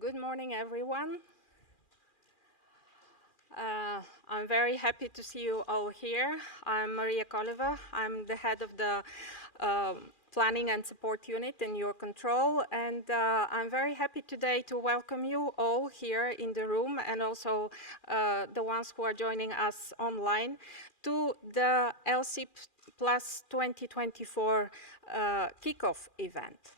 Good morning, everyone. I'm very happy to see you all here. I'm Maria Koleva. I'm the head of the Planning and Support Unit in EUROCONTRol, and I'm very happy today to welcome you all here in the room and also the ones who are joining us online to the LSSIP Plus 2024 kickoff event.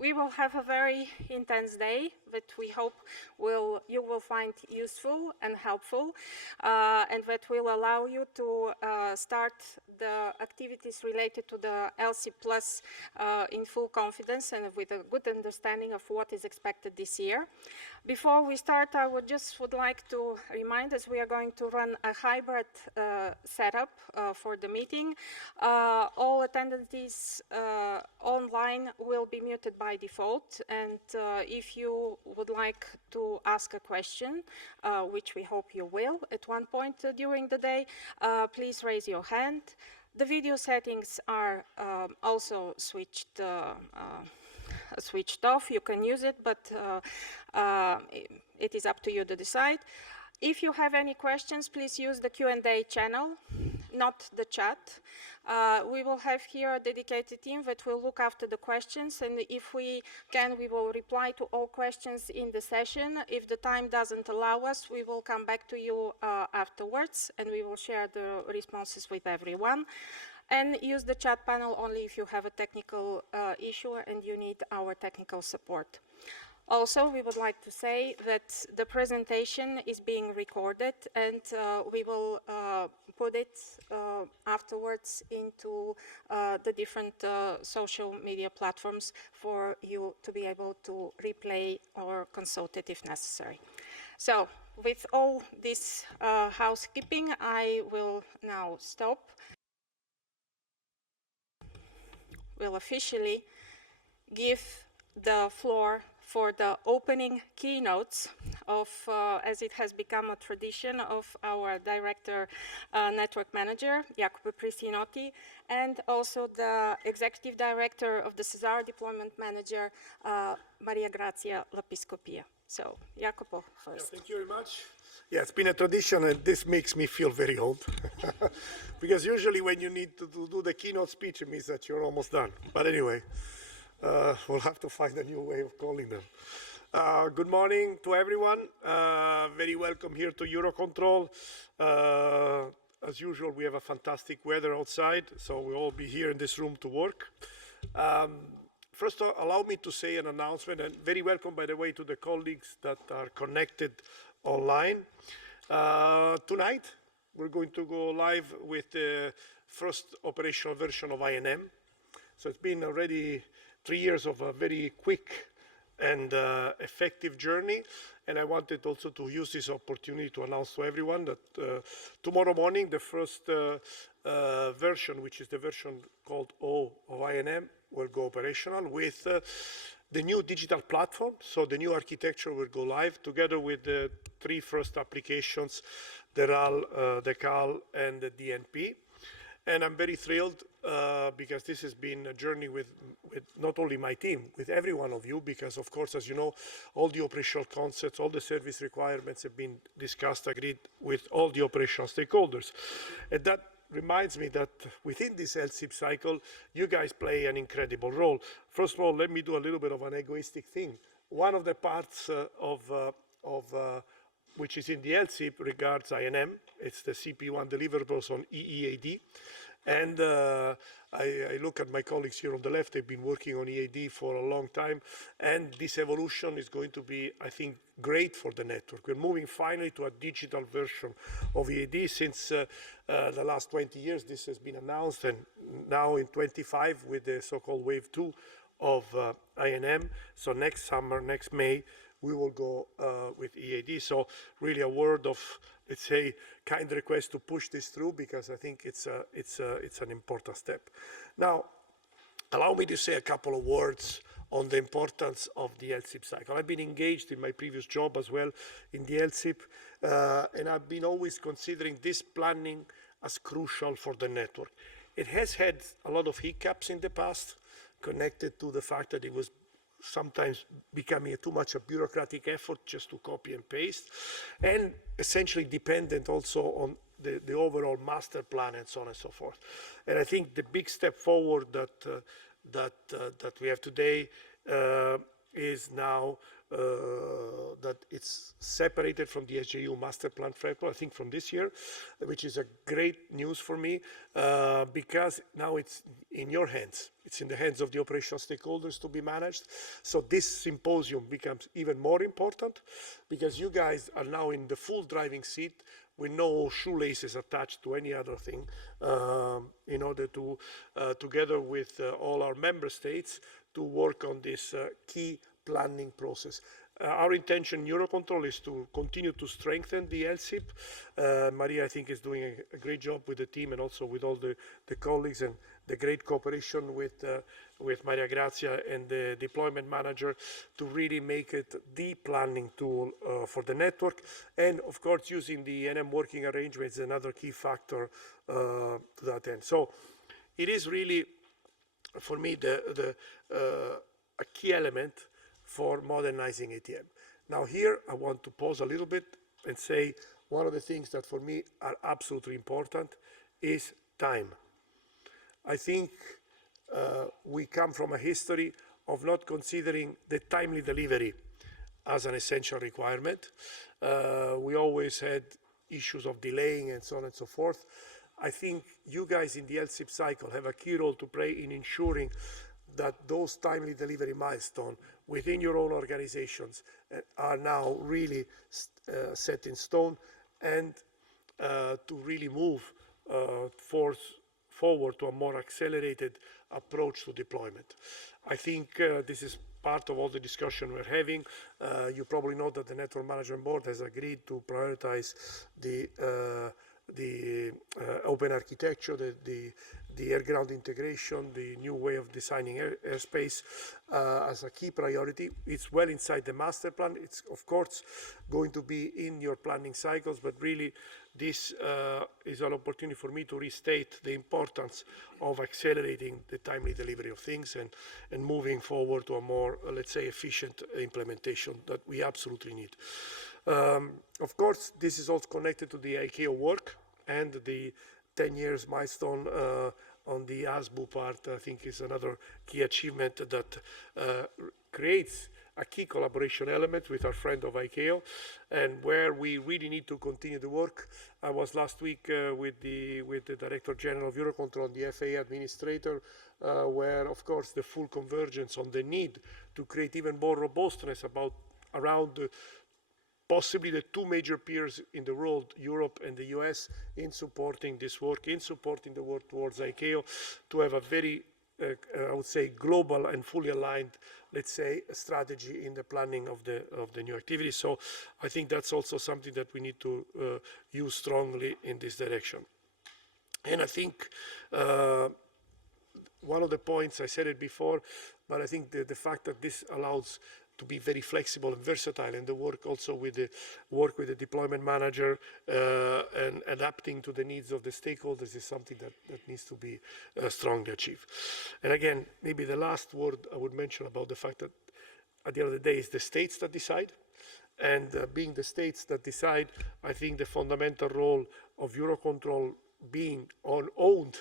We will have a very intense day that we hope you will find useful and helpful, and that will allow you to start the activities related to the LSSIP Plus in full confidence and with a good understanding of what is expected this year. Before we start, I would like to remind us we are going to run a hybrid setup for the meeting. All attendees online will be muted by default, and if you would like to ask a question, which we hope you will at one point during the day, please raise your hand. The video settings are also switched off. You can use it, but it is up to you to decide. If you have any questions, please use the Q&A channel, not the chat. We will have here a dedicated team that will look after the questions, and if we can, we will reply to all questions in the session. If the time doesn't allow us, we will come back to you afterwards, and we will share the responses with everyone. And use the chat panel only if you have a technical issue and you need our technical support. Also, we would like to say that the presentation is being recorded, and we will put it afterwards into the different social media platforms for you to be able to replay or consult it if necessary. So, with all this housekeeping, I will now stop. Will officially give the floor for the opening keynotes of, as it has become a tradition, of our Director Network Manager, Jacopo Prisinotti, and also the Executive Director of the SESAR Deployment Manager, Maria Grazia Lapiscopia. So, Jacopo first. Yeah, thank you very much. Yeah, it's been a tradition, and this makes me feel very old. Because usually when you need to do the keynote speech, it means that you're almost done. But anyway, we'll have to find a new way of calling them. Good morning to everyone. Very welcome here to EUROCONTRol. As usual, we have a fantastic weather outside, so we'll all be here in this room to work. First, allow me to say an announcement, and very welcome, by the way, to the colleagues that are connected online. Tonight, we're going to go live with the first operational version of INM. So it's been already 3 years of a very quick and effective journey. And I wanted also to use this opportunity to announce to everyone that tomorrow morning, the first version, which is the version called O of INM, will go operational with the new digital platform. So the new architecture will go live together with the 3 first applications, the RAL, the CAL, and the DNP. And I'm very thrilled because this has been a journey with not only my team, with every one of you, because of course, as you know, all the operational concepts, all the service requirements have been discussed, agreed with all the operational stakeholders. And that reminds me that within this LSSIP cycle, you guys play an incredible role. First of all, let me do a little bit of an egoistic thing. One of the parts which is in the LSSIP regards INM. It's the CP1 deliverables on EEAD. And I look at my colleagues here on the left, they've been working on EAD for a long time. And this evolution is going to be, I think, great for the network. We're moving finally to a digital version of EAD. Since the last 20 years, this has been announced, and now in 25 with the so-called wave 2 of INM. So next summer, next May, we will go with EAD. So really a word of, let's say, kind request to push this through, because I think it's an important step. Now, allow me to say a couple of words on the importance of the LSSIP cycle. I've been engaged in my previous job as well in the LSSIP, and I've been always considering this planning as crucial for the network. It has had a lot of hiccups in the past, connected to the fact that it was sometimes becoming too much a bureaucratic effort just to copy and paste, and essentially dependent also on the overall master plan and so on and so forth. And I think the big step forward that we have today is now that it's separated from the SJU master plan framework, I think from this year, which is a great news for me, because now it's in your hands. It's in the hands of the operational stakeholders to be managed. So this symposium becomes even more important because you guys are now in the full driving seat with no shoelaces attached to any other thing, in order to, together with all our member states, to work on this key planning process. Our intention, EUROCONTROL, is to continue to strengthen the LSIP. Maria, I think, is doing a great job with the team and also with all the colleagues, and the great cooperation with Maria Grazia and the deployment manager to really make it the planning tool for the network. And of course, using the NM working arrangement is another key factor to that end. So it is really, for me, a key element for modernizing ATM. Now here, I want to pause a little bit and say one of the things that for me are absolutely important is time. I think we come from a history of not considering the timely delivery as an essential requirement. We always had issues of delaying and so on and so forth. I think you guys in the LSIP cycle have a key role to play in ensuring that those timely delivery milestones within your own organizations are now really set in stone, and to really move forward to a more accelerated approach to deployment. I think this is part of all the discussion we're having. You probably know that the Network Management Board has agreed to prioritize the open architecture, the air-ground integration, the new way of designing airspace as a key priority. It's well inside the master plan. It's, of course, going to be in your planning cycles, but really this is an opportunity for me to restate the importance of accelerating the timely delivery of things and moving forward to a more, let's say, efficient implementation that we absolutely need. Of course, this is also connected to the ICAO work, and the 10 years milestone on the ASBU part, I think, is another key achievement that creates a key collaboration element with our friend of ICAO, and where we really need to continue the work. I was last week with the Director General of EUROCONTROL, the FAA administrator, where, of course, the full convergence on the need to create even more robustness around possibly the two major peers in the world, Europe and the US, in supporting this work, in supporting the work towards ICAO, to have a very, I would say, global and fully aligned, let's say, strategy in the planning of the new activity. So I think that's also something that we need to use strongly in this direction. And I think one of the points, I said it before, but I think the fact that this allows to be very flexible and versatile, and the work also with the deployment manager and adapting to the needs of the stakeholders is something that needs to be strongly achieved. And again, maybe the last word I would mention about the fact that at the end of the day, it's the states that decide. And being the states that decide, I think the fundamental role of EUROCONTROL being owned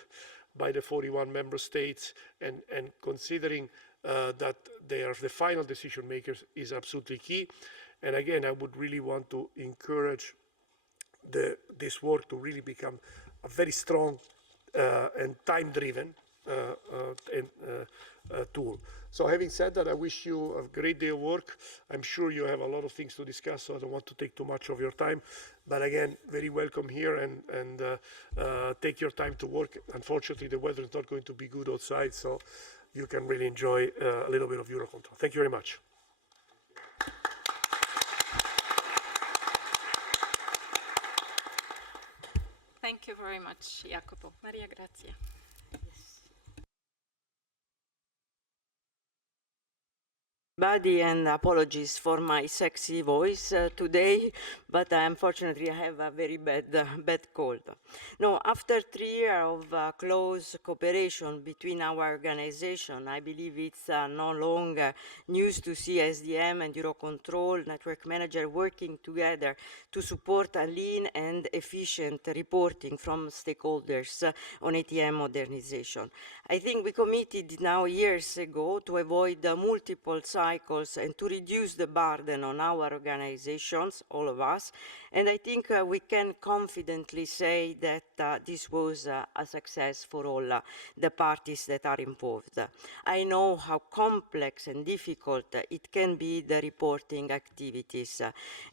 by the 41 member states and considering that they are the final decision makers is absolutely key. And again, I would really want to encourage this work to really become a very strong and time-driven tool. So having said that, I wish you a great day of work. I'm sure you have a lot of things to discuss, so I don't want to take too much of your time. But again, very welcome here, and take your time to work. Unfortunately, the weather is not going to be good outside, so you can really enjoy a little bit of EUROCONTROL. Thank you very much. Thank you very much, Jacopo. Maria Grazia. everybody, and apologies for my sexy voice today, but unfortunately I have a very bad cold. No, after 3 years of close cooperation between our organization, I believe it's no longer news to see SDM and EUROCONTROL Network Manager working together to support a lean and efficient reporting from stakeholders on ATM modernization. I think we committed now years ago to avoid multiple cycles and to reduce the burden on our organizations, all of us, and I think we can confidently say that this was a success for all the parties that are involved. I know how complex and difficult it can be, the reporting activities,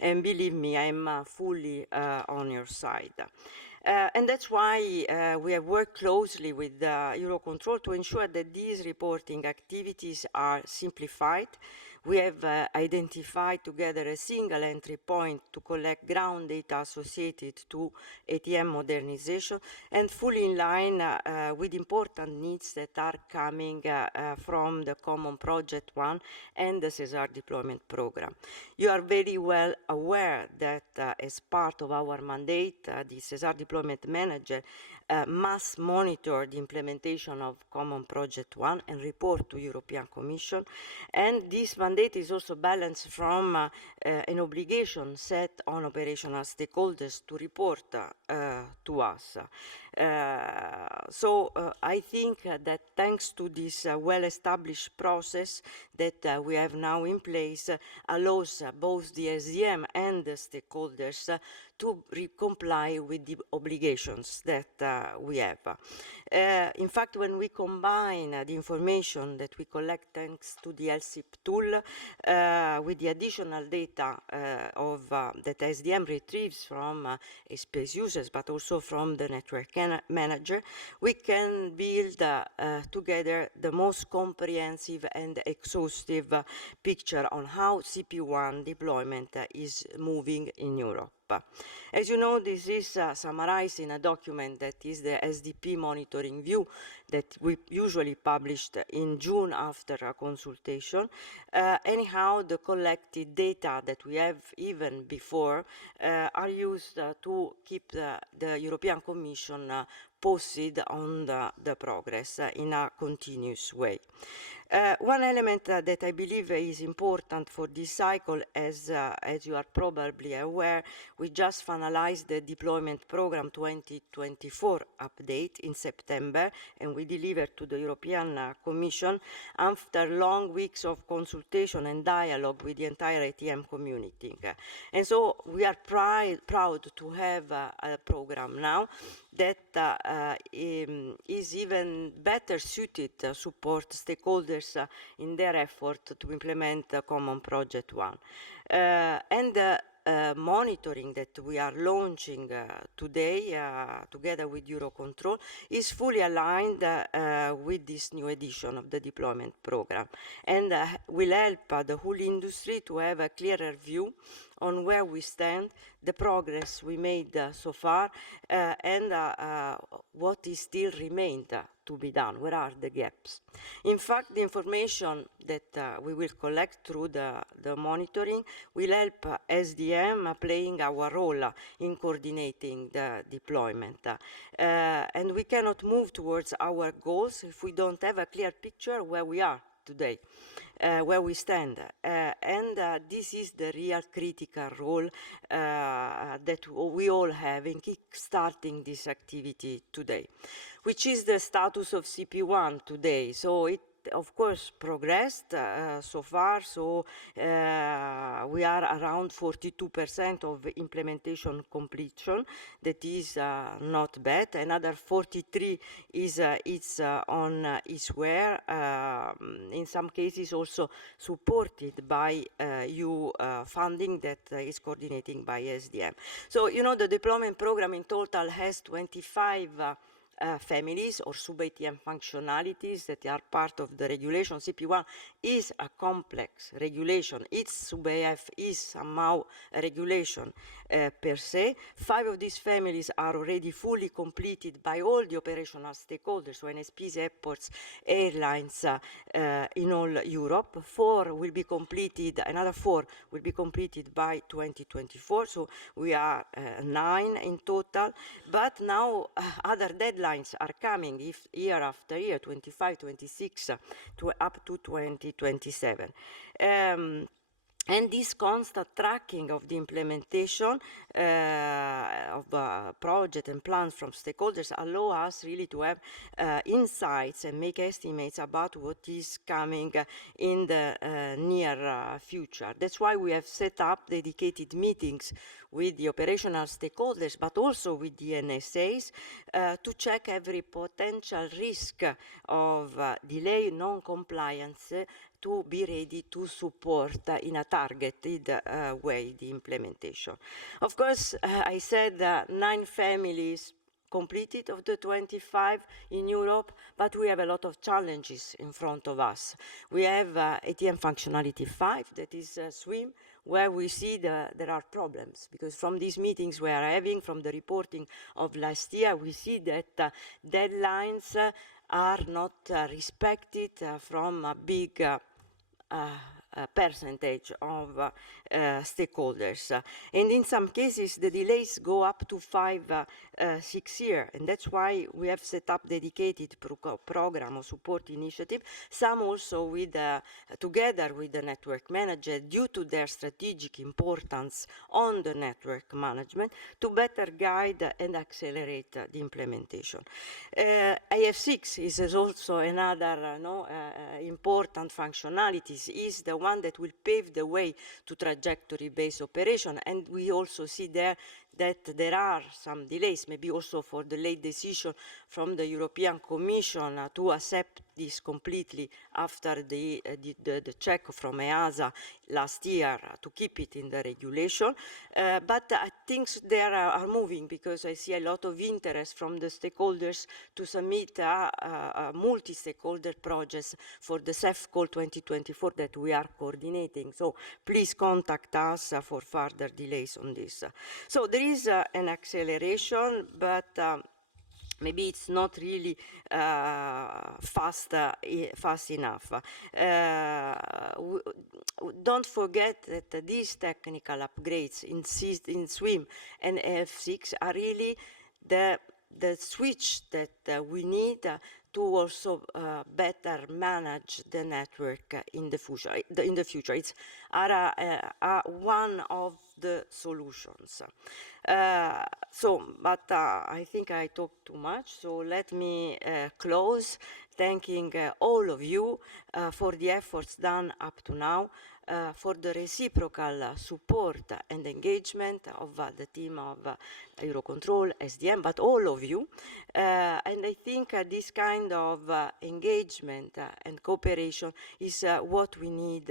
and believe me, I'm fully on your side. And that's why we have worked closely with EUROCONTROL to ensure that these reporting activities are simplified. We have identified together a single entry point to collect ground data associated to ATM modernization and fully in line with important needs that are coming from the Common Project 1 and the SESAR Deployment Program. You are very well aware that as part of our mandate, the SESAR Deployment Manager must monitor the implementation of Common Project 1 and report to European Commission. And this mandate is also balanced from an obligation set on operational stakeholders to report to us. So I think that thanks to this well-established process that we have now in place allows both the SDM and the stakeholders to comply with the obligations that we have. In fact, when we combine the information that we collect thanks to the LSSIP tool with the additional data that SDM retrieves from space users, but also from the network manager, we can build together the most comprehensive and exhaustive picture on how CP1 deployment is moving in Europe. As you know, this is summarized in a document that is the SDP monitoring view that we usually published in June after a consultation. Anyhow, the collected data that we have even before are used to keep the European Commission posted on the progress in a continuous way. One element that I believe is important for this cycle, as you are probably aware, we just finalized the Deployment Program 2024 update in September, and we delivered to the European Commission after long weeks of consultation and dialogue with the entire ATM community. And so we are proud to have a program now that is even better suited to support stakeholders in their effort to implement Common Project 1. And monitoring that we are launching today together with EUROCONTROL is fully aligned with this new edition of the deployment program and will help the whole industry to have a clearer view on where we stand, the progress we made so far, and what is still remained to be done, where are the gaps. In fact, the information that we will collect through the monitoring will help SDM playing our role in coordinating the deployment. And we cannot move towards our goals if we don't have a clear picture where we are today. Where we stand. And this is the real critical role that we all have in kick-starting this activity today, which is the status of CP1 today. So it, of course, progressed so far. So we are around 42% of implementation completion. That is not bad. Another 43 is it's on its way. In some cases, also supported by EU funding that is coordinating by SDM. So you know the deployment program in total has 25. Families or sub-ATM functionalities that are part of the regulation. CP1 is a complex regulation. Its sub-AF is somehow a regulation. per se. 5 of these families are already fully completed by all the operational stakeholders, so NSPs, airports, airlines in all Europe. 4 will be completed, another 4 will be completed by 2024, so we are 9 in total. But now other deadlines are coming year after year, 25, 26, up to 2027. And this constant tracking of the implementation of project and plans from stakeholders allow us really to have insights and make estimates about what is coming in the near future. That's why we have set up dedicated meetings with the operational stakeholders, but also with the NSAs, to check every potential risk of delay, non-compliance, to be ready to support in a targeted way the implementation. Of course, I said 9 families completed of the 25 in Europe, but we have a lot of challenges in front of us. We have ATM functionality 5, that is SWIM, where we see there are problems, because from these meetings we are having, from the reporting of last year, we see that deadlines are not respected from a big percentage of stakeholders. And in some cases, the delays go up to 5, 6 years. And that's why we have set up dedicated program or support initiative, some also with, together with the network manager, due to their strategic importance on the network management, to better guide and accelerate the implementation. AF6 is also another important functionalities, is the one that will pave the way to trajectory-based operation. And we also see there that there are some delays, maybe also for the late decision from the European Commission to accept this completely after the check from EASA last year to keep it in the regulation. But things there are moving, because I see a lot of interest from the stakeholders to submit multi-stakeholder projects for the CEF call 2024 that we are coordinating. So please contact us for further delays on this. So there is an acceleration, but maybe it's not really fast enough. Don't forget that these technical upgrades in SWIM and F6 are really the switch that we need to also better manage the network in the future. It's one of the solutions. But I think I talked too much, so let me close thanking all of you for the efforts done up to now, for the reciprocal support and engagement of the team of EUROCONTROL, SDM, but all of you. And I think this kind of engagement and cooperation is what we need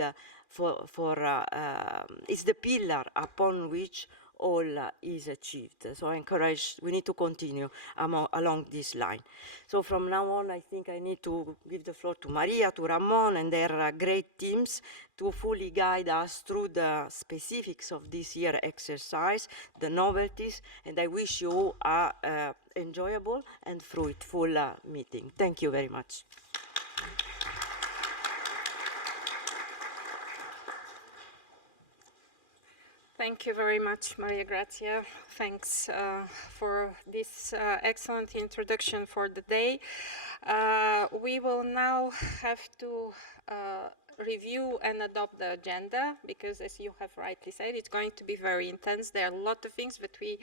is the pillar upon which all is achieved. So I encourage, we need to continue along this line. So from now on, I think I need to give the floor to Maria, to Ramon, and their great teams to fully guide us through the specifics of this year exercise, the novelties, and I wish you a enjoyable and fruitful meeting. Thank you very much. Thank you very much, Maria Grazia. Thanks for this excellent introduction for the day. We will now have to review and adopt the agenda, because as you have rightly said, it's going to be very intense. There are a lot of things that we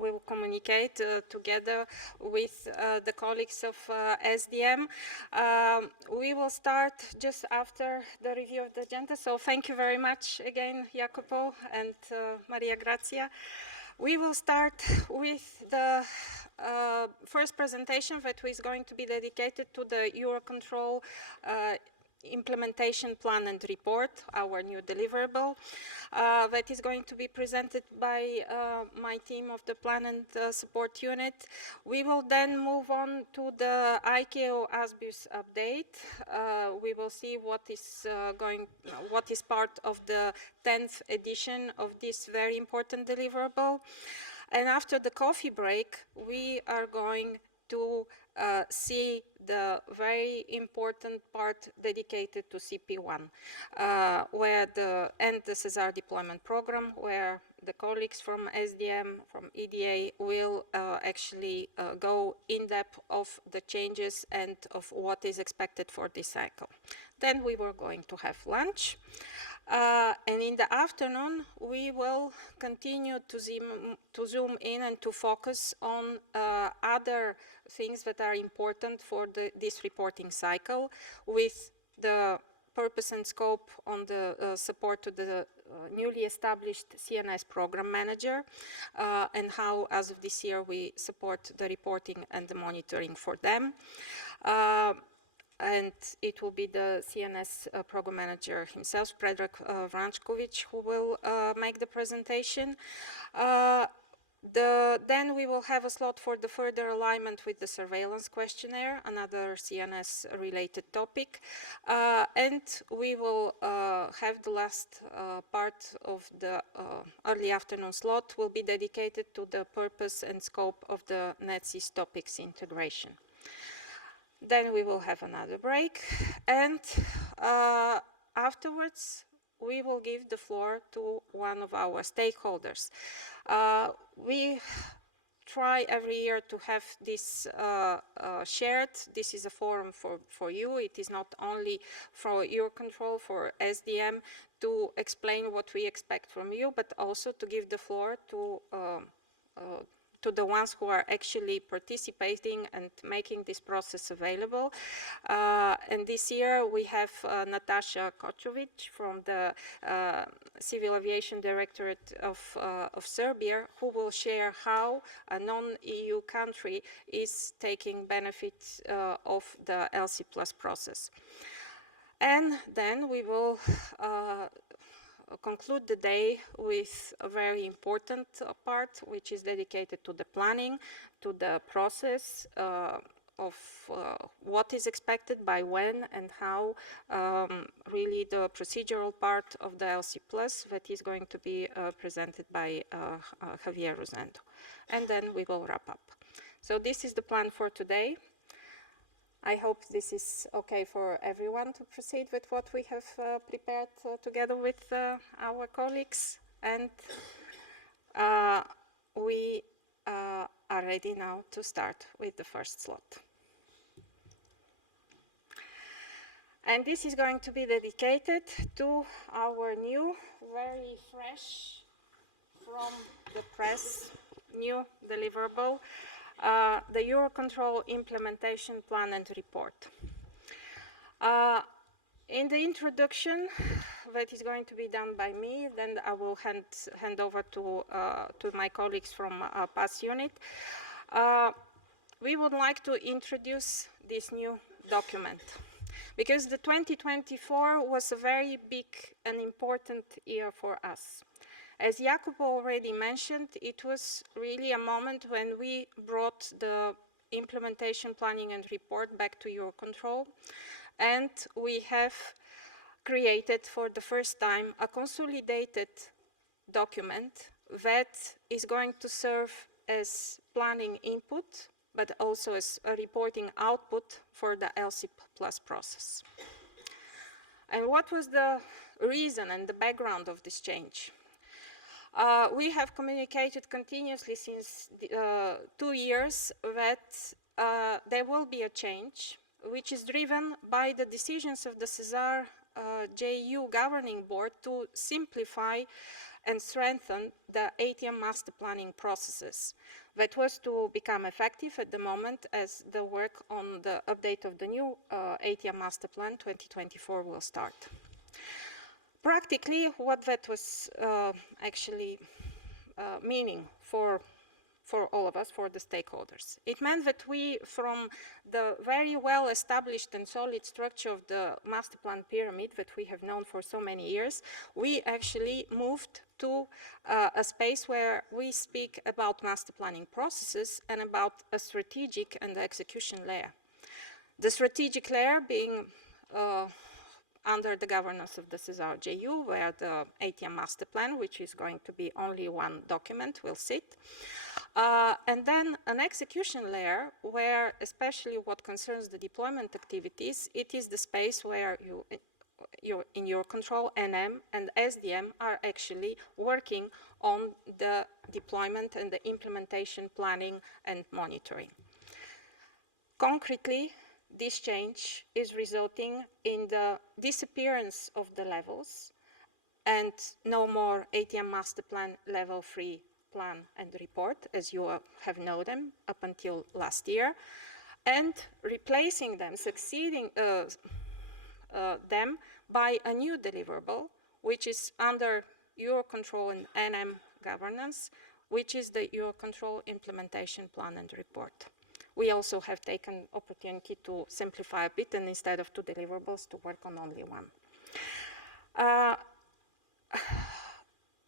will communicate together with the colleagues of SDM. We will start just after the review of the agenda. So thank you very much again, Jacopo and Maria Grazia. We will start with the first presentation that is going to be dedicated to the EUROCONTROL implementation plan and report, our new deliverable, that is going to be presented by my team of the plan and support unit. We will then move on to the ICAO ASBUs update. We will see what is part of the 10th edition of this very important deliverable. And after the coffee break, we are going to see the very important part dedicated to CP1, and the SESAR Deployment Program, where the colleagues from SDM, from EDA, will actually go in depth of the changes and of what is expected for this cycle. Then we were going to have lunch. And in the afternoon, we will continue to zoom in and to focus on other things that are important for this reporting cycle, with the purpose and scope on the support to the newly established CNS Program Manager, and how, as of this year, we support the reporting and the monitoring for them. And it will be the CNS Program Manager himself, Predrag Vrančković, who will make the presentation. Then we will have a slot for the further alignment with the surveillance questionnaire, another CNS-related topic. And we will have the last part of the early afternoon slot will be dedicated to the purpose and scope of the NetSys topics integration. Then we will have another break, and afterwards we will give the floor to one of our stakeholders. We try every year to have this shared. This is a forum for you. It is not only for EUROCONTRol, for SDM, to explain what we expect from you, but also to give the floor to the ones who are actually participating and making this process available. And this year we have Natasha Kočović from the Civil Aviation Directorate of Serbia, who will share how a non-EU country is taking benefit of the LSSIP process. And then we will conclude the day with a very important part, which is dedicated to the planning, to the process of what is expected by when and how, really the procedural part of the LC+ that is going to be presented by Javier Rosendo. And then we will wrap up. So this is the plan for today. I hope this is okay for everyone to proceed with what we have prepared together with our colleagues. And we are ready now to start with the first slot. And this is going to be dedicated to our new, very fresh from the press, new deliverable, the EUROCONTRol Implementation Plan and Report. In the introduction, that is going to be done by me, then I will hand over to my colleagues from PAS unit. We would like to introduce this new document, because the 2024 was a very big and important year for us. As Jacopo already mentioned, it was really a moment when we brought the implementation planning and report back to EUROCONTRol, and we have created for the first time a consolidated document that is going to serve as planning input, but also as a reporting output for the LSSIP+ process. And what was the reason and the background of this change? We have communicated continuously since 2 years that there will be a change, which is driven by the decisions of the SESAR JU Governing Board to simplify and strengthen the ATM master planning processes. That was to become effective at the moment as the work on the update of the new ATM master plan 2024 will start. Practically, what that was actually meaning for for all of us, for the stakeholders. It meant that we, from the very well established and solid structure of the master plan pyramid that we have known for so many years, we actually moved to a space where we speak about master planning processes and about a strategic and execution layer. The strategic layer being under the governance of the SESAR JU, where the ATM master plan, which is going to be only one document, will sit. And then an execution layer where, especially what concerns the deployment activities, it is the space where in EUROCONTROL, NM and SDM are actually working on the deployment and the implementation planning and monitoring. Concretely, this change is resulting in the disappearance of the levels and no more ATM master plan level 3 plan and report, as you have known them up until last year, and replacing them, succeeding them by a new deliverable, which is under EUROCONTROL and NM governance, which is the EUROCONTROL implementation plan and report. We also have taken opportunity to simplify a bit, and instead of 2 deliverables, to work on only one.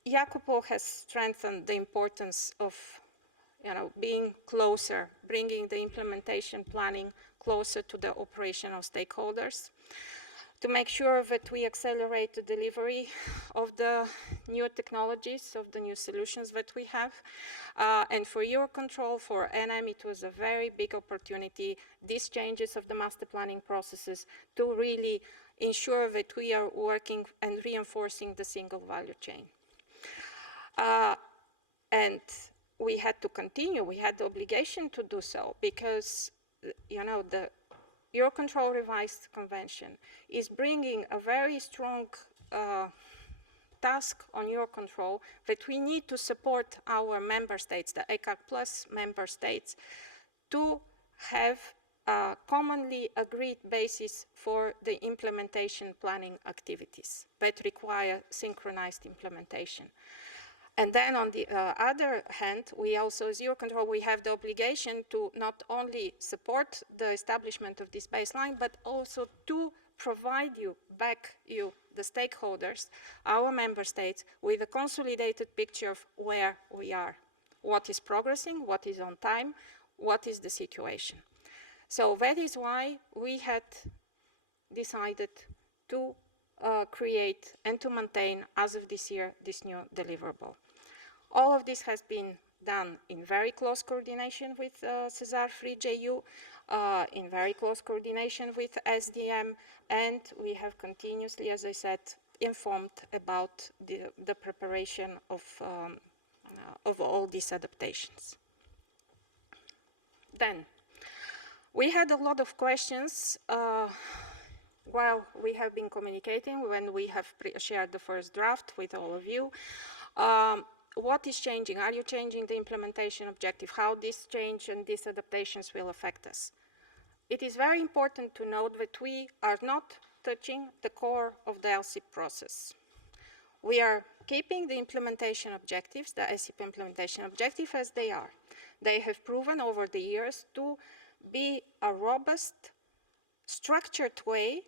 Jacopo has strengthened the importance of being closer, bringing the implementation planning closer to the operational stakeholders, to make sure that we accelerate the delivery of the new technologies, of the new solutions that we have. And for EUROCONTROL, for NM, it was a very big opportunity, these changes of the master planning processes, to really ensure that we are working and reinforcing the single value chain. And we had to continue, we had the obligation to do so, because the EUROCONTROL revised convention is bringing a very strong task on EUROCONTROL that we need to support our member states, the ECAC plus member states, to have a commonly agreed basis for the implementation planning activities that require synchronized implementation. And then on the other hand, we also, as EUROCONTROL, we have the obligation to not only support the establishment of this baseline, but also to provide you, the stakeholders, our member states, with a consolidated picture of where we are, what is progressing, what is on time, what is the situation. So that is why we had decided to create and to maintain, as of this year, this new deliverable. All of this has been done in very close coordination with SESAR 3JU, in very close coordination with SDM, and we have continuously, as I said, informed about the preparation of all these adaptations. Then, we had a lot of questions while we have been communicating, when we have shared the first draft with all of you. What is changing? Are you changing the implementation objective? How this change and these adaptations will affect us? It is very important to note that we are not touching the core of the LSIP process. We are keeping the implementation objectives, the SIP implementation objective, as they are. They have proven over the years to be a robust, structured way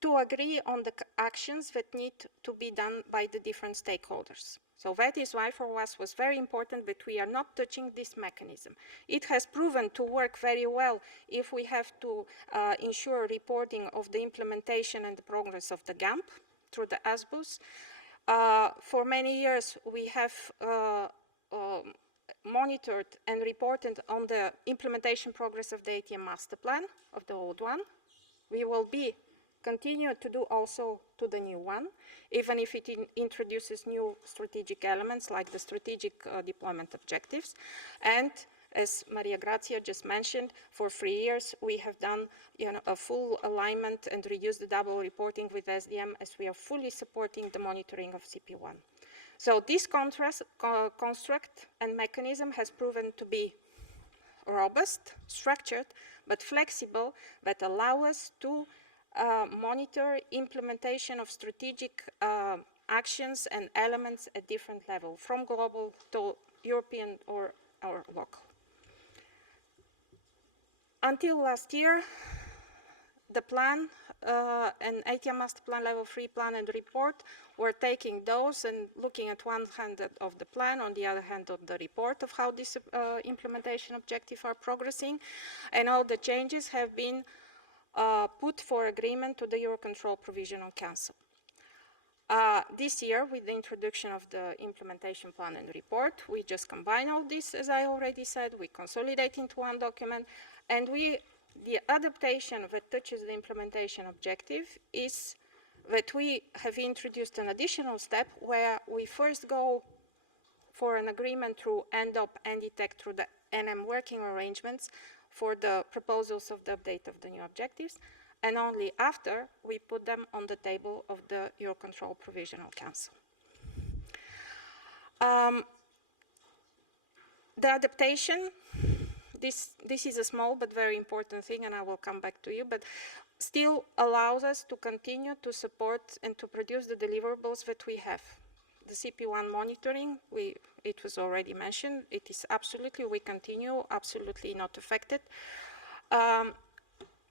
to agree on the actions that need to be done by the different stakeholders. So that is why for us was very important that we are not touching this mechanism. It has proven to work very well if we have to ensure reporting of the implementation and the progress of the GAMP through the ASBUs. For many years we have monitored and reported on the implementation progress of the ATM master plan, of the old one. We will continue to do also to the new one, even if it introduces new strategic elements like the strategic deployment objectives. And as Maria Grazia just mentioned, for 3 years we have done a full alignment and reduced the double reporting with SDM, as we are fully supporting the monitoring of CP1. So this construct and mechanism has proven to be robust, structured, but flexible, that allow us to monitor implementation of strategic actions and elements at different levels, from global to European or or local. Until last year, the plan and ATM Master Plan Level 3 plan and report were taking those and looking at one hand of the plan, on the other hand of the report of how these implementation objectives are progressing, and all the changes have been put for agreement to the Eurocontrol Provisional Council. This year, with the introduction of the implementation plan and report, we just combine all this, as I already said, we consolidate into one document, and the adaptation that touches the implementation objective is that we have introduced an additional step where we first go for an agreement through NDOP and DTEC through the NM working arrangements for the proposals of the update of the new objectives, and only after we put them on the table of the Eurocontrol Provisional Council. The adaptation, this is a small but very important thing, and I will come back to you, but still allows us to continue to support and to produce the deliverables that we have. The CP1 monitoring, it was already mentioned, it is absolutely, we continue, absolutely not affected.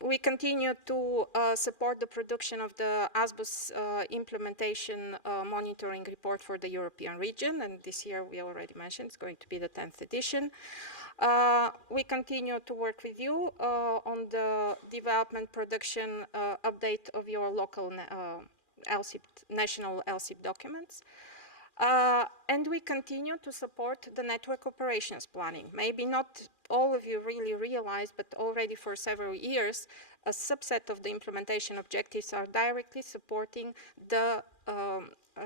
We continue to support the production of the ASBUs implementation monitoring report for the European region, and this year we already mentioned it's going to be the 10th edition. We continue to work with you on the development production update of your local LSIP, national LSIP documents. And we continue to support the network operations planning. Maybe not all of you really realize, but already for several years, a subset of the implementation objectives are directly supporting the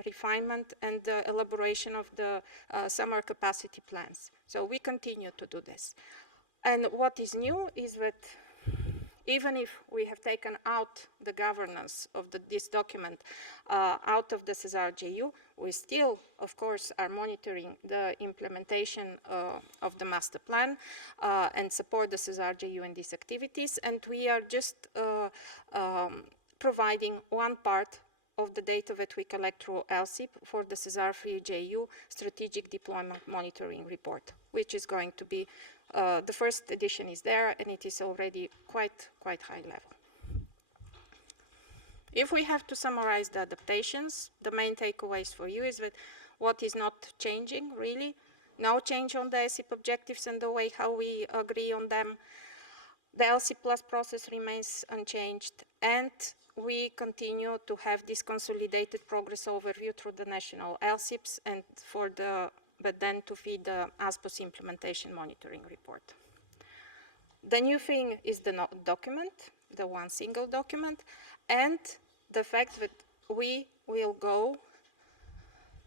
refinement and the elaboration of the summer capacity plans. So we continue to do this. And what is new is that even if we have taken out the governance of this document out of the SESAR JU, we still, of course, are monitoring the implementation of the master plan and support the SESAR JU in these activities. And we are just providing one part of the data that we collect through LSIP for the SESAR 3 JU Strategic Deployment Monitoring Report, which is going to be the first edition is there, and it is already quite high level. If we have to summarize the adaptations, the main takeaways for you is that what is not changing, really, no change on the SIP objectives and the way how we agree on them. The LC Plus process remains unchanged, and we continue to have this consolidated progress overview through the national LSIPs and but then to feed the ASBUS implementation monitoring report. The new thing is the document, the one single document, and the fact that we will go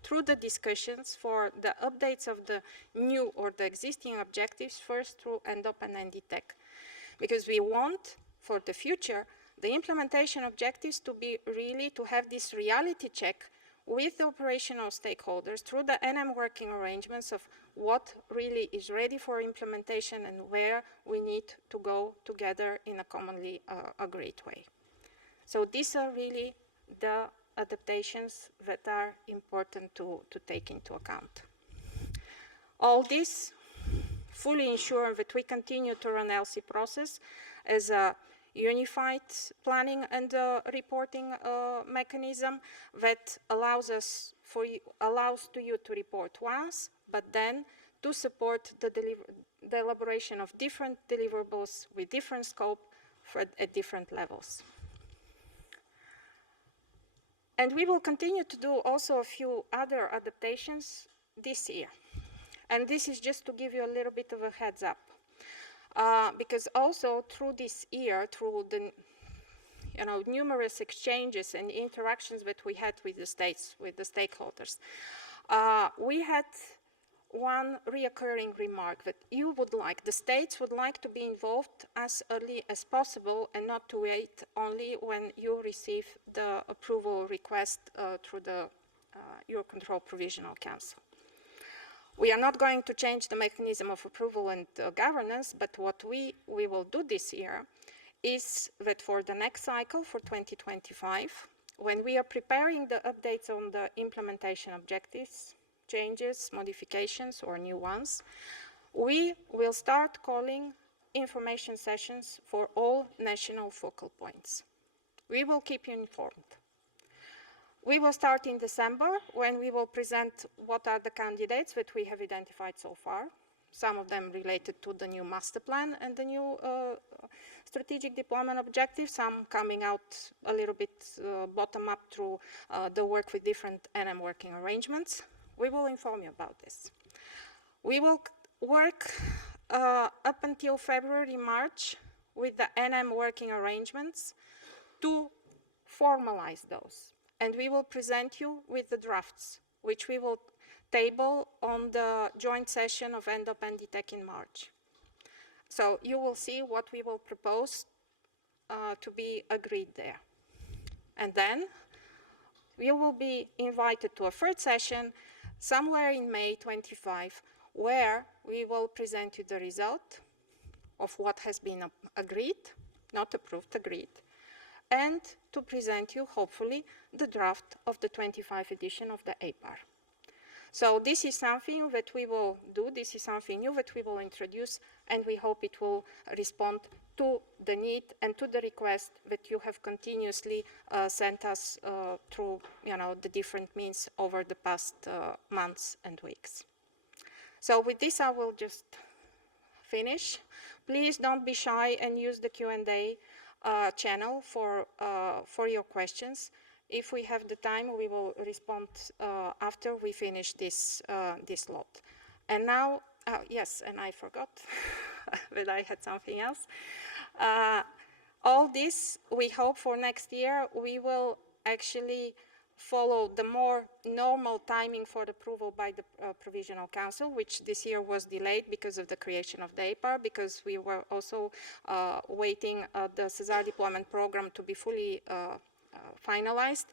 through the discussions for the updates of the new or the existing objectives first through NDOP and NDTEC. Because we want, for the future, the implementation objectives to be really to have this reality check with the operational stakeholders through the NM working arrangements of what really is ready for implementation and where we need to go together in a commonly agreed way. So these are really the adaptations that are important to take into account. All this fully ensure that we continue to run LC process as a unified planning and reporting mechanism that allows to you to report once, but then to support the elaboration of different deliverables with different scope at different levels. And we will continue to do also a few other adaptations this year. And this is just to give you a little bit of a heads up. Because also through this year, through the numerous exchanges and interactions that we had with the states, with the stakeholders, we had one reoccurring remark that the states would like to be involved as early as possible and not to wait only when you receive the approval request through the Eurocontrol Provisional Council. We are not going to change the mechanism of approval and governance, but what we will do this year is that for the next cycle, for 2025, when we are preparing the updates on the implementation objectives, changes, modifications, or new ones, We will start calling information sessions for all national focal points. We will keep you informed. We will start in December when we will present what are the candidates that we have identified so far, some of them related to the new master plan and the new strategic deployment objectives, some coming out a little bit bottom up through the work with different NM working arrangements. We will inform you about this. We will work up until February, March with the NM working arrangements to formalize those. And we will present you with the drafts, which we will table on the joint session of ENDOP and DTEC in March. So you will see what we will propose to be agreed there. And then you will be invited to a third session somewhere in May 25, where we will present you the result of what has been agreed, not approved, agreed, and to present you, hopefully, the draft of the 25 edition of the EPAIR. So this is something that we will do, this is something new that we will introduce, and we hope it will respond to the need and to the request that you have continuously sent us through the different means over the past months and weeks. So with this, I will just finish. Please don't be shy and use the Q&A channel for your questions. If we have the time, we will respond after we finish this lot. And now, yes, and I forgot that I had something else. All this, we hope for next year, we will actually follow the more normal timing for the approval by the Provisional Council, which this year was delayed because of the creation of the EPAIR, because we were also waiting the SESAR deployment program to be fully finalized,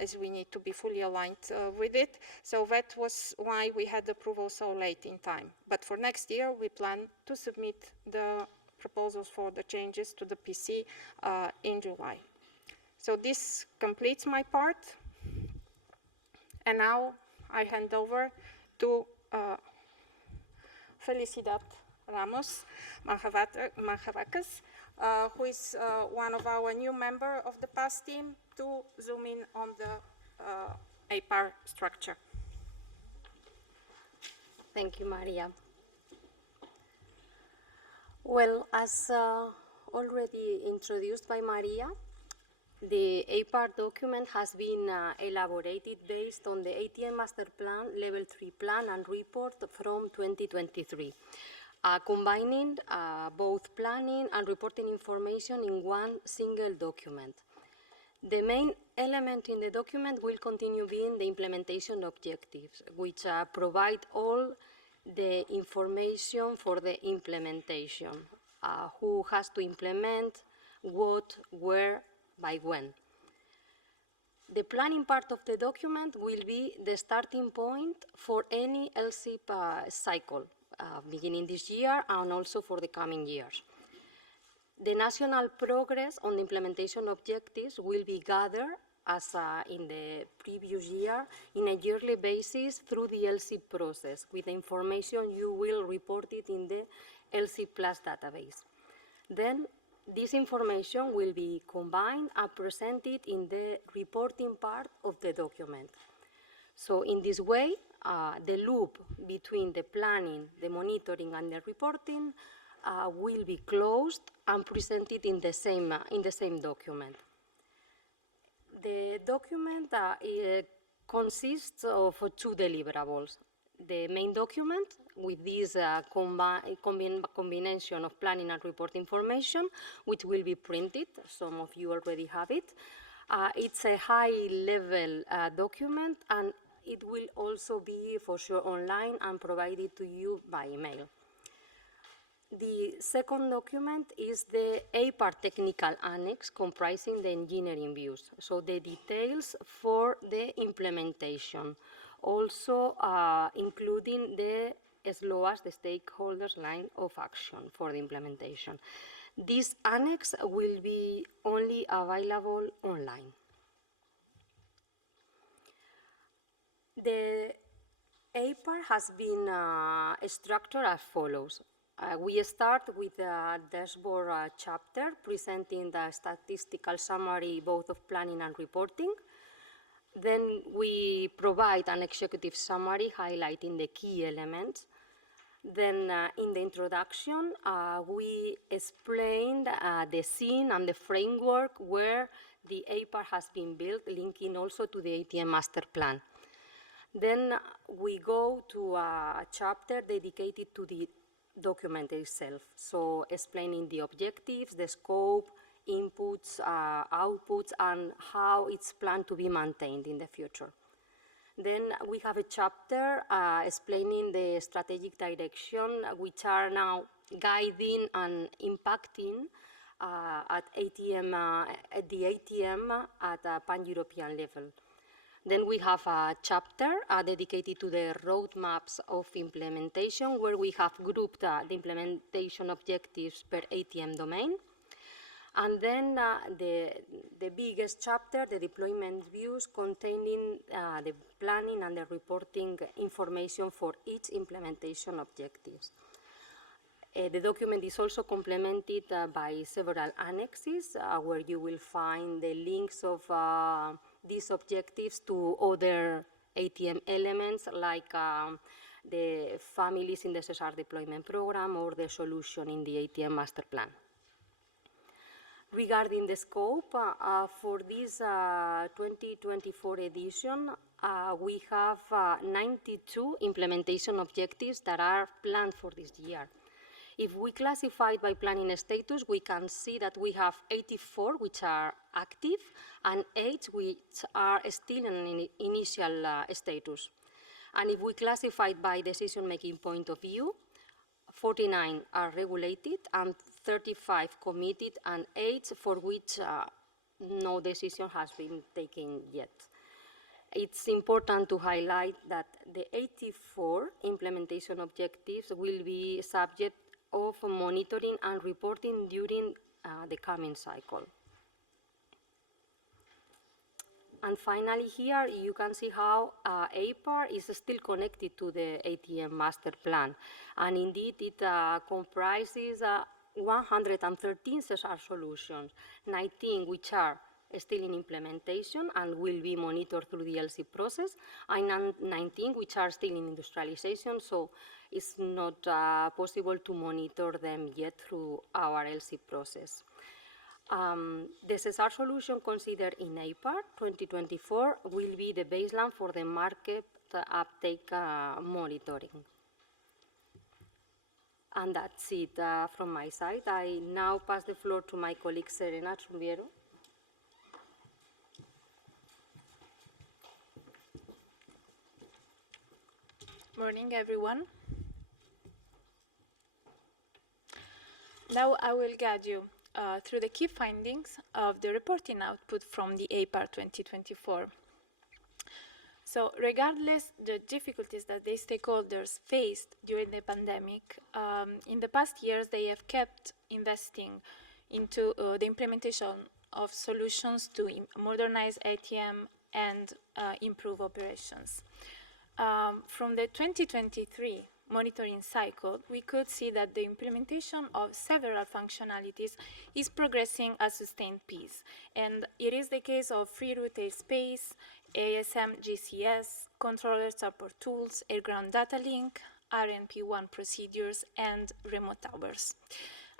as we need to be fully aligned with it. So that was why we had approval so late in time. But for next year, we plan to submit the proposals for the changes to the PC in July. So this completes my part. And now I hand over to Felicidad Ramos Majavacas, who is one of our new members of the PAS team, to zoom in on the EPAIR structure. Thank you, Maria. Well, as already introduced by Maria, the EPAIR document has been elaborated based on the ATM Master Plan, Level 3 Plan and Report from 2023, combining both planning and reporting information in one single document. The main element in the document will continue being the implementation objectives, which provide all the information for the implementation, who has to implement, what, where, by when. The planning part of the document will be the starting point for any LSSIP cycle, beginning this year and also for the coming years. The national progress on the implementation objectives will be gathered, as in the previous year, in a yearly basis through the LSSIP process, with the information you will report it in the LSSIP Plus database. Then this information will be combined and presented in the reporting part of the document. So in this way, the loop between the planning, the monitoring, and the reporting will be closed and presented in the same document. The document consists of two deliverables. The main document with this combination of planning and report information, which will be printed. Some of you already have it. It's a high-level document, and it will also be for sure online and provided to you by email. The second document is the EPAIR technical annex comprising the engineering views, so the details for the implementation, also including the SLOAS, the stakeholders line of action for the implementation. This annex will be only available online. The EPAIR has been structured as follows. We start with the dashboard chapter presenting the statistical summary both of planning and reporting. Then we provide an executive summary highlighting the key elements. Then in the introduction, we explained the scene and the framework where the EPAIR has been built, linking also to the ATM master plan. Then we go to a chapter dedicated to the document itself, so explaining the objectives, the scope, inputs, outputs, and how it's planned to be maintained in the future. Then we have a chapter explaining the strategic direction, which are now guiding and impacting at the ATM at a pan-European level. Then we have a chapter dedicated to the roadmaps of implementation, where we have grouped the implementation objectives per ATM domain. And then the biggest chapter, the deployment views, containing the planning and the reporting information for each implementation objectives. The document is also complemented by several annexes where you will find the links of these objectives to other ATM elements like the families in the SESAR Deployment Program or the solution in the ATM Master Plan. Regarding the scope, for this 2024 edition, we have 92 implementation objectives that are planned for this year. If we classify by planning status, we can see that we have 84 which are active and 8 which are still in initial status. And if we classify by decision-making point of view, 49 are regulated and 35 committed and 8 for which no decision has been taken yet. It's important to highlight that the 84 implementation objectives will be subject of monitoring and reporting during the coming cycle. And finally here you can see how EPAIR is still connected to the ATM master plan. And indeed it comprises 113 SESAR solutions, 19 which are still in implementation and will be monitored through the LSSIP process, and 19 which are still in industrialization, so it's not possible to monitor them yet through our LSSIP process. The SESAR solution considered in EPAIR 2024 will be the baseline for the market uptake monitoring. And that's it from my side. I now pass the floor to my colleague Serena Trumbiero. Morning, everyone. Now I will guide you through the key findings of the reporting output from the EPAIR 2024. So regardless the difficulties that the stakeholders faced during the pandemic, in the past years they have kept investing into the implementation of solutions to modernize ATM and improve operations. From the 2023 monitoring cycle, we could see that the implementation of several functionalities is progressing at sustained pace. And it is the case of free retail space, ASM GCS, controller support tools, air-ground data link, RNP1 procedures, and remote hours.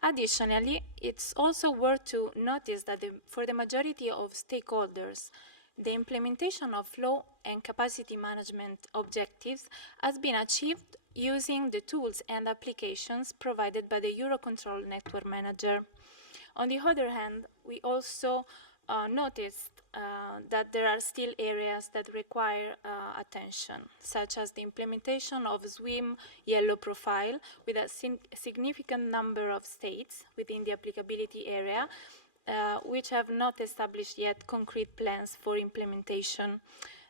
Additionally, it's also worth to notice that for the majority of stakeholders, the implementation of flow and capacity management objectives has been achieved using the tools and applications provided by the EUROCONTRol Network Manager. On the other hand, we also noticed that there are still areas that require attention, such as the implementation of SWIM yellow profile with a significant number of states within the applicability area, which have not established yet concrete plans for implementation.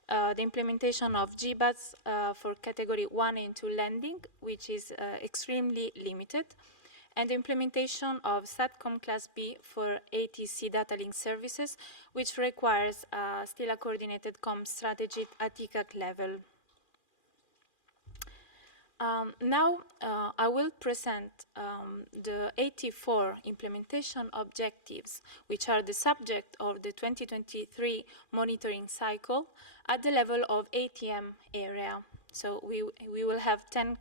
The implementation of GBATs for category 1 and 2 lending, which is extremely limited, and the implementation of SATCOM Class B for ATC data link services, which requires still a coordinated COM strategy at ICAO level. Now I will present the 84 implementation objectives, which are the subject of the 2023 monitoring cycle at the level of ATM area. So we will have 10,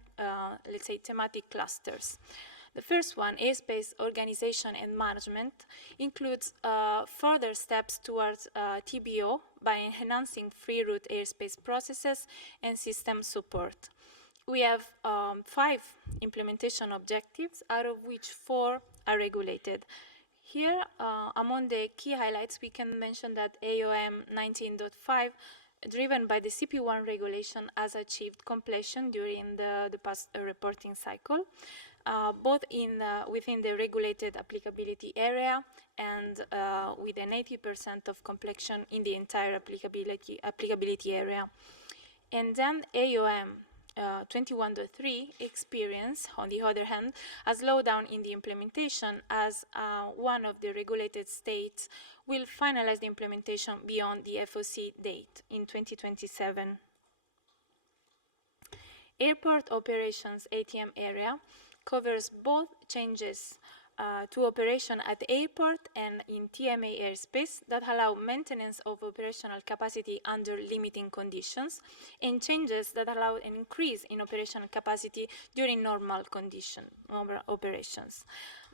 let's say, thematic clusters. The first one, airspace organization and management, includes further steps towards TBO by enhancing free route airspace processes and system support. We have 5 implementation objectives, out of which 4 are regulated. Here, among the key highlights, we can mention that AOM 19.5, driven by the CP1 regulation, has achieved completion during the past reporting cycle, both within the regulated applicability area and with an 80% of completion in the entire applicability area. And then AOM 21.3 experience, on the other hand, a slowdown in the implementation as one of the regulated states will finalize the implementation beyond the FOC date in 2027. Airport operations ATM area covers both changes to operation at the airport and in TMA airspace that allow maintenance of operational capacity under limiting conditions, and changes that allow an increase in operational capacity during normal operations.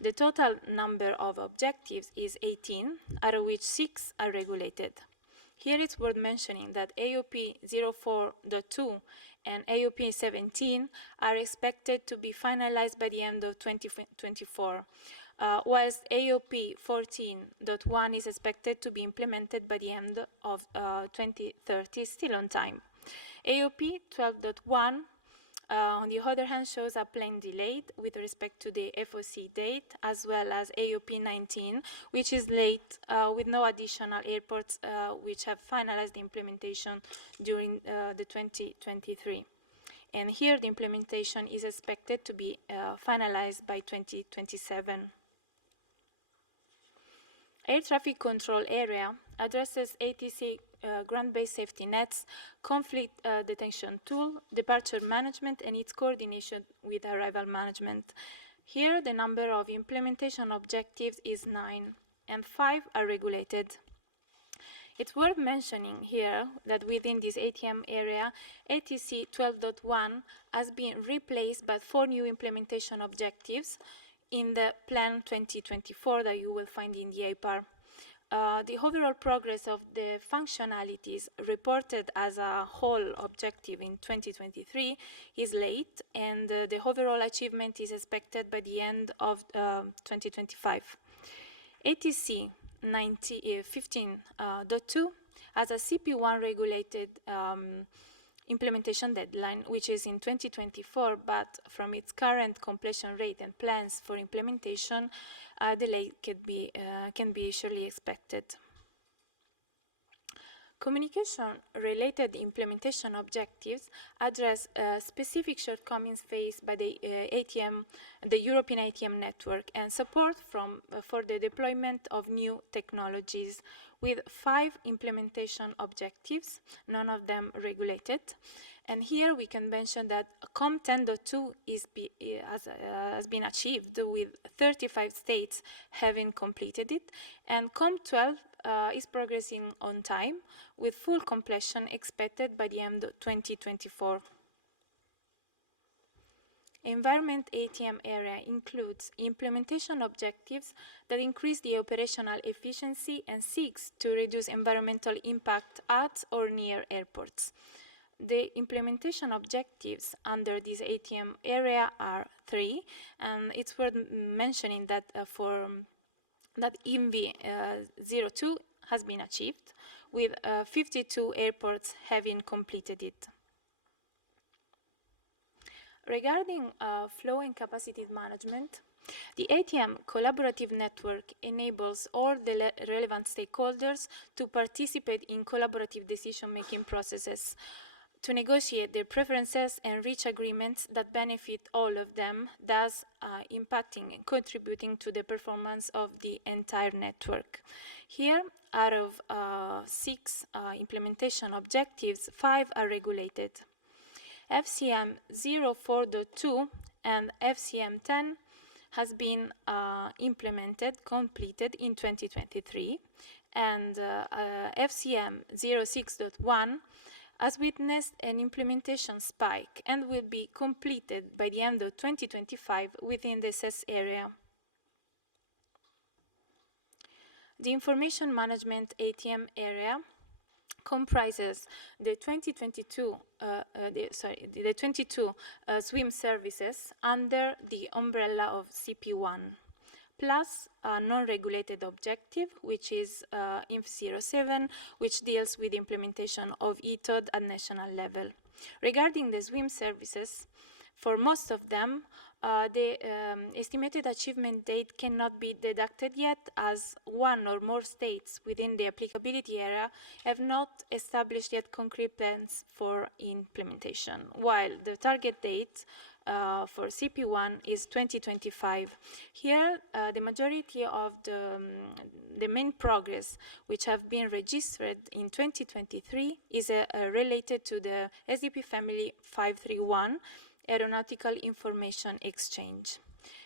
The total number of objectives is 18, out of which 6 are regulated. Here it's worth mentioning that AOP 04.2 and AOP 17 are expected to be finalized by the end of 2024, whilst AOP 14.1 is expected to be implemented by the end of 2030, still on time. AOP 12.1, on the other hand, shows a plane delayed with respect to the FOC date, as well as AOP 19, which is late with no additional airports which have finalized the implementation during the 2023. And here the implementation is expected to be finalized by 2027. Air traffic control area addresses ATC ground-based safety nets, conflict detection tool, departure management, and its coordination with arrival management. Here, the number of implementation objectives is 9, and 5 are regulated. It's worth mentioning here that within this ATM area, ATC 12.1 has been replaced by 4 new implementation objectives in the Plan 2024 that you will find in the IPAIR. The overall progress of the functionalities reported as a whole objective in 2023 is late, and the overall achievement is expected by the end of 2025. ATC 15.2 has a CP1 regulated implementation deadline, which is in 2024, but from its current completion rate and plans for implementation, a delay can be surely expected. Communication-related implementation objectives address specific shortcomings faced by the European ATM network, and support for the deployment of new technologies, with 5 implementation objectives, none of them regulated. And here we can mention that COM 10.2 has been achieved, with 35 states having completed it, and COM 12 is progressing on time, with full completion expected by the end of 2024. Environment ATM area includes implementation objectives that increase the operational efficiency and seeks to reduce environmental impact at or near airports. The implementation objectives under this ATM area are 3, and it's worth mentioning that that INVI 02 has been achieved, with 52 airports having completed it. Regarding flow and capacity management, the ATM collaborative network enables all the relevant stakeholders to participate in collaborative decision-making processes, to negotiate their preferences and reach agreements that benefit all of them, thus impacting and contributing to the performance of the entire network. Here, out of 6 implementation objectives, 5 are regulated. FCM 04.2 and FCM 10 has been completed in 2023, and FCM 06.1 has witnessed an implementation spike and will be completed by the end of 2025 within the SES area. The Information Management ATM area comprises the 22 swim services under the umbrella of CP1, plus a non-regulated objective, which is INF07, which deals with the implementation of ETOD at national level. Regarding the swim services, for most of them, the estimated achievement date cannot be deducted yet, as one or more states within the applicability area have not established yet concrete plans for implementation, while the target date for CP1 is 2025. Here, the majority of the main progress which have been registered in 2023 is related to the SDP family 531, Aeronautical Information Exchange.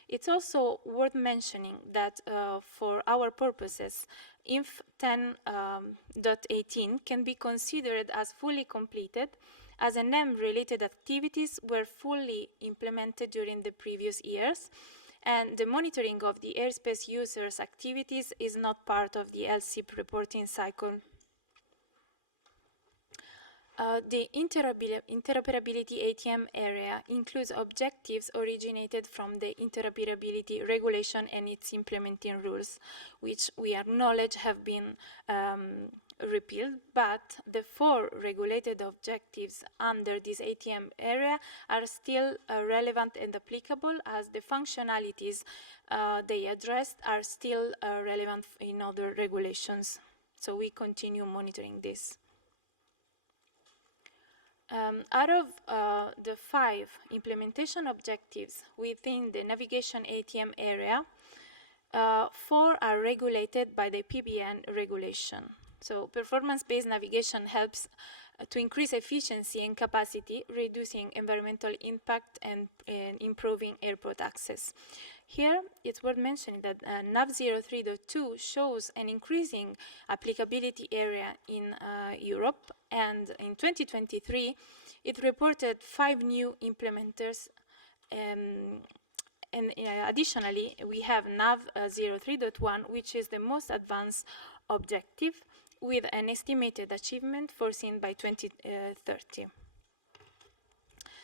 It's also worth mentioning that for our purposes, INF 10.18 can be considered as fully completed, as NM-related activities were fully implemented during the previous years, and the monitoring of the airspace users' activities is not part of the LSSIP reporting cycle. The interoperability ATM area includes objectives originated from the interoperability regulation and its implementing rules, which we acknowledge have been repealed, but the 4 regulated objectives under this ATM area are still relevant and applicable, as the functionalities they addressed are still relevant in other regulations. So we continue monitoring this. Out of the 5 implementation objectives within the navigation ATM area, 4 are regulated by the PBN regulation. So performance-based navigation helps to increase efficiency and capacity, reducing environmental impact and improving airport access. Here, it's worth mentioning that NAV 03.2 shows an increasing applicability area in Europe, and in 2023, it reported 5 new implementers, and additionally, we have NAV 03.1, which is the most advanced objective, with an estimated achievement foreseen by 2030.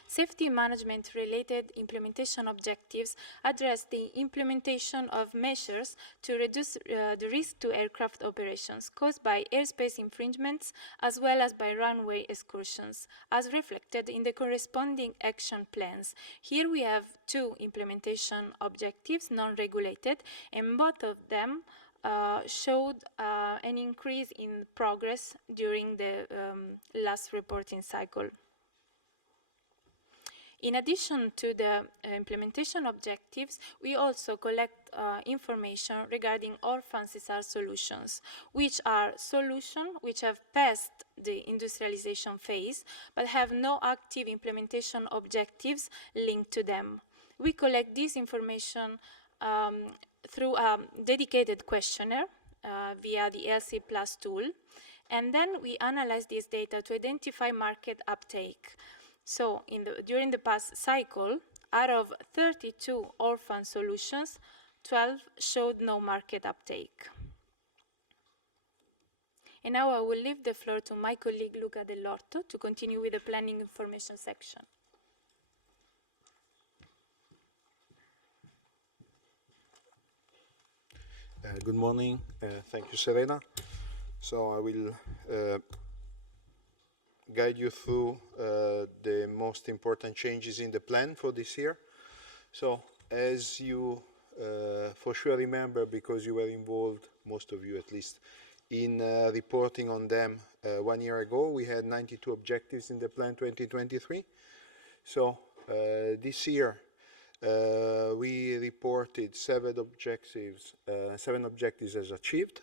Safety management-related implementation objectives address the implementation of measures to reduce the risk to aircraft operations caused by airspace infringements, as well as by runway excursions, as reflected in the corresponding action plans. Here we have 2 implementation objectives, non-regulated, and both of them showed an increase in progress during the last reporting cycle. In addition to the implementation objectives, we also collect information regarding orphan SESAR solutions, which are solutions which have passed the industrialization phase but have no active implementation objectives linked to them. We collect this information through a dedicated questionnaire via the LC Plus tool, and then we analyze this data to identify market uptake. So during the past cycle, out of 32 orphan solutions, 12 showed no market uptake. And now I will leave the floor to my colleague Luca Dell'Orto to continue with the planning information section. Good morning. Thank you, Serena. So I will guide you through the most important changes in the plan for this year. So as you for sure remember, because you were involved, most of you at least, in reporting on them 1 year ago, we had 92 objectives in the plan 2023. So this year we reported 7 objectives as achieved,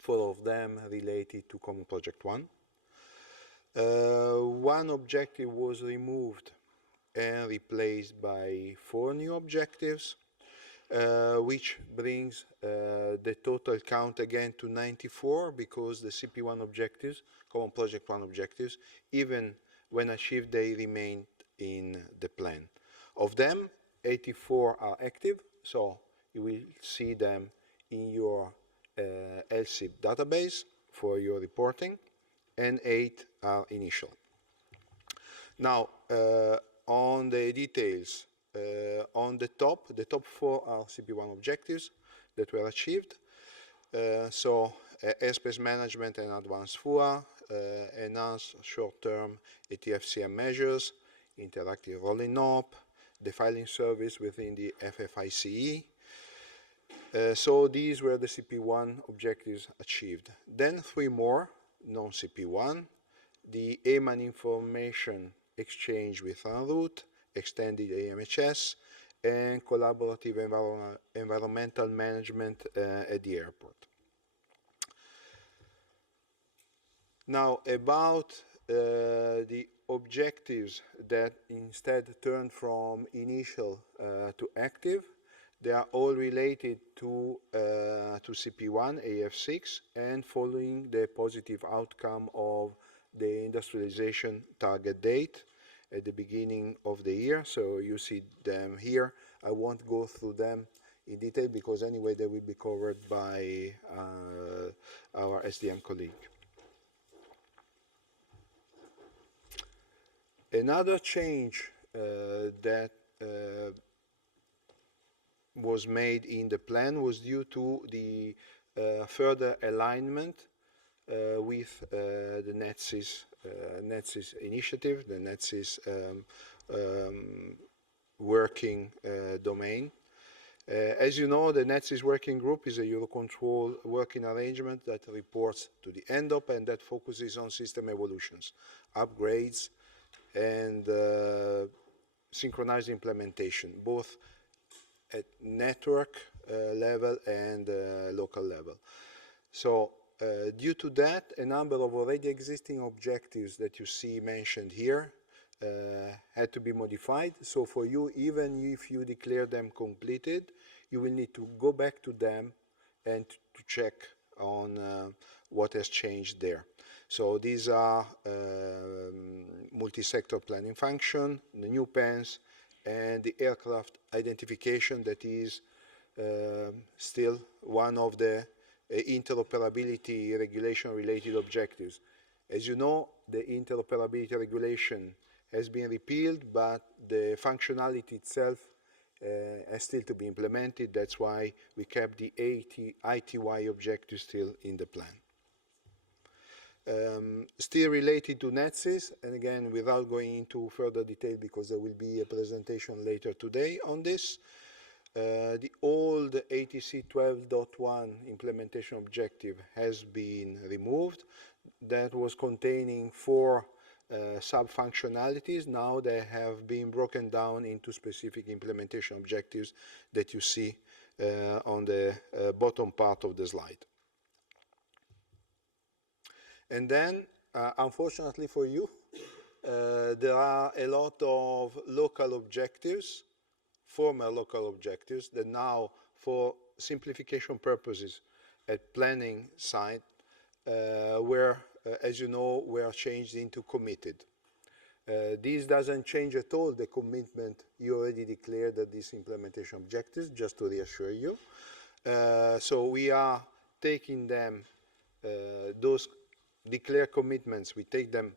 4 of them related to Common Project 1. One objective was removed and replaced by 4 new objectives, which brings the total count again to 94, because the CP1 objectives, Common Project 1 objectives, even when achieved, they remained in the plan. Of them, 84 are active, so you will see them in your LSSIP database for your reporting, and 8 are initial. Now, on the details, on the top 4 are CP1 objectives that were achieved. Airspace management and advanced FUA, enhanced short-term ATF-CM measures, interactive rolling up, the filing service within the FF-ICE. So these were the CP1 objectives achieved. Then 3 more, non-CP1, the AMAN information exchange with en route, extended AMHS, and collaborative environmental management at the airport. Now, about the objectives that instead turned from initial to active, they are all related to CP1, AF6, and following the positive outcome of the industrialization target date at the beginning of the year. So you see them here. I won't go through them in detail because anyway they will be covered by our SDM colleague. Another change that was made in the plan was due to the further alignment with the NETSIS initiative, the NETSIS working domain. As you know, the NETSIS working group is a EUROCONTROL working arrangement that reports to the ENDOP and that focuses on system evolutions, upgrades, and synchronized implementation, both at network level and local level. So due to that, a number of already existing objectives that you see mentioned here had to be modified. So for you, even if you declare them completed, you will need to go back to them and to check on what has changed there. So these are multi-sector planning function, the new PANS, and the aircraft identification that is still one of the interoperability regulation-related objectives. As you know, the interoperability regulation has been repealed, but the functionality itself has still to be implemented. That's why we kept the ITY objective still in the plan. Still related to NETSIS, and again, without going into further detail because there will be a presentation later today on this, the old ATC 12.1 implementation objective has been removed. That was containing 4 sub-functionalities. Now they have been broken down into specific implementation objectives that you see on the bottom part of the slide. And then, unfortunately for you, there are a lot of local objectives, former local objectives, that now, for simplification purposes at planning side, were, as you know, were changed into committed. This doesn't change at all the commitment you already declared at these implementation objectives, just to reassure you. So we are taking them, those declared commitments, we take them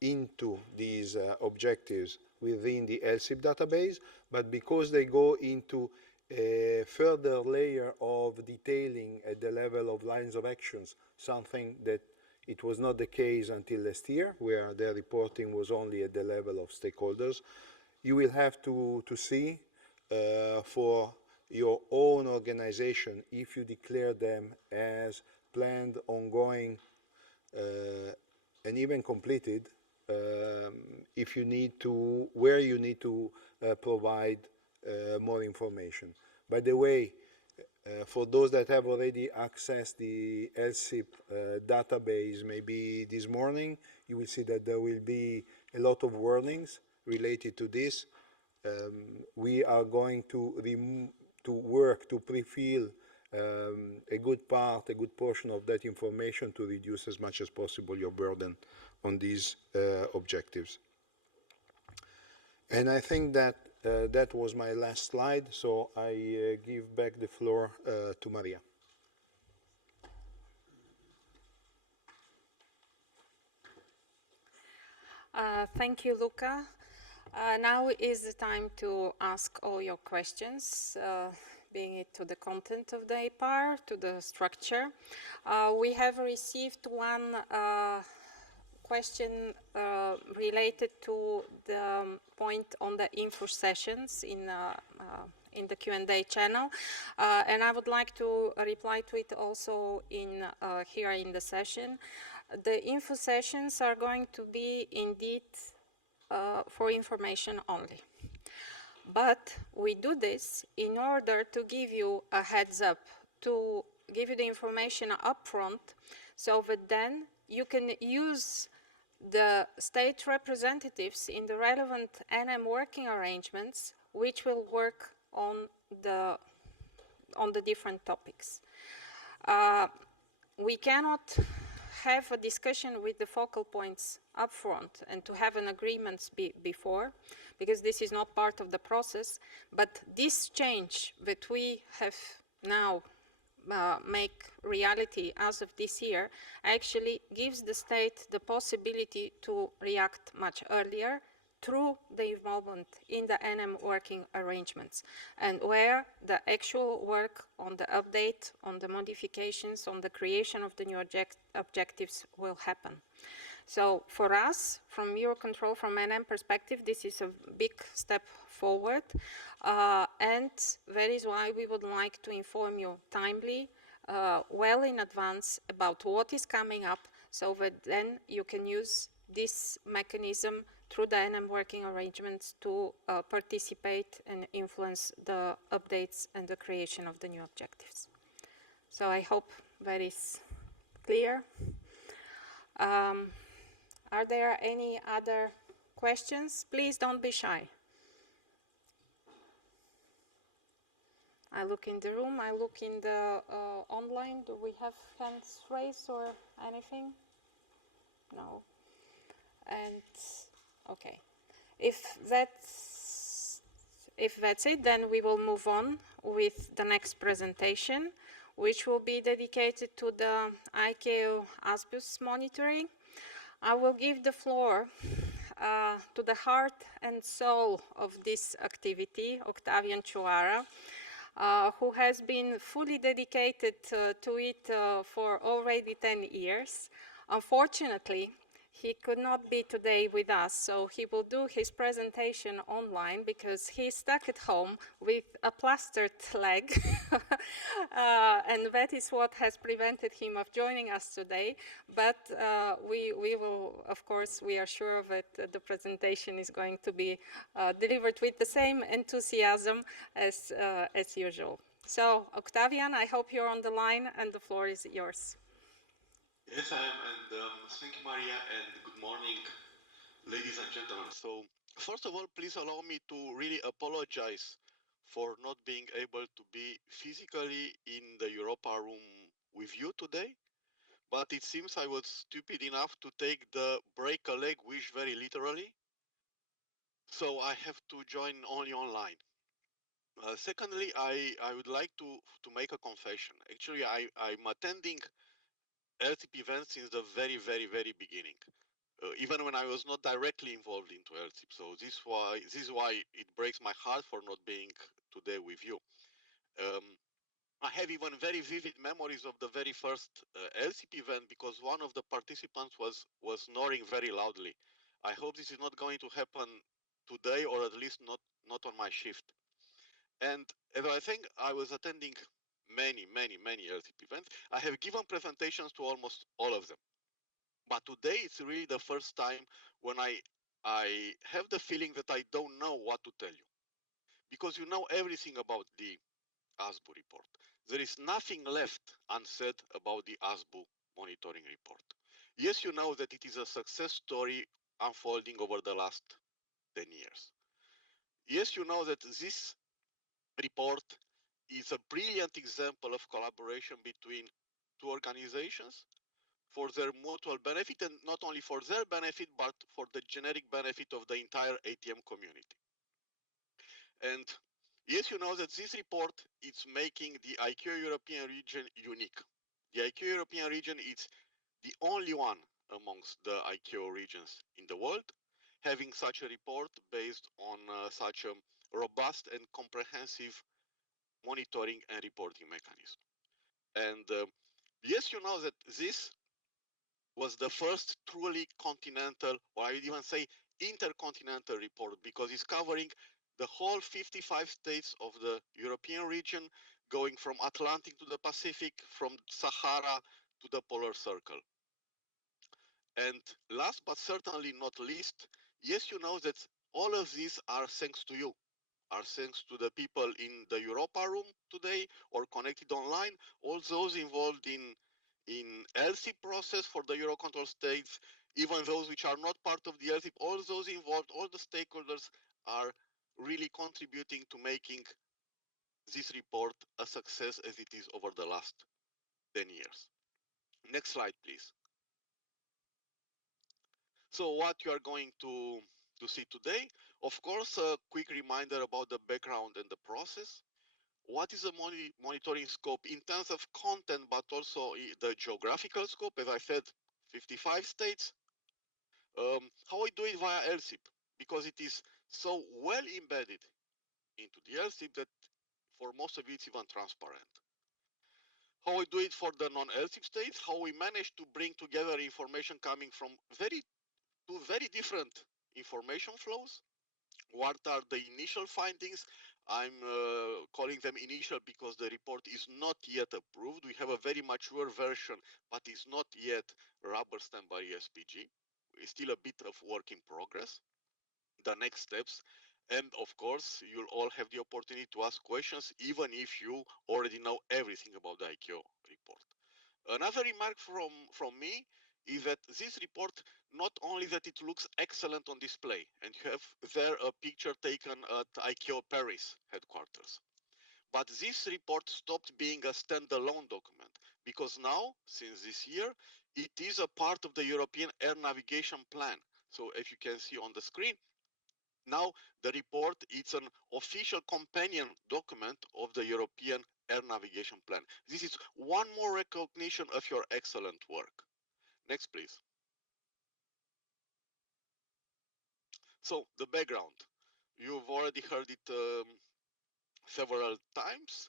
into these objectives within the LSSIP database, but because they go into a further layer of detailing at the level of lines of actions, something that it was not the case until last year, where the reporting was only at the level of stakeholders, you will have to see for your own organization, if you declare them as planned, ongoing, and even completed, if you need to, where you need to provide more information. By the way, For those that have already accessed the LSSIP database, maybe this morning, you will see that there will be a lot of warnings related to this. We are going to work to pre-fill a good portion of that information to reduce as much as possible your burden on these objectives. And I think that that was my last slide, so I give back the floor to Maria. Thank you, Luca. Now is the time to ask all your questions, being it to the content of the EPAIR, to the structure. We have received one question related to the point on the info sessions in the Q&A channel, and I would like to reply to it also in here in the session. The info sessions are going to be indeed for information only. But we do this in order to give you a heads up, to give you the information up front, so that then you can use the state representatives in the relevant NM working arrangements, which will work on the different topics. We cannot have a discussion with the focal points up front and to have an agreement before, because this is not part of the process. But this change that we have now make reality as of this year actually gives the state the possibility to react much earlier through the involvement in the NM working arrangements, and where the actual work on the update, on the modifications, on the creation of the new objectives will happen. So for us, from EUROCONTROL, from NM perspective, this is a big step forward, and that is why we would like to inform you timely, well in advance, about what is coming up, so that then you can use this mechanism through the NM working arrangements to participate and influence the updates and the creation of the new objectives. So I hope that is clear. Are there any other questions? Please don't be shy. I look in the room, I look in the online. Do we have hands raised or anything? No. And okay, if that's it, then we will move on with the next presentation, which will be dedicated to the ICAO ASBUs monitoring. I will give the floor to the heart and soul of this activity, Octavian Ciuara, who has been fully dedicated to it for already 10 years. Unfortunately, he could not be today with us, so he will do his presentation online because he's stuck at home with a plastered leg, and that is what has prevented him of joining us today. But we will, of course, we are sure that the presentation is going to be delivered with the same enthusiasm as usual. So, Octavian, I hope you're on the line, and the floor is yours. Yes, I am, and thank you, Maria, and good morning, ladies and gentlemen. So, first of all, please allow me to really apologize for not being able to be physically in the Europa room with you today, but it seems I was stupid enough to take the break a leg wish very literally, so I have to join only online. Secondly, I would like to make a confession. Actually, I'm attending LSSIP events since the very beginning, even when I was not directly involved into LSSIP. So this is why it breaks my heart for not being today with you. I have even very vivid memories of the very first LSSIP event, because one of the participants was snoring very loudly. I hope this is not going to happen today, or at least not on my shift. And as I think I was attending many LSSIP events, I have given presentations to almost all of them. But today it's really the first time when I have the feeling that I don't know what to tell you, because you know everything about the ASBU report. there is nothing left unsaid about the ASBU monitoring report. Yes, you know that it is a success story unfolding over the last 10 years. Yes, you know that this report is a brilliant example of collaboration between two organizations for their mutual benefit, and not only for their benefit, but for the generic benefit of the entire ATM community. And yes, you know that this report is making the ICAO European region unique. The ICAO European region is the only one amongst the ICAO regions in the world having such a report based on such a robust and comprehensive monitoring and reporting mechanism. And yes, you know that this was the first truly continental, or I would even say intercontinental report, because it's covering the whole 55 states of the European region, going from Atlantic to the Pacific, from Sahara to the Polar Circle. And last but certainly not least, yes, you know that all of these are thanks to you, are thanks to the people in the Europa room today or connected online, all those involved in LSIP process for the Eurocontrol states, even those which are not part of the LSIP, all those involved, all the stakeholders are really contributing to making this report a success as it is over the last 10 years. Next slide, please. So what you are going to see today, of course, a quick reminder about the background and the process. What is the monitoring scope in terms of content, but also the geographical scope? As I said, 55 states. How we do it via LSIP, because it is so well embedded into the LSIP that for most of it, it's even transparent. How we do it for the non-LSIP states, how we manage to bring together information coming from two very different information flows. What are the initial findings? I'm calling them initial because the report is not yet approved. We have a very mature version, but it's not yet rubber stamped by ESPG. It's still a bit of work in progress. The next steps, and of course, you'll all have the opportunity to ask questions, even if you already know everything about the ICAO report. Another remark from me is that this report, not only that it looks excellent on display, and you have there a picture taken at ICAO Paris headquarters, but this report stopped being a standalone document, because now, since this year, it is a part of the European Air Navigation Plan. So if you can see on the screen, now the report is an official companion document of the European Air Navigation Plan. This is one more recognition of your excellent work. Next, please. So the background, you've already heard it several times.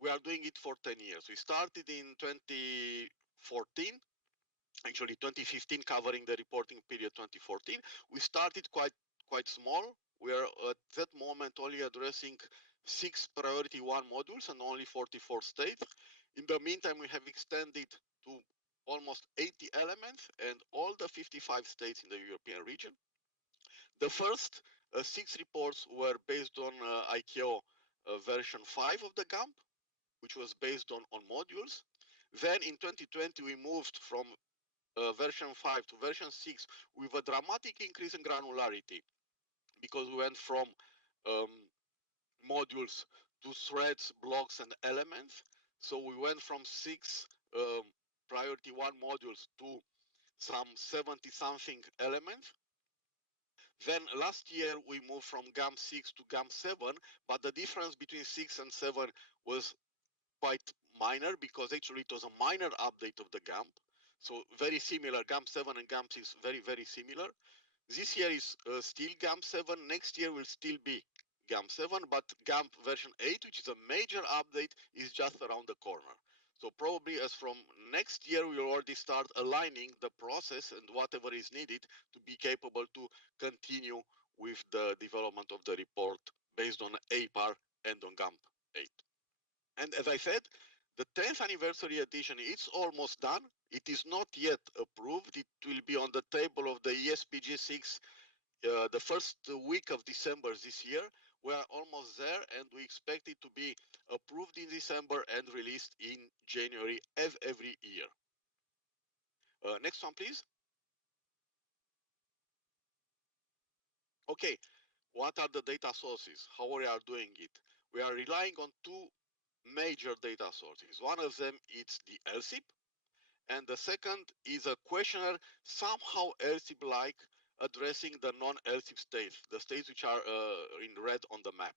We are doing it for 10 years. We started in 2014, actually 2015, covering the reporting period 2014. We started quite small. We are at that moment only addressing 6 priority 1 modules and only 44 states. In the meantime, we have extended to almost 80 elements and all the 55 states in the European region. The first 6 reports were based on ICAO version 5 of the GAMP, which was based on modules. Then in 2020, we moved from version 5 to version 6 with a dramatic increase in granularity, because we went from modules to threads, blocks, and elements. So we went from 6 priority 1 modules to some 70-something elements. Then last year we moved from GAMP 6 to GAMP 7, but the difference between 6 and 7 was quite minor, because actually it was a minor update of the GAMP. So very similar, GAMP 7 and GAMP 6, very similar. This year is still GAMP 7. Next year will still be GAMP 7, but GAMP version 8, which is a major update, is just around the corner. So probably as from next year, we will already start aligning the process and whatever is needed to be capable to continue with the development of the report based on EPAIR and on GAMP 8. And as I said, the 10th anniversary edition, it's almost done. It is not yet approved. It will be on the table of the ESPG 6 the first week of December this year. We are almost there, and we expect it to be approved in December and released in January of every year. Next one, please. Okay, what are the data sources? How we are doing it? We are relying on two major data sources. One of them is the LSIP, and the second is a questionnaire, somehow LSIP-like, addressing the non-LSIP states, the states which are in red on the map.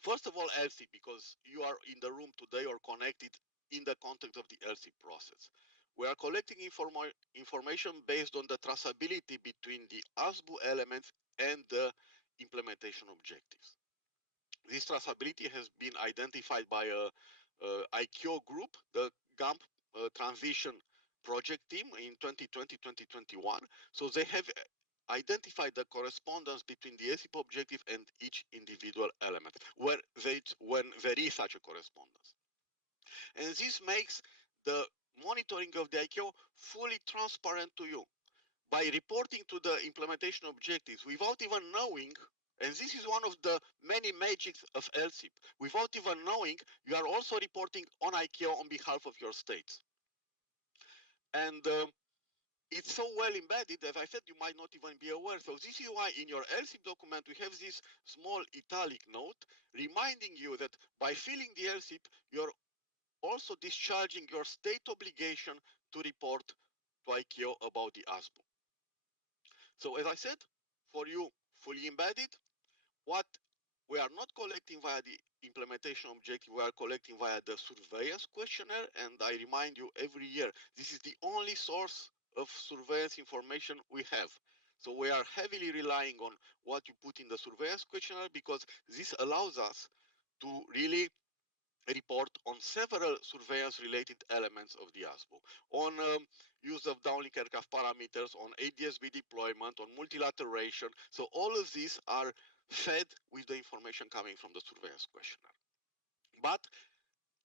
First of all, LSIP, because you are in the room today or connected in the context of the LSIP process. We are collecting information based on the traceability between the ASBU elements and the implementation objectives. This traceability has been identified by a ICAO group, the GAMP transition project team in 2020-2021. So they have identified the correspondence between the SEP objective and each individual element, when there is such a correspondence. And this makes the monitoring of the ICAO fully transparent to you. By reporting to the implementation objectives without even knowing, and this is one of the many magics of LSIP, without even knowing, you are also reporting on ICAO on behalf of your states. And it's so well embedded, as I said, you might not even be aware. So this is why in your LSIP document, we have this small italic note reminding you that by filling the LSIP, you're also discharging your state obligation to report to ICAO about the ASBU. So as I said, for you fully embedded, what we are not collecting via the implementation objective, we are collecting via the surveillance questionnaire. And I remind you every year, this is the only source of surveillance information we have. So we are heavily relying on what you put in the surveillance questionnaire, because this allows us to really report on several surveillance related elements of the ASBU, on use of downlink aircraft parameters, on ADSB deployment, on multilateration. So all of these are fed with the information coming from the surveillance questionnaire. But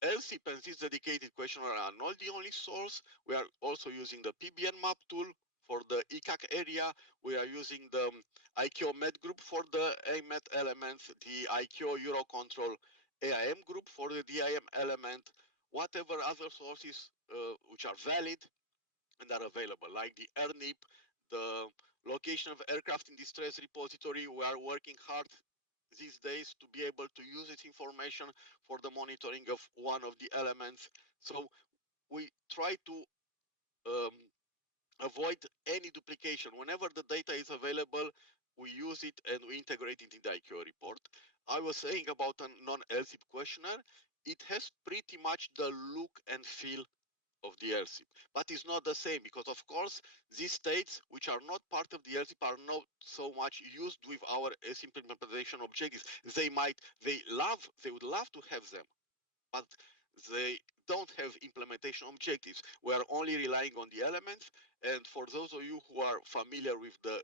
LSIP and this dedicated questionnaire are not the only source. We are also using the PBN map tool for the ECAC area. We are using the ICAO Med group for the AMET elements, the ICAO EUROCONTRol AIM group for the DIM element, whatever other sources which are valid and are available, like the ERNIP, the location of aircraft in distress repository. We are working hard these days to be able to use this information for the monitoring of one of the elements. So we try to avoid any duplication. Whenever the data is available, we use it and we integrate it in the ICAO report. I was saying about a non-LSIP questionnaire. It has pretty much the look and feel of the LSIP, but it's not the same, because of course these states which are not part of the LSIP are not so much used with our SIP implementation objectives. They would love to have them, but they don't have implementation objectives. We are only relying on the elements. And for those of you who are familiar with the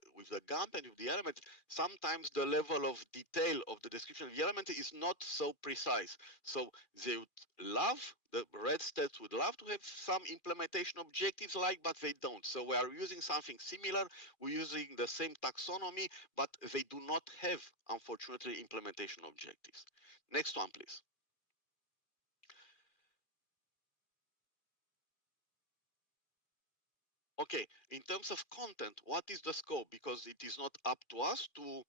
GAMP and with the elements, sometimes the level of detail of the description of the element is not so precise. So they would love, the red states would love to have some implementation objectives but they don't. So we are using something similar. We're using the same taxonomy, but they do not have, unfortunately, implementation objectives. Next one, please. Okay, in terms of content, what is the scope? Because it is not up to us to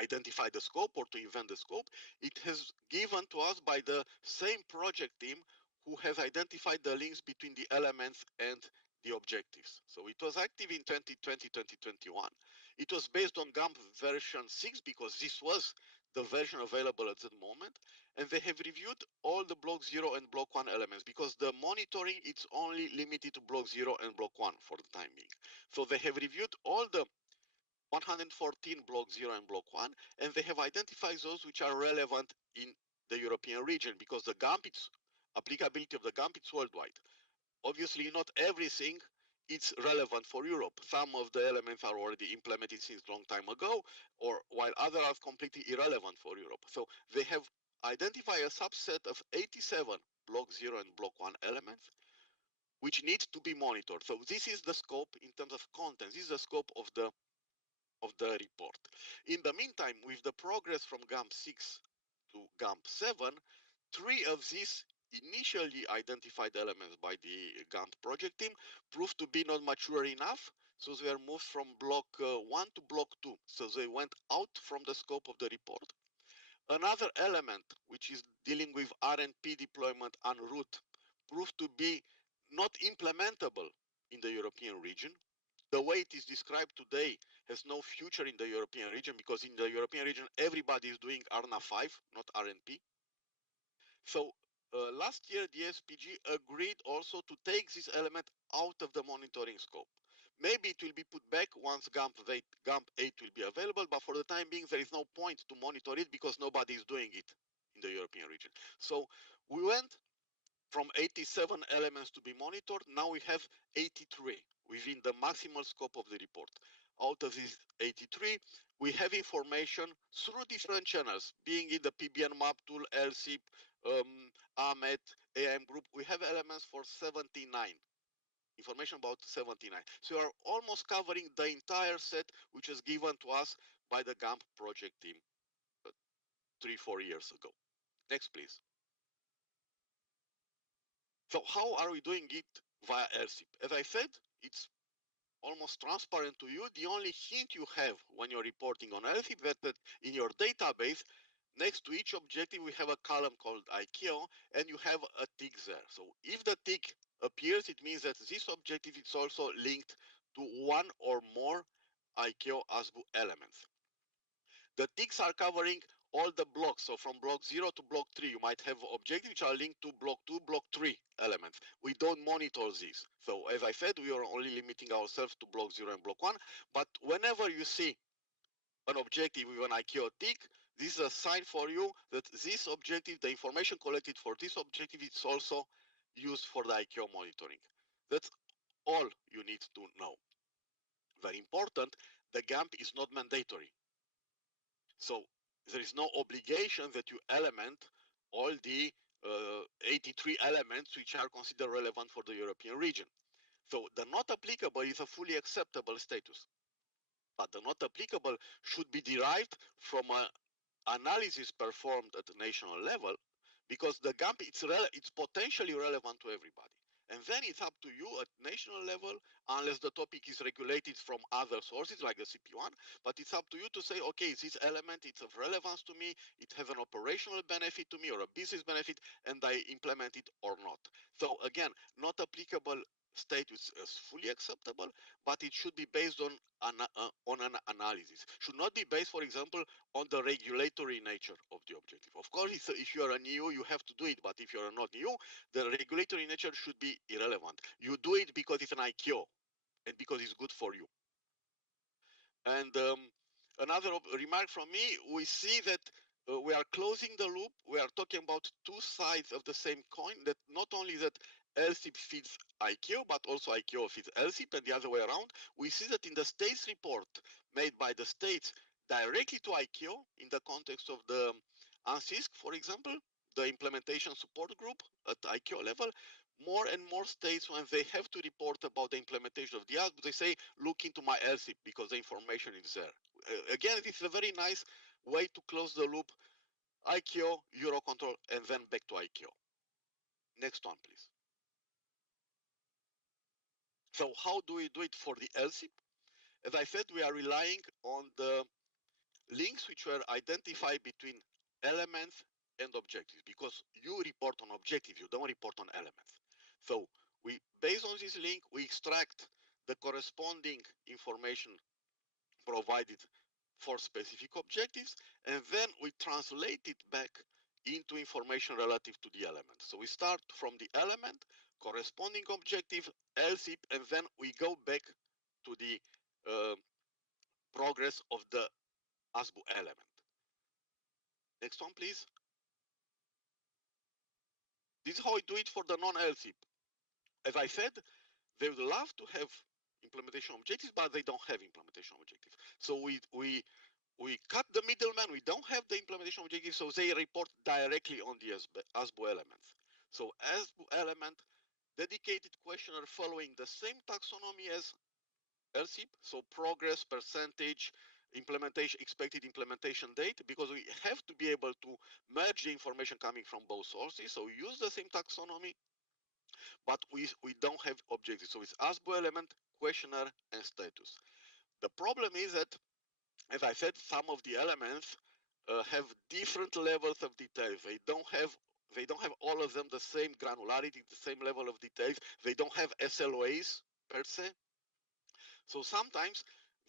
identify the scope or to invent the scope. It has given to us by the same project team who has identified the links between the elements and the objectives. So it was active in 2020, 2021. It was based on GAMP version 6, because this was the version available at that moment. And they have reviewed all the block 0 and block 1 elements, because the monitoring it's only limited to block 0 and block 1 for the time being. So they have reviewed all the 114 block 0 and block 1, and they have identified those which are relevant in the European region, because the GAMP, applicability of the GAMP, it's worldwide. Obviously, not everything is relevant for Europe. Some of the elements are already implemented since a long time ago, or while others are completely irrelevant for Europe. So they have identified a subset of 87 block 0 and block 1 elements which need to be monitored. So this is the scope in terms of content. This is the scope of the of the report. In the meantime, with the progress from GAMP 6 to GAMP 7, 3 of these initially identified elements by the GAMP project team proved to be not mature enough, so they were moved from block 1 to block 2, so they went out from the scope of the report. Another element, which is dealing with RNP deployment en route, proved to be not implementable in the European region. The way it is described today has no future in the European region, because in the European region, everybody is doing RNA5, not RNP. So last year, the SPG agreed also to take this element out of the monitoring scope. Maybe it will be put back once GAMP 8 will be available, but for the time being, there is no point to monitor it because nobody is doing it in the European region. So we went from 87 elements to be monitored. Now we have 83 within the maximal scope of the report. Out of these 83, we have information through different channels, being in the PBN map tool, LSSIP, AMET, AM group. We have elements for 79. Information about 79. So we are almost covering the entire set which was given to us by the GAMP project team 3-4 years ago. Next, please. So how are we doing it via LSSIP? As I said, it's almost transparent to you. The only hint you have when you're reporting on LSSIP is that in your database, next to each objective, we have a column called ICAO, and you have a tick there. So if the tick appears, it means that this objective is also linked to one or more ICAO ASBU elements. The ticks are covering all the blocks. So from block 0 to block 3, you might have objectives which are linked to block 2, block 3 elements. We don't monitor these. So as I said, we are only limiting ourselves to block 0 and block 1. But whenever you see an objective with an ICAO tick, this is a sign for you that this objective, the information collected for this objective, is also used for the ICAO monitoring. That's all you need to know. Very important, the GAMP is not mandatory. So there is no obligation that you element all the 83 elements which are considered relevant for the European region. So the not applicable is a fully acceptable status. But the not applicable should be derived from an analysis performed at the national level, because the GAMP it's potentially relevant to everybody. And then it's up to you at national level, unless the topic is regulated from other sources like the CP1, but it's up to you to say, okay, this element, it's of relevance to me, it has an operational benefit to me or a business benefit, and I implement it or not. So again, not applicable status is fully acceptable, but it should be based on an analysis. Should not be based, for example, on the regulatory nature of the objective. Of course, if you are a new, you have to do it, but if you are not new, the regulatory nature should be irrelevant. You do it because it's an ICAO and because it's good for you. And another remark from me, we see that we are closing the loop. We are talking about two sides of the same coin, that not only that LSSIP feeds ICAO, but also ICAO feeds LSSIP, and the other way around. We see that in the states report made by the states directly to ICAO in the context of the ANSYSC, for example, the implementation support group at ICAO level, more and more states, when they have to report about the implementation of the ASBU, they say, look into my LSSIP because the information is there. Again, this is a very nice way to close the loop, ICAO, EUROCONTRol, and then back to ICAO. Next one, please. So how do we do it for the LSSIP? As I said, we are relying on the links which were identified between elements and objectives, because you report on objectives, you don't report on elements. So we, based on this link, we extract the corresponding information provided for specific objectives, and then we translate it back into information relative to the element. So we start from the element, corresponding objective, LSSIP, and then we go back to the progress of the ASBU element. Next one, please. This is how we do it for the non-LSSIP. As I said, they would love to have implementation objectives, but they don't have implementation objectives. So we cut the middleman. We don't have the implementation objective, so they report directly on the ASBU elements. So ASBU element, dedicated questionnaire following the same taxonomy as LSSIP, so progress, percentage, expected implementation date, because we have to be able to merge the information coming from both sources. So we use the same taxonomy, but we don't have objectives. So it's ASBU element, questionnaire, and status. The problem is that, as I said, some of the elements have different levels of details. They don't have all of them the same granularity, the same level of details. They don't have SLOAs per se. So sometimes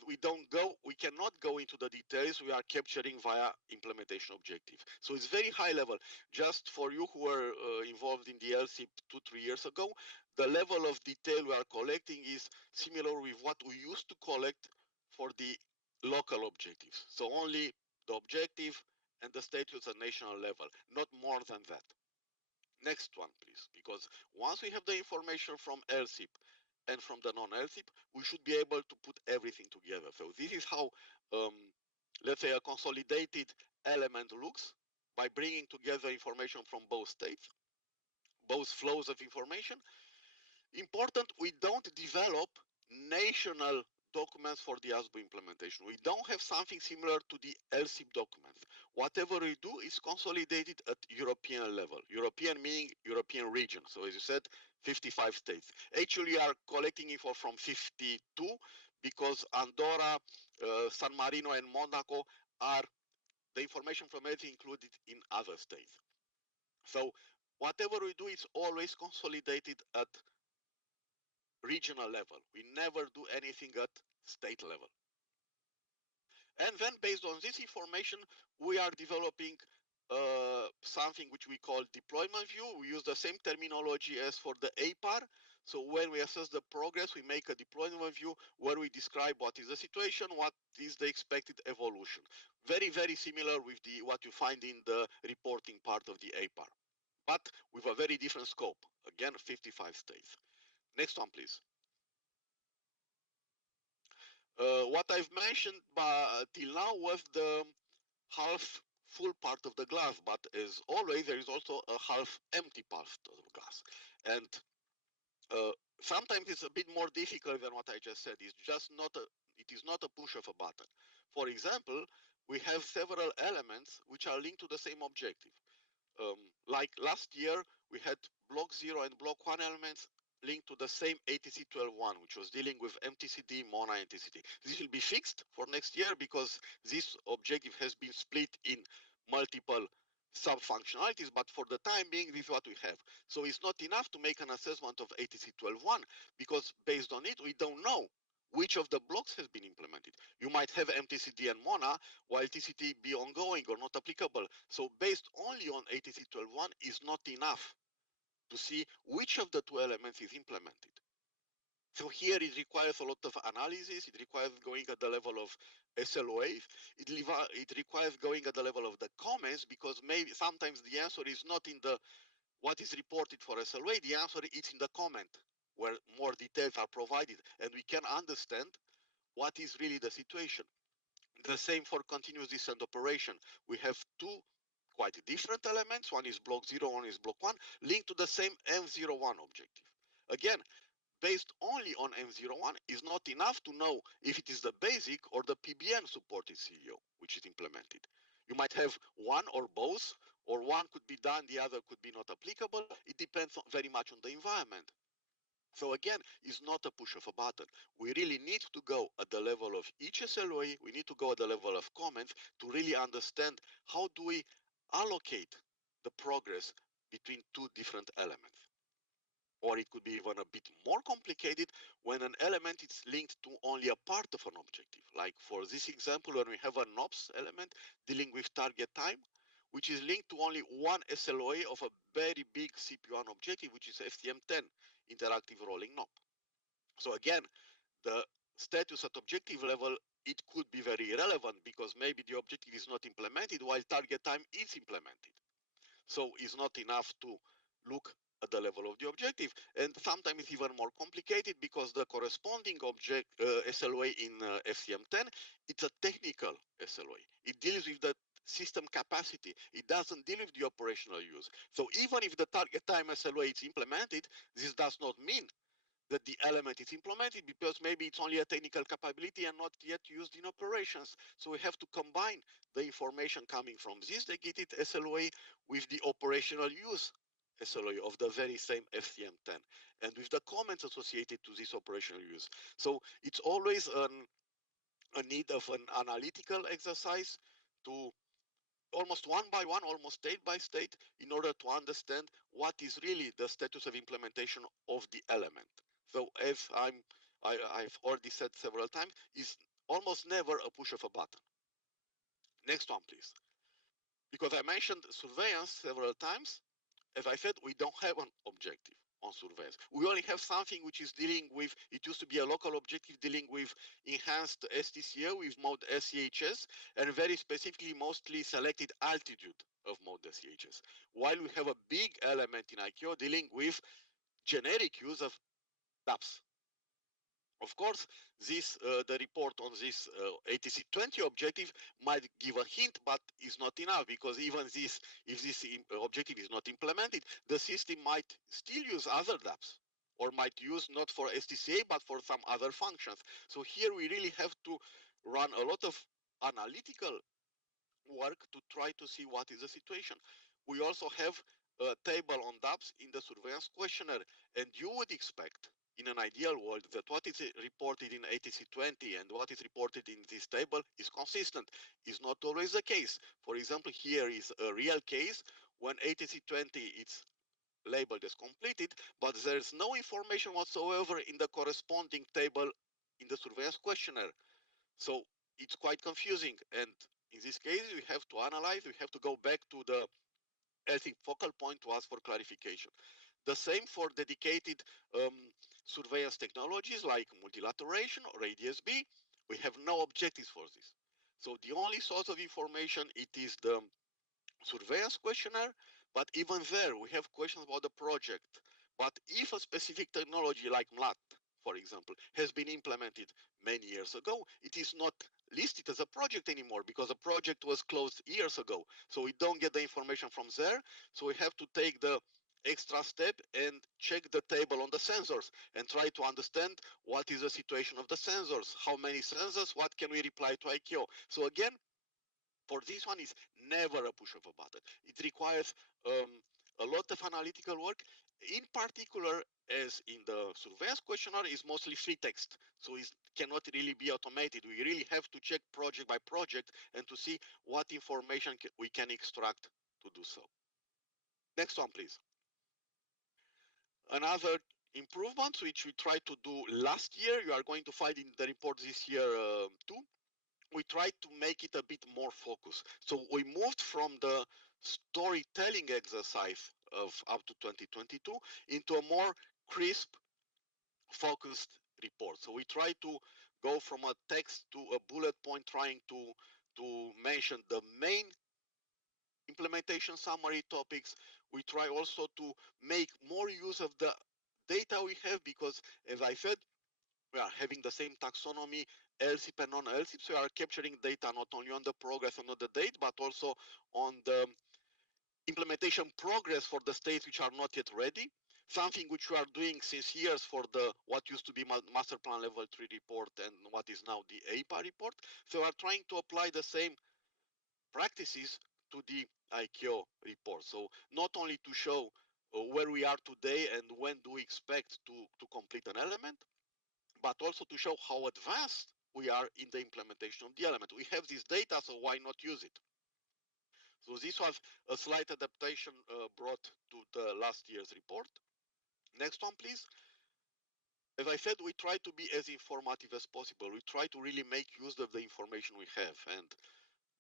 we cannot go into the details we are capturing via implementation objective. So it's very high level. Just for you who were involved in the LSIP 2-3 years ago, the level of detail we are collecting is similar with what we used to collect for the local objectives. So only the objective and the status at national level, not more than that. Next one, please, because once we have the information from LSIP and from the non-LSIP, we should be able to put everything together. So this is how, let's say, a consolidated element looks, by bringing together information from both states, both flows of information. Important, we don't develop national documents for the ASBU implementation. We don't have something similar to the LSIP documents. Whatever we do is consolidated at European level. European meaning European region. So as you said, 55 states. Actually, we are collecting info from 52 because Andorra, San Marino, and Monaco are the information from everything included in other states. So whatever we do is always consolidated at regional level. We never do anything at state level. And then based on this information, we are developing something which we call deployment view. We use the same terminology as for the EPAIR. So when we assess the progress, we make a deployment view where we describe what is the situation, what is the expected evolution. Very, very similar with what you find in the reporting part of the EPAIR, but with a very different scope. Again, 55 states. Next one, please. What I've mentioned till now was the half full part of the glass, but as always, there is also a half empty part of the glass. And sometimes it's a bit more difficult than what I just said. It's just not it is not a push of a button. For example, we have several elements which are linked to the same objective. Like last year, we had block 0 and block 1 elements linked to the same ATC 12.1, which was dealing with MTCD, MONA, and TCD. This will be fixed for next year because this objective has been split in multiple sub-functionalities, but for the time being, this is what we have. So it's not enough to make an assessment of ATC 12.1 because based on it, we don't know which of the blocks has been implemented. You might have MTCD and MONA, while TCD be ongoing or not applicable. So based only on ATC 12.1 is not enough to see which of the two elements is implemented. So here it requires a lot of analysis. It requires going at the level of SLOAs. It requires going at the level of the comments because maybe sometimes the answer is not in the what is reported for SLOA. The answer is in the comment where more details are provided and we can understand what is really the situation. The same for continuous descent operation. We have two quite different elements. One is block 0, one is block 1, linked to the same M01 objective. Again, based only on M01 is not enough to know if it is the basic or the PBN supported CDO which is implemented. You might have one or both, or one could be done, the other could be not applicable. It depends very much on the environment. So again, it's not a push of a button. We really need to go at the level of each SLOA. We need to go at the level of comments to really understand how do we allocate the progress between two different elements. Or it could be even a bit more complicated when an element is linked to only a part of an objective. Like for this example, when we have an ops element dealing with target time, which is linked to only one SLOA of a very big CP1 objective, which is FTM10, interactive rolling knob. So again, the status at objective level, it could be very irrelevant because maybe the objective is not implemented while target time is implemented. So it's not enough to look at the level of the objective. And sometimes it's even more complicated because the corresponding SLOA in FCM10, it's a technical SLOA. It deals with the system capacity. It doesn't deal with the operational use. So even if the target time SLOA is implemented, this does not mean that the element is implemented, because maybe it's only a technical capability and not yet used in operations. So we have to combine the information coming from this dedicated SLOA with the operational use SLOA of the very same FCM10 and with the comments associated to this operational use. So it's always a need of an analytical exercise to almost one by one, almost state by state, in order to understand what is really the status of implementation of the element. So as I've already said several times, is almost never a push of a button. Next one, please. Because I mentioned surveillance several times, as I said, we don't have an objective on surveillance. We only have something which is dealing with, it used to be a local objective dealing with enhanced STCO with mode SEHS, and very specifically mostly selected altitude of mode SEHS. While we have a big element in ICAO dealing with generic use of DAPS. Of course, this the report on this ATC 20 objective might give a hint, but is not enough, because even this, if this objective is not implemented, the system might still use other DAPs, or might use not for STCA but for some other functions. So here we really have to run a lot of analytical work to try to see what is the situation. We also have a table on DAPs in the surveillance questionnaire, and you would expect in an ideal world that what is reported in ATC 20 and what is reported in this table is consistent. Is not always the case. For example, here is a real case when ATC 20 is labeled as completed, but there's no information whatsoever in the corresponding table in the surveillance questionnaire. So it's quite confusing, and in this case we have to analyze, we have to go back to the LSSIP focal point to ask for clarification. The same for dedicated surveillance technologies like multilateration or ADSB. We have no objectives for this. So the only source of information, it is the surveillance questionnaire, but even there we have questions about the project. But if a specific technology like MLAT, for example, has been implemented many years ago, it is not listed as a project anymore because the project was closed years ago. So we don't get the information from there. So we have to take the extra step and check the table on the sensors and try to understand what is the situation of the sensors, how many sensors, what can we reply to ICAO. So again, for this one is never a push of a button. It requires a lot of analytical work, in particular as in the surveillance questionnaire is mostly free text, so it cannot really be automated. We really have to check project by project and to see what information we can extract to do so. Next one, please. Another improvement which we tried to do last year, you are going to find in the report this year too. We tried to make it a bit more focused. So we moved from the storytelling exercise of up to 2022 into a more crisp, focused report. So we try to go from a text to a bullet point, trying to mention the main implementation summary topics. We try also to make more use of the data we have, because as I said, we are having the same taxonomy, LSIP and non-LSIP, so we are capturing data not only on the progress and on the date, but also on the implementation progress for the states which are not yet ready, something which we are doing since years for the what used to be master plan level 3 report and what is now the EPAIR report. So we are trying to apply the same practices to the ICAO report. So not only to show where we are today and when do we expect to complete an element, but also to show how advanced we are in the implementation of the element. We have this data, so why not use it? So this was a slight adaptation brought to the last year's report. Next one, please. As I said, we try to be as informative as possible. We try to really make use of the information we have, and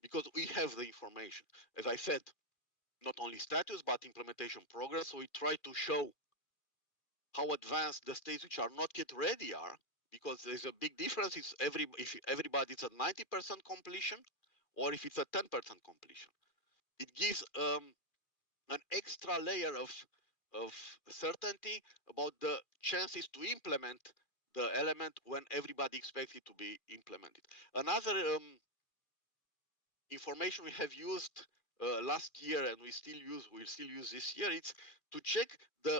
because we have the information. As I said, not only status, but implementation progress. So we try to show how advanced the states which are not yet ready are, because there's a big difference if everybody's at 90% completion or if it's a 10% completion. It gives an extra layer of certainty about the chances to implement the element when everybody expects it to be implemented. Another information we have used last year and we still use this year, it's to check the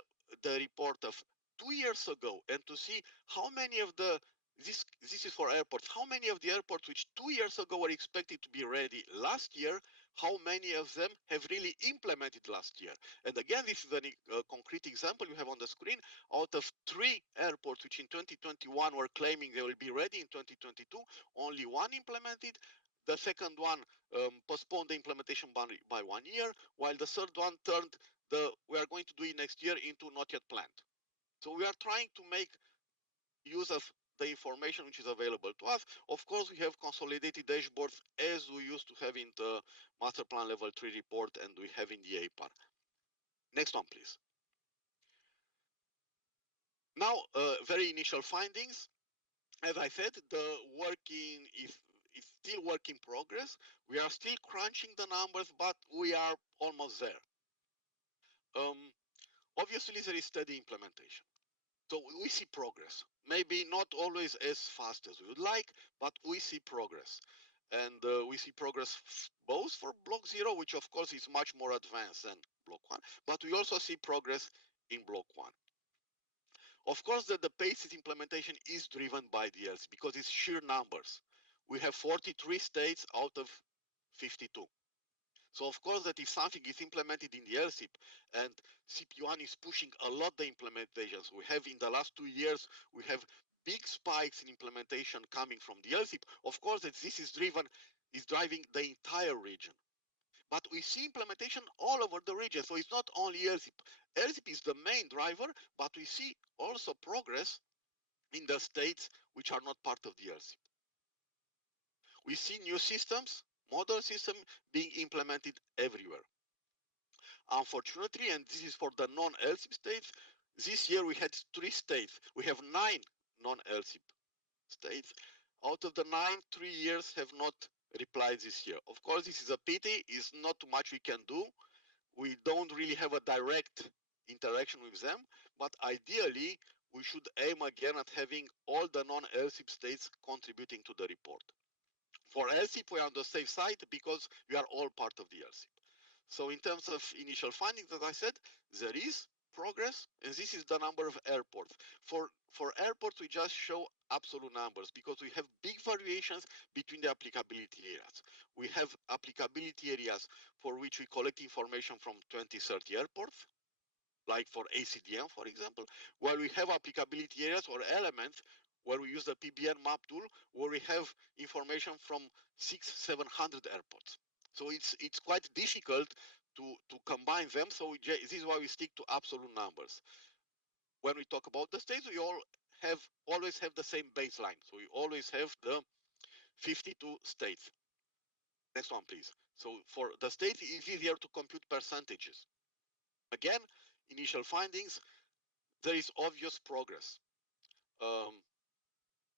report of 2 years ago and to see how many of this is for airports, how many of the airports which 2 years ago were expected to be ready last year, how many of them have really implemented last year. And again, this is a concrete example you have on the screen. Out of 3 airports which in 2021 were claiming they will be ready in 2022, only 1 implemented. The second one postponed the implementation by 1 year, while the third one turned we are going to do it next year into not yet planned. So we are trying to make use of the information which is available to us. Of course, we have consolidated dashboards as we used to have in the master plan level 3 report and we have in the EPAIR. Next one, please. Now, very initial findings. As I said, the working is still work in progress. We are still crunching the numbers, but we are almost there. Obviously, there is steady implementation. So we see progress. Maybe not always as fast as we would like, but we see progress. And we see progress both for block 0, which of course is much more advanced than block 1, but we also see progress in block 1. Of course, the pace of implementation is driven by the ELSIP because it's sheer numbers. We have 43 states out of 52. So of course that if something is implemented in the LSIP and CP1 is pushing a lot the implementations, we have in the last 2 years, we have big spikes in implementation coming from the LSIP. Of course that this is driving the entire region. But we see implementation all over the region. So it's not only LSIP. LSIP is the main driver, but we see also progress in the states which are not part of the LSIP. We see new systems, model system being implemented everywhere. Unfortunately, and this is for the non-LSIP states, this year we had 3 states. We have 9 non-LSIP states. Out of the 9, 3 years have not replied this year. Of course, this is a pity. It's not too much we can do. We don't really have a direct interaction with them, but ideally, we should aim again at having all the non-LSIP states contributing to the report. For LSIP, we are on the safe side because we are all part of the LSIP. So in terms of initial findings, as I said, there is progress, and this is the number of airports. For airports, we just show absolute numbers because we have big variations between the applicability areas. We have applicability areas for which we collect information from 20, 30 airports, like for ACDM, for example, while we have applicability areas or elements where we use the PBN map tool, where we have information from 600, 700 airports. So it's quite difficult to combine them. So this is why we stick to absolute numbers. When we talk about the states, we always have the same baseline. So we always have the 52 states. Next one, please. So for the states, it's easier to compute percentages. Again, initial findings, there is obvious progress.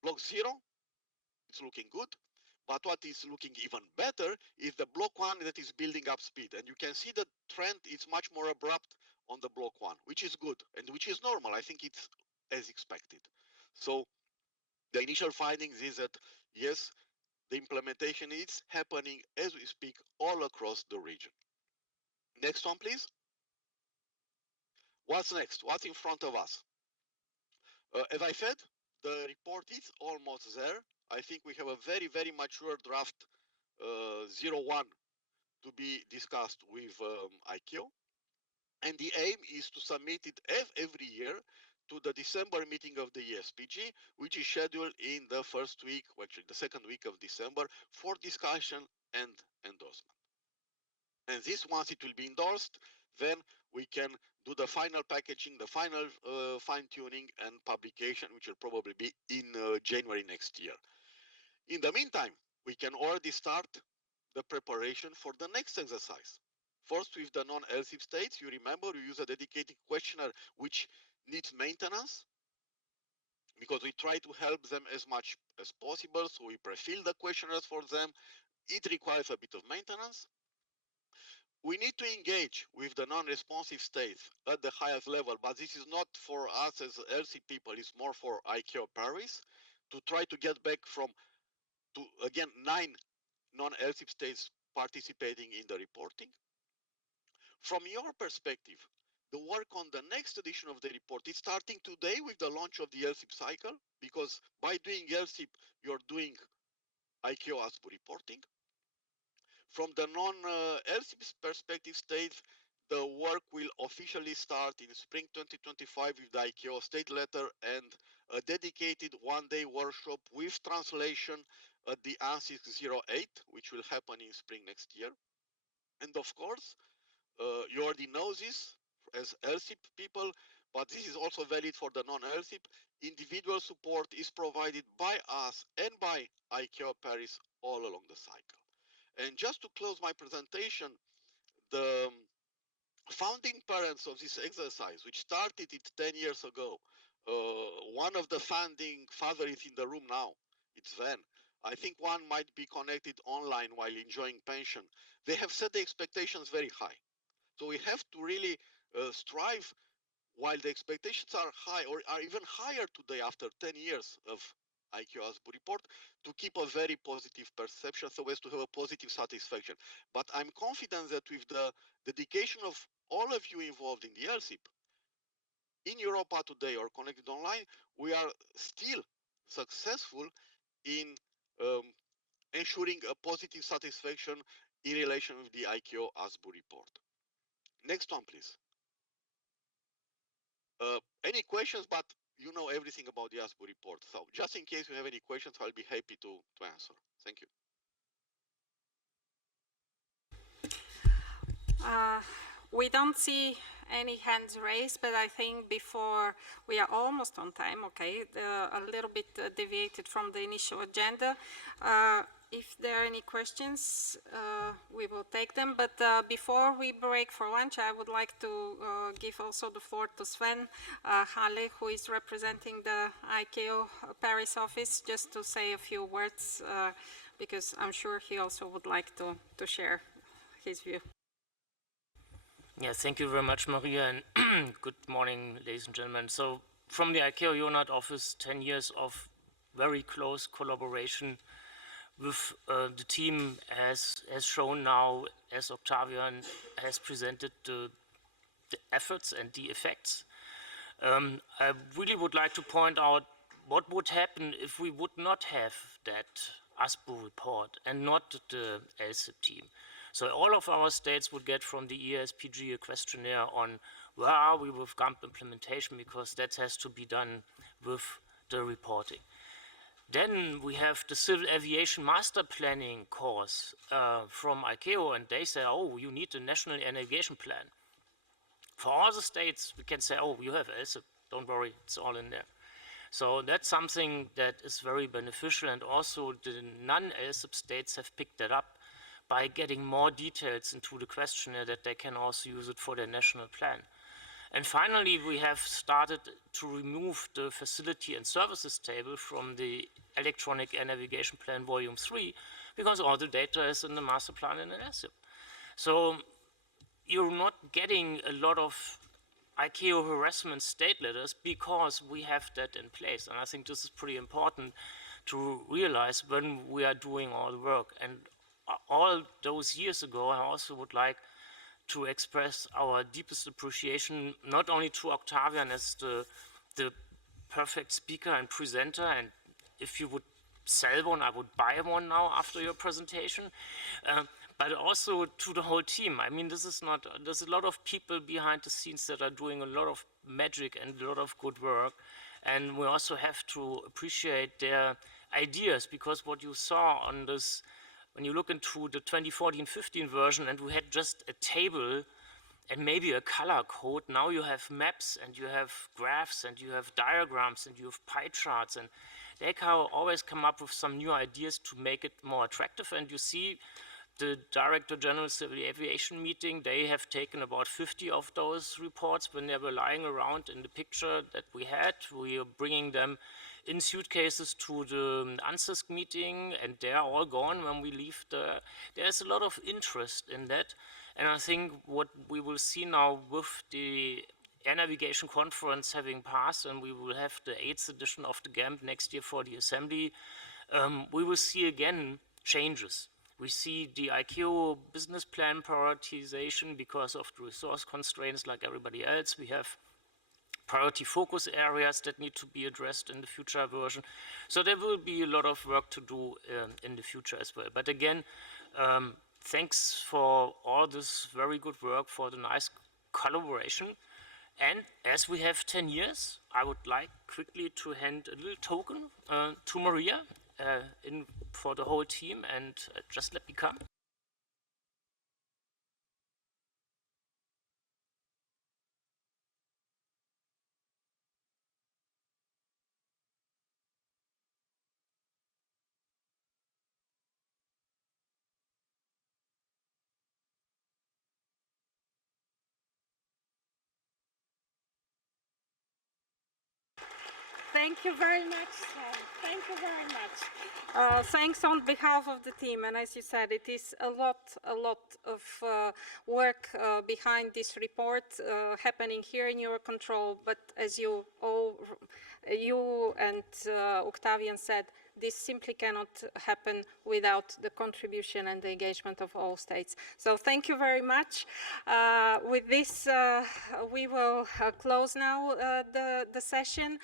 Block 0, it's looking good. But what is looking even better is the block 1 that is building up speed. And you can see the trend is much more abrupt on the block 1, which is good and which is normal. I think it's as expected. So the initial findings is that, yes, the implementation is happening as we speak all across the region. Next one, please. What's next? What's in front of us? As I said, the report is almost there. I think we have a very, very mature draft 01 to be discussed with ICAO. And the aim is to submit it every year to the December meeting of the ESPG, which is scheduled in the first week, actually the second week of December, for discussion and endorsement. And this, once it will be endorsed, then we can do the final packaging, the final fine-tuning and publication, which will probably be in January next year. In the meantime, we can already start the preparation for the next exercise. First, with the non-LSIP states, you remember we use a dedicated questionnaire which needs maintenance because we try to help them as much as possible. So we pre-fill the questionnaires for them. It requires a bit of maintenance. We need to engage with the non-responsive states at the highest level, but this is not for us as LSIP people, it's more for ICAO Paris to try to get back to again 9 non-LSIP states participating in the reporting. From your perspective, the work on the next edition of the report is starting today with the launch of the LSIP cycle, because by doing LSIP, you're doing ICAO ASBU reporting. From the non-LSIP perspective stage, the work will officially start in spring 2025 with the ICAO state letter and a dedicated one-day workshop with translation at the ANSYS 08, which will happen in spring next year. And of course, you already know this as LSIP people, but this is also valid for the non-LSIP. Individual support is provided by us and by ICAO Paris all along the cycle. And just to close my presentation, the founding parents of this exercise, which started it 10 years ago, one of the founding fathers is in the room now, it's Van. I think one might be connected online while enjoying pension. They have set the expectations very high. So we have to really strive, while the expectations are high or are even higher today after 10 years of ICAO ASBU report, to keep a very positive perception so as to have a positive satisfaction. But I'm confident that with the dedication of all of you involved in the LSIP, in Europa today or connected online, we are still successful in ensuring a positive satisfaction in relation with the ICAO ASBU report. Next one, please. Any questions, but you know everything about the ASBU report. So just in case you have any questions, I'll be happy to answer. Thank you. We don't see any hands raised, but I think before we are almost on time, okay, a little bit deviated from the initial agenda. If there are any questions, we will take them. But before we break for lunch, I would like to give also the floor to Sven Halle, who is representing the ICAO Paris office, just to say a few words, because I'm sure he also would like to share his view. Yeah, thank you very much, Maria, and good morning, ladies and gentlemen. So from the ICAO UNAT office, 10 years of very close collaboration with the team has shown now, as Octavian has presented the efforts and the effects. I really would like to point out what would happen if we would not have that ASBU report and not the LSIP team. So all of our states would get from the ESPG a questionnaire on where are we with GAMP implementation, because that has to be done with the reporting. Then we have the Civil Aviation Master Planning course from ICAO, and they say, oh, you need a National Air Navigation Plan. For all the states, we can say, oh, you have LSIP, don't worry, it's all in there. So that's something that is very beneficial, and also the non-LSIP states have picked that up by getting more details into the questionnaire, that they can also use it for their national plan. And finally, we have started to remove the facility and services table from the Electronic Air Navigation Plan Volume 3, because all the data is in the master plan and LSIP. So you're not getting a lot of ICAO harassment state letters because we have that in place. And I think this is pretty important to realize when we are doing all the work. And all those years ago, I also would like to express our deepest appreciation, not only to Octavian as the perfect speaker and presenter, and if you would sell one, I would buy one now after your presentation, but also to the whole team. I mean, there's a lot of people behind the scenes that are doing a lot of magic and a lot of good work, and we also have to appreciate their ideas, because what you saw on this, when you look into the 2014-15 version, and we had just a table and maybe a color code, now you have maps and you have graphs and you have diagrams and you have pie charts, and they can always come up with some new ideas to make it more attractive. And you see the Director General Civil Aviation meeting, they have taken about 50 of those reports when they were lying around in the picture that we had. We are bringing them in suitcases to the ANSYS meeting, and they are all gone when we leave. There's a lot of interest in that, and I think what we will see now with the Air Navigation Conference having passed, and we will have the 8th edition of the GAMP next year for the assembly, we will see again changes. We see the ICAO business plan prioritization because of the resource constraints like everybody else. We have priority focus areas that need to be addressed in the future version. So there will be a lot of work to do in the future as well. But again, thanks for all this very good work, for the nice collaboration. And as we have 10 years, I would like quickly to hand a little token to Maria for the whole team, and just let me come. Thank you very much. Thank you very much. Thanks on behalf of the team. And as you said, it is a lot of work behind this report happening here in Eurocontrol. But as you and Octavian said, this simply cannot happen without the contribution and the engagement of all states. So thank you very much. With this, we will close now the session.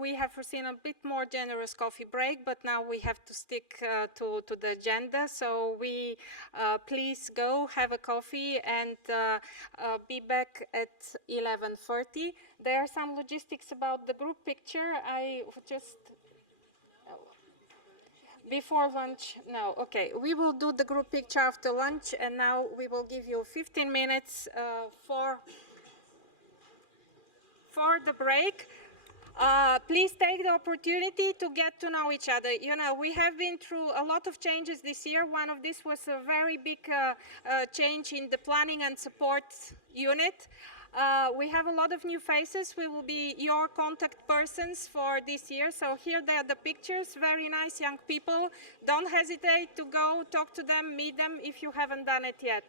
We have foreseen a bit more generous coffee break, but now we have to stick to the agenda. So we please go have a coffee and be back at 11:30. There are some logistics about the group picture. I just... Before lunch? No, okay. We will do the group picture after lunch, and now we will give you 15 minutes for the break. Please take the opportunity to get to know each other. You know, we have been through a lot of changes this year. One of these was a very big change in the planning and support unit. We have a lot of new faces. We will be your contact persons for this year. So here they are the pictures, very nice young people. Don't hesitate to go talk to them, meet them if you haven't done it yet.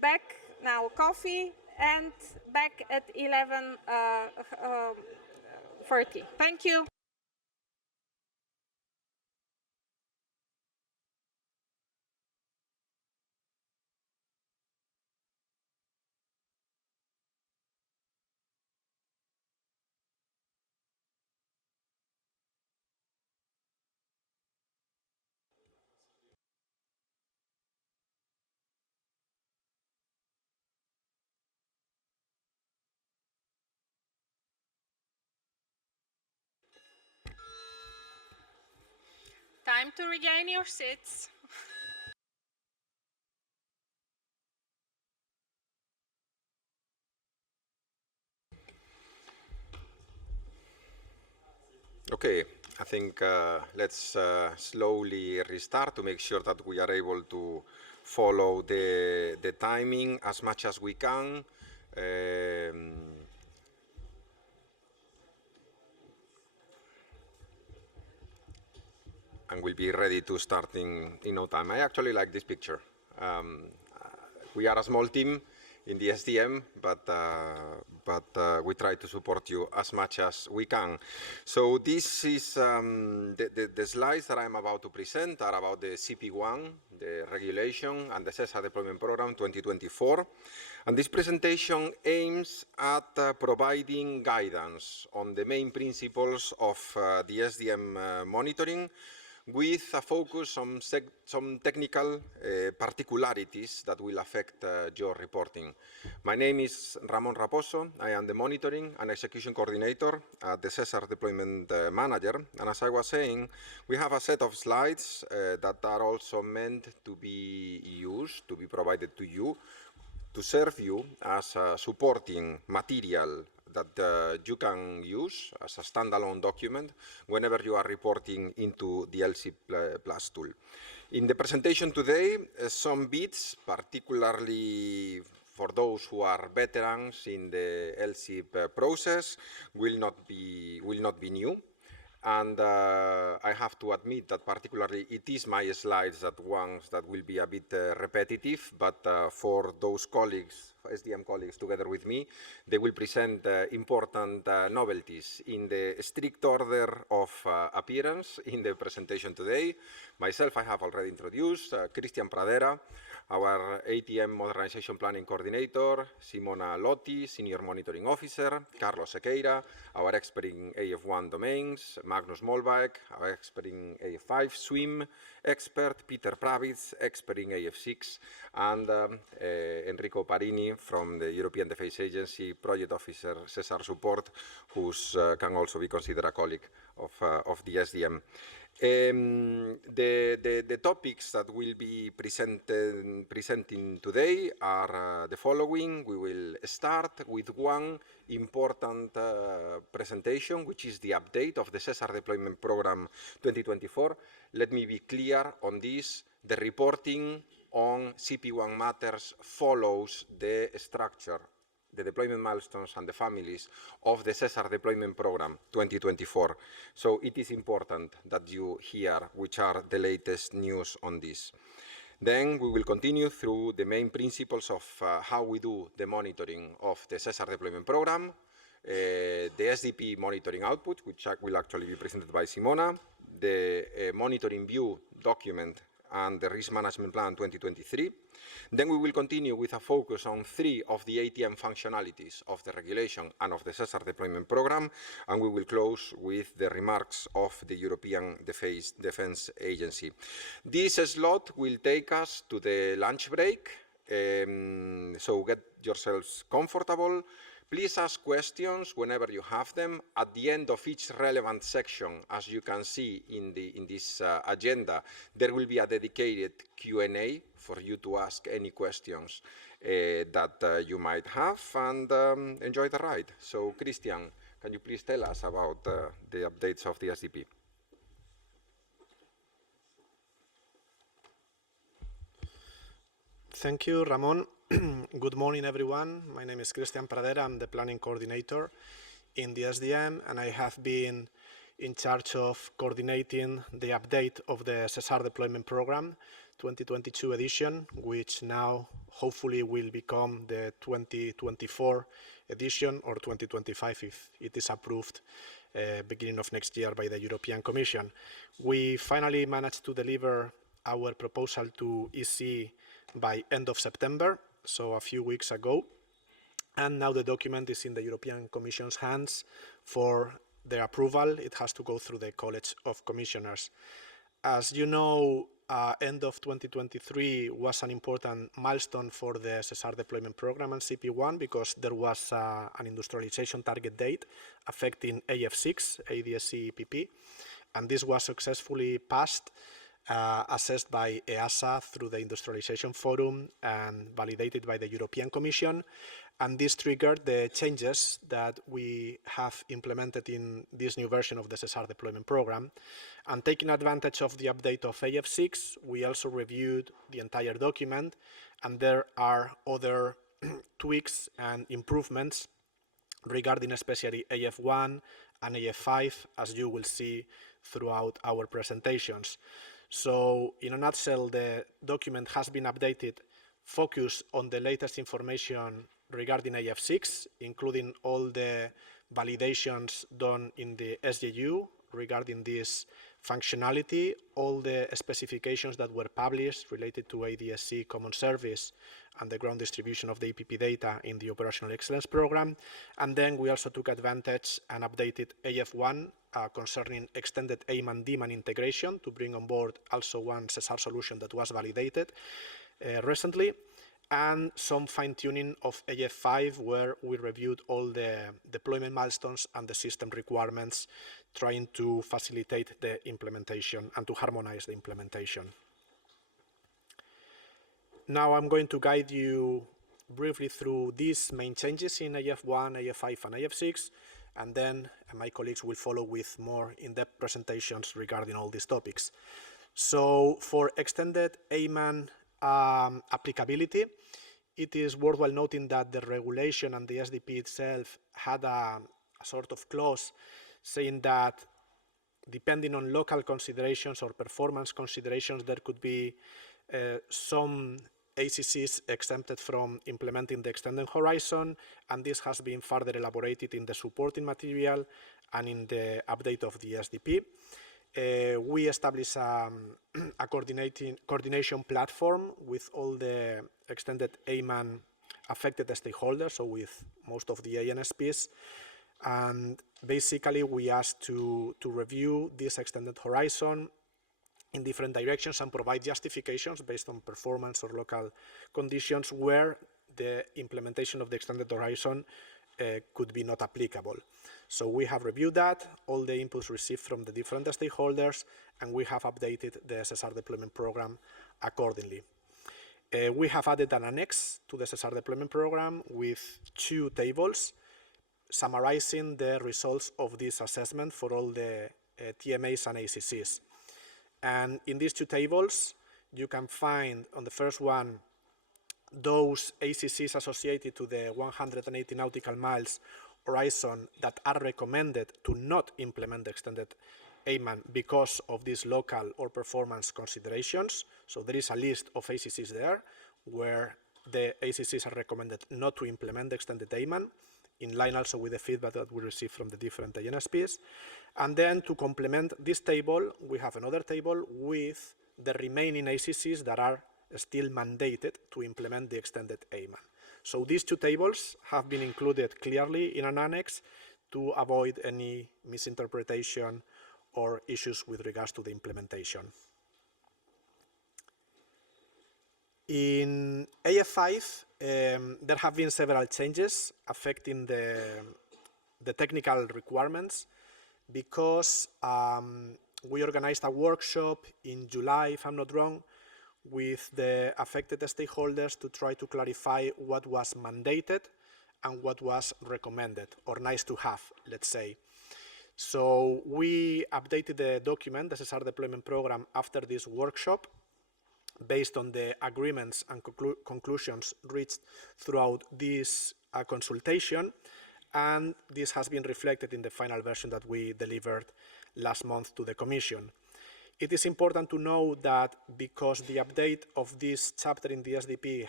Back now, coffee, and back at 11:30. Thank you. Time to regain your seats. Okay, I think let's slowly restart to make sure that we are able to follow the timing as much as we can. And we'll be ready to start in no time. I actually like this picture. We are a small team in the SDM, but we try to support you as much as we can. So this is the slides that I'm about to present are about the CP1, the regulation, and the SESAR Deployment Program 2024. And this presentation aims at providing guidance on the main principles of the SDM monitoring, with a focus on some technical particularities that will affect your reporting. My name is Ramon Raposo. I am the Monitoring and Execution Coordinator at the SESAR Deployment Manager. And as I was saying, we have a set of slides that are also meant to be used, to be provided to you, to serve you as a supporting material that you can use as a standalone document whenever you are reporting into the LSSIP Plus tool. In the presentation today, some bits, particularly for those who are veterans in the LSSIP process, will not be new. And I have to admit that particularly it is my slides that will be a bit repetitive, but for those colleagues SDM colleagues together with me. They will present important novelties in the strict order of appearance in the presentation today. Myself, I have already introduced Christian Pradera, our ATM Modernization Planning Coordinator, Simona Lotti, Senior Monitoring Officer, Carlos Sequeira, our expert in AF1 domains, Magnus Molbæk, our expert in AF5 swim expert, Peter Pravitz, expert in AF6, and Enrico Parini from the European Defence Agency, Project Officer SESAR Support, who can also be considered a colleague of the SDM. The topics that we'll be presenting today are the following. We will start with one important presentation, which is the update of the SESAR Deployment Program 2024. Let me be clear on this. The reporting on CP1 matters follows the structure, the deployment milestones and the families of the SESAR Deployment Program 2024. So it is important that you hear which are the latest news on this. Then we will continue through the main principles of how we do the monitoring of the SESAR Deployment Program, the SDP monitoring output, which will actually be presented by Simona, the monitoring view document and the risk management plan 2023. Then we will continue with a focus on 3 of the ATM functionalities of the regulation and of the SESAR deployment program, and we will close with the remarks of the European Defence Agency. This slot will take us to the lunch break, so get yourselves comfortable. Please ask questions whenever you have them. At the end of each relevant section, as you can see in this agenda, there will be a dedicated Q&A for you to ask any questions that you might have, and enjoy the ride. So, Christian, can you please tell us about the updates of the SDP? Thank you, Ramon. Good morning, everyone. My name is Christian Pradera. I'm the planning coordinator in the SDM, and I have been in charge of coordinating the update of the SESAR Deployment Program 2022 edition, which now hopefully will become the 2024 edition, or 2025 if it is approved beginning of next year by the European Commission. We finally managed to deliver our proposal to EC by end of September, so a few weeks ago, and now the document is in the European Commission's hands for their approval. It has to go through the College of Commissioners. As you know, end of 2023 was an important milestone for the SESAR deployment program and CP1 because there was an industrialization target date affecting AF6, ADSC EPP, and this was successfully passed, assessed by EASA through the Industrialization Forum and validated by the European Commission. And this triggered the changes that we have implemented in this new version of the SESAR deployment program. And taking advantage of the update of AF6, we also reviewed the entire document, and there are other tweaks and improvements regarding especially AF1 and AF5, as you will see throughout our presentations. So, in a nutshell, the document has been updated, focused on the latest information regarding AF6, including all the validations done in the SJU regarding this functionality, all the specifications that were published related to ADSC Common Service and the ground distribution of the EPP data in the Operational Excellence Program. And then we also took advantage and updated AF1 concerning extended AMAN DMAN integration to bring on board also one SESAR solution that was validated recently, and some fine-tuning of AF5 where we reviewed all the deployment milestones and the system requirements, trying to facilitate the implementation and to harmonize the implementation. Now I'm going to guide you briefly through these main changes in AF1, AF5 and AF6, and then my colleagues will follow with more in-depth presentations regarding all these topics. So for extended AMAN applicability, it is worthwhile noting that the regulation and the SDP itself had a sort of clause saying that depending on local considerations or performance considerations, there could be some ACCs exempted from implementing the extended horizon, and this has been further elaborated in the supporting material and in the update of the SDP. We established a coordination platform with all the extended AMAN affected stakeholders, so with most of the ANSPs. And basically, we asked to review this extended horizon in different directions and provide justifications based on performance or local conditions where the implementation of the extended horizon could be not applicable. So we have reviewed that, all the inputs received from the different stakeholders, and we have updated the SESAR deployment program accordingly. We have added an annex to the SESAR deployment program with 2 tables summarizing the results of this assessment for all the TMAs and ACCs. And in these 2 tables, you can find on the first one those ACCs associated to the 180 nautical miles horizon that are recommended to not implement the extended AMAN because of these local or performance considerations. So there is a list of ACCs there where the ACCs are recommended not to implement the extended AMAN, in line also with the feedback that we receive from the different ANSPs. And then to complement this table, we have another table with the remaining ACCs that are still mandated to implement the extended AMAN. So these 2 tables have been included clearly in an annex to avoid any misinterpretation or issues with regards to the implementation. In AF-ICE, there have been several changes affecting the technical requirements because we organized a workshop in July, if I'm not wrong, with the affected stakeholders to try to clarify what was mandated and what was recommended, or nice to have, let's say. So we updated the document, the SESAR deployment program, after this workshop, based on the agreements and conclusions reached throughout this consultation, and this has been reflected in the final version that we delivered last month to the Commission. It is important to know that because the update of this chapter in the SDP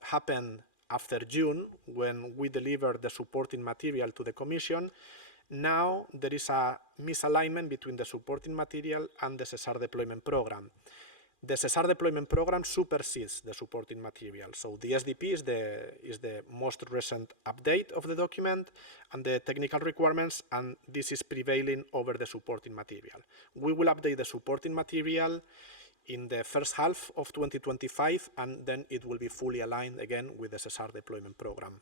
happened after June, when we delivered the supporting material to the Commission, now there is a misalignment between the supporting material and the SESAR deployment program. The SESAR deployment program supersedes the supporting material. So the SDP is the most recent update of the document and the technical requirements, and this is prevailing over the supporting material. We will update the supporting material in the first half of 2025, and then it will be fully aligned again with the SESAR deployment program.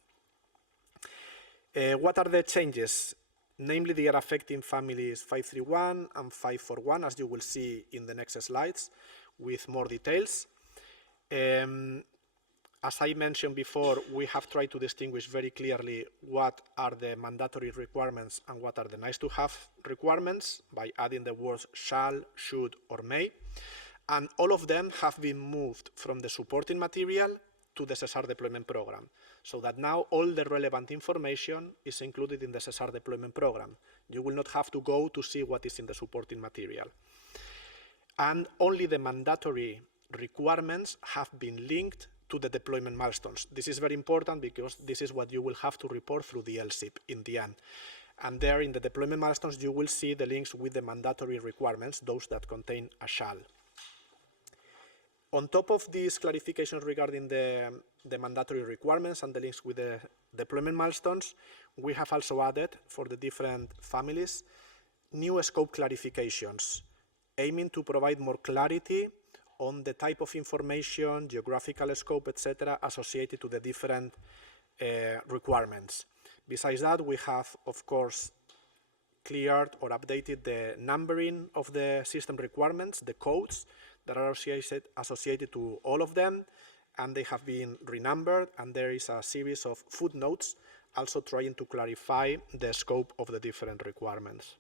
What are the changes? Namely, they are affecting families 531 and 541, as you will see in the next slides, with more details. As I mentioned before, we have tried to distinguish very clearly what are the mandatory requirements and what are the nice-to-have requirements by adding the words shall, should, or may. And all of them have been moved from the supporting material to the SESAR deployment program, so that now all the relevant information is included in the SESAR deployment program. You will not have to go to see what is in the supporting material. And only the mandatory requirements have been linked to the deployment milestones. This is very important because this is what you will have to report through the LSSIP in the end. And there in the deployment milestones, you will see the links with the mandatory requirements, those that contain a shall. On top of these clarifications regarding the mandatory requirements and the links with the deployment milestones, we have also added for the different families new scope clarifications, aiming to provide more clarity on the type of information, geographical scope, etc., associated to the different requirements. Besides that, we have, of course, cleared or updated the numbering of the system requirements, the codes that are associated to all of them, and they have been renumbered, and there is a series of footnotes also trying to clarify the scope of the different requirements.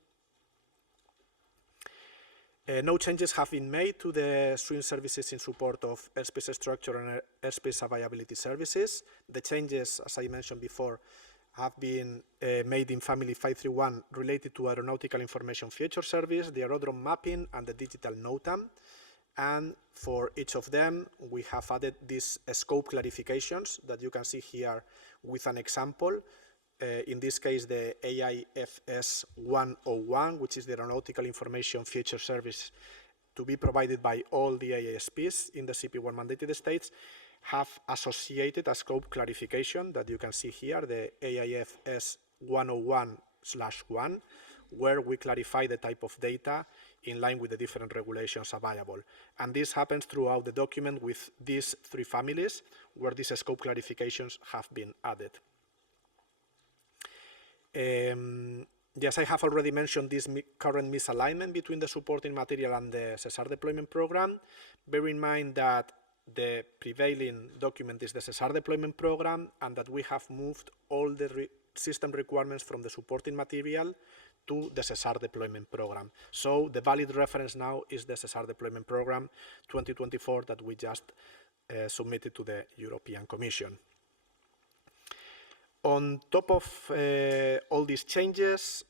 No changes have been made to the swim services in support of airspace structure and airspace availability services. The changes, as I mentioned before, have been made in Family 531 related to Aeronautical Information Feature Service, the aerodrome mapping, and the digital NOTAM. And for each of them, we have added these scope clarifications that you can see here with an example. In this case, the AIFS 101, which is the Aeronautical Information Feature Service to be provided by all the ASPs in the CP1 mandated states, have associated a scope clarification that you can see here, the AIFS 101/1, where we clarify the type of data in line with the different regulations available. And this happens throughout the document with these 3 families, where these scope clarifications have been added. Yes, I have already mentioned this current misalignment between the supporting material and the SESAR deployment program. Bear in mind that the prevailing document is the SESAR deployment program, and that we have moved all the system requirements from the supporting material to the SESAR deployment program. So the valid reference now is the SESAR deployment program 2024 that we just submitted to the European Commission. On top of all these changes,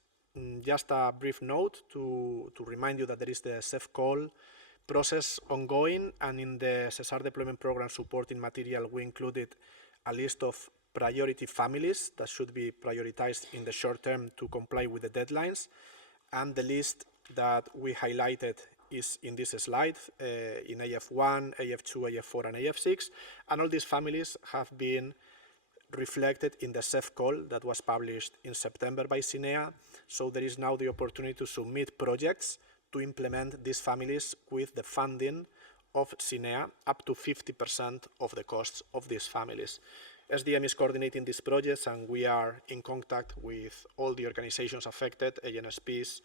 just a brief note to remind you that there is the SEF call process ongoing, and in the SESAR deployment program supporting material, we included a list of priority families that should be prioritized in the short term to comply with the deadlines. And the list that we highlighted is in this slide in AF1, AF2, AF4, and AF6. And all these families have been reflected in the SEF call that was published in September by CINEA. So there is now the opportunity to submit projects to implement these families with the funding of CINEA up to 50% of the costs of these families. SDM is coordinating these projects, and we are in contact with all the organizations affected, ANSPs,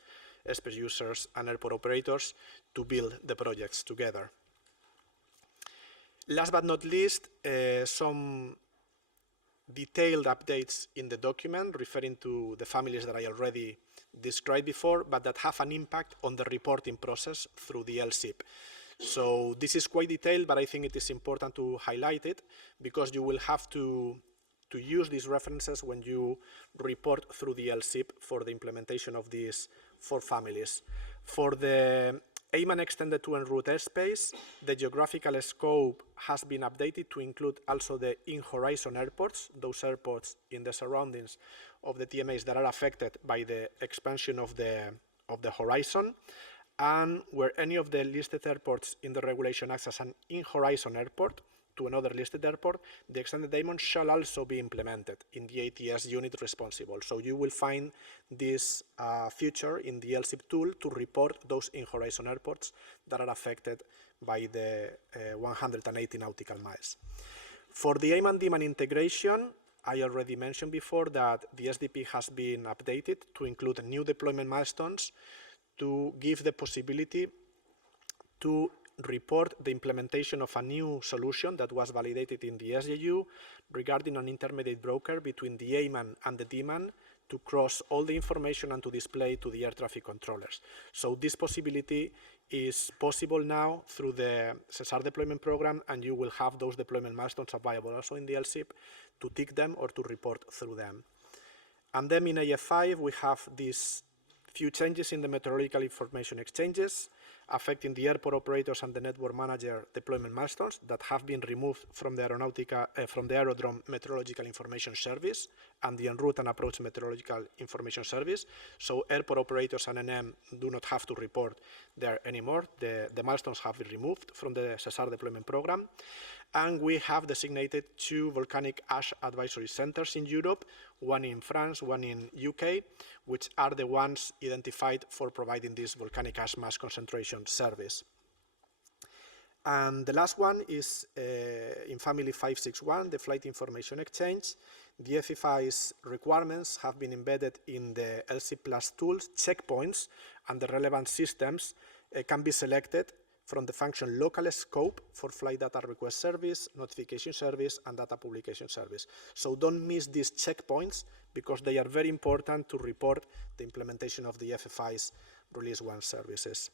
SPS users, and airport operators to build the projects together. Last but not least, some detailed updates in the document referring to the families that I already described before, but that have an impact on the reporting process through the LSSIP. So this is quite detailed, but I think it is important to highlight it because you will have to use these references when you report through the LSSIP for the implementation of these 4 families. For the AMAN extended to en route airspace, the geographical scope has been updated to include also the in-horizon airports, those airports in the surroundings of the TMAs that are affected by the expansion of the horizon, and where any of the listed airports in the regulation acts as an in-horizon airport to another listed airport, the extended AMAN shall also be implemented in the ATS unit responsible. So you will find this feature in the LSSIP tool to report those in-horizon airports that are affected by the 180 nautical miles. For the AMAN-DMAN integration, I already mentioned before that the SDP has been updated to include new deployment milestones to give the possibility to report the implementation of a new solution that was validated in the SJU regarding an intermediate broker between the AMAN and the DMAN to cross all the information and to display to the air traffic controllers. So this possibility is possible now through the SESAR deployment program, and you will have those deployment milestones available also in the LSSIP to tick them or to report through them. And then in AF5, we have these few changes in the meteorological information exchanges affecting the airport operators and the network manager deployment milestones that have been removed from the aerodrome meteorological information service and the en route and approach meteorological information service. So airport operators and NM do not have to report there anymore. The milestones have been removed from the SESAR deployment program. And we have designated 2 volcanic ash advisory centers in Europe, one in France, one in UK, which are the ones identified for providing this volcanic ash mass concentration service. And the last one is in family 561, the flight information exchange. The FF-ICE requirements have been embedded in the LSSIP Plus tools, checkpoints, and the relevant systems can be selected from the function local scope for flight data request service, notification service, and data publication service. So don't miss these checkpoints because they are very important to report the implementation of the FF-ICE Release 1 services.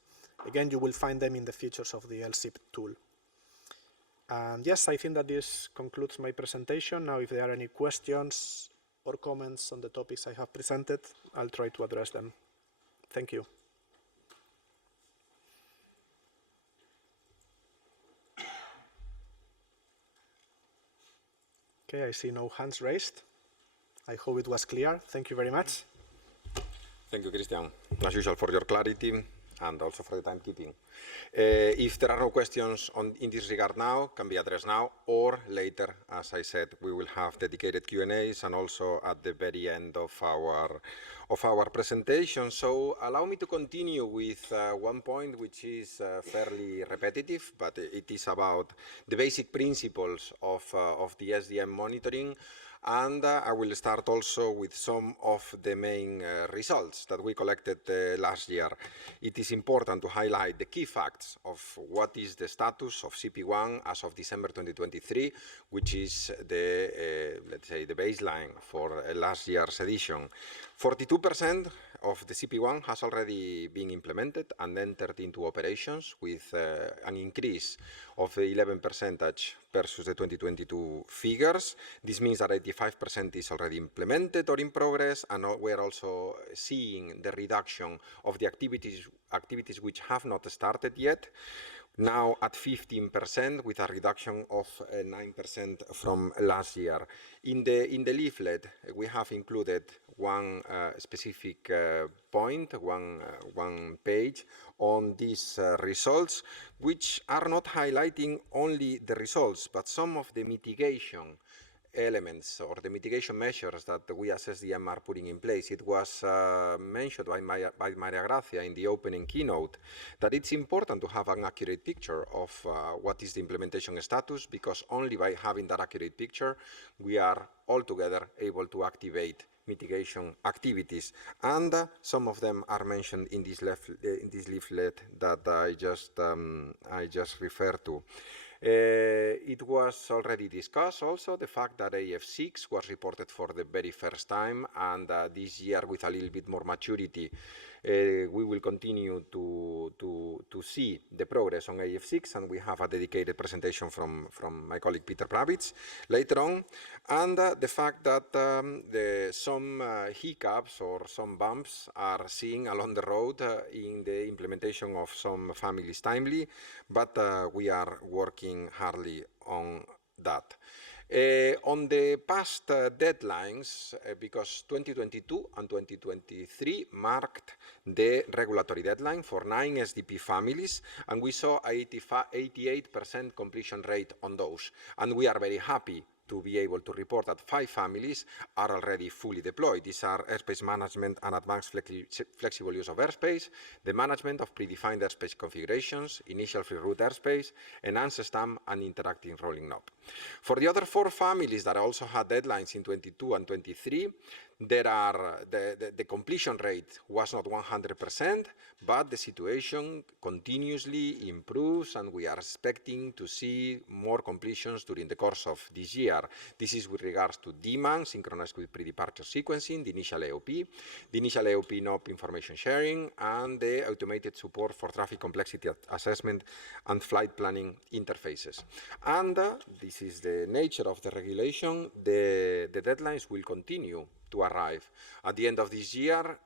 Again, you will find them in the features of the LSSIP tool. And yes, I think that this concludes my presentation. Now, if there are any questions or comments on the topics I have presented, I'll try to address them. Thank you. Okay, I see no hands raised. I hope it was clear. Thank you very much. Thank you, Christian, as usual, for your clarity and also for the timekeeping. If there are no questions in this regard now, can be addressed now or later. As I said, we will have dedicated Q&As and also at the very end of our presentation. So allow me to continue with one point which is fairly repetitive, but it is about the basic principles of the SDM monitoring. And I will start also with some of the main results that we collected last year. It is important to highlight the key facts of what is the status of CP1 as of December 2023, which is the, let's say, the baseline for last year's edition. 42% of the CP1 has already been implemented and entered into operations with an increase of 11% versus the 2022 figures. This means that 85% is already implemented or in progress, and we're also seeing the reduction of the activities which have not started yet, now at 15% with a reduction of 9% from last year. In the leaflet, we have included one specific point, one page on these results, which are not highlighting only the results, but some of the mitigation elements or the mitigation measures that we as SDM are putting in place. It was mentioned by Maria Gracia in the opening keynote that it's important to have an accurate picture of what is the implementation status, because only by having that accurate picture we are altogether able to activate mitigation activities, and some of them are mentioned in this leaflet that I just referred to. It was already discussed also the fact that AF6 was reported for the very first time, and this year with a little bit more maturity we will continue to see the progress on AF6, and we have a dedicated presentation from my colleague Peter Pravits later on, and the fact that some hiccups or some bumps are seen along the road in the implementation of some families timely, but we are working hardly on that. On the past deadlines, because 2022 and 2023 marked the regulatory deadline for 9 SDP families, and we saw 88% completion rate on those. And we are very happy to be able to report that 5 families are already fully deployed. These are airspace management and advanced flexible use of airspace, the management of predefined airspace configurations, initial free route airspace, enhanced stamp, and interacting rolling knob. For the other 4 families that also had deadlines in 22 and 23, the completion rate was not 100%, but the situation continuously improves, and we are expecting to see more completions during the course of this year. This is with regards to DMAN, synchronized with pre-departure sequencing, the initial AOP knob information sharing, and the automated support for traffic complexity assessment and flight planning interfaces. And this is the nature of the regulation. The deadlines will continue to arrive. At the end of this year,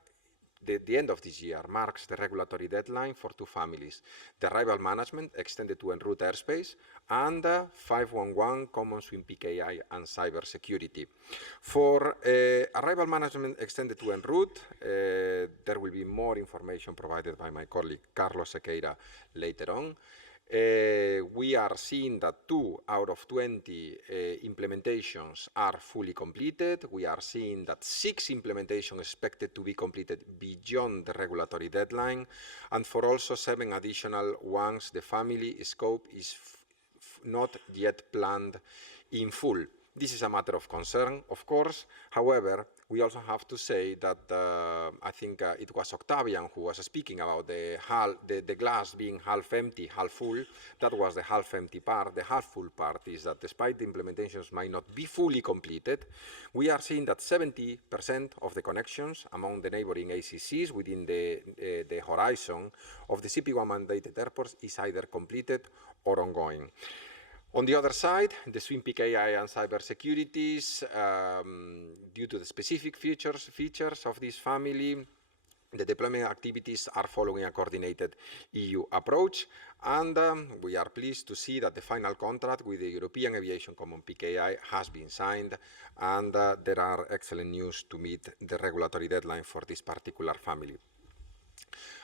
the end of this year marks the regulatory deadline for 2 families: the arrival management extended to en route airspace and 511 common swim PKI and cybersecurity. For arrival management extended to en route, there will be more information provided by my colleague Carlos Sequeira later on. We are seeing that 2 out of 20 implementations are fully completed. We are seeing that 6 implementations expected to be completed beyond the regulatory deadline, and for also 7 additional ones, the family scope is not yet planned in full. This is a matter of concern, of course. However, we also have to say that I think it was Octavian who was speaking about the glass being half empty, half full. That was the half empty part. The half full part is that despite the implementations might not be fully completed, we are seeing that 70% of the connections among the neighboring ACCs within the horizon of the CP1 mandated airports is either completed or ongoing. On the other side, the swim PKI and cybersecurities, due to the specific features of this family, The deployment activities are following a coordinated EU approach, and we are pleased to see that the final contract with the European Aviation Common PKI has been signed, and there are excellent news to meet the regulatory deadline for this particular family.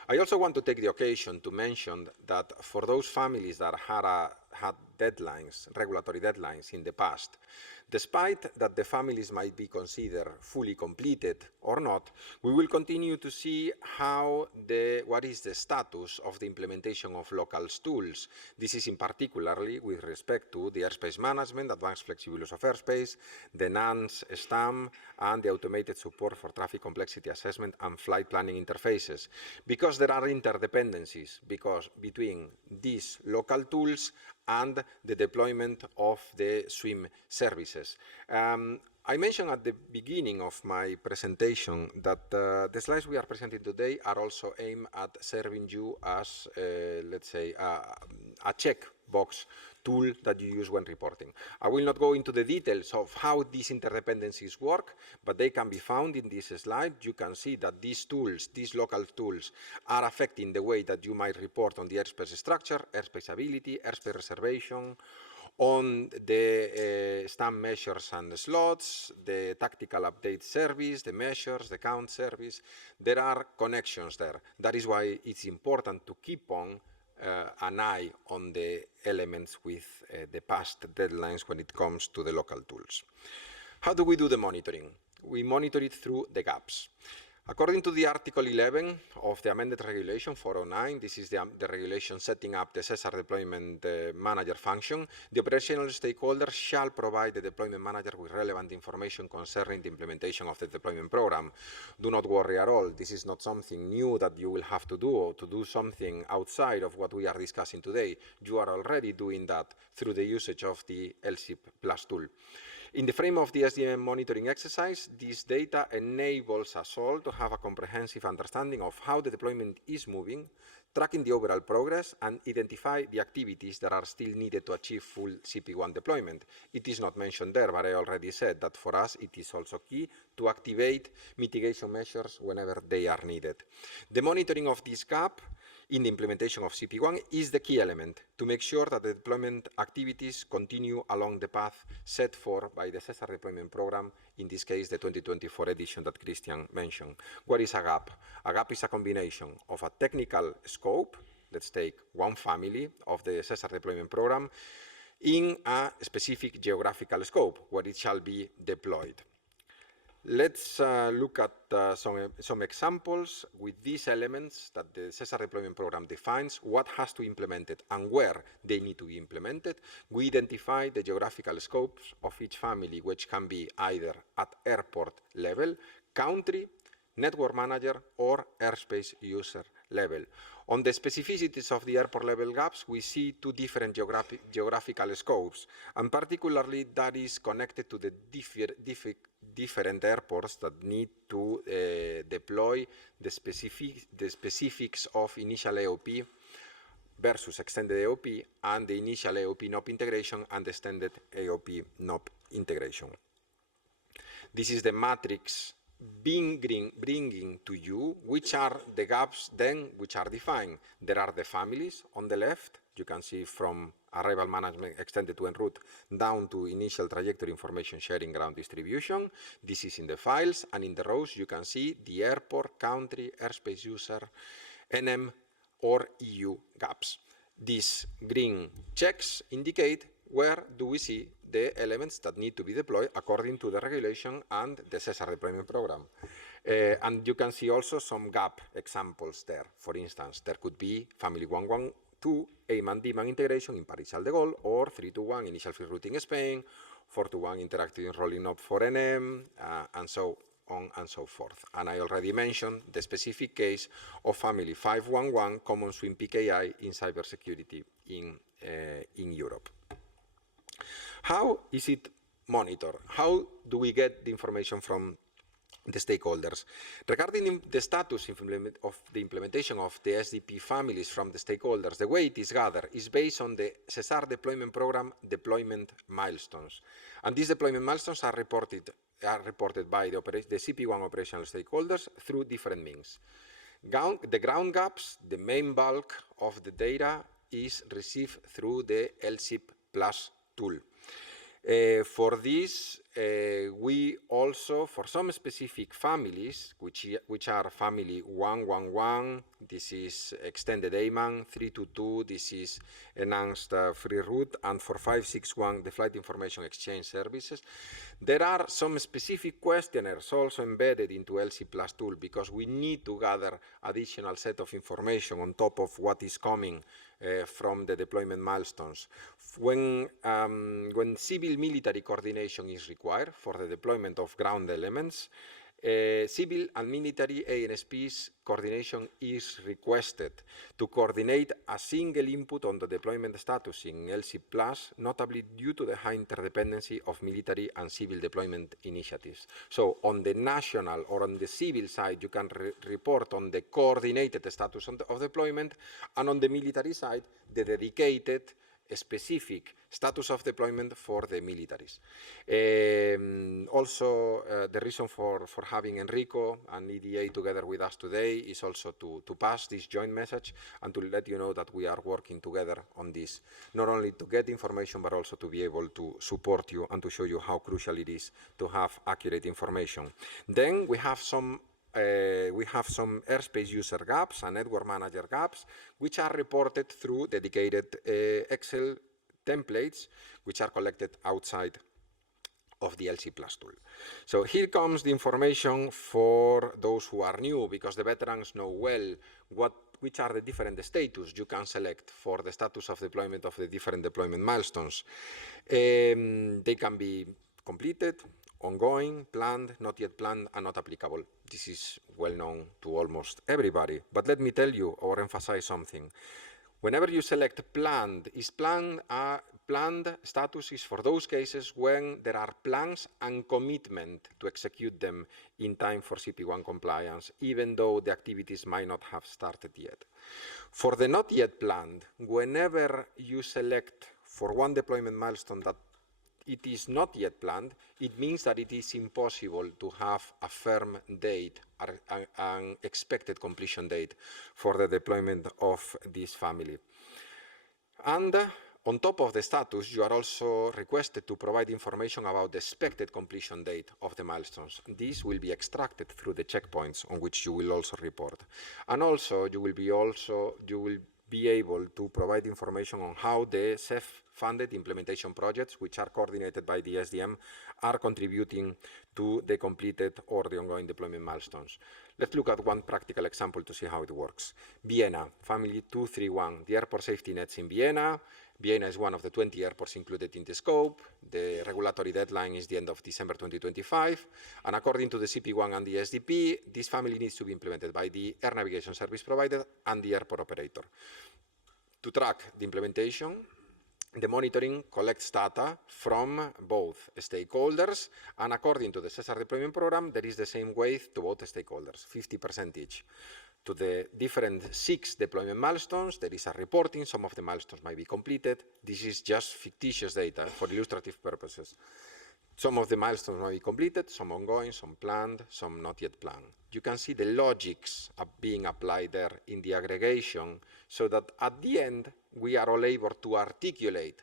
I also want to take the occasion to mention that for those families that had deadlines, regulatory deadlines in the past, despite that the families might be considered fully completed or not, we will continue to see what is the status of the implementation of local tools. This is in particularly with respect to the airspace management, advanced flexible use of airspace, the NANS STAM, and the automated support for traffic complexity assessment and flight planning interfaces, because there are interdependencies between these local tools and the deployment of the SWIM services. I mentioned at the beginning of my presentation that the slides we are presenting today are also aimed at serving you as, let's say, a checkbox tool that you use when reporting. I will not go into the details of how these interdependencies work, but they can be found in this slide. You can see that these tools, these local tools, are affecting the way that you might report on the airspace structure, airspace ability, airspace reservation, on the STAM measures and the slots, the tactical update service, the measures, the count service. There are connections there. That is why it's important to keep on an eye on the elements with the past deadlines when it comes to the local tools. How do we do the monitoring? We monitor it through the gaps. According to the Article 11 of the amended regulation 409, this is the regulation setting up the SESAR Deployment Manager function, the operational stakeholders shall provide the deployment manager with relevant information concerning the implementation of the deployment program. Do not worry at all. This is not something new that you will have to do, or to do something outside of what we are discussing today. You are already doing that through the usage of the LSSIP Plus tool. In the frame of the SDM monitoring exercise, this data enables us all to have a comprehensive understanding of how the deployment is moving, tracking the overall progress, and identify the activities that are still needed to achieve full CP1 deployment. It is not mentioned there, but I already said that for us it is also key to activate mitigation measures whenever they are needed. The monitoring of this gap in the implementation of CP1 is the key element to make sure that the deployment activities continue along the path set for by the SESAR deployment program, in this case the 2024 edition that Christian mentioned. What is a gap? A gap is a combination of a technical scope, let's take one family of the SESAR deployment program, in a specific geographical scope where it shall be deployed. Let's look at some examples with these elements that the SESAR deployment program defines, what has to be implemented and where they need to be implemented. We identify the geographical scopes of each family, which can be either at airport level, country, network manager, or airspace user level. On the specificities of the airport level gaps, we see two different geographical scopes, and particularly that is connected to the different airports that need to deploy the specifics of initial AOP versus extended AOP, and the initial AOP NOP integration and the extended AOP NOP integration. This is the matrix bringing to you which are the gaps then which are defined. There are the families on the left. You can see from arrival management extended to en route down to initial trajectory information sharing ground distribution. This is in the files, and in the rows you can see the airport, country, airspace user, NM or EU gaps. These green checks indicate where do we see the elements that need to be deployed according to the regulation and the SESAR deployment program. And you can see also some gap examples there. For instance, there could be family 112 A-man D-man integration in Paris-Charles de Gaulle, or 321 initial free routing Spain, 421 interactive enrolling up for NM, and so on and so forth. And I already mentioned the specific case of family 511 common SWIM PKI in cybersecurity in Europe. How is it monitored? How do we get the information from the stakeholders? Regarding the status of the implementation of the SDP families from the stakeholders, the way it is gathered is based on the SESAR deployment program deployment milestones. And these deployment milestones are reported by the CP1 operational stakeholders through different means. The ground gaps, the main bulk of the data is received through the LSSIP Plus tool. For this, we also, for some specific families, which are family 111, this is extended AMAN, 322, this is enhanced free route, and for 561, the flight information exchange services. There are some specific questionnaires also embedded into LSSIP Plus tool because we need to gather additional set of information on top of what is coming from the deployment milestones. When civil-military coordination is required for the deployment of ground elements, civil and military ANSP's coordination is requested to coordinate a single input on the deployment status in LSSIP Plus, notably due to the high interdependency of military and civil deployment initiatives. So on the national or on the civil side, you can report on the coordinated status of deployment, and on the military side, the dedicated specific status of deployment for the militaries. Also, the reason for having Enrico and EDA together with us today is also to pass this joint message and to let you know that we are working together on this, not only to get information, but also to be able to support you and to show you how crucial it is to have accurate information. Then we have some airspace user gaps and network manager gaps, which are reported through dedicated Excel templates, which are collected outside of the LSSIP Plus tool. So here comes the information for those who are new, because the veterans know well which are the different status you can select for the status of deployment of the different deployment milestones. They can be completed, ongoing, planned, not yet planned, and not applicable. This is well known to almost everybody. But let me tell you or emphasize something. Whenever you select planned, planned status is for those cases when there are plans and commitment to execute them in time for CP1 compliance, even though the activities might not have started yet. For the not yet planned, whenever you select for one deployment milestone that it is not yet planned, it means that it is impossible to have a firm date, an expected completion date for the deployment of this family. And on top of the status, you are also requested to provide information about the expected completion date of the milestones. This will be extracted through the checkpoints on which you will also report. And also, you will be able to provide information on how the CEF-funded implementation projects, which are coordinated by the SDM, are contributing to the completed or the ongoing deployment milestones. Let's look at one practical example to see how it works. Vienna, Family 231, the airport safety nets in Vienna. Vienna is one of the 20 airports included in the scope. The regulatory deadline is the end of December 2025. And according to the CP1 and the SDP, this family needs to be implemented by the air navigation service provider and the airport operator. To track the implementation, the monitoring collects data from both stakeholders, and according to the SESAR Deployment Program, there is the same weight to both stakeholders, 50% each. To the different 6 deployment milestones, there is a reporting. Some of the milestones might be completed. This is just fictitious data for illustrative purposes. Some of the milestones might be completed, some ongoing, some planned, some not yet planned. You can see the logics being applied there in the aggregation, so that at the end, we are all able to articulate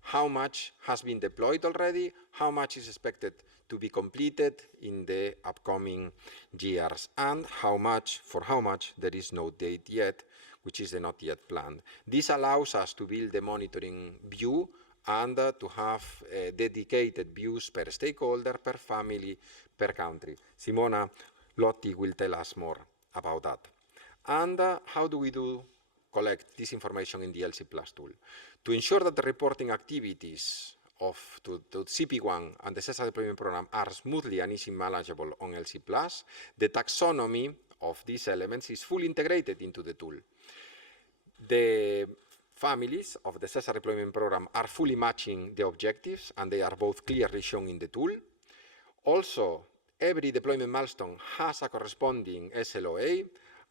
how much has been deployed already, how much is expected to be completed in the upcoming years, and for how much there is no date yet, which is the not yet planned. This allows us to build the monitoring view and to have dedicated views per stakeholder, per family, per country. Simona Lotti will tell us more about that. And how do we collect this information in the LSSIP Plus tool? To ensure that the reporting activities to CP1 and the SESAR Deployment Program are smoothly and easily manageable on LSSIP Plus, the taxonomy of these elements is fully integrated into the tool. The families of the SESAR Deployment Program are fully matching the objectives, and they are both clearly shown in the tool. Also, every deployment milestone has a corresponding SLOA,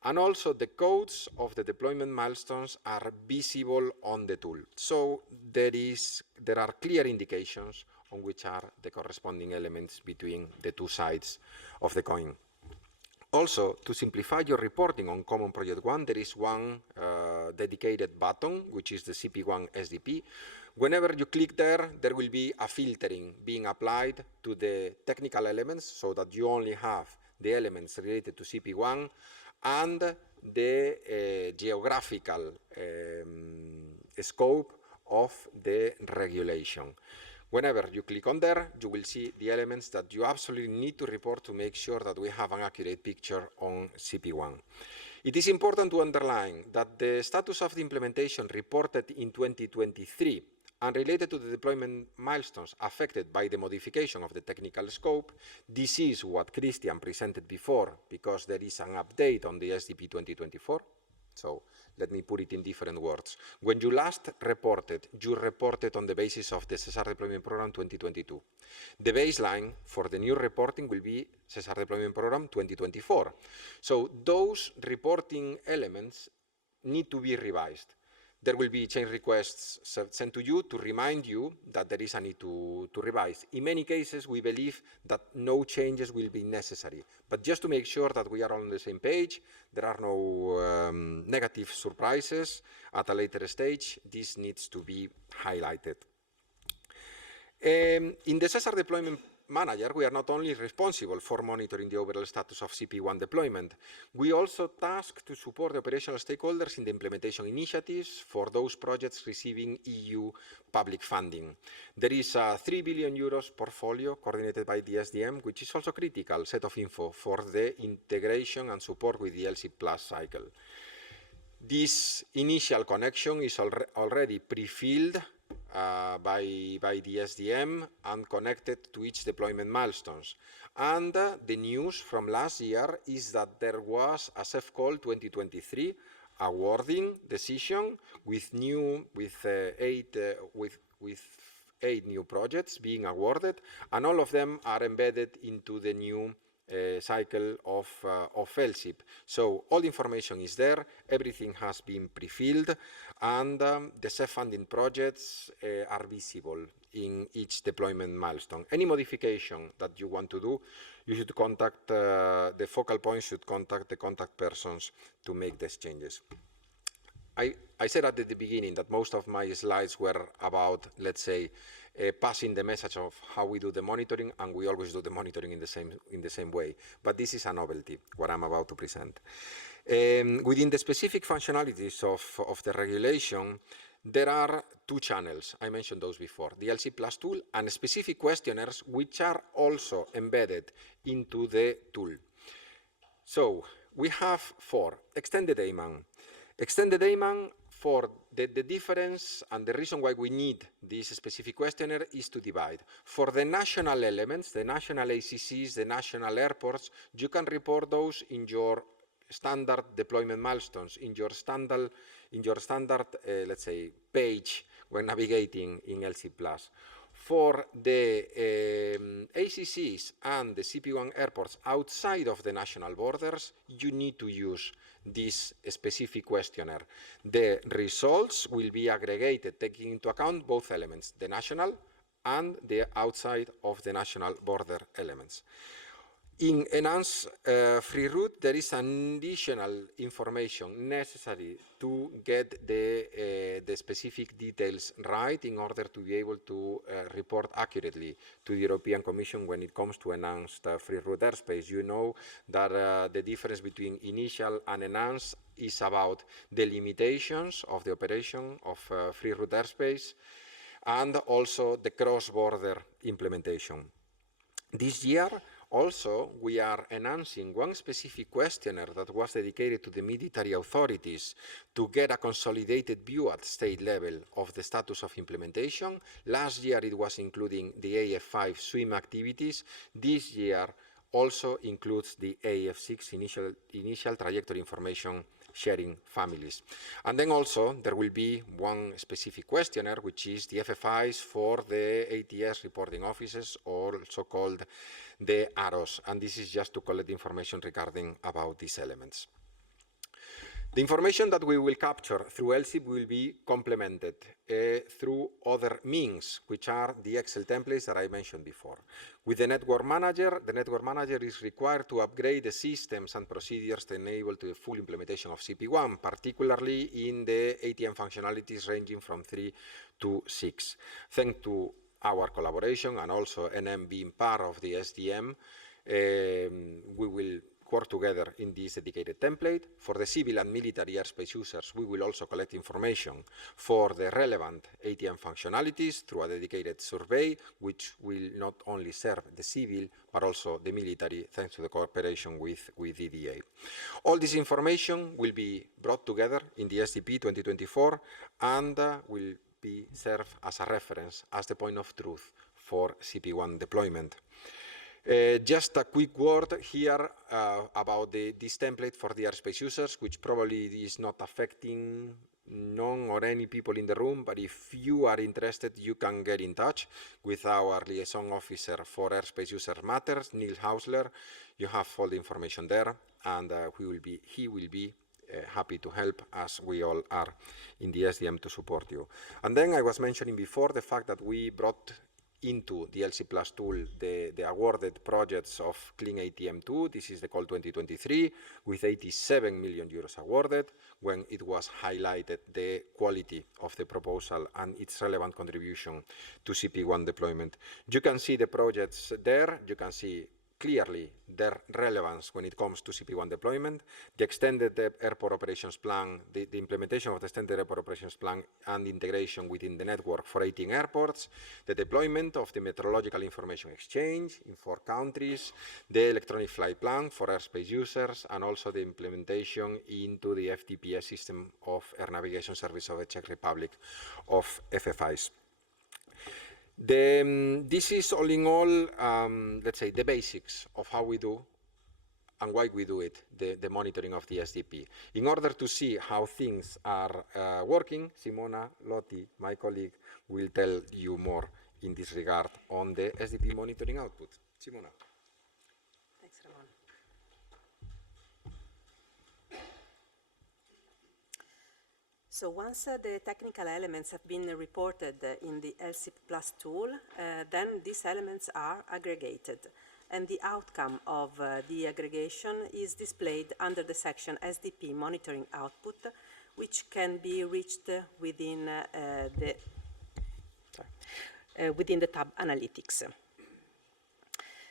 and also the codes of the deployment milestones are visible on the tool. So there are clear indications on which are the corresponding elements between the two sides of the coin. Also, to simplify your reporting on Common Project 1, there is one dedicated button, which is the CP1 SDP. Whenever you click there, there will be a filtering being applied to the technical elements so that you only have the elements related to CP1 and the geographical scope of the regulation. Whenever you click on there, you will see the elements that you absolutely need to report to make sure that we have an accurate picture on CP1. It is important to underline that the status of the implementation reported in 2023 and related to the deployment milestones affected by the modification of the technical scope, this is what Christian presented before, because there is an update on the SDP 2024. So let me put it in different words. When you last reported, you reported on the basis of the SESAR Deployment Program 2022. The baseline for the new reporting will be SESAR Deployment Program 2024. So those reporting elements need to be revised. There will be change requests sent to you to remind you that there is a need to revise. In many cases, we believe that no changes will be necessary. But just to make sure that we are on the same page, there are no negative surprises at a later stage, this needs to be highlighted. In the SESAR Deployment Manager, we are not only responsible for monitoring the overall status of CP1 deployment, we also tasked to support the operational stakeholders in the implementation initiatives for those projects receiving EU public funding. There is a 3 billion euros portfolio coordinated by the SDM, which is also critical set of info for the integration and support with the LSSIP Plus cycle. This initial connection is already pre-filled by the SDM and connected to each deployment milestones. And the news from last year is that there was a SEF call 2023 awarding decision with 8 new projects being awarded, and all of them are embedded into the new cycle of LSSIP. So all the information is there, everything has been pre-filled, and the SEF funding projects are visible in each deployment milestone. Any modification that you want to do, you should contact, the focal point should contact the contact persons to make these changes. I said at the beginning that most of my slides were about, let's say, passing the message of how we do the monitoring, and we always do the monitoring in the same way. But this is a novelty, what I'm about to present. Within the specific functionalities of the regulation, there are 2 channels. I mentioned those before, the LSSIP Plus tool and specific questionnaires, which are also embedded into the tool. So we have 4, extended AMAN. Extended AMAN, for the difference and the reason why we need this specific questionnaire is to divide. For the national elements, the national ACCs, the national airports, you can report those in your standard deployment milestones, in your standard, let's say, page when navigating in LSSIP+. For the ACCs and the CP1 airports outside of the national borders, you need to use this specific questionnaire. The results will be aggregated, taking into account both elements, the national and the outside of the national border elements. In enhanced free route, there is additional information necessary to get the specific details right in order to be able to report accurately to the European Commission when it comes to enhanced free route airspace. You know that the difference between initial and enhanced is about the limitations of the operation of free route airspace and also the cross-border implementation. This year, also, we are enhancing one specific questionnaire that was dedicated to the military authorities to get a consolidated view at state level of the status of implementation. Last year, it was including the AF5 swim activities. This year also includes the AF6 initial trajectory information sharing families. And then also there will be one specific questionnaire, which is the FF-ICE for the ATS reporting offices, also called the AROS, and this is just to collect information regarding about these elements. The information that we will capture through LSIP will be complemented through other means, which are the Excel templates that I mentioned before. With the network manager is required to upgrade the systems and procedures to enable the full implementation of CP1, particularly in the ATM functionalities ranging from 3 to 6. Thanks to our collaboration and also NM being part of the SDM, we will work together in this dedicated template. For the civil and military airspace users, we will also collect information for the relevant ATM functionalities through a dedicated survey, which will not only serve the civil, but also the military, thanks to the cooperation with EDA. All this information will be brought together in the SDP 2024 and will be served as a reference, as the point of truth for CP1 deployment. Just a quick word here about this template for the airspace users, which probably is not affecting none or any people in the room, but if you are interested, you can get in touch with our liaison officer for airspace user matters, Neil Hausler. You have all the information there, and he will be happy to help, as we all are in the SDM, to support you. And then I was mentioning before the fact that we brought into the LC Plus tool the awarded projects of Clean ATM 2. This is the call 2023 with 87 million euros awarded, when it was highlighted the quality of the proposal and its relevant contribution to CP1 deployment. You can see the projects there. You can see clearly their relevance when it comes to CP1 deployment, the extended airport operations plan, the implementation of the extended airport operations plan and integration within the network for 18 airports, the deployment of the meteorological information exchange in 4 countries, the electronic flight plan for airspace users, and also the implementation into the FTPS system of Air Navigation Service of the Czech Republic of FF-ICE. This is all in all, let's say, the basics of how we do and why we do it, the monitoring of the SDP. In order to see how things are working, Simona Lotti, my colleague, will tell you more in this regard on the SDP monitoring output. Simona. Thanks, Ramon. So once the technical elements have been reported in the LSIP Plus tool, then these elements are aggregated, and the outcome of the aggregation is displayed under the section SDP monitoring output, which can be reached within the tab Analytics.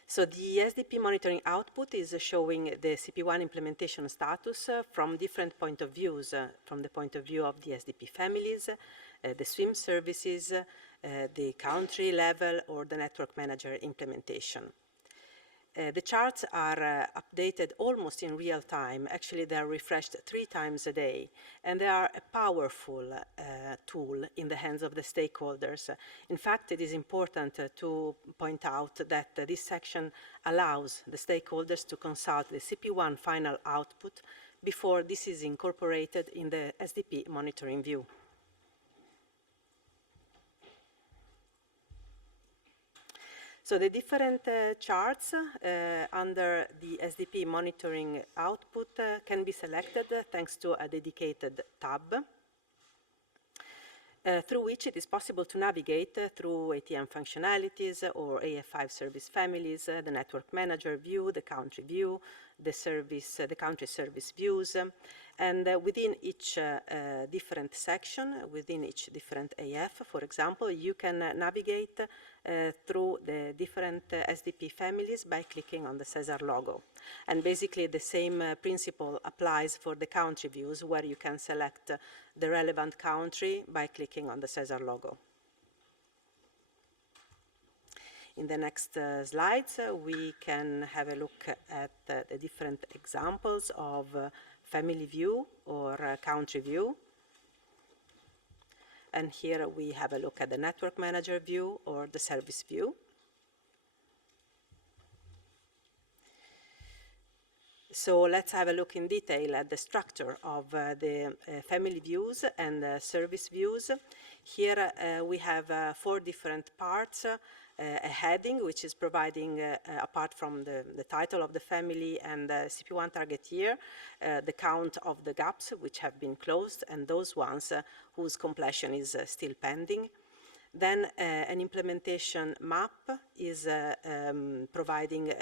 So the SDP monitoring output is showing the CP1 implementation status from different point of views, from the point of view of the SDP families, the swim services, the country level, or the network manager implementation. The charts are updated almost in real time. Actually, they are refreshed 3 times a day, and they are a powerful tool in the hands of the stakeholders. In fact, it is important to point out that this section allows the stakeholders to consult the CP1 final output before this is incorporated in the SDP monitoring view. So the different charts under the SDP monitoring output can be selected thanks to a dedicated tab through which it is possible to navigate through ATM functionalities or AF5 service families, the network manager view, the country view, the country service views, and within each different section, within each different AF, for example, you can navigate through the different SDP families by clicking on the SESAR logo. And basically the same principle applies for the country views, where you can select the relevant country by clicking on the SESAR logo. In the next slides, we can have a look at the different examples of family view or country view. And here we have a look at the network manager view or the service view. So let's have a look in detail at the structure of the family views and service views. Here we have 4 different parts a heading which is providing, apart from the title of the family and the CP1 target year, the count of the gaps which have been closed and those ones whose completion is still pending. Then an implementation map is providing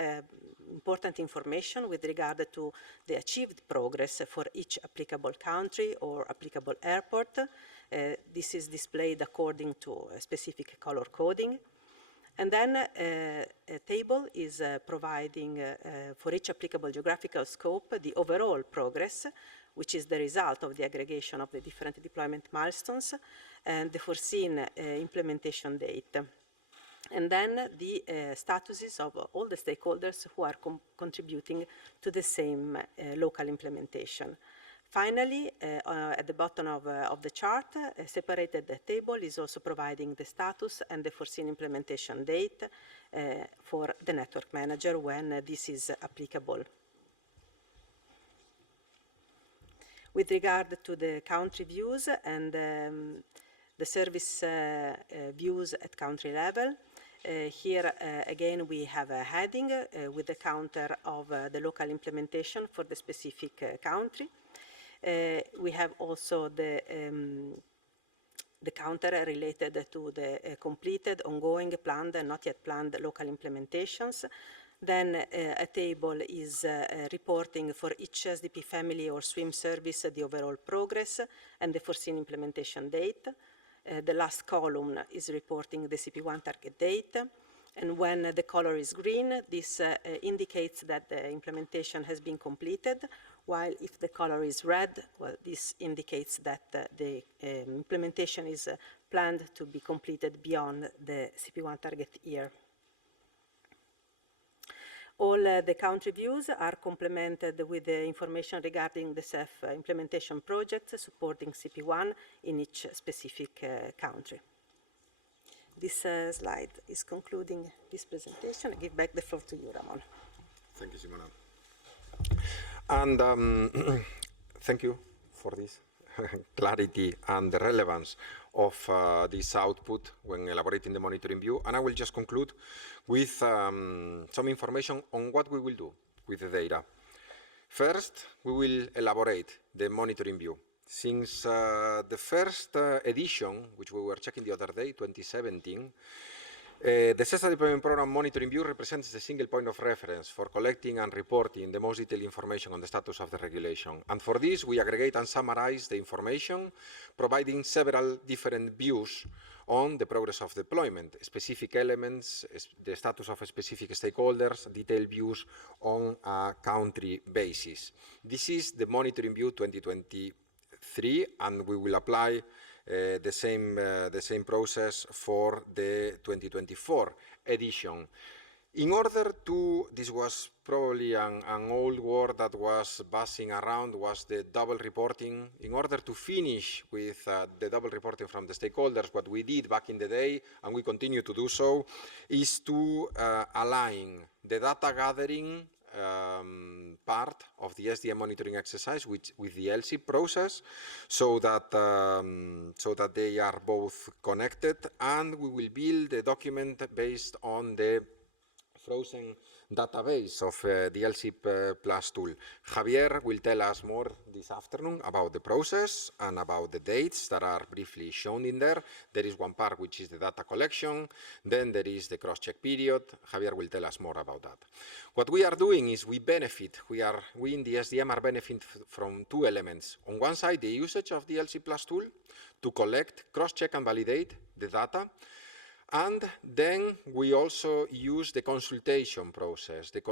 important information with regard to the achieved progress for each applicable country or applicable airport. This is displayed according to a specific color coding. And then a table is providing for each applicable geographical scope the overall progress, which is the result of the aggregation of the different deployment milestones and the foreseen implementation date. And then the statuses of all the stakeholders who are contributing to the same local implementation. Finally, at the bottom of the chart, a separated table is also providing the status and the foreseen implementation date for the network manager when this is applicable. With regard to the country views and the service views at country level, here again we have a heading with the counter of the local implementation for the specific country. We have also the counter related to the completed, ongoing, planned, and not yet planned local implementations. Then a table is reporting for each SDP family or swim service the overall progress and the foreseen implementation date. The last column is reporting the CP1 target date. And when the color is green, this indicates that the implementation has been completed, while if the color is red, well, this indicates that the implementation is planned to be completed beyond the CP1 target year. All the country views are complemented with the information regarding the CEF implementation projects supporting CP1 in each specific country. This slide is concluding this presentation. I give back the floor to you, Ramon. Thank you, Simona. And thank you for this clarity and the relevance of this output when elaborating the monitoring view. And I will just conclude with some information on what we will do with the data. First, we will elaborate the monitoring view. Since the first edition, which we were checking the other day, 2017, the SESAR Deployment Program Monitoring View represents the single point of reference for collecting and reporting the most detailed information on the status of the regulation. And for this, we aggregate and summarize the information, providing several different views on the progress of deployment, specific elements, the status of specific stakeholders, detailed views on a country basis. This is the Monitoring View 2023, and we will apply the same process for the 2024 edition. In order to, this was probably an old word that was buzzing around, was the double reporting. In order to finish with the double reporting from the stakeholders, what we did back in the day, and we continue to do so, is to align the data gathering part of the SDM monitoring exercise with the LSIP process, so that they are both connected, and we will build a document based on the frozen database of the LSIP Plus tool. Javier will tell us more this afternoon about the process and about the dates that are briefly shown in there. There is one part which is the data collection, then there is the cross-check period. Javier will tell us more about that. What we are doing is we benefit, we in the SDM are benefiting from two elements. On one side, the usage of the LSIP Plus tool to collect, cross-check and validate the data. And then we also use the consultation process, the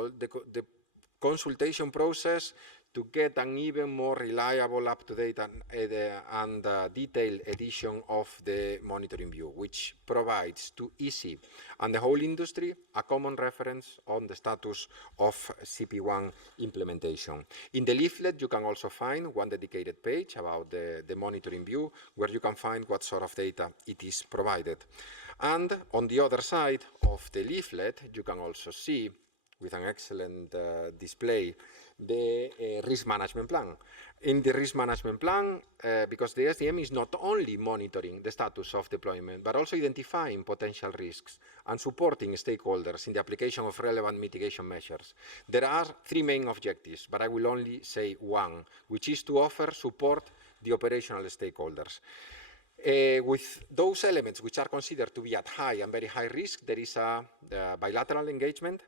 consultation process to get an even more reliable, up-to-date and detailed edition of the monitoring view, which provides to EC and the whole industry a common reference on the status of CP1 implementation. In the leaflet, you can also find one dedicated page about the monitoring view, where you can find what sort of data it is provided. And on the other side of the leaflet, you can also see with an excellent display, the risk management plan. In the risk management plan, because the SDM is not only monitoring the status of deployment, but also identifying potential risks and supporting stakeholders in the application of relevant mitigation measures. There are three main objectives, but I will only say one, which is to offer support the operational stakeholders. With those elements which are considered to be at high and very high risk, there is a bilateral engagement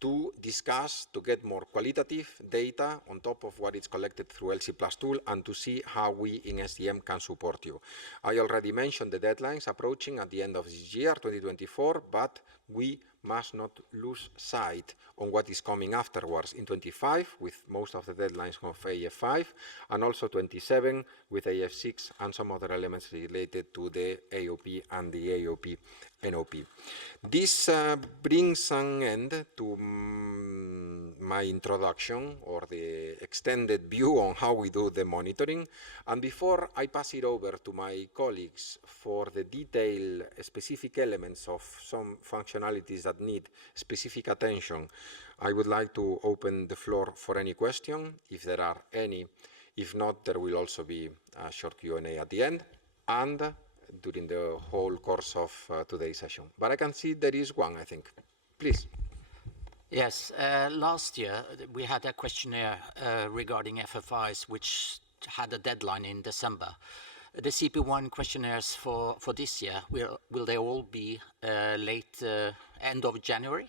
to discuss, to get more qualitative data on top of what is collected through LC+ tool and to see how we in SDM can support you. I already mentioned the deadlines approaching at the end of this year, 2024, but we must not lose sight on what is coming afterwards in 25 with most of the deadlines of AF5 and also 27 with AF6 and some other elements related to the AOP and the AOP NOP. This brings an end to my introduction or the extended view on how we do the monitoring. And before I pass it over to my colleagues for the detailed specific elements of some functionalities that need specific attention, I would like to open the floor for any question, if there are any. If not, there will also be a short Q&A at the end and during the whole course of today's session. But I can see there is one, I think. Please. Yes, last year we had a questionnaire regarding FF-ICE, which had a deadline in December. The CP1 questionnaires for this year, will they all be late end of January?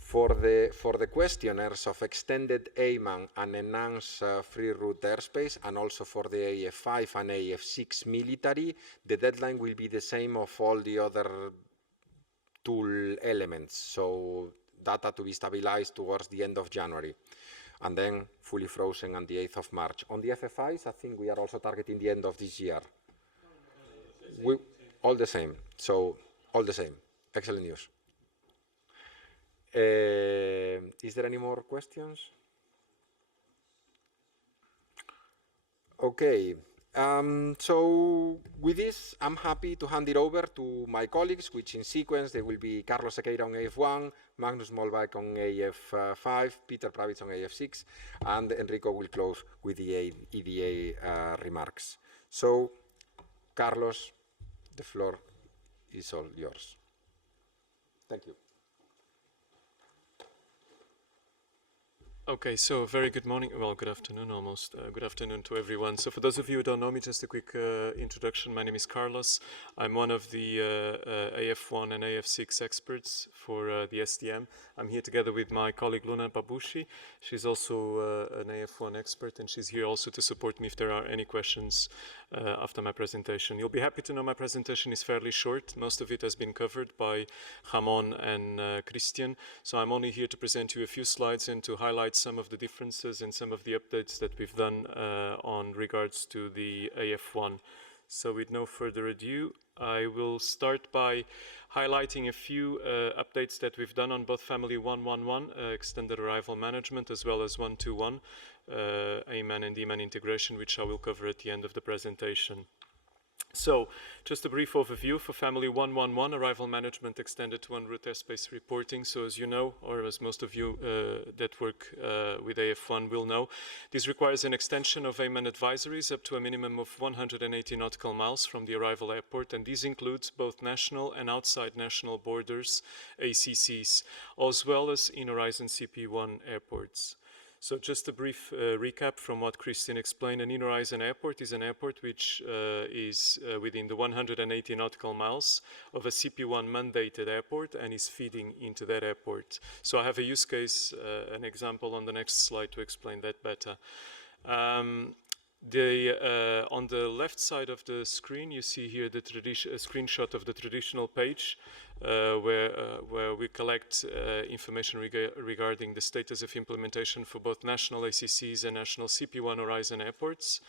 For the questionnaires of extended AMAN and enhanced free route airspace, and also for the AF5 and AF6 military, the deadline will be the same of all the other tool elements. So data to be stabilized towards the end of January, and then fully frozen on the 8th of March. On the FF-ICE, I think we are also targeting the end of this year. All the same. So all the same. Excellent news. Is there any more questions? Okay. So with this, I'm happy to hand it over to my colleagues, which in sequence, they will be Carlos Sequeira on AF1, Magnus Molbæk on AF5, Peter Pravitz on AF6, and Enrico will close with the EDA remarks. So, Carlos, the floor is all yours. Thank you. Okay, so very good morning, well, good afternoon almost. Good afternoon to everyone. So for those of you who don't know me, just a quick introduction. My name is Carlos. I'm one of the AF1 and AF6 experts for the SDM. I'm here together with my colleague Luna Babushi. She's also an AF1 expert, and she's here also to support me if there are any questions after my presentation. You'll be happy to know my presentation is fairly short. Most of it has been covered by Ramon and Christian. So I'm only here to present you a few slides and to highlight some of the differences and some of the updates that we've done on regards to the AF1. So with no further ado, I will start by highlighting a few updates that we've done on both Family 111, Extended Arrival Management, as well as 121, AMAN and DMAN integration, which I will cover at the end of the presentation. So, just a brief overview for Family 111, Arrival Management Extended to En-route Airspace Reporting. So as you know, or as most of you that work with AF1 will know, this requires an extension of AMAN advisories up to a minimum of 180 nautical miles from the arrival airport, and this includes both national and outside national borders, ACCs, as well as in-horizon CP1 airports. So just a brief recap from what Christian explained. An in-horizon airport is an airport which is within the 180 nautical miles of a CP1 mandated airport and is feeding into that airport. So I have a use case, an example on the next slide to explain that better. On the left side of the screen, you see here the screenshot of the traditional page where we collect information regarding the status of implementation for both national ACCs and national CP1 horizon airports.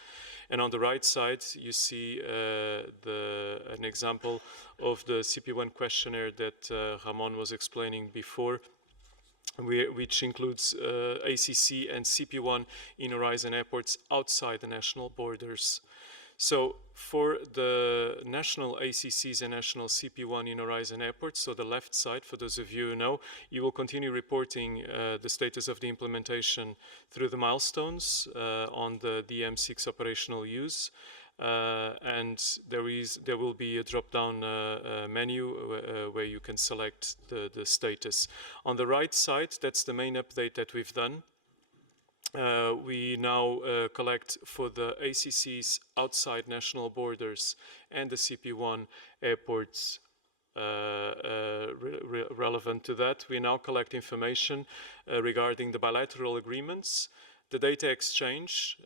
And on the right side, you see an example of the CP1 questionnaire that Ramon was explaining before, which includes ACC and CP1 in horizon airports outside the national borders. So for the national ACCs and national CP1 in Horizon airports, so the left side, for those of you who know, you will continue reporting the status of the implementation through the milestones on the DM6 operational use. And there will be a drop-down menu where you can select the status. On the right side, that's the main update that we've done. We now collect for the ACCs outside national borders and the CP1 airports relevant to that. We now collect information regarding the bilateral agreements, the data exchange,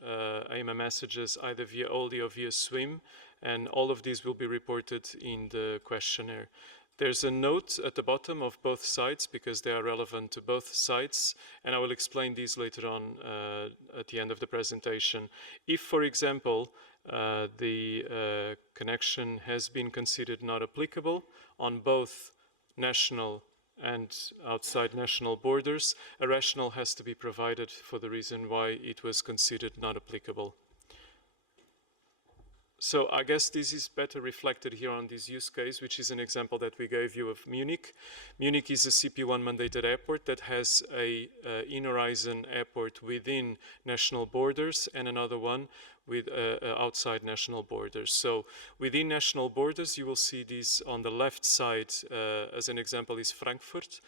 AIMA messages either via OLDI or via SWIM, and all of these will be reported in the questionnaire. There's a note at the bottom of both sides because they are relevant to both sides, and I will explain these later on at the end of the presentation. If, for example, the connection has been considered not applicable on both national and outside national borders, a rationale has to be provided for the reason why it was considered not applicable. So I guess this is better reflected here on this use case, which is an example that we gave you of Munich. Munich is a CP1 mandated airport that has a in-horizon airport within national borders and another one with outside national borders. So within national borders, you will see this on the left side as an example is Frankfurt.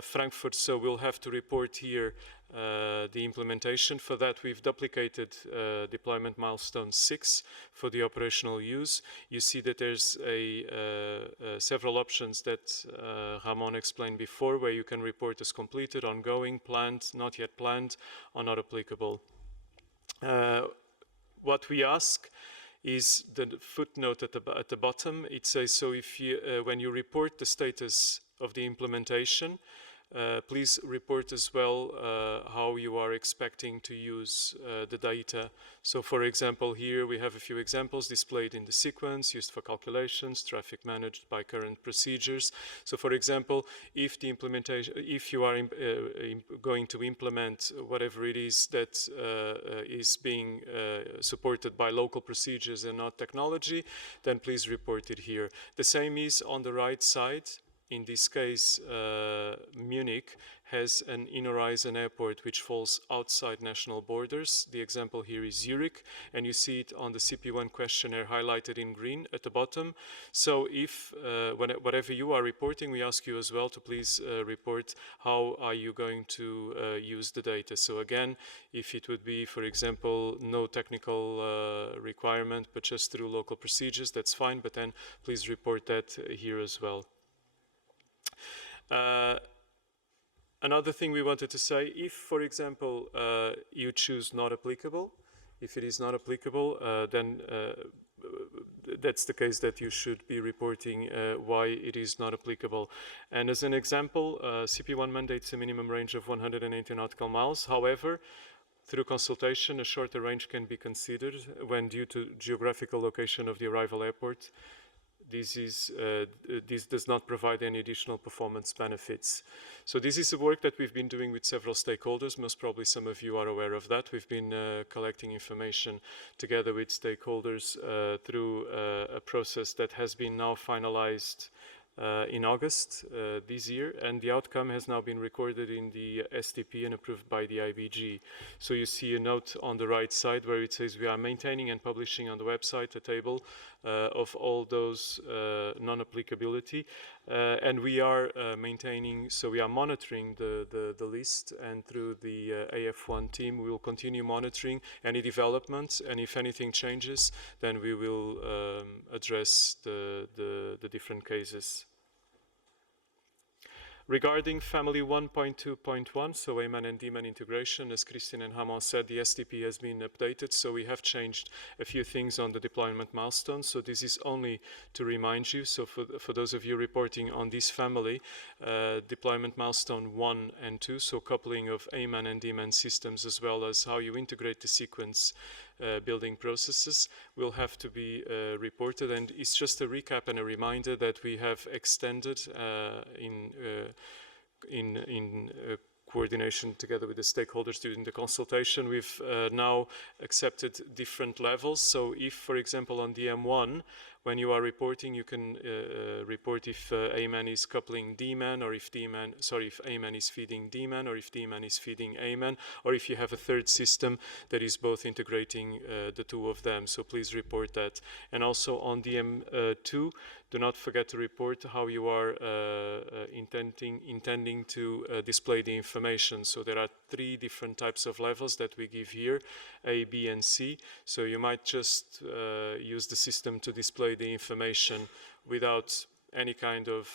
Frankfurt, so we'll have to report here the implementation. For that, we've duplicated deployment milestone 6 for the operational use. You see that there's several options that Ramon explained before, where you can report as completed, ongoing, planned, not yet planned, or not applicable. What we ask is the footnote at the bottom. It says, so if you, when you report the status of the implementation, please report as well how you are expecting to use the data. So for example, here we have a few examples displayed in the sequence, used for calculations, traffic managed by current procedures. So for example, if the implementation, if you are going to implement whatever it is that is being supported by local procedures and not technology, then please report it here. The same is on the right side. In this case, Munich has an in-horizon airport which falls outside national borders. The example here is Zurich, and you see it on the CP1 questionnaire highlighted in green at the bottom. So if, whatever you are reporting, we ask you as well to please report how are you going to use the data. So again, if it would be, for example, no technical requirement, but just through local procedures, that's fine, but then please report that here as well. Another thing we wanted to say, if, for example, you choose not applicable, if it is not applicable, then that's the case that you should be reporting why it is not applicable. And as an example, CP1 mandates a minimum range of 180 nautical miles. However, through consultation, a shorter range can be considered when due to geographical location of the arrival airport. This does not provide any additional performance benefits. So this is the work that we've been doing with several stakeholders. Most probably some of you are aware of that. We've been collecting information together with stakeholders through a process that has been now finalized in August this year, and the outcome has now been recorded in the SDP and approved by the IBG. So you see a note on the right side where it says we are maintaining and publishing on the website a table of all those non-applicability, and we are maintaining, so we are monitoring the list, and through the AF1 team we will continue monitoring any developments, and if anything changes, then we will address the different cases. Regarding family 1.2.1, so AMAN and DMAN integration, as Christine and Ramon said, the SDP has been updated, so we have changed a few things on the deployment milestones. So this is only to remind you, so for those of you reporting on this family, deployment milestone 1 and 2, so coupling of AMAN and DMAN systems, as well as how you integrate the sequence building processes, will have to be reported. And it's just a recap and a reminder that we have extended in coordination together with the stakeholders during the consultation. We've now accepted different levels. So if, for example, on the M1, when you are reporting, you can report if AMAN is coupling DMAN, or if if AMAN is feeding DMAN, or if DMAN is feeding AMAN, or if you have a third system that is both integrating the two of them. So please report that. And also on the M2, do not forget to report how you are intending to display the information. So there are 3 different types of levels that we give here, A, B, and C. So you might just use the system to display the information without any kind of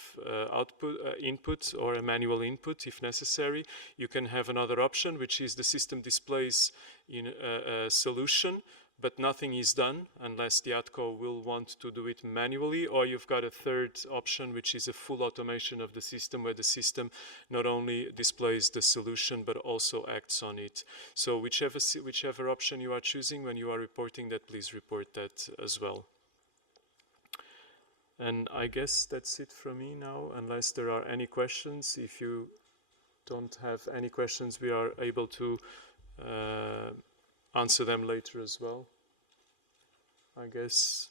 input or a manual input if necessary. You can have another option, which is the system displays in a solution, but nothing is done unless the ATCO will want to do it manually, or you've got a third option, which is a full automation of the system, where the system not only displays the solution, but also acts on it. So whichever option you are choosing when you are reporting that, please report that as well. And I guess that's it from me now, unless there are any questions. If you don't have any questions, we are able to answer them later as well. I guess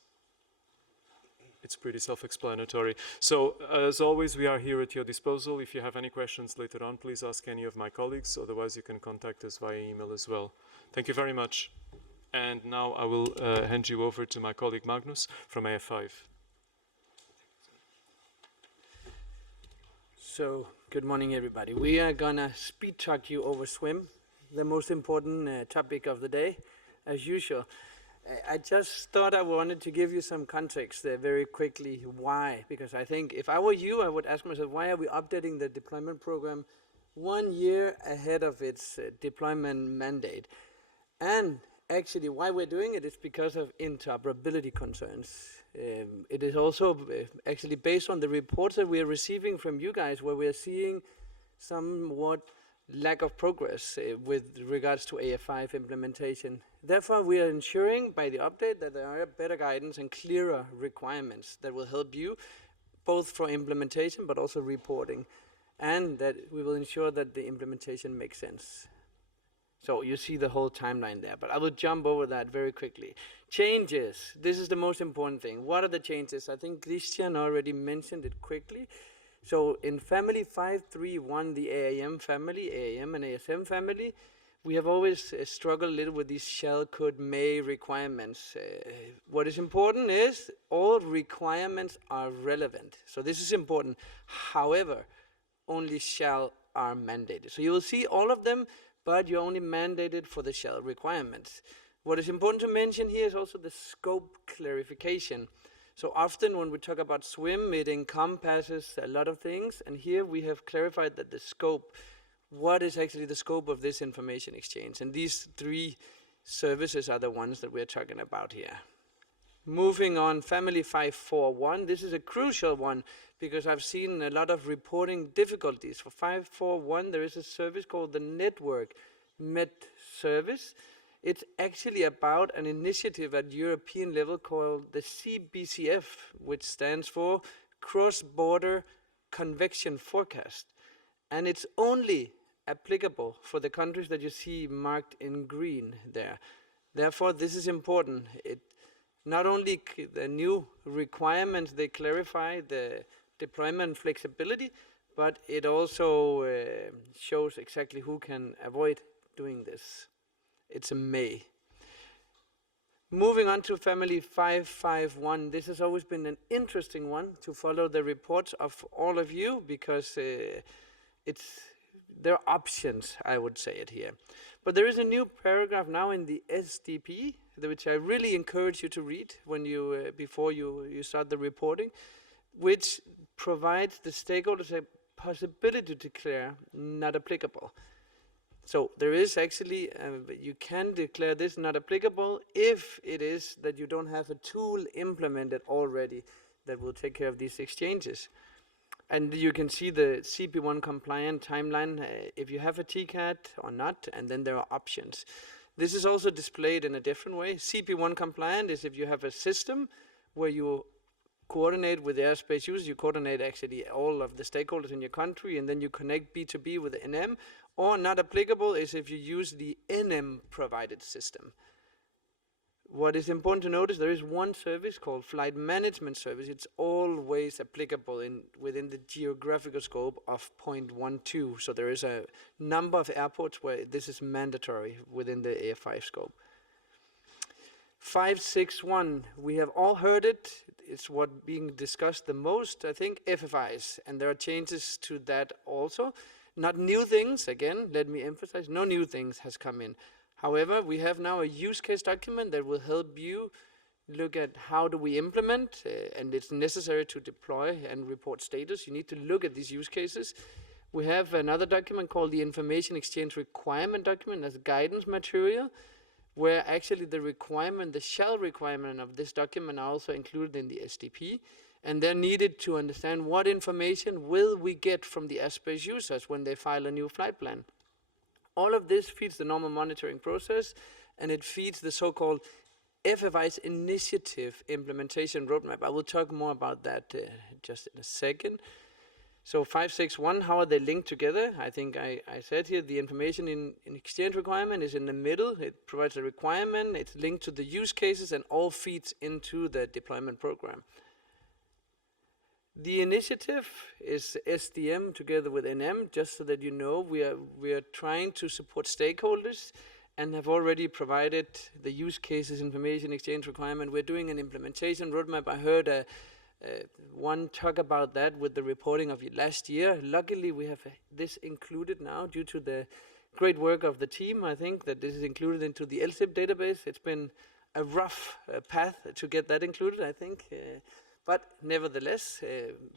it's pretty self-explanatory. So, as always, we are here at your disposal. If you have any questions later on, please ask any of my colleagues. Otherwise, you can contact us via email as well. Thank you very much. And now I will hand you over to my colleague Magnus from AF5. So, good morning, everybody. We are gonna speed talk you over SWIM, the most important topic of the day, as usual. I just thought I wanted to give you some context very quickly. Why? Because I think if I were you, I would ask myself, why are we updating the deployment program 1 year ahead of its deployment mandate? And actually, why we're doing it is because of interoperability concerns. It is also actually based on the reports that we are receiving from you guys, where we are seeing somewhat lack of progress with regards to AF5 implementation. Therefore, we are ensuring by the update that there are better guidance and clearer requirements that will help you both for implementation but also reporting, and that we will ensure that the implementation makes sense. So you see the whole timeline there, but I will jump over that very quickly. Changes, this is the most important thing. What are the changes? I think Christian already mentioned it quickly. So in family 531, the AAM family, AAM and ASM family, we have always struggled a little with these shall, could, may requirements. What is important is all requirements are relevant. So this is important. However, only shall are mandated. So you will see all of them, but you're only mandated for the shall requirements. What is important to mention here is also the scope clarification. So often when we talk about SWIM, it encompasses a lot of things, and here we have clarified that the scope, what is actually the scope of this information exchange, and these 3 services are the ones that we're talking about here. Moving on, family 541, this is a crucial one because I've seen a lot of reporting difficulties. For 541, there is a service called the Network Med Service. It's actually about an initiative at European level called the CBCF, which stands for Cross-Border Convection Forecast. And it's only applicable for the countries that you see marked in green there. Therefore, this is important. It not only the new requirements, they clarify the deployment flexibility, but it also shows exactly who can avoid doing this. It's a may. Moving on to family 551, this has always been an interesting one to follow the reports of all of you because there are options, I would say it here. But there is a new paragraph now in the SDP, which I really encourage you to read when you before you start the reporting, which provides the stakeholders a possibility to declare not applicable. So there is actually, you can declare this not applicable if it is that you don't have a tool implemented already that will take care of these exchanges. And you can see the CP1 compliant timeline, if you have a TCAT or not, and then there are options. This is also displayed in a different way. CP1 compliant is if you have a system where you coordinate with the airspace users, you coordinate actually all of the stakeholders in your country, and then you connect B2B with the NM. Or not applicable is if you use the NM provided system. What is important to notice, there is one service called Flight Management Service. It's always applicable within the geographical scope of 0.12. So there is a number of airports where this is mandatory within the AF5 scope. 561, we have all heard it. It's what being discussed the most, I think, FF-ICE. And there are changes to that also. Not new things, again, let me emphasize, no new things has come in. However, we have now a use case document that will help you look at how do we implement, and it's necessary to deploy and report status. You need to look at these use cases. We have another document called the Information Exchange Requirement Document as guidance material, where actually the requirement, the shall requirement of this document are also included in the SDP. And they're needed to understand what information will we get from the airspace users when they file a new flight plan. All of this feeds the normal monitoring process, and it feeds the so-called FF-ICE initiative implementation roadmap. I will talk more about that just in a second. So 561, how are they linked together? I think I said here the information in exchange requirement is in the middle. It provides a requirement, it's linked to the use cases, and all feeds into the deployment program. The initiative is SDM together with NM, just so that you know we are trying to support stakeholders and have already provided the use cases information exchange requirement. We're doing an implementation roadmap. I heard one talk about that with the reporting of last year. Luckily, we have this included now due to the great work of the team. I think that this is included into the LSSIP database. It's been a rough path to get that included, I think. But nevertheless,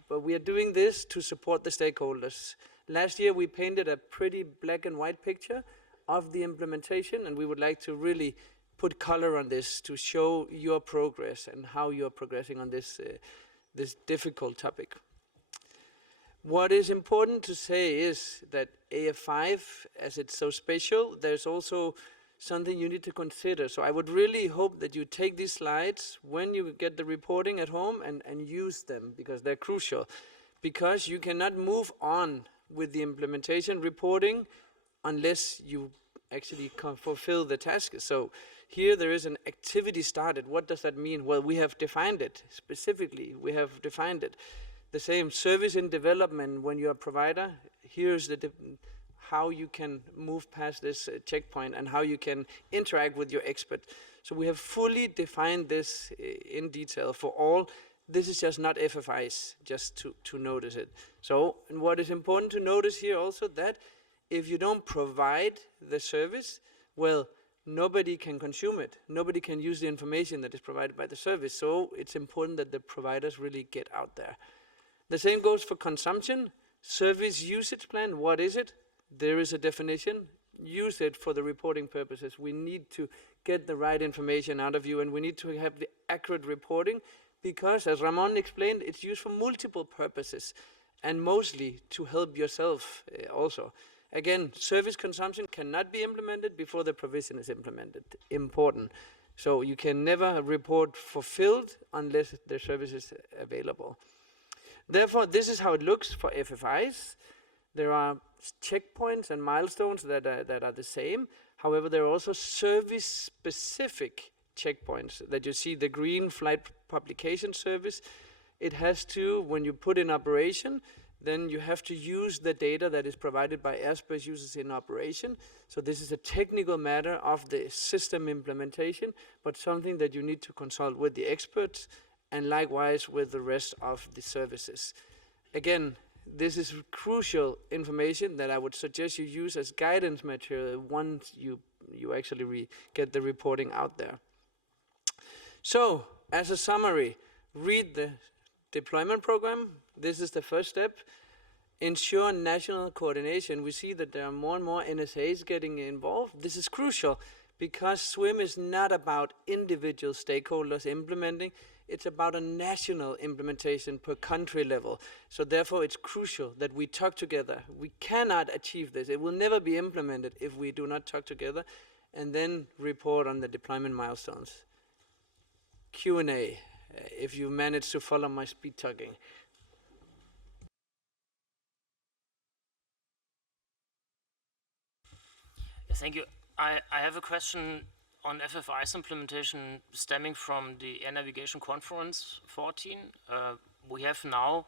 but we are doing this to support the stakeholders. Last year, we painted a pretty black and white picture of the implementation, and we would like to really put color on this to show your progress and how you're progressing on this, this difficult topic. What is important to say is that AF5, as it's so special, there's also something you need to consider. So I would really hope that you take these slides when you get the reporting at home and use them, because they're crucial. Because you cannot move on with the implementation reporting unless you actually fulfill the task. So here there is an activity started. What does that mean? Well, we have defined it specifically. We have defined it. The same service in development when you're a provider. Here's the how you can move past this checkpoint and how you can interact with your expert. So we have fully defined this in detail for all. This is just not FF-ICE, just to notice it. So, and what is important to notice here also that if you don't provide the service, well, nobody can consume it. Nobody can use the information that is provided by the service. So it's important that the providers really get out there. The same goes for consumption. Service usage plan, what is it? There is a definition. Use it for the reporting purposes. We need to get the right information out of you, and we need to have the accurate reporting because, as Ramon explained, it's used for multiple purposes and mostly to help yourself also. Again, service consumption cannot be implemented before the provision is implemented. Important. So you can never report fulfilled unless the service is available. Therefore, this is how it looks for FF-ICE. There are checkpoints and milestones that are the same. However, there are also service-specific checkpoints that you see. The green flight publication service, it has to, when you put in operation, then you have to use the data that is provided by airspace users in operation. So this is a technical matter of the system implementation, but something that you need to consult with the experts and likewise with the rest of the services. Again, this is crucial information that I would suggest you use as guidance material once you actually get the reporting out there. So, as a summary, read the deployment program. This is the first step. Ensure national coordination. We see that there are more and more NSAs getting involved. This is crucial because SWIM is not about individual stakeholders implementing. It's about a national implementation per country level. So therefore, it's crucial that we talk together. We cannot achieve this. It will never be implemented if we do not talk together and then report on the deployment milestones. Q&A. if you manage to follow my speed talking. Thank you. I have a question on FF-ICE implementation stemming from the Air Navigation Conference 14. We have now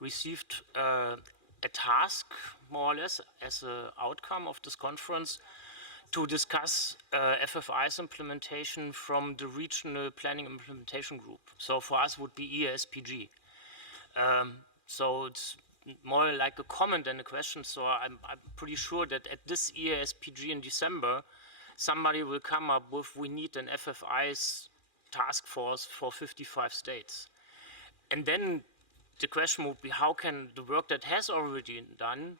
received a task, more or less, as an outcome of this conference to discuss FF-ICE implementation from the Regional Planning Implementation Group. So for us would be EASPG. So it's more like a comment than a question, so I'm pretty sure that at this EASPG in December, somebody will come up with, we need an FF-ICE task force for 55 states. And then the question would be, how can the work that has already been done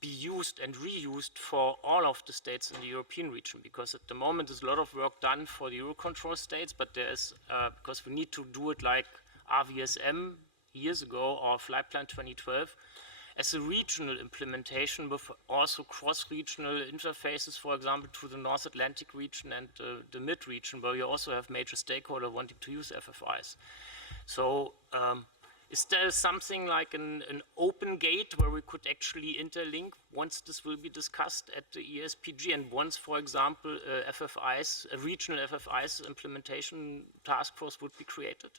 be used and reused for all of the states in the European region? Because at the moment there's a lot of work done for the EUROCONTRol states, but there's, because we need to do it like RVSM years ago, or Flight Plan 2012, as a regional implementation with also cross-regional interfaces, for example, to the North Atlantic region and the mid-region, where you also have major stakeholders wanting to use FF-ICE. So is there something like an open gate where we could actually interlink once this will be discussed at the ESPG, and once, for example, FF-ICE, a regional FF-ICE implementation task force would be created?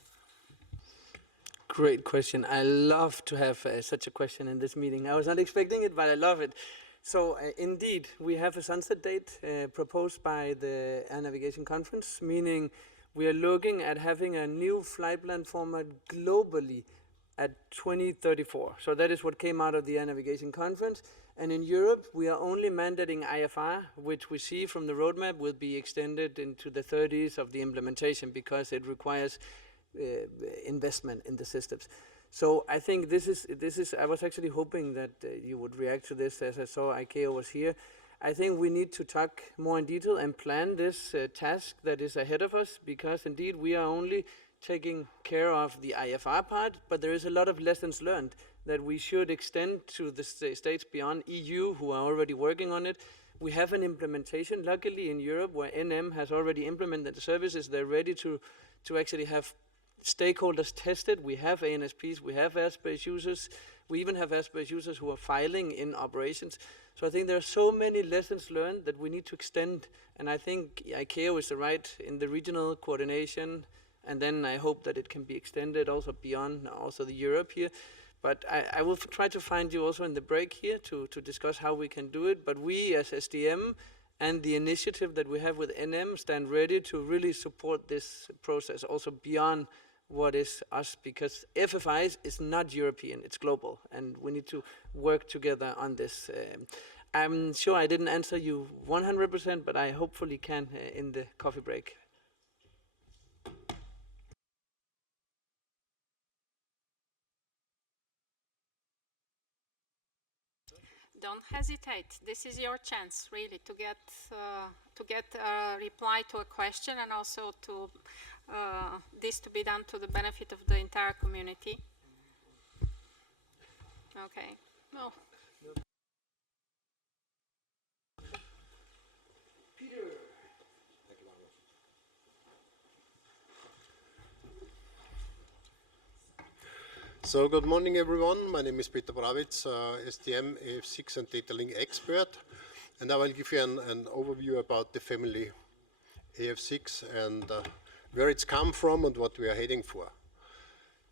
Great question. I love to have such a question in this meeting. I was not expecting it, but I love it. So indeed, we have a sunset date proposed by the Air Navigation Conference, meaning we are looking at having a new flight plan format globally at 2034. So that is what came out of the Air Navigation Conference. And in Europe, we are only mandating IFR, which we see from the roadmap will be extended into the 30s of the implementation, because it requires investment in the systems. So I think this is, I was actually hoping that you would react to this as I saw ICAO was here. I think we need to talk more in detail and plan this task that is ahead of us, because indeed we are only taking care of the IFR part, but there is a lot of lessons learned that we should extend to the states beyond EU who are already working on it. We have an implementation, luckily in Europe, where NM has already implemented the services. They're ready to actually have stakeholders tested. We have ANSPs, we have airspace users, we even have airspace users who are filing in operations. So I think there are so many lessons learned that we need to extend, and I think ICAO is right in the regional coordination, and then I hope that it can be extended also beyond also the Europe here. But I will try to find you also in the break here to discuss how we can do it. But we as SDM and the initiative that we have with NM stand ready to really support this process also beyond what is us, because FF-ICE is not European, it's global, and we need to work together on this. I'm sure I didn't answer you 100%, but I hopefully can in the coffee break. Don't hesitate. This is your chance, really, to get a reply to a question, and also to this to be done to the benefit of the entire community. Okay. No. So good morning, everyone. My name is Peter Bravitz, STM AF6 and data link expert, and I will give you an overview about the family AF6 and where it's come from and what we are heading for.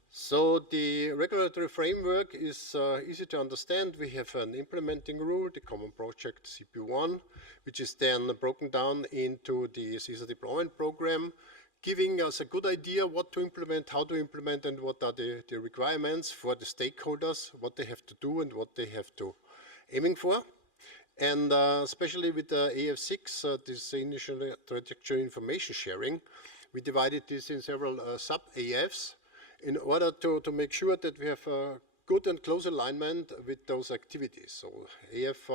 So the regulatory framework is easy to understand. We have an implementing rule, the common project CP1, which is then broken down into the SESAR Deployment Program, giving us a good idea what to implement, how to implement, and what are the requirements for the stakeholders, what they have to do and what they have to aiming for. And especially with the AF6, this initial trajectory information sharing, we divided this in several sub-AFs in order to make sure that we have a good and close alignment with those activities. So AF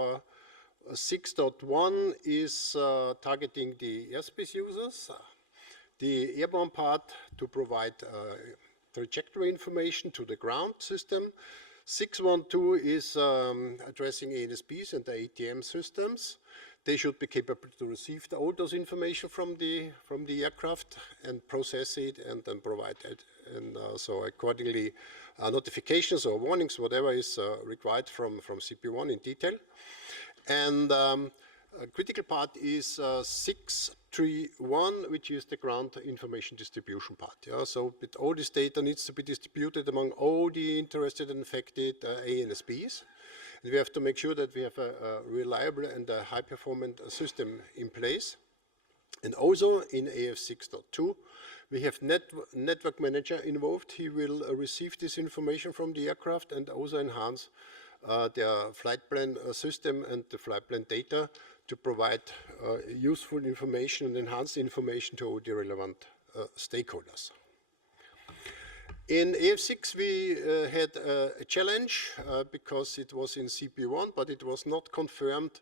6.1 is targeting the airspace users, the airborne part to provide trajectory information to the ground system. 6.12 is addressing ANSPs and the ATM systems. they should be capable to receive all those information from the aircraft and process it and then provide it. And so accordingly, notifications or warnings, whatever is required from CP1 in detail. And a critical part is 631, which is the ground information distribution part. Yeah? So all this data needs to be distributed among all the interested and affected ANSPs. And we have to make sure that we have a reliable and a high-performant system in place. And also in AF6.2, we have network manager involved. He will receive this information from the aircraft and also enhance their flight plan system and the flight plan data to provide useful information and enhanced information to all the relevant stakeholders. In AF6 we had a challenge because it was in CP1, but it was not confirmed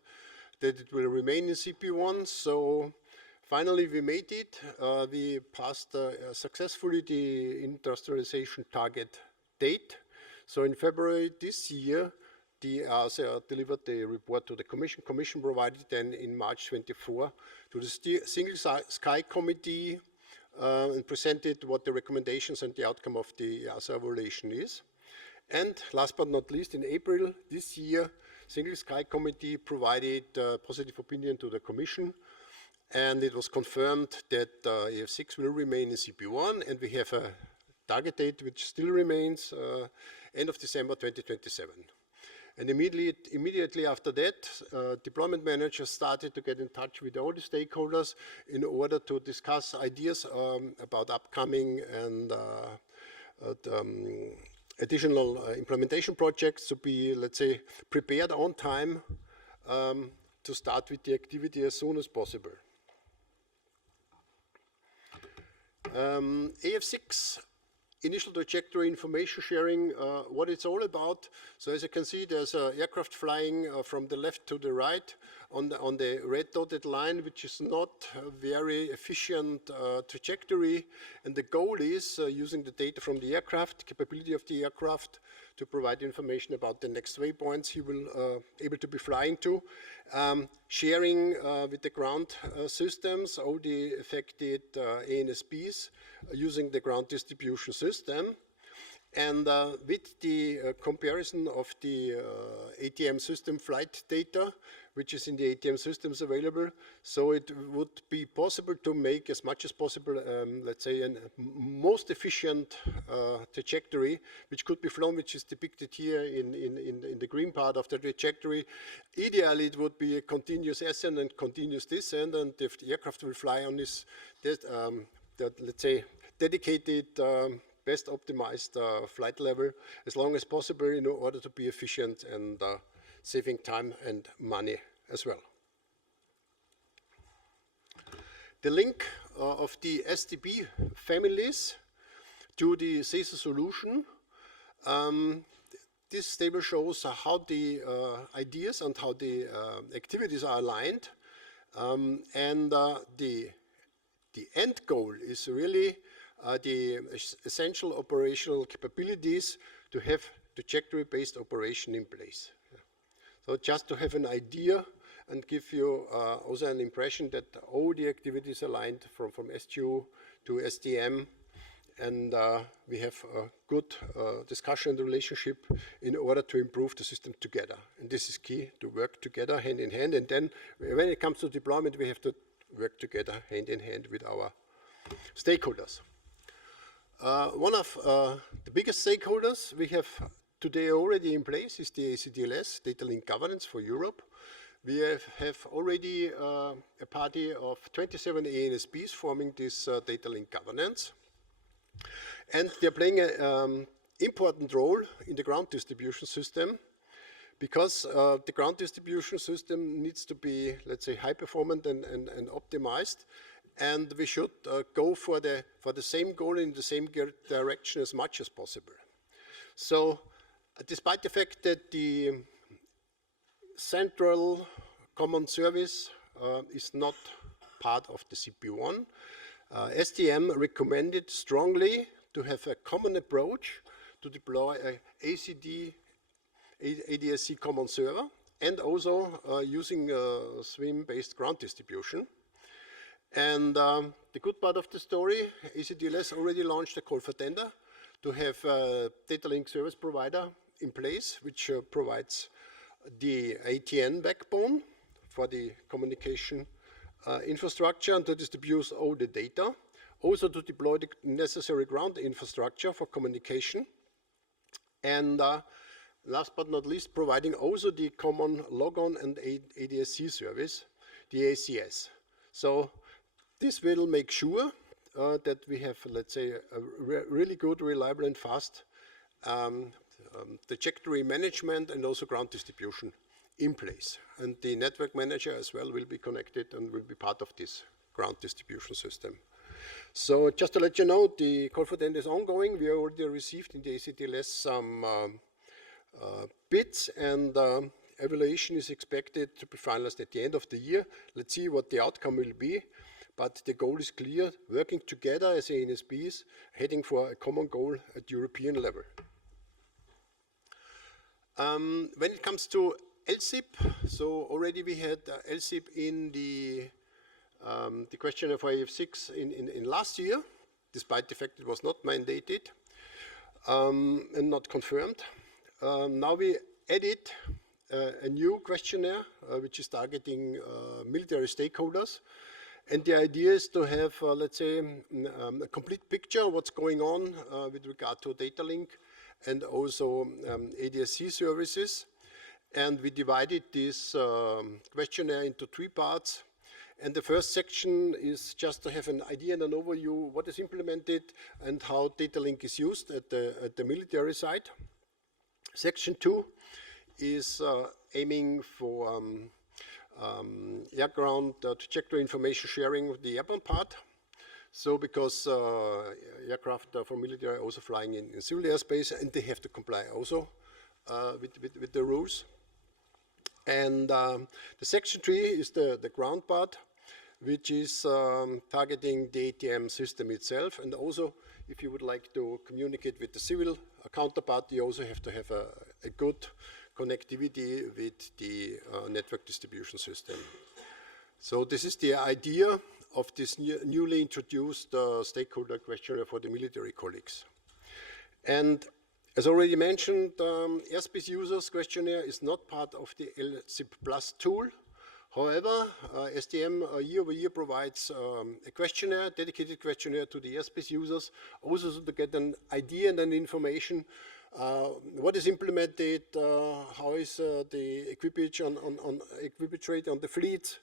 that it will remain in CP1. So finally we made it. We passed successfully the industrialization target date. So in February this year, the EASA delivered the report to the Commission. Commission provided then in March 24 to the Single Sky Committee and presented what the recommendations and the outcome of the EASA evaluation is. And last but not least, in April this year, Single Sky Committee provided a positive opinion to the Commission, and it was confirmed that AF6 will remain in CP1, and we have a target date which still remains end of December 2027. And immediately after that, deployment managers started to get in touch with all the stakeholders in order to discuss ideas about upcoming and additional implementation projects to be, let's say, prepared on time to start with the activity as soon as possible. AF6 initial trajectory information sharing, what it's all about. So as you can see, there's an aircraft flying from the left to the right on the red dotted line, which is not a very efficient trajectory. And the goal is using the data from the aircraft, capability of the aircraft, to provide information about the next waypoints he will able to be flying to, sharing with the ground systems, all the affected ANSPs, using the ground distribution system. And with the comparison of the ATM system flight data, which is in the ATM systems available, so it would be possible to make as much as possible, let's say, a most efficient trajectory, which could be flown, which is depicted here in the green part of the trajectory. Ideally, it would be a continuous ascent and continuous descent, and if the aircraft will fly on this let's say, dedicated, best optimized flight level as long as possible in order to be efficient and saving time and money as well. The link of the SDP families to the SESAR solution. This table shows how the ideas and how the activities are aligned. And the end goal is really the essential operational capabilities to have trajectory-based operation in place. So just to have an idea and give you also an impression that all the activities aligned from STU to STM, and we have a good discussion and relationship in order to improve the system together. And this is key, to work together hand in hand. And then when it comes to deployment, we have to work together hand in hand with our stakeholders. One of the biggest stakeholders we have today already in place is the ACDLS, Data Link Governance for Europe. We have already a party of 27 ANSPs forming this Data Link Governance. And they're playing an important role in the ground distribution system, because the ground distribution system needs to be, let's say, high performant and optimized. And we should go for the same goal in the same direction as much as possible. So despite the fact that the central common service is not part of the CP1, STM recommended strongly to have a common approach to deploy a ADSC common server and also using SWIM-based ground distribution. And the good part of the story, ECTLS already launched a call for tender to have a data link service provider in place, which provides the ATN backbone for the communication infrastructure and to distribute all the data. Also to deploy the necessary ground infrastructure for communication. And last but not least, providing also the common logon and ADSC service, the ACS. So this will make sure that we have, let's say, a really good, reliable and fast trajectory management and also ground distribution in place. And the network manager as well will be connected and will be part of this ground distribution system. So just to let you know, the call for tender is ongoing. We already received in the ECTLS some bids, and evaluation is expected to be finalized at the end of the year. Let's see what the outcome will be, but the goal is clear, working together as ANSPs, heading for a common goal at European level. When it comes to LSIP, so already we had LSIP in the questionnaire for AF6 in last year, despite the fact it was not mandated and not confirmed. Now we added a new questionnaire which is targeting military stakeholders, and the idea is to have, let's say, a complete picture of what's going on with regard to data link and also ADSC services. And we divided this questionnaire into 3 parts. And the first section is just to have an idea and an overview what is implemented and how data link is used at the military side. Section 2 is aiming for air-ground trajectory information sharing with the airborne part. So because aircraft for military are also flying in civil airspace, and they have to comply also with the rules. And the section 3 is the ground part, which is targeting the ATM system itself. And also, if you would like to communicate with the civil counterpart, you also have to have a good connectivity with the network distribution system. So this is the idea of this newly introduced stakeholder questionnaire for the military colleagues. And as already mentioned, airspace users questionnaire is not part of the LSIP Plus tool. However, STM year over year provides a questionnaire, dedicated questionnaire to the airspace users, also to get an idea and an information what is implemented, how is the equipage equipage rate on the fleet,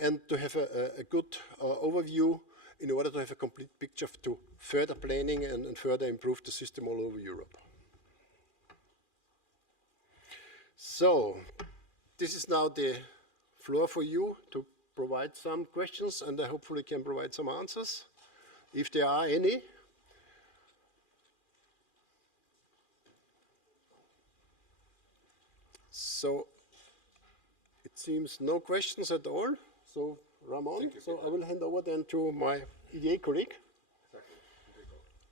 and to have a good overview in order to have a complete picture to further planning and further improve the system all over Europe. So this is now the floor for you to provide some questions, and I hopefully can provide some answers, if there are any. So it seems no questions at all. So Ramon, so I will hand over then to my EDA colleague.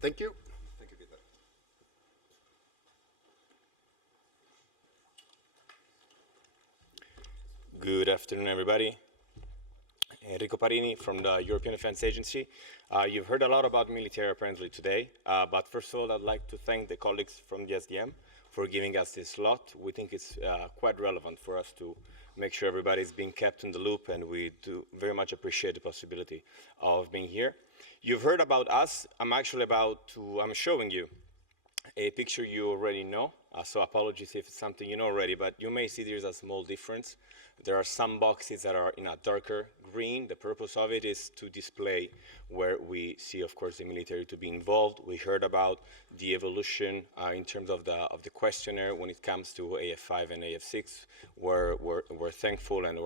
Thank you. Thank you, Peter. Good afternoon, everybody. Enrico Parini from the European Defense Agency. You've heard a lot about military apparently today, but first of all, I'd like to thank the colleagues from the SDM for giving us this slot. We think it's quite relevant for us to make sure everybody's being kept in the loop, and we do very much appreciate the possibility of being here. You've heard about us. I'm showing you a picture you already know, so apologies if it's something you know already, but you may see there's a small difference. There are some boxes that are in a darker green. The purpose of it is to display where we see, of course, the military to be involved. We heard about the evolution in terms of the questionnaire when it comes to AF5 and AF6. We're thankful, and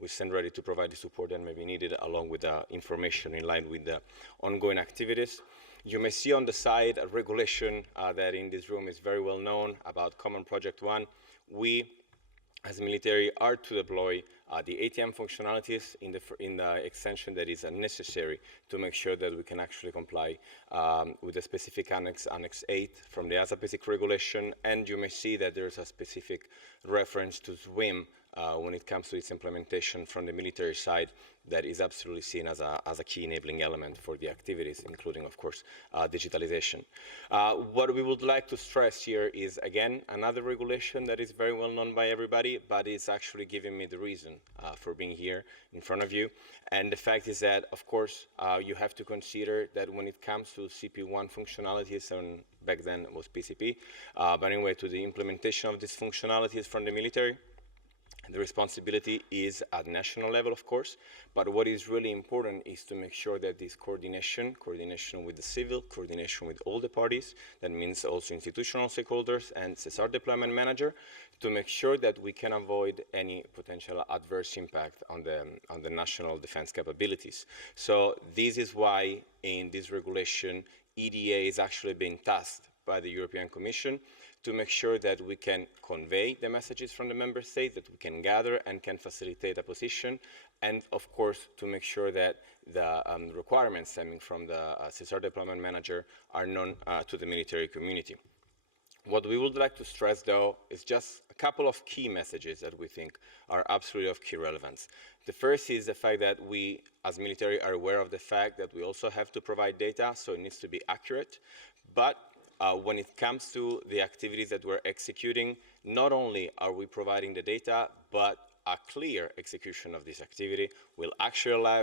we stand ready to provide the support that may be needed, along with the information in line with the ongoing activities. You may see on the side a regulation that in this room is very well known about Common Project 1. We, as military, are to deploy the ATM functionalities in the extension that is necessary to make sure that we can actually comply with the specific Annex 8 from the ASA basic regulation, and you may see that there's a specific reference to SWIM when it comes to its implementation from the military side that is absolutely seen as a key enabling element for the activities, including, of course, digitalization. What we would like to stress here is, again, another regulation that is very well known by everybody, but it's actually giving me the reason for being here in front of you. And the fact is that, of course, you have to consider that when it comes to CP1 functionalities, and back then it was PCP, but anyway, to the implementation of these functionalities from the military, the responsibility is at national level, of course, but what is really important is to make sure that this coordination with the civil, coordination with all the parties, that means also institutional stakeholders and SESAR Deployment Manager, to make sure that we can avoid any potential adverse impact on the national defense capabilities. So this is why in this regulation, EDA is actually being tasked by the European Commission to make sure that we can convey the messages from the member states, that we can gather and can facilitate a position, and of course to make sure that the requirements stemming from the SESAR Deployment Manager are known to the military community. What we would like to stress, though, is just a couple of key messages that we think are absolutely of key relevance. The first is the fact that we, as military, are aware of the fact that we also have to provide data, so it needs to be accurate, but when it comes to the activities that we're executing, not only are we providing the data, but a clear execution of this activity will actually allow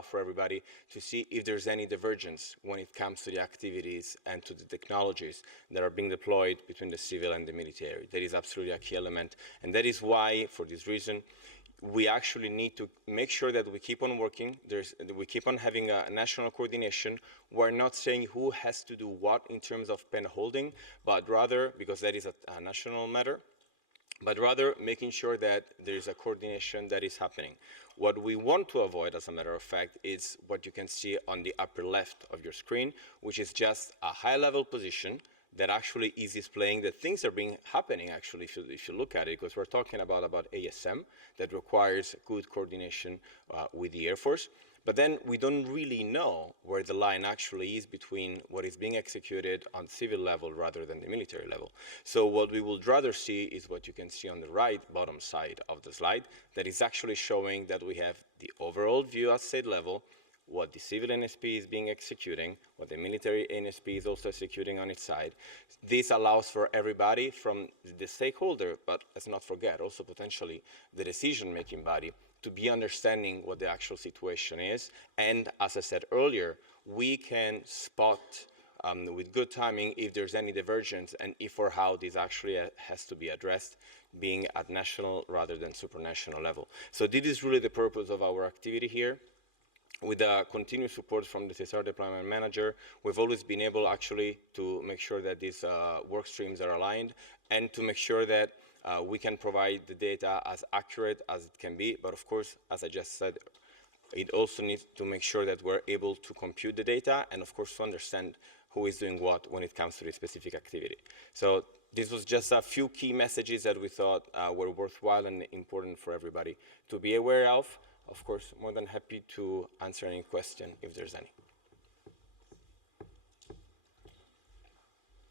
for everybody to see if there's any divergence when it comes to the activities and to the technologies that are being deployed between the civil and the military. That is absolutely a key element, and that is why, for this reason, we actually need to make sure that we keep on working, we keep on having a national coordination. We're not saying who has to do what in terms of pen holding, but rather, because that is a national matter, but rather making sure that there is a coordination that is happening. What we want to avoid, as a matter of fact, is what you can see on the upper left of your screen, which is just a high-level position that actually is displaying that things are happening, actually, if you look at it, because we're talking about ASM that requires good coordination with the Air Force. But then we don't really know where the line actually is between what is being executed on the civil level rather than the military level. So what we would rather see is what you can see on the right bottom side of the slide, that is actually showing that we have the overall view at state level, what the civil NSP is being executing, what the military NSP is also executing on its side. This allows for everybody from the stakeholder, but let's not forget also potentially the decision-making body, to be understanding what the actual situation is. And as I said earlier, we can spot with good timing if there's any divergence and if or how this actually has to be addressed, being at national rather than supranational level. So this is really the purpose of our activity here. With the continued support from the SESAR Deployment Manager, we've always been able actually to make sure that these work streams are aligned and to make sure that we can provide the data as accurate as it can be. But of course, as I just said, it also needs to make sure that we're able to compute the data and of course to understand who is doing what when it comes to the specific activity. So this was just a few key messages that we thought were worthwhile and important for everybody to be aware of. Of course, more than happy to answer any question if there's any.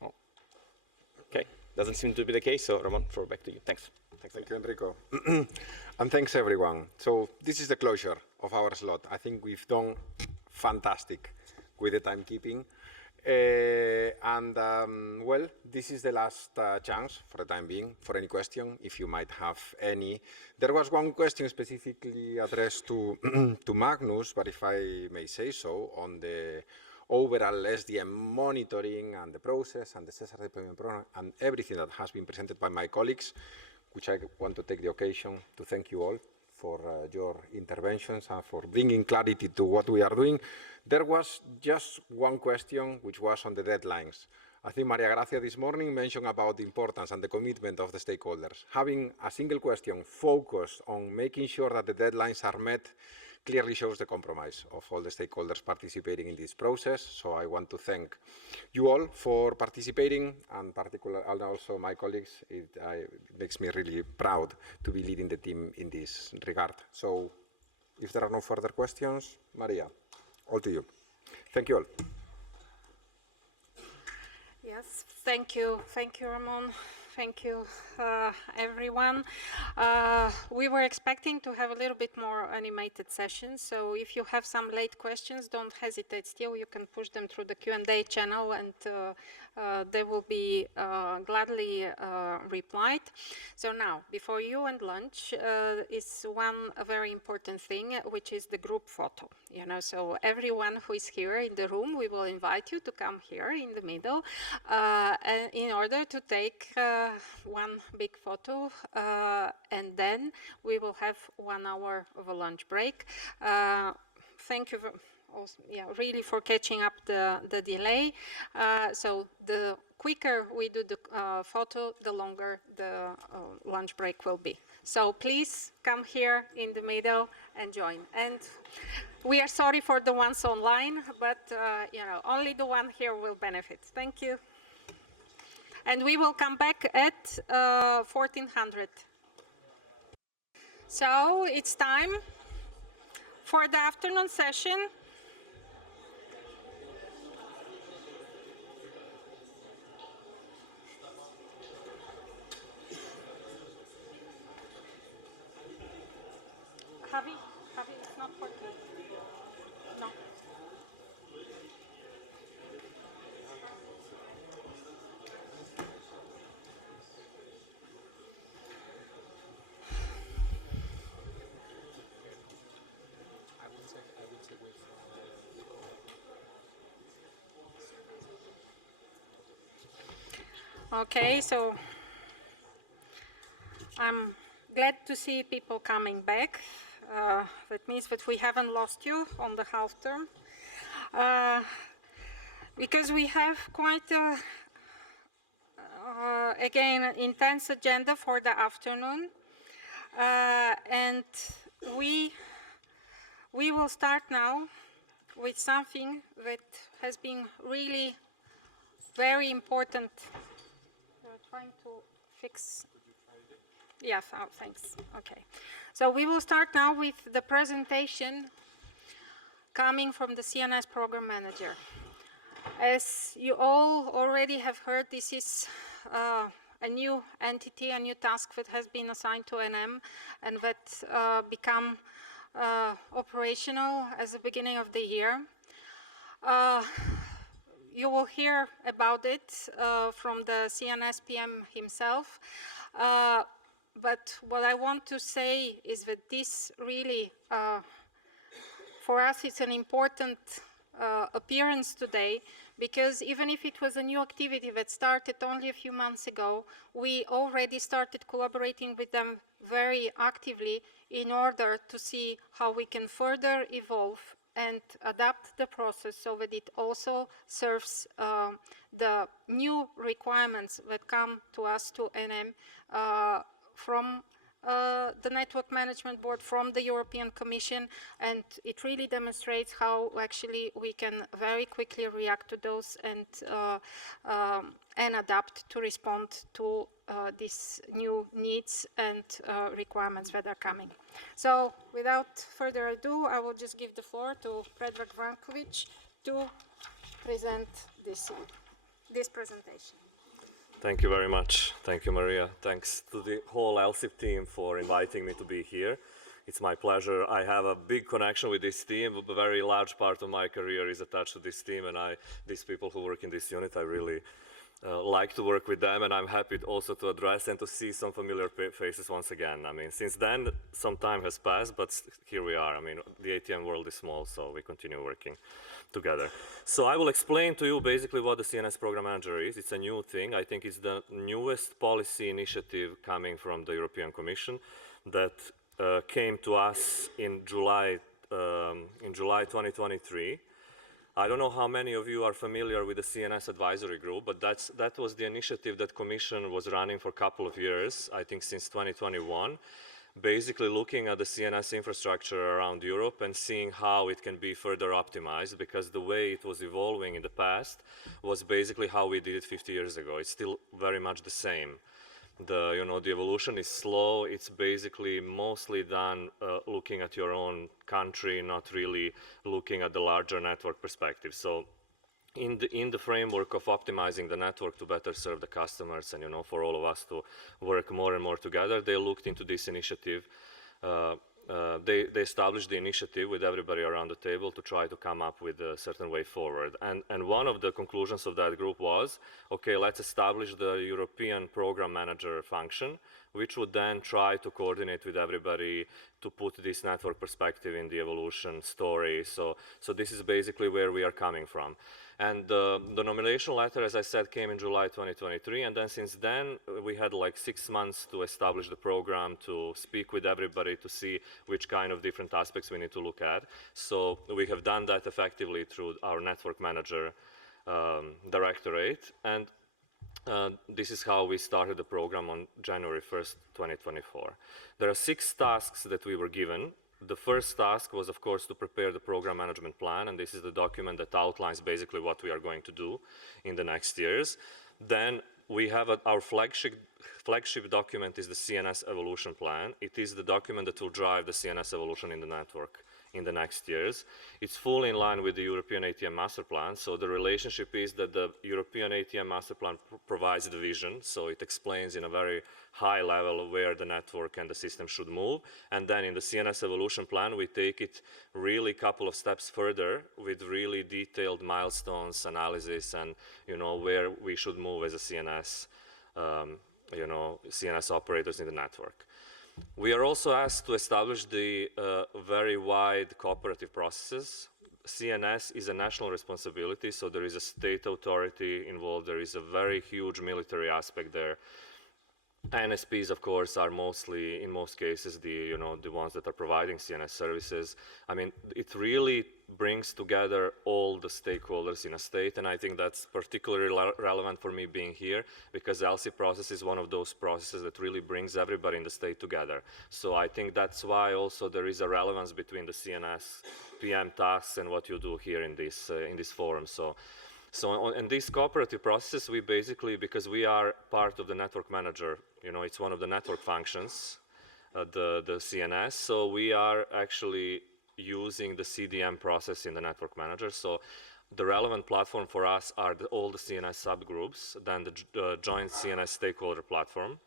Oh. Okay, doesn't seem to be the case, so Ramon, back to you. Thanks. Thank you, Enrico. And thanks, everyone. So this is the closure of our slot. I think we've done fantastic with the timekeeping. Well, this is the last chance for the time being for any question, if you might have any. There was one question specifically addressed to, to Magnus, but if I may say so, on the overall SDM monitoring and the process and the SESAR deployment program and everything that has been presented by my colleagues, which I want to take the occasion to thank you all for your interventions and for bringing clarity to what we are doing. There was just one question, which was on the deadlines. I think Maria Gracia this morning mentioned about the importance and the commitment of the stakeholders. Having a single question focused on making sure that the deadlines are met clearly shows the compromise of all the stakeholders participating in this process. So I want to thank you all for participating, and and also my colleagues. It makes me really proud to be leading the team in this regard. So if there are no further questions, Maria, all to you. Thank you all. Yes, thank you, Ramon. Thank you, everyone. We were expecting to have a little bit more animated sessions, so if you have some late questions, don't hesitate still. You can push them through the Q&A channel, and they will be gladly replied. So now, before you and lunch, is one very important thing, which is the group photo. You know, so everyone who is here in the room, we will invite you to come here in the middle in order to take one big photo, and then we will have 1 hour of a lunch break. Thank you really for catching up the delay. So the quicker we do the photo, the longer the lunch break will be. So please come here in the middle and join. And we are sorry for the ones online, but you know, only the one here will benefit. Thank you. And we will come back at 1400. So it's time for the afternoon session. Javi, it's not working. No. Okay, so I'm glad to see people coming back. That means that we haven't lost you on the half term. Because we have quite a, again, intense agenda for the afternoon. And we will start now with something that has been really very important. Trying to fix. Yes, oh, thanks. Okay. So we will start now with the presentation coming from the CNS Program Manager. As you all already have heard, this is a new entity, a new task that has been assigned to NM and that become operational as the beginning of the year. You will hear about it from the CNS PM himself. But what I want to say is that this really, for us, it's an important appearance today, because even if it was a new activity that started only a few months ago, we already started collaborating with them very actively in order to see how we can further evolve and adapt the process so that it also serves the new requirements that come to us, to NM, from the Network Management Board, from the European Commission, and it really demonstrates how actually we can very quickly react to those and adapt to respond to these new needs and requirements that are coming. So without further ado, I will just give the floor to Predrag Vrankovic to present this presentation. Thank you very much. Thank you, Maria. Thanks to the whole LSSIP team for inviting me to be here. It's my pleasure. I have a big connection with this team. A very large part of my career is attached to this team, and these people who work in this unit, I really like to work with them, and I'm happy also to address and to see some familiar faces once again. I mean, since then, some time has passed, but here we are. I mean, the ATM world is small, so we continue working together. So I will explain to you basically what the CNS Program Manager is. It's a new thing. I think it's the newest policy initiative coming from the European Commission that came to us in July 2023. I don't know how many of you are familiar with the CNS Advisory Group, but that was the initiative that Commission was running for a couple of years, I think since 2021, basically looking at the CNS infrastructure around Europe and seeing how it can be further optimized, because the way it was evolving in the past was basically how we did it 50 years ago. It's still very much the same. The evolution is slow. It's basically mostly done looking at your own country, not really looking at the larger network perspective. So in the framework of optimizing the network to better serve the customers and for all of us to work more and more together, they looked into this initiative. They established the initiative with everybody around the table to try to come up with a certain way forward. And one of the conclusions of that group was, okay, let's establish the European Program Manager function, which would then try to coordinate with everybody to put this network perspective in the evolution story. So this is basically where we are coming from. And the nomination letter, as I said, came in July 2023, and then since then we had like 6 months to establish the program, to speak with everybody, to see which kind of different aspects we need to look at. So we have done that effectively through our network manager directorate, and this is how we started the program on January 1st, 2024. There are 6 tasks that we were given. The first task was, of course, to prepare the program management plan, and this is the document that outlines basically what we are going to do in the next years. Then we have our flagship document is the CNS evolution plan. It is the document that will drive the CNS evolution in the network in the next years. It's fully in line with the European ATM master plan. So the relationship is that the European ATM master plan provides the vision. So it explains in a very high level where the network and the system should move. And then in the CNS evolution plan, we take it really a couple of steps further with really detailed milestones, analysis, and where we should move as a CNS, CNS operators in the network. We are also asked to establish the very wide cooperative processes. CNS is a national responsibility, so there is a state authority involved. There is a very huge military aspect there. NSPs, of course, are mostly, in most cases, the ones that are providing CNS services. I mean, it really brings together all the stakeholders in a state, and I think that's particularly relevant for me being here, because the LSIP process is one of those processes that really brings everybody in the state together. So I think that's why also there is a relevance between the CNS PM tasks and what you do here in this forum. So in these cooperative processes, we basically, because we are part of the network manager, it's one of the network functions, the CNS, so we are actually using the CDM process in the network manager. So the relevant platform for us are all the CNS subgroups, then the joint CNS stakeholder platform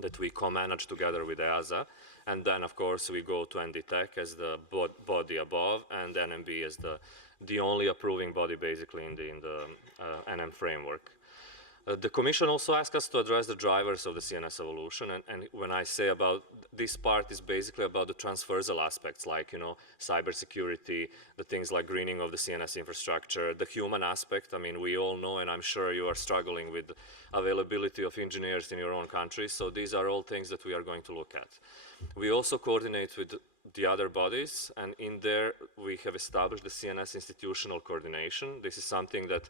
that we co-manage together with EASA, and then of course we go to NDTech as the body above, and NMB as the only approving body basically in the NM framework. The Commission also asked us to address the drivers of the CNS evolution, and when I say about this part is basically about the transversal aspects, like cybersecurity, the things like greening of the CNS infrastructure, the human aspect. I mean, we all know, and I'm sure you are struggling with availability of engineers in your own country, so these are all things that we are going to look at. We also coordinate with the other bodies, and in there we have established the CNS institutional coordination. This is something that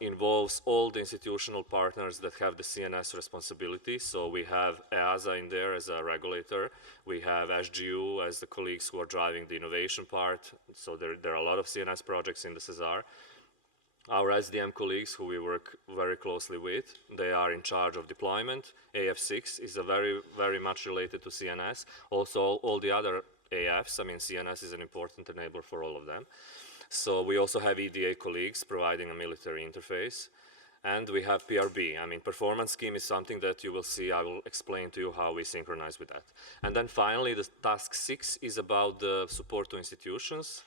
involves all the institutional partners that have the CNS responsibility. So we have EASA in there as a regulator. We have SGU as the colleagues who are driving the innovation part. So there are a lot of CNS projects in the SESAR. Our SDM colleagues, who we work very closely with, they are in charge of deployment. AF6 is very much related to CNS. Also, all the other AFs, I mean, CNS is an important enabler for all of them. So we also have EDA colleagues providing a military interface. And we have PRB. I mean, performance scheme is something that you will see. I will explain to you how we synchronize with that. And then finally, the task 6 is about the support to institutions.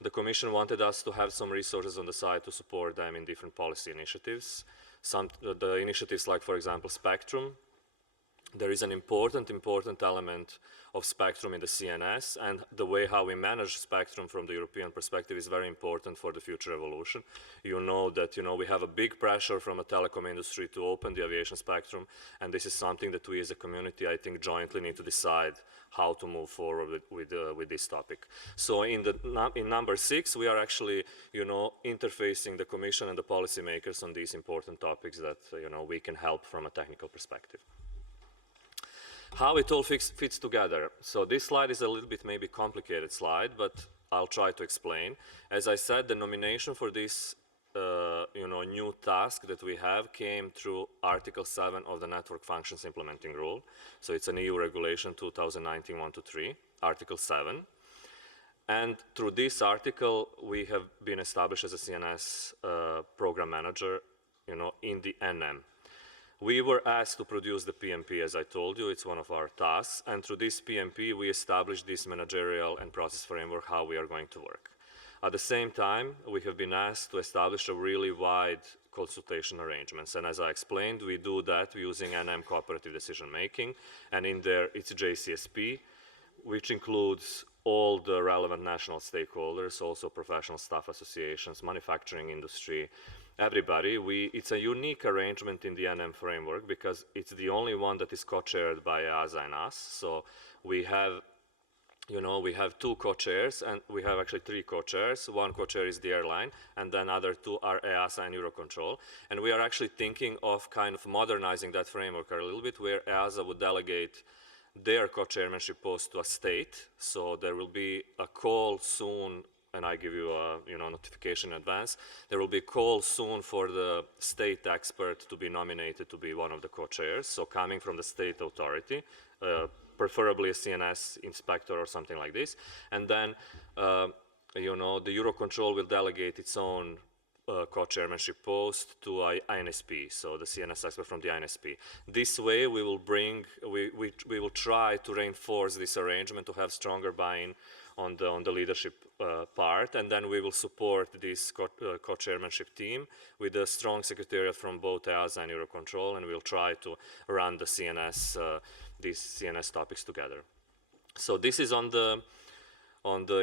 The Commission wanted us to have some resources on the side to support them in different policy initiatives. The initiatives like, for example, Spectrum. There is an important element of Spectrum in the CNS, and the way how we manage Spectrum from the European perspective is very important for the future evolution. You know that we have a big pressure from the telecom industry to open the aviation spectrum, and this is something that we as a community, I think, jointly need to decide how to move forward with this topic. So in number 6, we are actually interfacing the Commission and the policymakers on these important topics that we can help from a technical perspective. How it all fits together. So this slide is a little bit maybe complicated slide, but I'll try to explain. As I said, the nomination for this new task that we have came through Article 7 of the Network Functions Implementing Rule. So it's an EU regulation 2019-123, Article 7. And through this article, we have been established as a CNS program manager, in the NM. We were asked to produce the PMP, as I told you. It's one of our tasks. And through this PMP, we established this managerial and process framework, how we are going to work. At the same time, we have been asked to establish a really wide consultation arrangements. And as I explained, we do that using NM cooperative decision making. And in there, it's JCSP, which includes all the relevant national stakeholders, also professional staff associations, manufacturing industry, everybody. It's a unique arrangement in the NM framework because it's the only one that is co-chaired by EASA and us. So we have, we have 2 co-chairs, and we have actually 3 co-chairs. 1 co-chair is the airline, and then other 2 are EASA and EUROCONTROL. And we are actually thinking of kind of modernizing that framework a little bit, where EASA would delegate their co-chairmanship post to a state. So there will be a call soon, and I give you a notification in advance. There will be a call soon for the state expert to be nominated to be one of the co-chairs. So coming from the state authority, preferably a CNS inspector or something like this. And then, the EUROCONTROL will delegate its own co-chairmanship post to INSP, so the CNS expert from the INSP. This way, we will try to reinforce this arrangement to have stronger buy-in on the leadership part, and then we will support this co-chairmanship team with a strong secretariat from both EASA and EUROCONTROL, and we'll try to run the CNS, these CNS topics together. So this is on the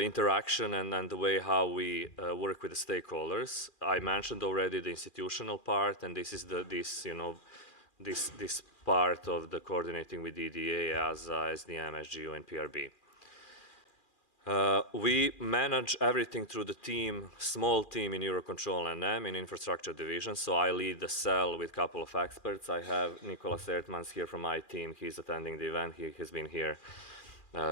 interaction and the way how we work with the stakeholders. I mentioned already the institutional part, and this is this part of the coordinating with EDA, EASA, SDM, SGU, and PRB. We manage everything through the small team in EUROCONTROL and NM in infrastructure division. So I lead the cell with a couple of experts. I have Nicolas Ertmans here from my team. He's attending the event. He has been here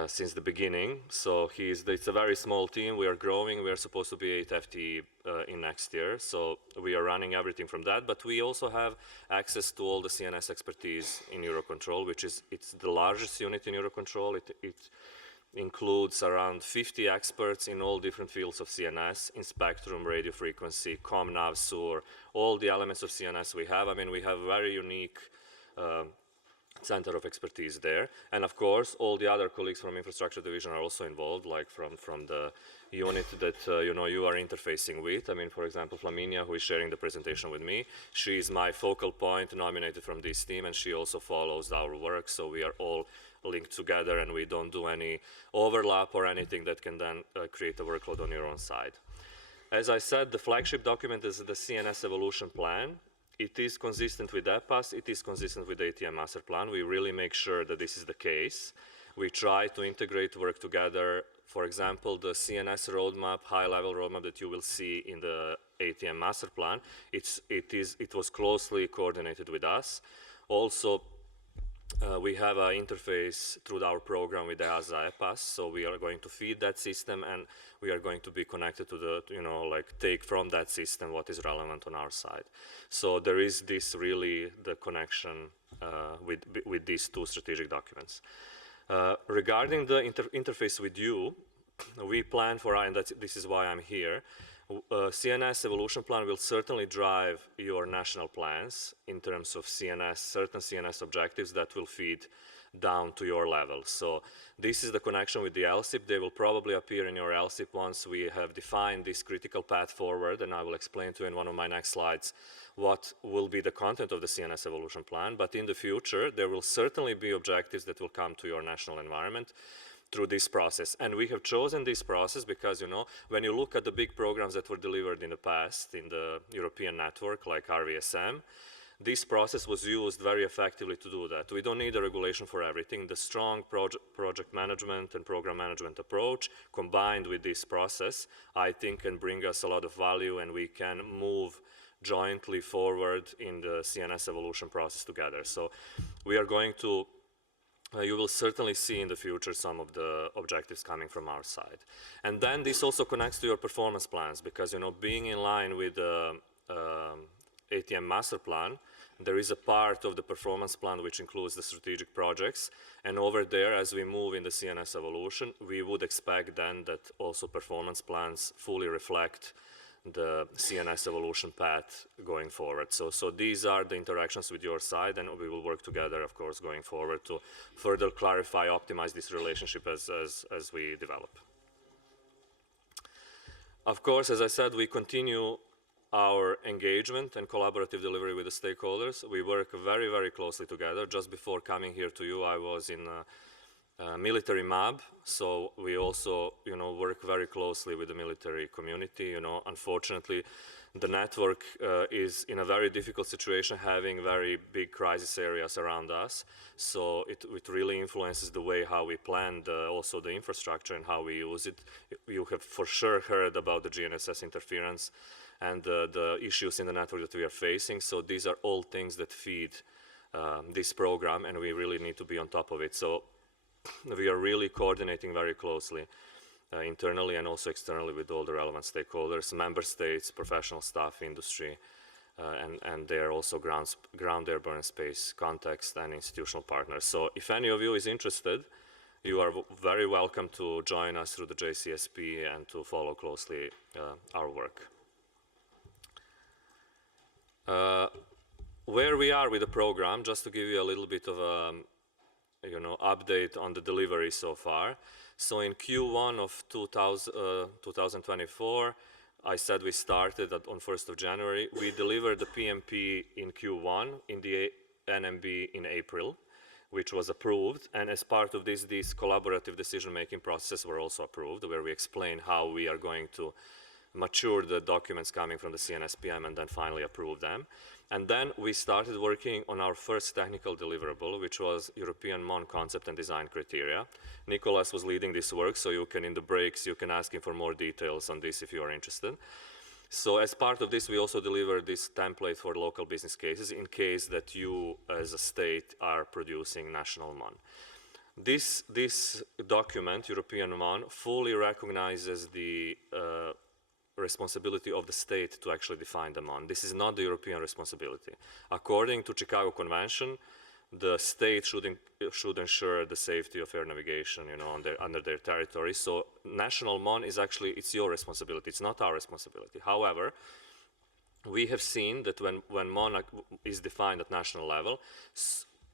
since the beginning. So it's a very small team. We are growing. We are supposed to be 8 FTE in next year. So we are running everything from that. But we also have access to all the CNS expertise in EUROCONTROL, it's the largest unit in EUROCONTROL. It includes around 50 experts in all different fields of CNS, in spectrum, radio frequency, ComNav, SUR, all the elements of CNS we have. I mean, we have a very unique center of expertise there. And of course, all the other colleagues from infrastructure division are also involved, like from the unit that you are interfacing with. I mean, for example, Flaminia, who is sharing the presentation with me, she is my focal point nominated from this team, and she also follows our work. So we are all linked together, and we don't do any overlap or anything that can then create a workload on your own side. As I said, the flagship document is the CNS evolution plan. It is consistent with EPAS, it is consistent with the ATM master plan. We really make sure that this is the case. We try to integrate work together. For example, the CNS roadmap, high-level roadmap that you will see in the ATM master plan, it was closely coordinated with us. Also, we have an interface through our program with EASA EPAS, so we are going to feed that system, and we are going to be connected to the, take from that system what is relevant on our side. So there is this really the connection with these 2 strategic documents. Regarding the interface with you, we plan for, and this is why I'm here, CNS evolution plan will certainly drive your national plans in terms of certain CNS objectives that will feed down to your level. So this is the connection with the LSIP. They will probably appear in your LSIP once we have defined this critical path forward, and I will explain to you in one of my next slides what will be the content of the CNS evolution plan. But in the future, there will certainly be objectives that will come to your national environment through this process. And we have chosen this process because, when you look at the big programs that were delivered in the past in the European network, like RVSM, this process was used very effectively to do that. We don't need a regulation for everything. The strong project management and program management approach combined with this process, I think, can bring us a lot of value, and we can move jointly forward in the CNS evolution process together. So we are going to you will certainly see in the future some of the objectives coming from our side. And then this also connects to your performance plans, because being in line with the ATM master plan, there is a part of the performance plan which includes the strategic projects, and over there, as we move in the CNS evolution, we would expect then that also performance plans fully reflect the CNS evolution path going forward. So these are the interactions with your side, and we will work together, of course, going forward to further clarify, optimize this relationship as we develop. Of course, as I said, we continue our engagement and collaborative delivery with the stakeholders. We work very, very closely together. Just before coming here to you, I was in military MAB, so we also, work very closely with the military community. Unfortunately, the network is in a very difficult situation, having very big crisis areas around us. So it really influences the way how we plan also the infrastructure and how we use it. You have for sure heard about the GNSS interference and the issues in the network that we are facing. So these are all things that feed this program, and we really need to be on top of it. So we are really coordinating very closely internally and also externally with all the relevant stakeholders, member states, professional staff, industry, and they are also ground airborne space context and institutional partners. So if any of you is interested, you are very welcome to join us through the JCSP and to follow closely our work. Where we are with the program, just to give you a little bit of a update on the delivery so far. So in Q1 of 2024, I said we started on 1st of January. We delivered the PMP in Q1, in the NMB in April, which was approved. And as part of this, these collaborative decision-making processes were also approved, where we explain how we are going to mature the documents coming from the CNS PM and then finally approve them. And then we started working on our first technical deliverable, which was European MON concept and design criteria. Nicholas was leading this work, so you can, in the breaks, you can ask him for more details on this if you are interested. So as part of this, we also delivered this template for local business cases in case that you, as a state, are producing national MON. This document, European MON, fully recognizes the responsibility of the state to actually define the MON. This is not the European responsibility. According to Chicago Convention, the state should ensure the safety of air navigation, under their territory. So national MON is actually, it's your responsibility. It's not our responsibility. However, we have seen that when MON is defined at national level,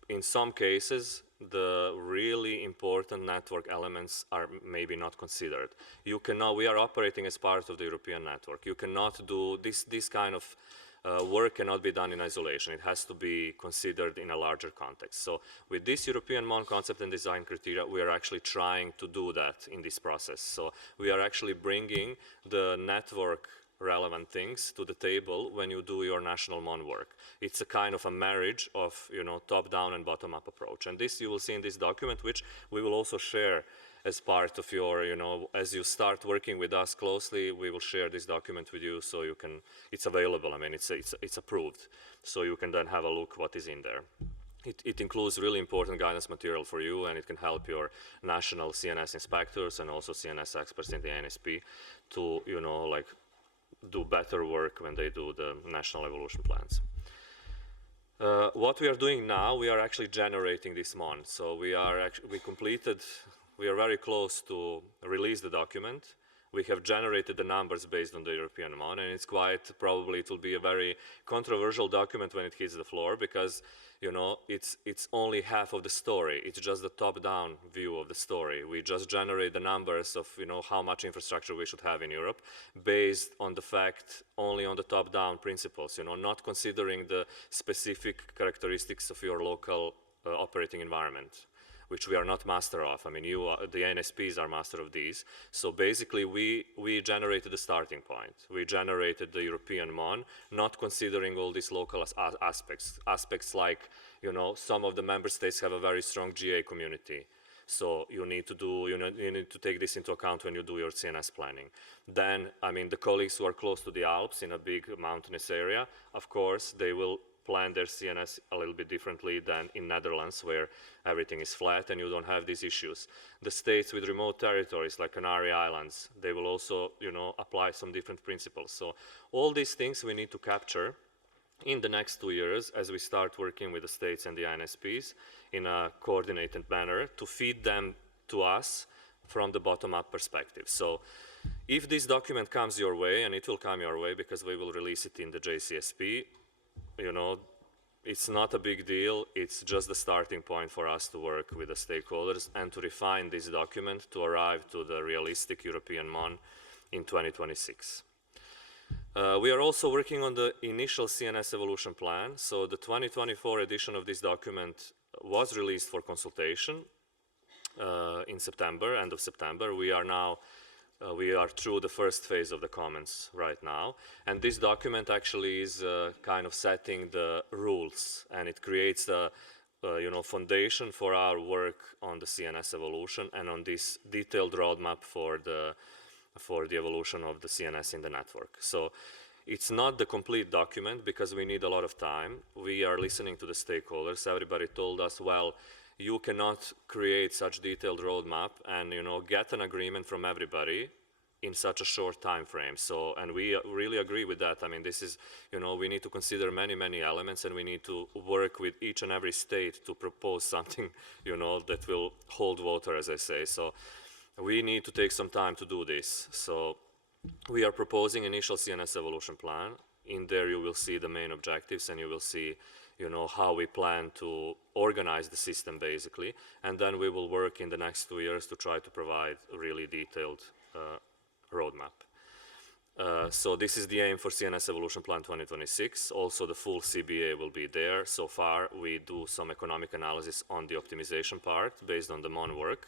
in some cases, the really important network elements are maybe not considered. You cannot, we are operating as part of the European network. You cannot do this kind of work cannot be done in isolation. It has to be considered in a larger context. So with this European MON concept and design criteria, we are actually trying to do that in this process. So we are actually bringing the network relevant things to the table when you do your national MON work. It's a kind of a marriage of top-down and bottom-up approach. And this you will see in this document, which we will also share as part of your, as you start working with us closely, we will share this document with you so you can, it's available. I mean, it's approved. So you can then have a look what is in there. It includes really important guidance material for you, and it can help your national CNS inspectors and also CNS experts in the NSP to, do better work when they do the national evolution plans. What we are doing now, we are actually generating this MON. So we are very close to release the document. We have generated the numbers based on the European MON, and it's quite probably it will be a very controversial document when it hits the floor, because it's only half of the story. It's just the top-down view of the story. We just generate the numbers of how much infrastructure we should have in Europe based on the fact only on the top-down principles, not considering the specific characteristics of your local operating environment, which we are not master of. I mean, the NSPs are master of these. So basically, we generated the starting point. We generated the European MON, not considering all these local aspects. Aspects like, some of the member states have a very strong GA community. So you need to take this into account when you do your CNS planning. Then, I mean, the colleagues who are close to the Alps in a big mountainous area, of course, they will plan their CNS a little bit differently than in Netherlands, where everything is flat and you don't have these issues. The states with remote territories, like Canary Islands, they will also, apply some different principles. So all these things we need to capture in the next 2 years as we start working with the states and the INSPs in a coordinated manner to feed them to us from the bottom-up perspective. So if this document comes your way, and it will come your way because we will release it in the JCSP, it's not a big deal. It's just the starting point for us to work with the stakeholders and to refine this document to arrive to the realistic European MON in 2026. We are also working on the initial CNS evolution plan. So the 2024 edition of this document was released for consultation in September, end of September. We are through the first phase of the comments right now. And this document actually is kind of setting the rules, and it creates a foundation for our work on the CNS evolution and on this detailed roadmap for the evolution of the CNS in the network. So it's not the complete document because we need a lot of time. We are listening to the stakeholders. Everybody told us, well, you cannot create such detailed roadmap and get an agreement from everybody in such a short time frame. So, and we really agree with that. I mean, this is, we need to consider many elements, and we need to work with each and every state to propose something, that will hold water, as I say. So we need to take some time to do this. So we are proposing initial CNS evolution plan. In there you will see the main objectives, and you will see how we plan to organize the system basically, and then we will work in the next 2 years to try to provide a really detailed roadmap. So this is the aim for CNS Evolution Plan 2026. Also the full CBA will be there. So far we do some economic analysis on the optimization part based on the MON work.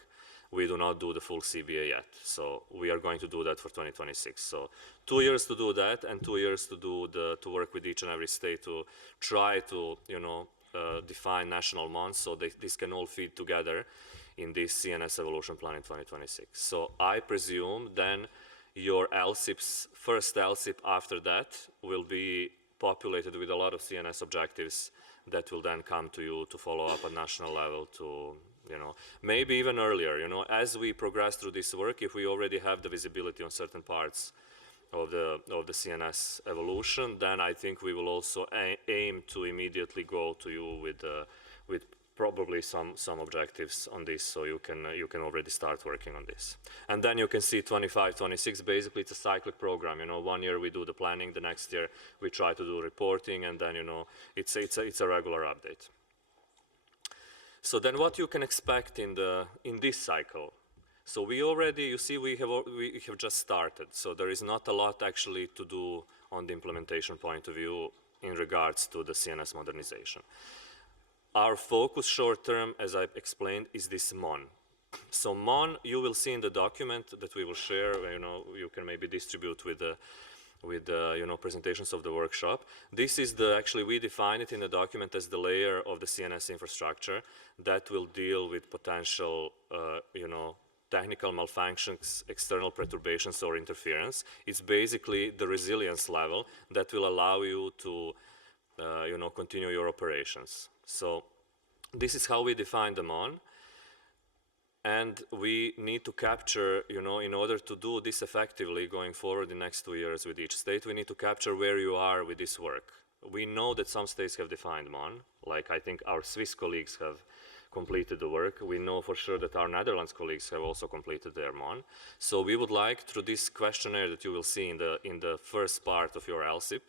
We do not do the full CBA yet. So we are going to do that for 2026. So 2 years to do that, and 2 years to work with each and every state to try to define national MONs so this can all feed together in this CNS evolution plan in 2026. So I presume then your LSIPs, first LSIP after that will be populated with a lot of CNS objectives that will then come to you to follow up at national level to maybe even earlier, as we progress through this work, if we already have the visibility on certain parts of the CNS evolution, then I think we will also aim to immediately go to you with probably some objectives on this, so you can already start working on this. And then you can see 25, 26, basically it's a cyclic program. 1 year we do the planning, the next year we try to do reporting, and then it's a regular update. So then what you can expect in this cycle. So we already, you see, we have just started. So there is not a lot actually to do on the implementation point of view in regards to the CNS modernization. Our focus short term, as I explained, is this MON. So MON, you will see in the document that we will share, you can maybe distribute with the presentations of the workshop. This is actually we define it in the document as the layer of the CNS infrastructure that will deal with potential, technical malfunctions, external perturbations or interference. It's basically the resilience level that will allow you to, continue your operations. So this is how we define the MON. And we need to capture, in order to do this effectively going forward in the next 2 years with each state, we need to capture where you are with this work. We know that some states have defined MON, like I think our Swiss colleagues have completed the work. We know for sure that our Netherlands colleagues have also completed their MON. So we would like, through this questionnaire that you will see in the first part of your LSIP,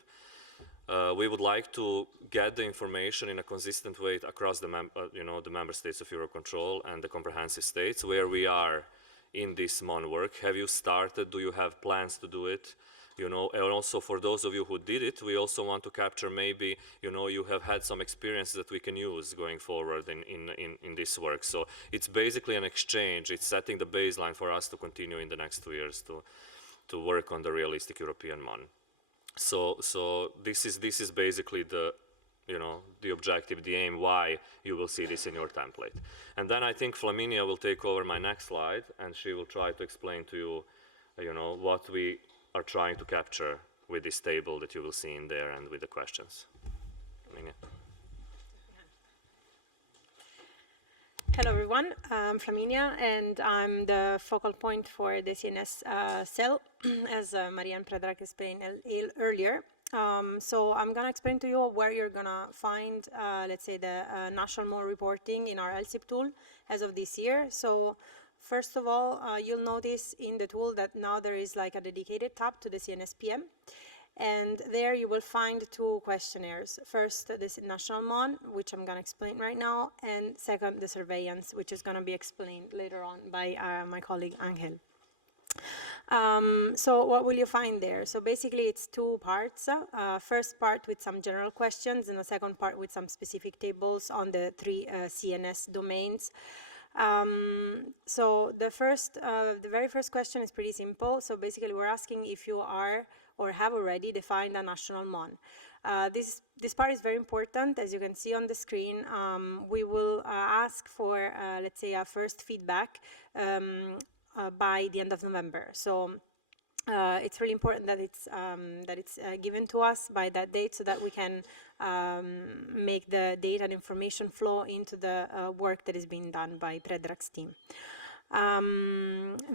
we would like to get the information in a consistent way across the member states of EUROCONTROL and the comprehensive states where we are in this MON work. Have you started? Do you have plans to do it? And also for those of you who did it, we also want to capture maybe, you have had some experience that we can use going forward in this work. So it's basically an exchange. It's setting the baseline for us to continue in the next 2 years to work on the realistic European MON. So this is basically the objective, the aim, why you will see this in your template. And then I think Flaminia will take over my next slide, and she will try to explain to you, what we are trying to capture with this table that you will see in there and with the questions. Flaminia. Hello everyone, I'm Flaminia and I'm the focal point for the CNS cell, as Marianne Predrag explained earlier. So I'm going to explain to you where you're going to find, let's say, the national MOL reporting in our LSIP tool as of this year. So first of all, you'll notice in the tool that now there is like a dedicated tab to the CNS PM. And there you will find two questionnaires. First, the national MON, which I'm going to explain right now, and second, the surveillance, which is going to be explained later on by my colleague Angel. So what will you find there? So basically it's two parts. First part with some general questions and the second part with some specific tables on the three CNS domains. So the very first question is pretty simple. So basically we're asking if you are or have already defined a national MON. This part is very important. As you can see on the screen, we will ask for, let's say, a first feedback by the end of November. So it's really important that it's given to us by that date so that we can make the data and information flow into the work that is being done by Predrag's team.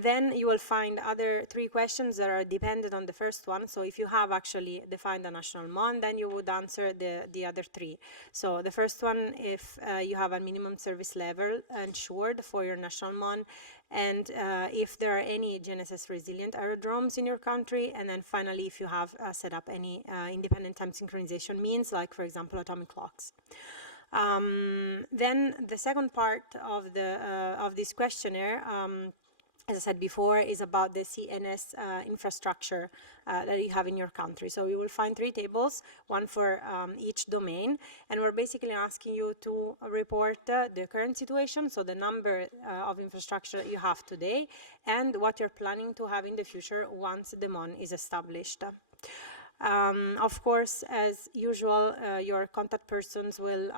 Then you will find other three questions that are dependent on the first one. So if you have actually defined a national MON, then you would answer the other three. So the first one, if you have a minimum service level ensured for your national MON, and if there are any GNSS resilient aerodromes in your country, and then finally if you have set up any independent time synchronization means, like for example atomic clocks. Then the second part of this questionnaire, as I said before, is about the CNS infrastructure that you have in your country. So you will find three tables, one for each domain, and we're basically asking you to report the current situation, so the number of infrastructure that you have today, and what you're planning to have in the future once the MON is established. Of course, as usual, your contact persons will,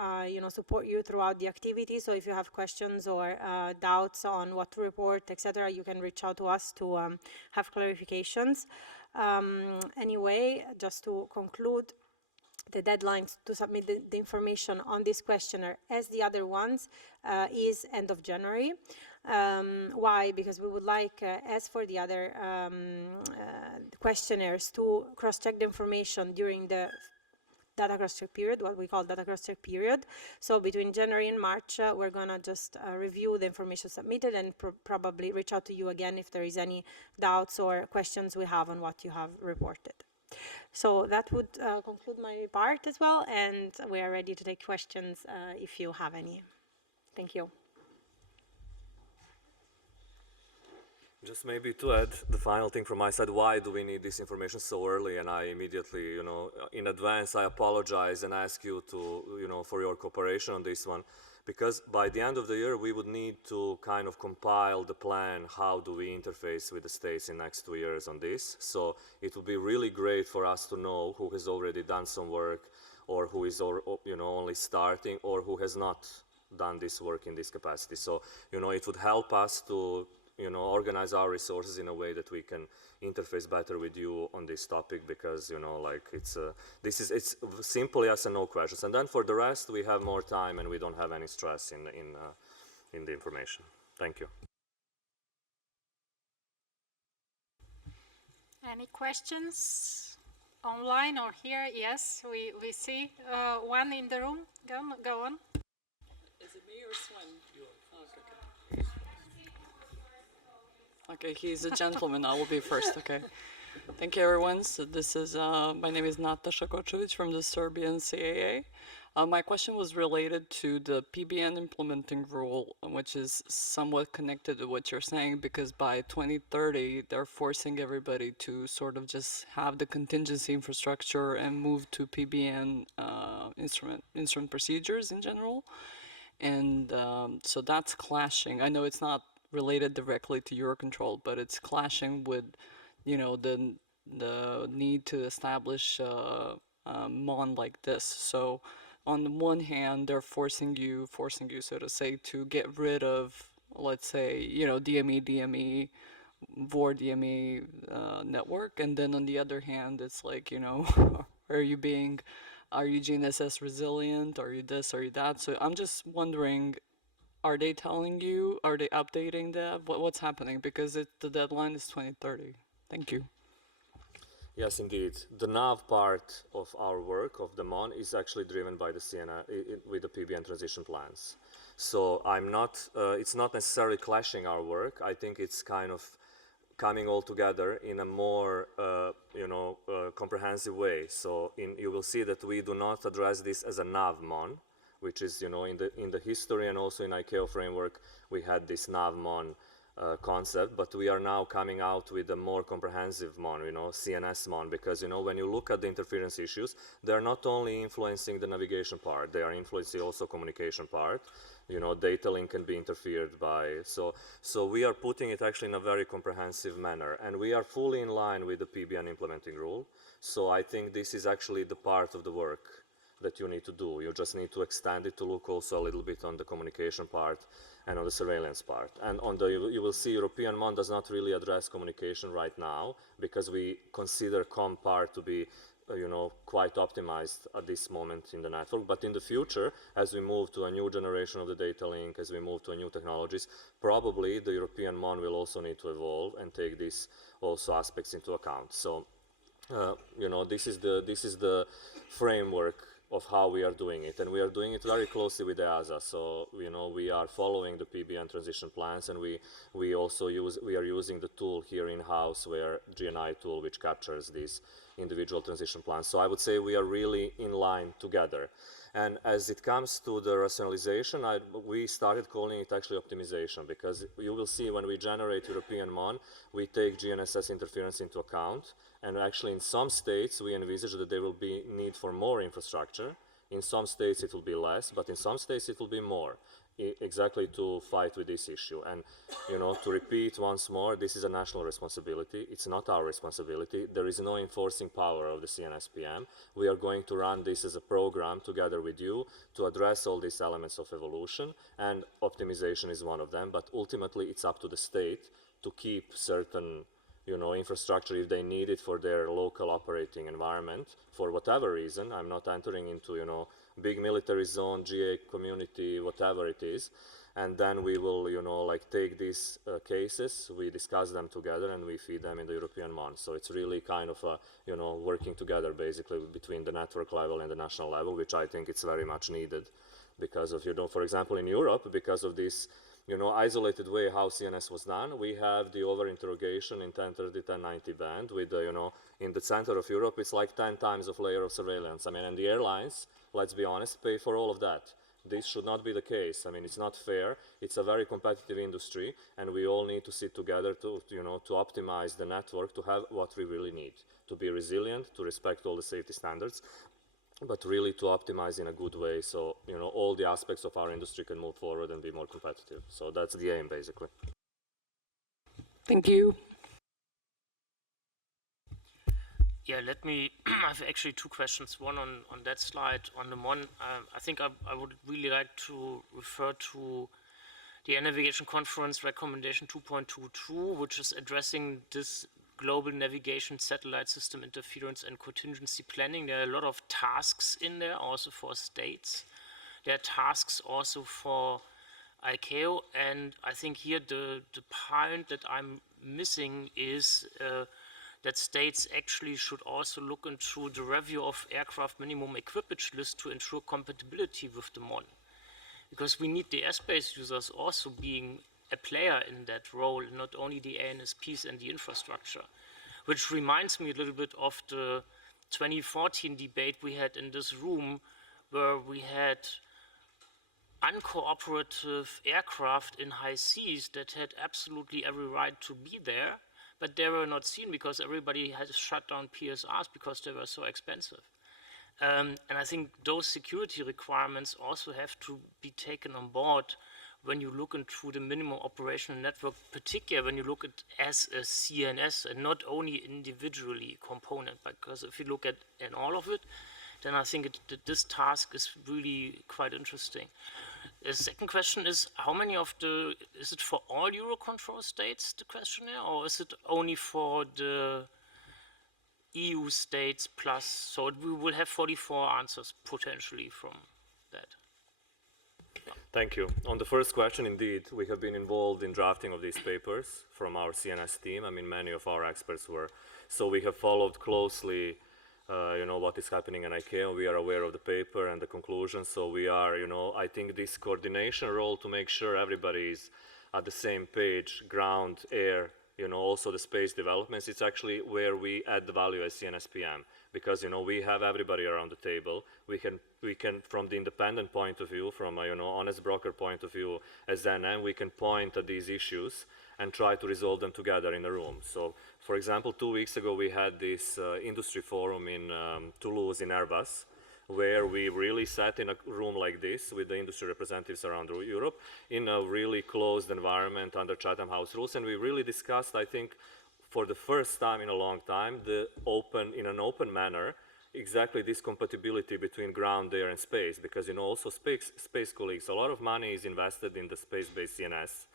support you throughout the activity. So if you have questions or doubts on what to report, etc., you can reach out to us to have clarifications. Anyway, just to conclude, the deadline to submit the information on this questionnaire, as the other ones, is end of January. Why? Because we would like, as for the other questionnaires, to cross-check the information during the data cross-check period, what we call data cross-check period. So between January and March, we're going to just review the information submitted and probably reach out to you again if there is any doubts or questions we have on what you have reported. So that would conclude my part as well, and we are ready to take questions if you have any. Thank you. Just maybe to add the final thing from my side, why do we need this information so early? And I immediately, in advance, I apologize and ask you to, for your cooperation on this one. Because by the end of the year, we would need to kind of compile the plan, how do we interface with the states in the next 2 years on this. So it would be really great for us to know who has already done some work, or who is only starting, or who has not done this work in this capacity. So, it would help us to organize our resources in a way that we can interface better with you on this topic, because it's simple yes and no questions, and then for the rest we have more time and we don't have any stress in the information. Thank you. Any questions online or here? Yes, we see one in the room. Go on. Is it me or Sven? Okay, he's a gentleman. I will be first, okay. Thank you, everyone. So this is, my name is Nataša Kočević from the Serbian CAA. My question was related to the PBN implementing rule, which is somewhat connected to what you're saying, because by 2030, they're forcing everybody to sort of just have the contingency infrastructure and move to PBN instrument procedures in general. And so that's clashing. I know it's not related directly to EUROCONTRol, but it's clashing with, the need to establish MON like this. So on the one hand, they're forcing you, so to say, to get rid of, let's say, DME, VOR DME network, and then on the other hand, it's like, are you being are you GNSS resilient? Are you this? Are you that? So I'm just wondering, are they telling you? Are they updating that? What's happening? Because the deadline is 2030. Thank you. Yes, indeed. The nav part of our work, of the MON, is actually driven by the CNS with the PBN transition plans. So it's not necessarily clashing our work. I think it's kind of coming all together in a more, comprehensive way. So you will see that we do not address this as a nav MON, which is, in the history and also in ICAO framework, we had this nav MON concept, but we are now coming out with a more comprehensive MON, CNS MON, because, when you look at the interference issues, they are not only influencing the navigation part, they are influencing also communication part. Data link can be interfered by. So we are putting it actually in a very comprehensive manner, and we are fully in line with the PBN implementing rule. So I think this is actually the part of the work that you need to do. You just need to extend it to look also a little bit on the communication part and on the surveillance part. And you will see European MON does not really address communication right now because we consider COM part to be quite optimized at this moment in the network. But in the future, as we move to a new generation of the data link, as we move to new technologies, probably the European MON will also need to evolve and take these also aspects into account. So, this is the framework of how we are doing it, and we are doing it very closely with EASA. So we are following the PBN transition plans, and we are using the tool here in house, where GNI tool, which captures these individual transition plans. So I would say we are really in line together. And as it comes to the rationalization, we started calling it actually optimization, because you will see when we generate European MON, we take GNSS interference into account. And actually in some states, we envisage that there will be need for more infrastructure. In some states, it will be less, but in some states, it will be more, exactly to fight with this issue. And, to repeat once more, this is a national responsibility. It's not our responsibility. There is no enforcing power of the CNS PM. We are going to run this as a program together with you to address all these elements of evolution, and optimization is one of them. But ultimately, it's up to the state to keep certain infrastructure if they need it for their local operating environment for whatever reason. I'm not entering into, big military zone, GA community, whatever it is. And then we will, take these cases, we discuss them together, and we feed them in the European MON. So it's really kind of, working together basically between the network level and the national level, which I think it's very much needed because of, for example, in Europe, because of this isolated way how CNS was done, we have the over-interrogation in 1030, 1090 band with, in the center of Europe, it's like 10 times of layer of surveillance. I mean, and the airlines, let's be honest, pay for all of that. This should not be the case. I mean, it's not fair. It's a very competitive industry, and we all need to sit together to, to optimize the network to have what we really need, to be resilient, to respect all the safety standards, but really to optimize in a good way so, all the aspects of our industry can move forward and be more competitive. So that's the aim, basically. Thank you. Yeah, I have actually two questions. One on that slide, on the MON. I think I would really like to refer to the Air Navigation Conference Recommendation 2.22, which is addressing this global navigation satellite system interference and contingency planning. There are a lot of tasks in there also for states. There are tasks also for ICAO, and I think here the point that I'm missing is that states actually should also look into the review of aircraft minimum equipage list to ensure compatibility with the MON. Because we need the airspace users also being a player in that role, not only the ANSPs and the infrastructure, which reminds me a little bit of the 2014 debate we had in this room, where we had uncooperative aircraft in high seas that had absolutely every right to be there, but they were not seen because everybody had shut down PSRs because they were so expensive. And I think those security requirements also have to be taken on board when you look into the minimum operational network, particularly when you look at as a CNS and not only individually component, because if you look at all of it, then I think this task is really quite interesting. The second question is, how many of is it for all EUROCONTROL states, the questionnaire, or is it only for the EU states plus, so we will have 44 answers potentially from that. Thank you. On the first question, indeed, we have been involved in drafting of these papers from our CNS team. I mean, many of our experts were. So we have followed closely, what is happening in ICAO. We are aware of the paper and the conclusions. So we are, I think this coordination role to make sure everybody is at the same page, ground, air, also the space developments, it's actually where we add the value as CNS PM. Because, we have everybody around the table. We can, from the independent point of view, from a, honest broker point of view, as NM, we can point at these issues and try to resolve them together in a room. So, for example, 2 weeks ago, we had this industry forum in Toulouse in Airbus, where we really sat in a room like this with the industry representatives around Europe in a really closed environment under Chatham House rules. And we really discussed, I think, for the first time in a long time, in an open manner, exactly this compatibility between ground, air, and space. Because, also space colleagues, a lot of money is invested in the space-based CNS,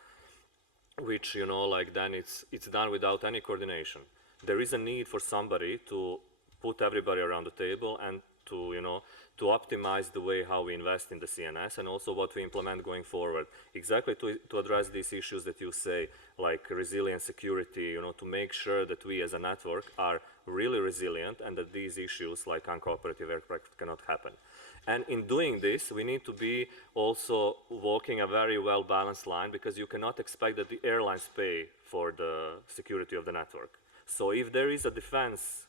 which, then it's done without any coordination. There is a need for somebody to put everybody around the table and to optimize the way how we invest in the CNS and also what we implement going forward. Exactly to address these issues that you say, like resilience, security, to make sure that we as a network are really resilient and that these issues like uncooperative aircraft cannot happen. And in doing this, we need to be also walking a very well-balanced line because you cannot expect that the airlines pay for the security of the network. So if there is a defense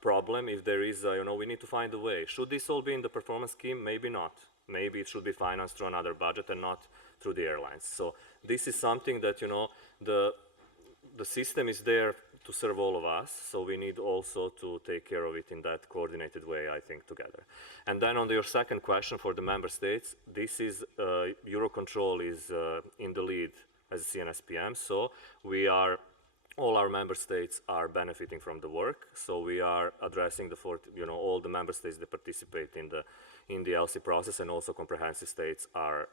problem, if there is, we need to find a way. Should this all be in the performance scheme? Maybe not. Maybe it should be financed through another budget and not through the airlines. So this is something that, the system is there to serve all of us, so we need also to take care of it in that coordinated way, I think, together. And then on your second question for the member states, this is, EUROCONTROL is in the lead as a CNS PM, so all our member states are benefiting from the work, so we are addressing all the member states that participate in the LC process, and also comprehensive states are,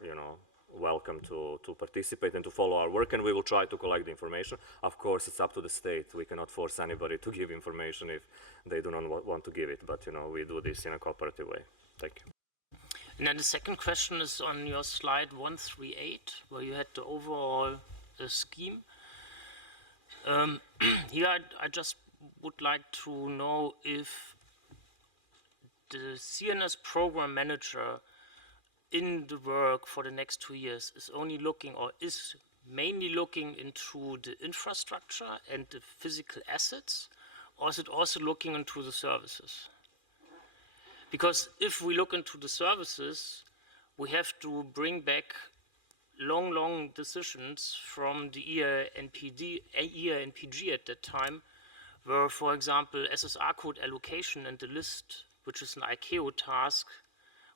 welcome to participate and to follow our work, and we will try to collect the information. Of course, it's up to the state. We cannot force anybody to give information if they do not want to give it, but, we do this in a cooperative way. Thank you. And then the second question is on your slide 138, where you had the overall scheme. Here, I just would like to know if the CNS program manager in the work for the next 2 years is only looking or is mainly looking into the infrastructure and the physical assets, or is it also looking into the services? Because if we look into the services, we have to bring back long decisions from the EA and PG at that time, where, for example, SSR code allocation and the list, which is an ICAO task,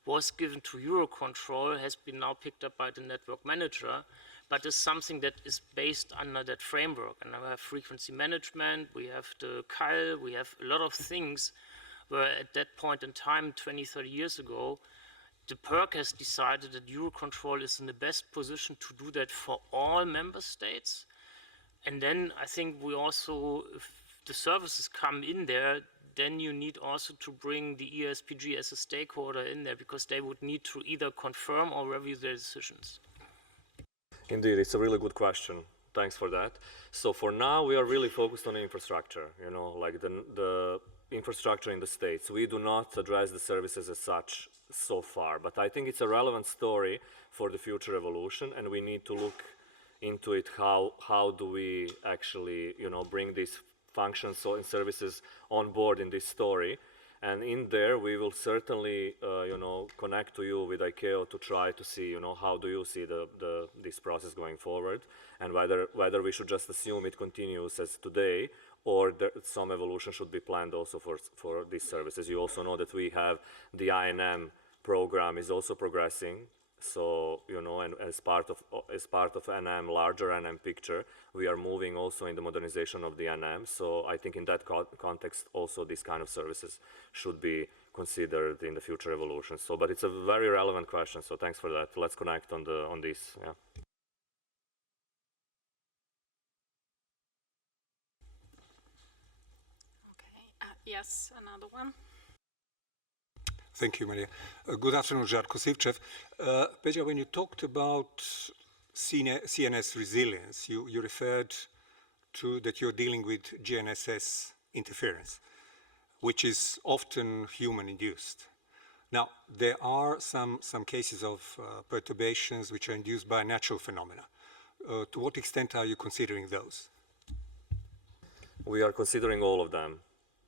was given to EUROCONTROL, has been now picked up by the network manager, but is something that is based under that framework. And now we have frequency management, we have the CAL, we have a lot of things where at that point in time, 20, 30 years ago, the PERC has decided that EUROCONTROL is in the best position to do that for all member states. And then I think we also, if the services come in there, then you need also to bring the ESPG as a stakeholder in there, because they would need to either confirm or review their decisions. Indeed, it's a really good question. Thanks for that. So for now, we are really focused on infrastructure, like the infrastructure in the States. We do not address the services as such so far, but I think it's a relevant story for the future evolution, and we need to look into it. How do we actually, bring these functions and services on board in this story? And in there, we will certainly, connect to you with ICAO to try to see, how do you see this process going forward, and whether we should just assume it continues as today, or some evolution should be planned also for these services. You also know that we have the INM program is also progressing. So, and as part of NM, larger NM picture, we are moving also in the modernization of the NM. So I think in that context, also these kind of services should be considered in the future evolution. So, but it's a very relevant question. So thanks for that. Let's connect on this. Yeah. Okay. yes, another one. Thank you, Maria. Good afternoon, Žarko Sivčev. Peja, when you talked about CNS resilience, you referred to that you're dealing with GNSS interference, which is often human-induced. Now, there are some cases of perturbations which are induced by natural phenomena. To what extent are you considering those? We are considering all of them.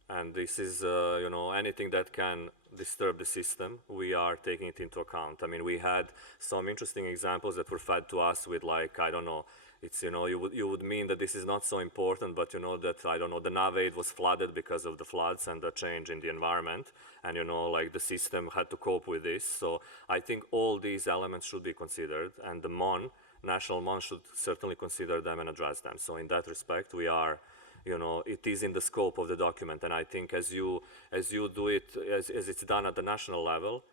And this is, you know, anything that can disturb the system, we are taking it into account. I mean, we had some interesting examples that were fed to us with, like, I don't know, it's, you know, you would mean that this is not so important, but you know that, I don't know, the navigate was flooded because of the floods and the change in the environment. And, you know, like the system had to cope with this. So I think all these elements should be considered, and the MON, national MON, should certainly consider them and address them. So in that respect, we are, you know, it is in the scope of the document. And I think as you do it, as it's done at the national level,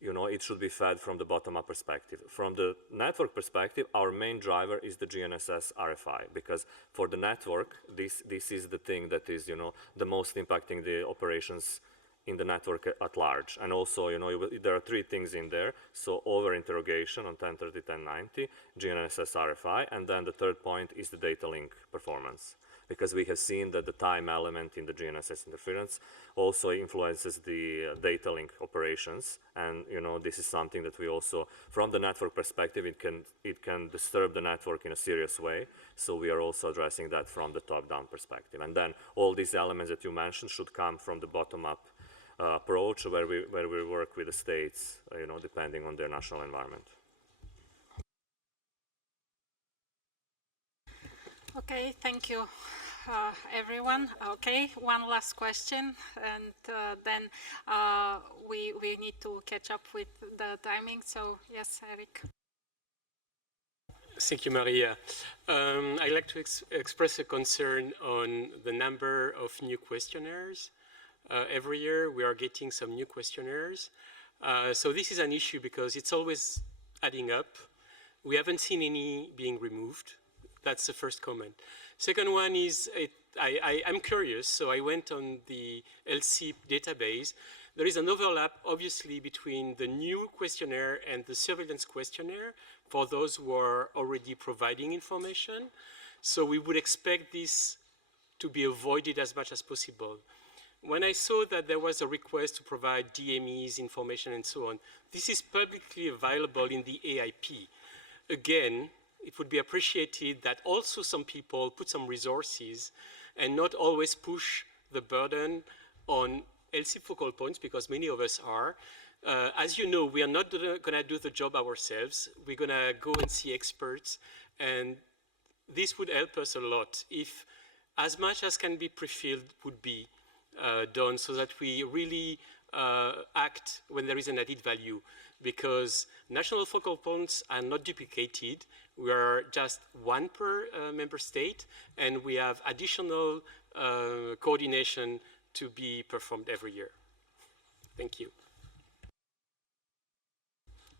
you know, it should be fed from the bottom-up perspective. From the network perspective, our main driver is the GNSS RFI, because for the network, this is the thing that is, you know, the most impacting the operations in the network at large. And also, you know, there are three things in there. So over-interrogation on 1030, 1090, GNSS RFI, and then the third point is the data link performance. Because we have seen that the time element in the GNSS interference also influences the data link operations. And, you know, this is something that we also, from the network perspective, it can disturb the network in a serious way. So we are also addressing that from the top-down perspective. And then all these elements that you mentioned should come from the bottom-up approach where we work with the states, you know, depending on their national environment. Okay, thank you, everyone. Okay, one last question, and then we need to catch up with the timing. So, yes, Eric. Thank you, Maria. I'd like to express a concern on the number of new questionnaires. Every year we are getting some new questionnaires. So this is an issue because it's always adding up. We haven't seen any being removed. That's the first comment. Second one is, I'm curious, so I went on the LSSIP database. There is an overlap, obviously, between the new questionnaire and the surveillance questionnaire for those who are already providing information. So we would expect this to be avoided as much as possible. When I saw that there was a request to provide DMEs, information, and so on, this is publicly available in the AIP. Again, it would be appreciated that also some people put some resources and not always push the burden on LSSIP focal points, because many of us are. As you know, we are not going to do the job ourselves. We're going to go and see experts, and this would help us a lot if as much as can be pre-filled would be done, so that we really act when there is an added value, because national focal points are not duplicated. We are just one per member state, and we have additional coordination to be performed every year. Thank you.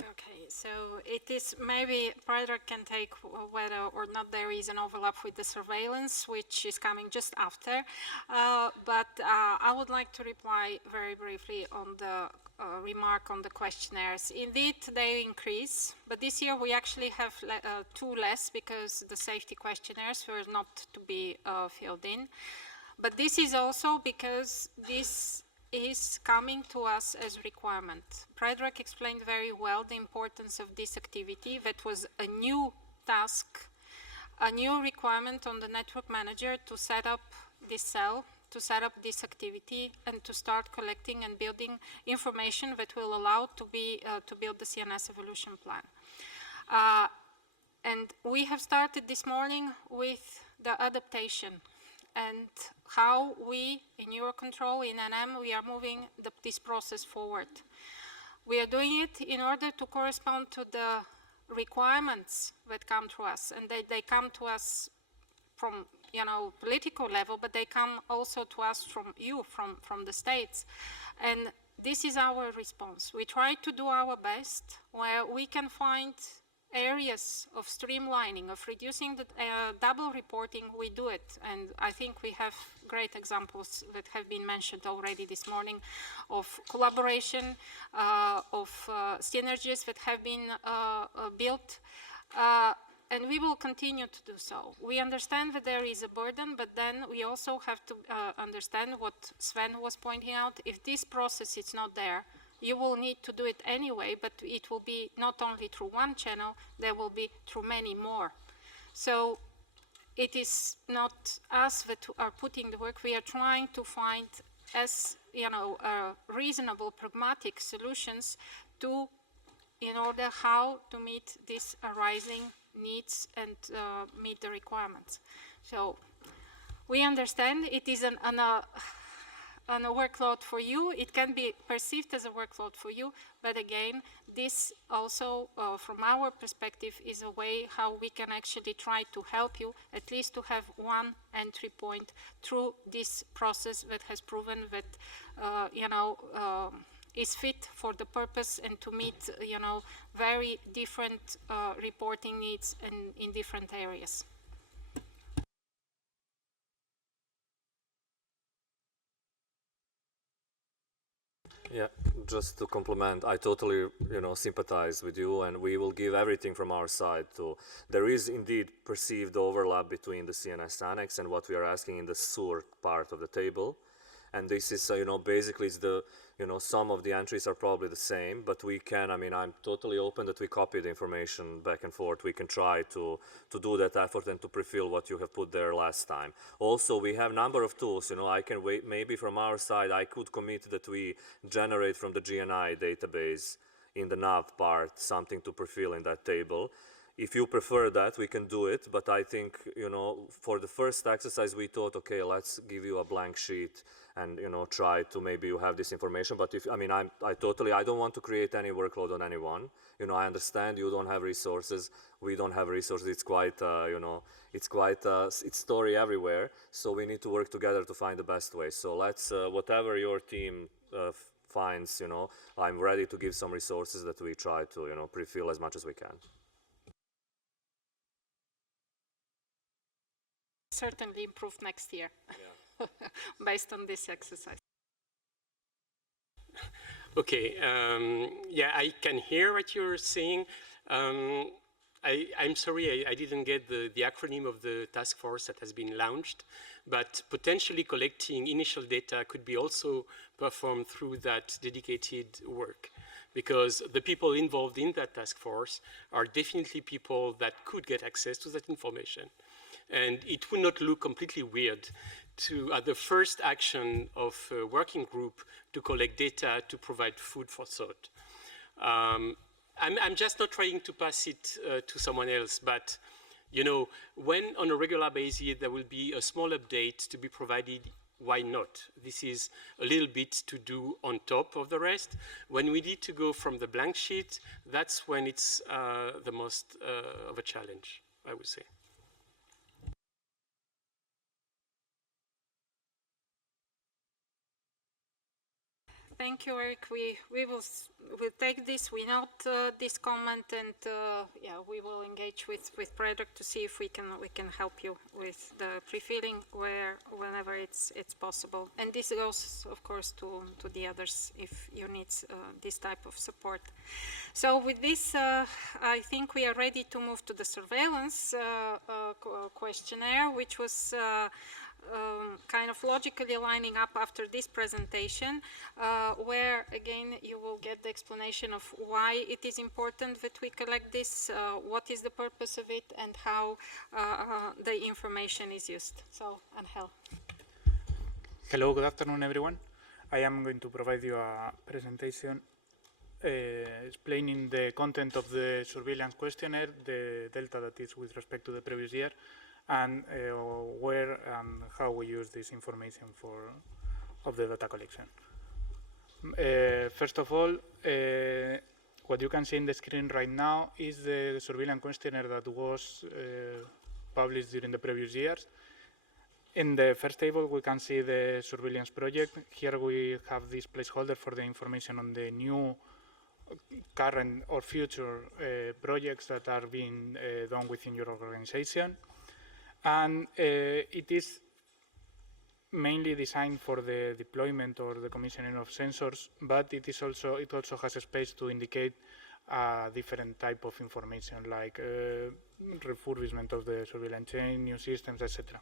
Okay, so it is maybe Predrag can take whether or not there is an overlap with the surveillance, which is coming just after. But I would like to reply very briefly on the remark on the questionnaires. Indeed, they increase, but this year we actually have two less because the safety questionnaires were not to be filled in. But this is also because this is coming to us as requirement. Predrag explained very well the importance of this activity. That was a new task, a new requirement on the network manager to set up this cell, to set up this activity, and to start collecting and building information that will allow to build the CNS evolution plan. And we have started this morning with the adaptation and how we, in EUROCONTROL, in NM, we are moving this process forward. We are doing it in order to correspond to the requirements that come to us, and they come to us from, you know, political level, but they come also to us from you, from the states. And this is our response. We try to do our best where we can find areas of streamlining, of reducing the double reporting, we do it. And I think we have great examples that have been mentioned already this morning of collaboration, of synergies that have been built. And we will continue to do so. We understand that there is a burden, but then we also have to understand what Sven was pointing out. If this process is not there, you will need to do it anyway, but it will be not only through one channel, there will be through many more. So it is not us that are putting the work. We are trying to find as, you know, reasonable, pragmatic solutions to, in order how to meet these arising needs and meet the requirements. So we understand it is a workload for you. It can be perceived as a workload for you, but again, this also, from our perspective, is a way how we can actually try to help you, at least to have one entry point through this process that has proven that, you know, is fit for the purpose and to meet, you know, very different reporting needs in different areas. Yeah, just to complement, I totally, sympathize with you, and we will give everything from our side to. There is indeed perceived overlap between the CNS annex and what we are asking in the SUR part of the table, and this is, basically it's the, some of the entries are probably the same, but we can. I mean, I'm totally open that we copy the information back and forth. We can try to do that effort and to pre-fill what you have put there last time. Also, we have a number of tools. I can wait. Maybe from our side, I could commit that we generate from the GNI database in the nav part something to pre-fill in that table. If you prefer that, we can do it. But I think, for the first exercise, we thought, okay, let's give you a blank sheet and, try to maybe you have this information. But if, I don't want to create any workload on anyone. I understand you don't have resources. We don't have resources. It's quite, it's story everywhere. So we need to work together to find the best way. So let's, whatever your team finds, I'm ready to give some resources that we try to, pre-fill as much as we can. Certainly improve next year, yeah. Based on this exercise. Okay, yeah, I can hear what you're saying. I'm sorry, I didn't get the acronym of the task force that has been launched, but potentially collecting initial data could be also performed through that dedicated work, because the people involved in that task force are definitely people that could get access to that information. And it would not look completely weird to, at the first action of a working group, to collect data to provide food for thought. I'm just not trying to pass it to someone else, but when on a regular basis there will be a small update to be provided, why not? This is a little bit to do on top of the rest. When we need to go from the blank sheet, that's when it's the most of a challenge, I would say. Thank you, Eric. We'll take this. We note this comment, and yeah, we will engage with Predac to see if we can help you with the pre-filling whenever it's possible. And this goes, of course, to the others if you need this type of support. So with this, I think we are ready to move to the surveillance questionnaire, which was kind of logically lining up after this presentation, where again you will get the explanation of why it is important that we collect this, what is the purpose of it, and how the information is used. So, Angel. Hello, good afternoon, everyone. I am going to provide you a presentation explaining the content of the surveillance questionnaire, the delta that is with respect to the previous year, and where and how we use this information of the data collection. First of all, what you can see in the screen right now is the surveillance questionnaire that was published during the previous years. In the first table, we can see the surveillance project. Here we have this placeholder for the information on the new current or future projects that are being done within your organization. And it is mainly designed for the deployment or the commissioning of sensors, but it also has a space to indicate different type of information, like refurbishment of the surveillance chain, new systems, etc.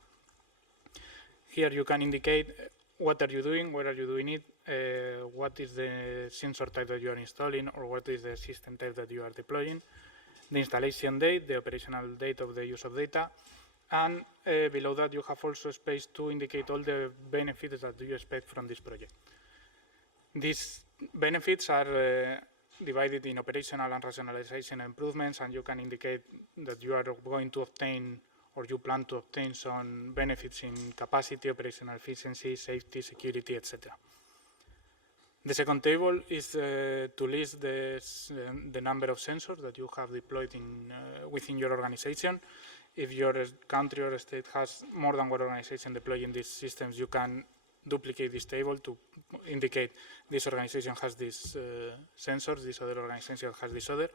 Here you can indicate what are you doing, where are you doing it, what is the sensor type that you are installing, or what is the system type that you are deploying, the installation date, the operational date of the use of data, and below that you have also space to indicate all the benefits that you expect from this project. These benefits are divided in operational and rationalization improvements, and you can indicate that you are going to obtain or you plan to obtain some benefits in capacity, operational efficiency, safety, security, etc. The second table is to list the number of sensors that you have deployed within your organization. If your country or state has more than one organization deploying these systems, you can duplicate this table to indicate this organization has these sensors, this other organization has this other.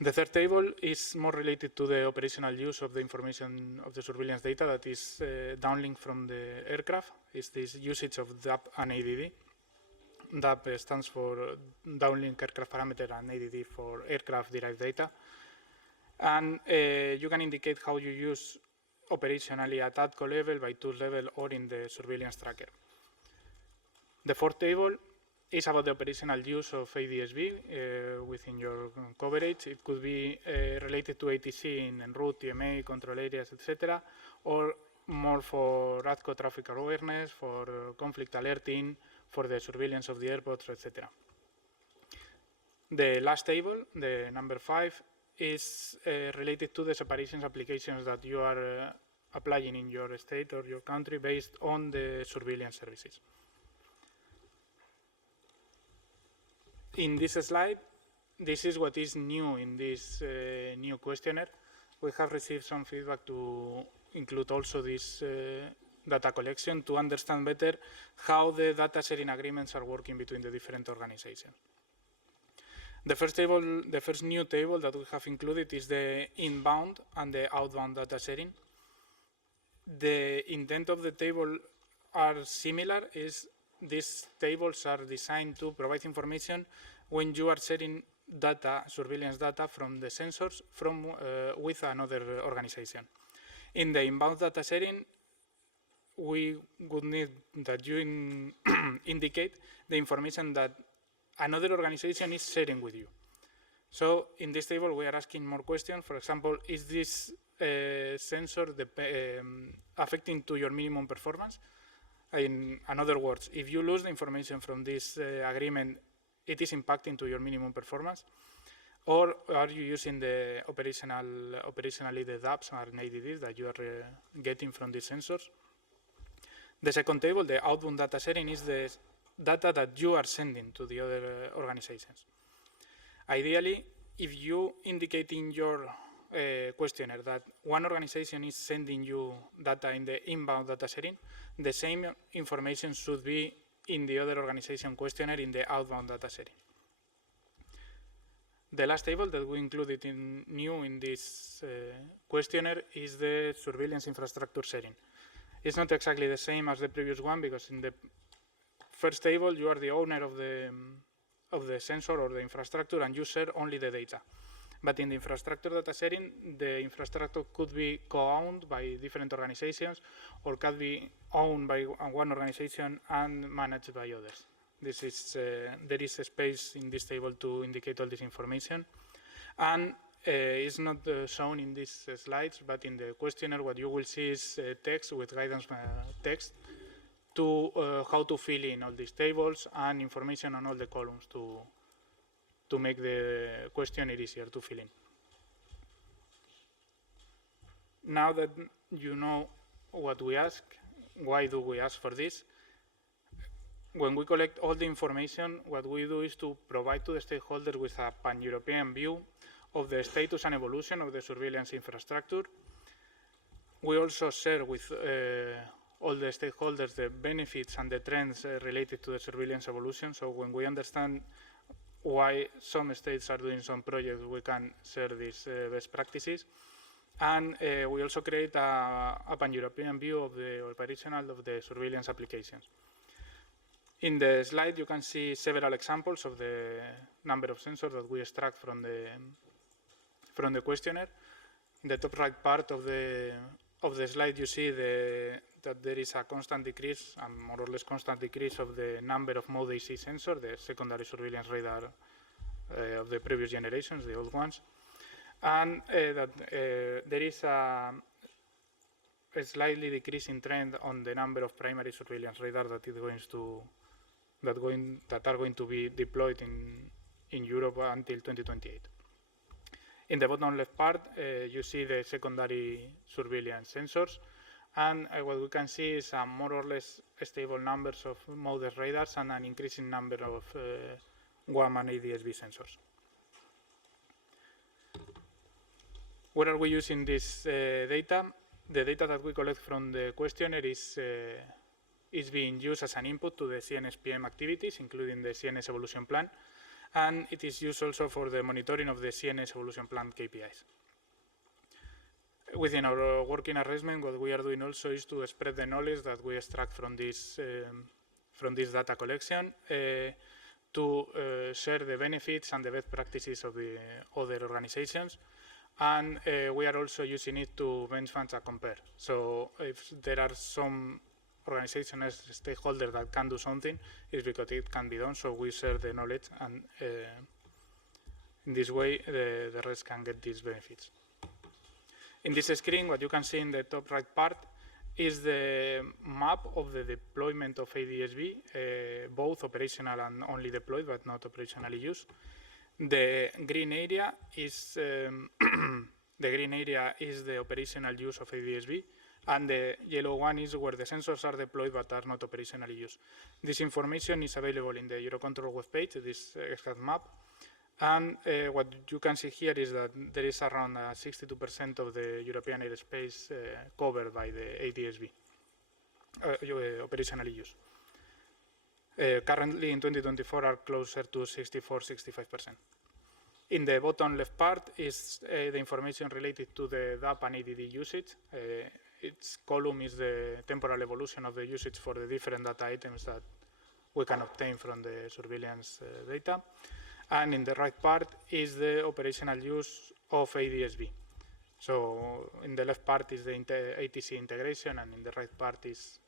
The third table is more related to the operational use of the information of the surveillance data that is downlinked from the aircraft. It's this usage of DAP and ADD. DAP stands for downlink aircraft parameter and ADD for aircraft derived data. And you can indicate how you use operationally at ATCO level, by tool level, or in the surveillance tracker. The fourth table is about the operational use of ADSB within your coverage. It could be related to ATC in en route, TMA, control areas, etc., or more for ATCO traffic awareness, for conflict alerting, for the surveillance of the airports, etc. The last table, the number 5, is related to the separations applications that you are applying in your state or your country based on the surveillance services. In this slide, this is what is new in this new questionnaire. We have received some feedback to include also this data collection to understand better how the data sharing agreements are working between the different organizations. The first new table that we have included is the inbound and the outbound data sharing. The intent of the table are similar. These tables are designed to provide information when you are sharing data, surveillance data from the sensors with another organization. In the inbound data sharing, we would need that you indicate the information that another organization is sharing with you. So in this table, we are asking more questions. For example, is this sensor affecting to your minimum performance? In other words, if you lose the information from this agreement, it is impacting to your minimum performance? Or are you using the operationally the DAPs and ADDs that you are getting from these sensors? The second table, the outbound data sharing, is the data that you are sending to the other organizations. Ideally, if you indicate in your questionnaire that one organization is sending you data in the inbound data sharing, the same information should be in the other organization questionnaire in the outbound data sharing. The last table that we included new in this questionnaire is the surveillance infrastructure sharing. It's not exactly the same as the previous one, because in the first table you are the owner of the sensor or the infrastructure and you share only the data. But in the infrastructure data sharing, the infrastructure could be co-owned by different organizations or can be owned by one organization and managed by others. There is a space in this table to indicate all this information. And it's not shown in these slides, but in the questionnaire what you will see is text with guidance text to how to fill in all these tables and information on all the columns to make the questionnaire easier to fill in. Now that you know what we ask, why do we ask for this? When we collect all the information, what we do is to provide to the stakeholders with a pan-European view of the status and evolution of the surveillance infrastructure. We also share with all the stakeholders the benefits and the trends related to the surveillance evolution. So when we understand why some states are doing some projects, we can share these best practices. And we also create a pan-European view of the operational of the surveillance applications. In the slide, you can see several examples of the number of sensors that we extract from the questionnaire. In the top right part of the slide, you see that there is a constant decrease, a more or less constant decrease of the number of Mode AC sensors, the secondary surveillance radar of the previous generations, the old ones. And that there is a slightly decreasing trend on the number of primary surveillance radar that are going to be deployed in Europe until 2028. In the bottom left part, you see the secondary surveillance sensors, and what we can see is a more or less stable numbers of MODES radars and an increasing number of WAM and ADSB sensors. Where are we using this data? The data that we collect from the questionnaire is being used as an input to the CNS PM activities, including the CNS evolution plan, and it is used also for the monitoring of the CNS evolution plan KPIs. Within our working arrangement, what we are doing also is to spread the knowledge that we extract from this data collection to share the benefits and the best practices of the other organizations. And we are also using it to benchmark and compare. So if there are some organizations as stakeholders that can do something, it's because it can be done. So we share the knowledge, and in this way, the rest can get these benefits. In this screen, what you can see in the top right part is the map of the deployment of ADSB, both operational and only deployed, but not operationally used. The green area is the operational use of ADSB, and the yellow one is where the sensors are deployed but are not operationally used. This information is available in the EUROCONTRol webpage, this exact map. And what you can see here is that there is around 62% of the European airspace covered by the ADSB, operationally used. Currently in 2024 are closer to 64–65%. In the bottom left part is the information related to the DAP and ADD usage. Its column is the temporal evolution of the usage for the different data items that we can obtain from the surveillance data. And in the right part is the operational use of ADSB. So in the left part is the ATC integration, and in the right part is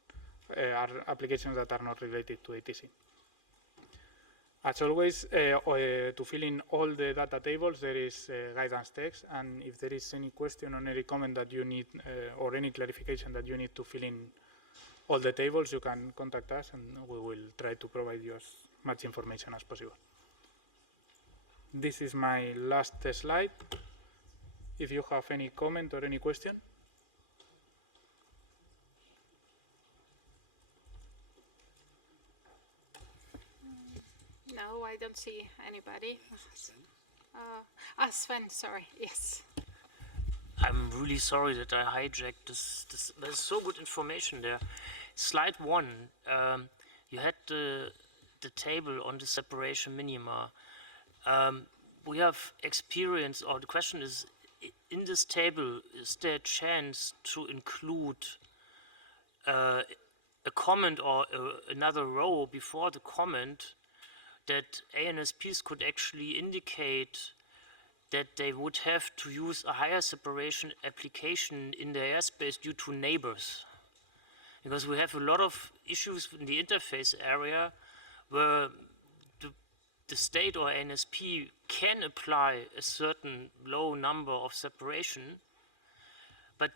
are applications that are not related to ATC. As always, to fill in all the data tables, there is guidance text, and if there is any question or any comment that you need, or any clarification that you need to fill in all the tables, you can contact us, and we will try to provide you as much information as possible. This is my last slide. If you have any comment or any question. No, I don't see anybody. Sven, sorry, yes. I'm really sorry that I hijacked this. There's so good information there. Slide 1, you had the table on the separation minima. We have experience, or the question is, in this table, is there a chance to include a comment or another row before the comment that ANSPs could actually indicate that they would have to use a higher separation application in the airspace due to neighbors? Because we have a lot of issues in the interface area where the state or ANSP can apply a certain low number of separation, but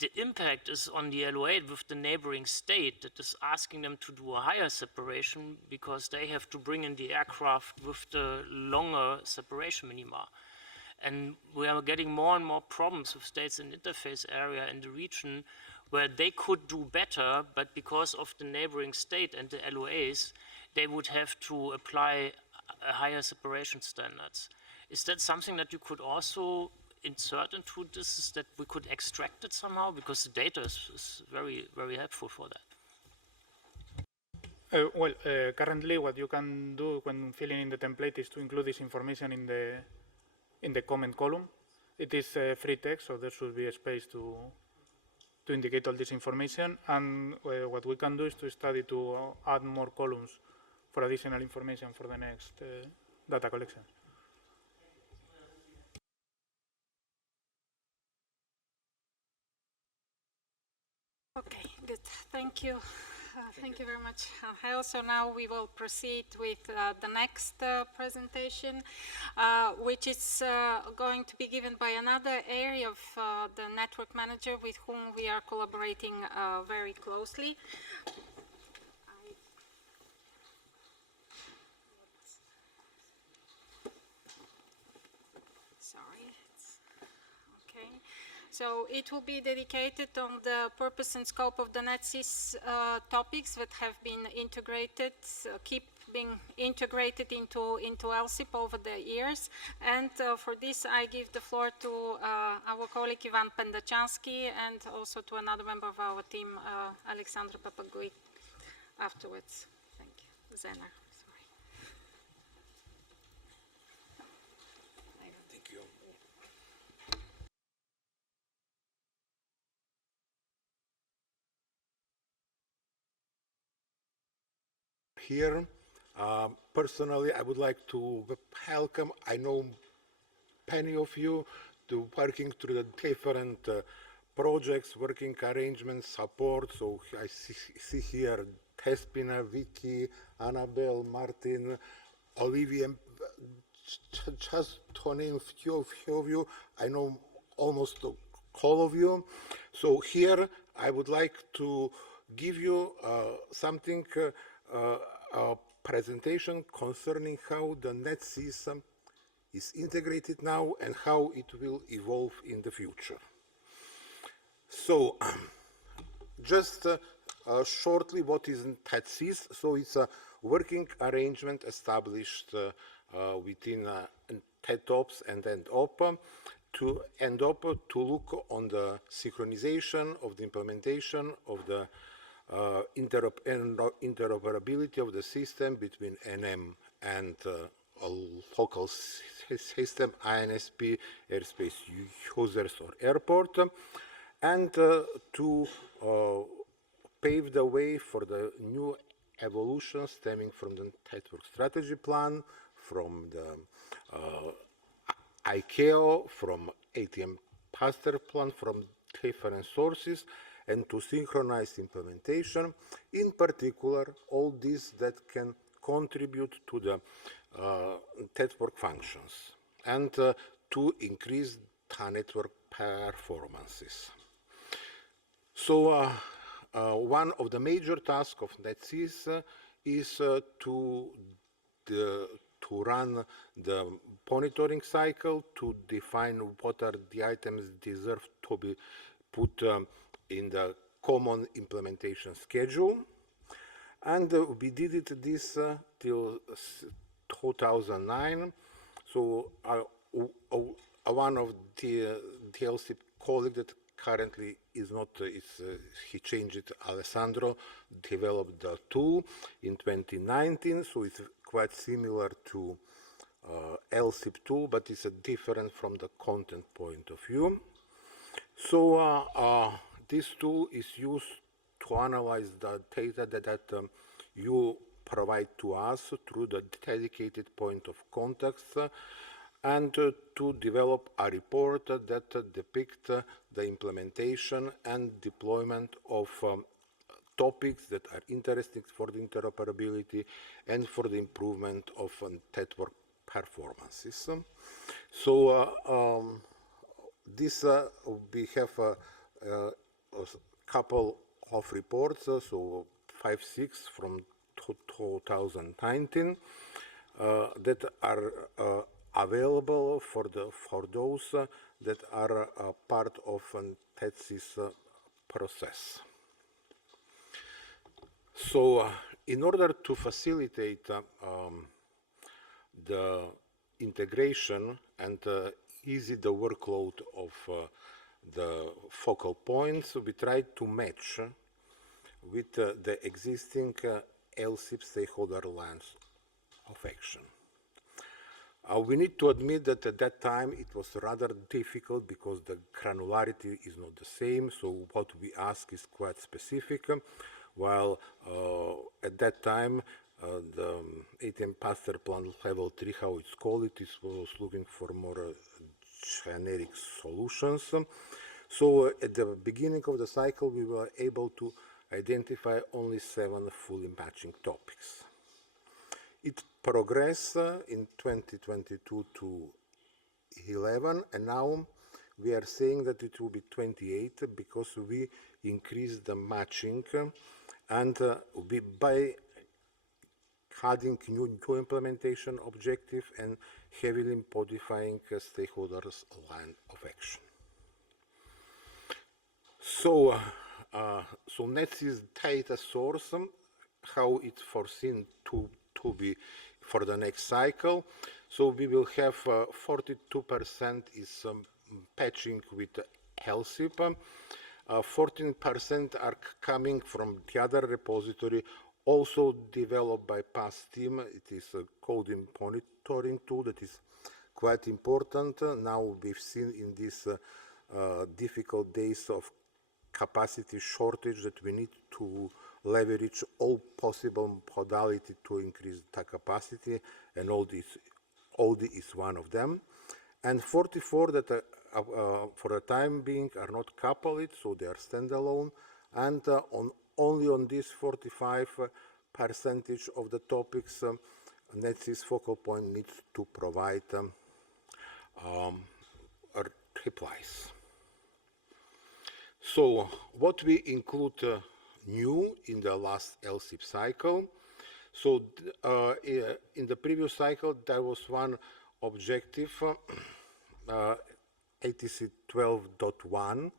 the impact is on the LOA with the neighboring state that is asking them to do a higher separation because they have to bring in the aircraft with the longer separation minima. And we are getting more and more problems with states in the interface area in the region where they could do better, but because of the neighboring state and the LOAs, they would have to apply a higher separation standards. Is that something that you could also insert into this is that we could extract it somehow, because the data is very, very helpful for that. Currently what you can do when filling in the template is to include this information in the comment column. It is free text, so there should be a space to indicate all this information. And what we can do is to study to add more columns for additional information for the next data collection. Okay, good. Thank you. Thank you very much, Angel. So now we will proceed with the next presentation, which is going to be given by another area of the network manager with whom we are collaborating very closely. So it will be dedicated on the purpose and scope of the NetSys topics that have been integrated, keep being integrated into LSIP over the years. And for this, I give the floor to our colleague Ivan Pendachansky and also to another member of our team, Alexandra Papagui, afterwards. Thank you. Zener. Here, personally, I would like to welcome, I know many of you, to working through the different projects, working arrangements, support. So I see here Tespina, Vicky, Annabelle, Martin, Olivia, just to name a few of you. I know almost all of you. So here I would like to give you something, a presentation concerning how the NetSys is integrated now and how it will evolve in the future. So, just shortly, what is NetSys? So it's a working arrangement established within TEDOPS and ENDOP to look on the synchronization of the implementation of the interoperability of the system between NM and a local system, INSP, airspace users or airport, and to pave the way for the new evolution stemming from the network strategy plan, from the ICAO, from ATM master plan, from different sources, and to synchronize implementation, in particular, all these that can contribute to the network functions and to increase the network performances. So one of the major tasks of NetSys is to run the monitoring cycle, to define what are the items deserve to be put in the common implementation schedule. And we did this till 2009. So one of the LSIP colleagues that currently is not, he changed it, Alessandro, developed the tool in 2019. So it's quite similar to LSIP tool, but it's different from the content point of view. So this tool is used to analyze the data that you provide to us through the dedicated point of contacts and to develop a report that depicts the implementation and deployment of topics that are interesting for the interoperability and for the improvement of network performances. So this we have a couple of reports, so 5, 6 from 2019 that are available for those that are part of NetSys process. So in order to facilitate the integration and easy the workload of the focal points, we tried to match with the existing LSIP stakeholder lines of action. We need to admit that at that time it was rather difficult because the granularity is not the same, so what we ask is quite specific, while at that time the ATM master plan level 3, how it's called, it was looking for more generic solutions. So at the beginning of the cycle we were able to identify only 7 fully matching topics. It progressed in 2022 to 11, and now we are saying that it will be 28 because we increased the matching and by adding new implementation objective and heavily modifying stakeholders' line of action. So, NETSYS data source, how it's foreseen to be for the next cycle. So we will have 42% is patching with LSIP, 14% are coming from the other repository, also developed by past team. It is a coding monitoring tool that is quite important. Now we've seen in these difficult days of capacity shortage that we need to leverage all possible modality to increase the capacity, and OD is one of them. And 44 that for the time being are not coupled, so they are standalone, and only on this 45% of the topics NETSYS focal point needs to provide replies. So what we include new in the last LSIP cycle. So in the previous cycle there was one objective, ATC 12.1,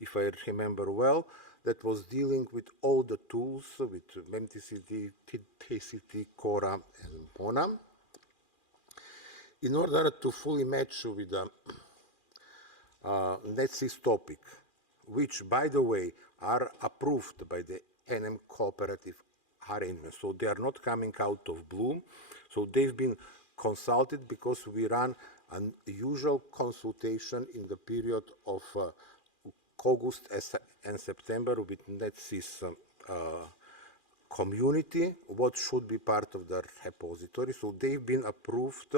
if I remember well, that was dealing with all the tools with MTCD, TCT, CORA, and MONA. In order to fully match with the NETSYS topic, which, by the way, are approved by the NM cooperative arrangement, so they are not coming out of blue. So they've been consulted because we ran an usual consultation in the period of August and September with NETSYS community, what should be part of the repository. So they've been approved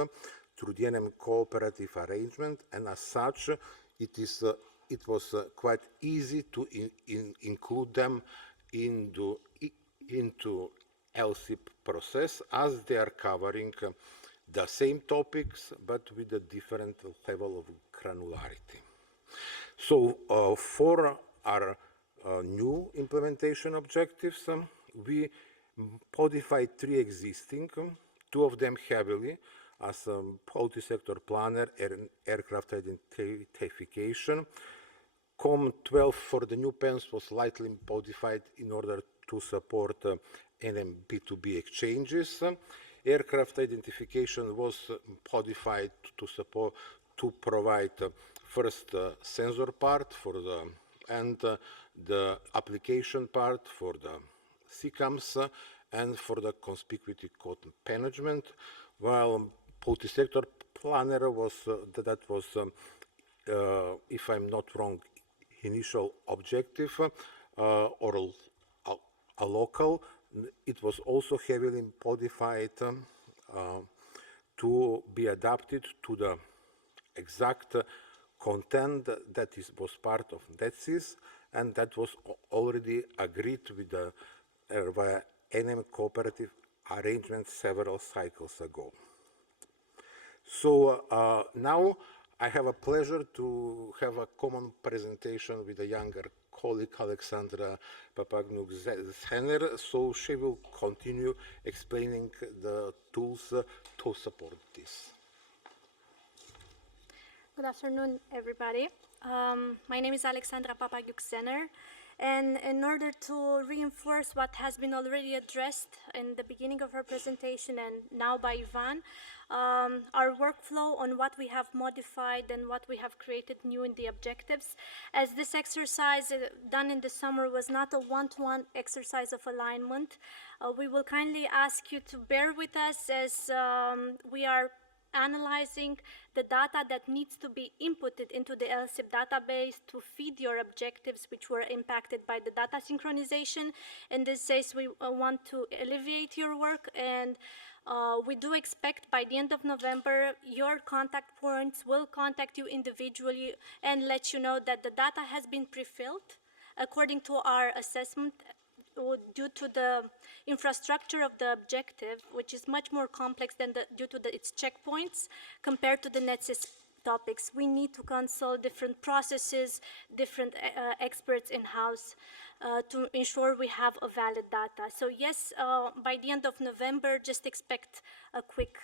through the NM cooperative arrangement, and as such, it was quite easy to include them into LSIP process, as they are covering the same topics but with a different level of granularity. So for our new implementation objectives, we modified 3 existing, 2 of them heavily, as multi-sector planner and aircraft identification. COM 12 for the new PEMS was slightly modified in order to support NM B2B exchanges. Aircraft identification was modified to provide first sensor part for the application part for the CCAMS and for the conspicuity code management, while multi-sector planner was if I'm not wrong, initial objective or a local. It was also heavily modified to be adapted to the exact content that was part of NETSYS, and that was already agreed with the via NM cooperative arrangement several cycles ago. So now I have a pleasure to have a common presentation with a younger colleague, Alexandra Papagnuk-Zener, so she will continue explaining the tools to support this. Good afternoon, everybody. My name is Alexandra Papagnuk-Zener, And in order to reinforce what has been already addressed in the beginning of her presentation and now by Ivan, our workflow on what we have modified and what we have created new in the objectives. As this exercise done in the summer was not a one-to-one exercise of alignment, we will kindly ask you to bear with us as we are analyzing the data that needs to be inputted into the LSSIP database to feed your objectives which were impacted by the data synchronization. In this case, we want to alleviate your work, and we do expect by the end of November, your contact points will contact you individually and let you know that the data has been pre-filled according to our assessment due to the infrastructure of the objective, which is much more complex than due to its checkpoints compared to the NetSys topics. We need to consult different processes, different experts in-house to ensure we have a valid data. So yes, by the end of November, just expect a quick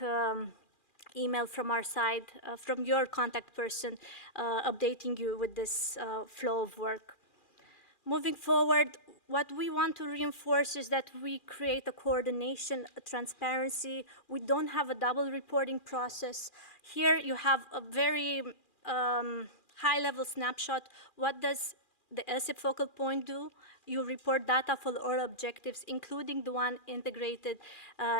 email from our side, from your contact person, updating you with this flow of work. Moving forward, what we want to reinforce is that we create a coordination, a transparency. We don't have a double reporting process. Here you have a very high-level snapshot. What does the LSSIP focal point do? You report data for all objectives, including the one integrated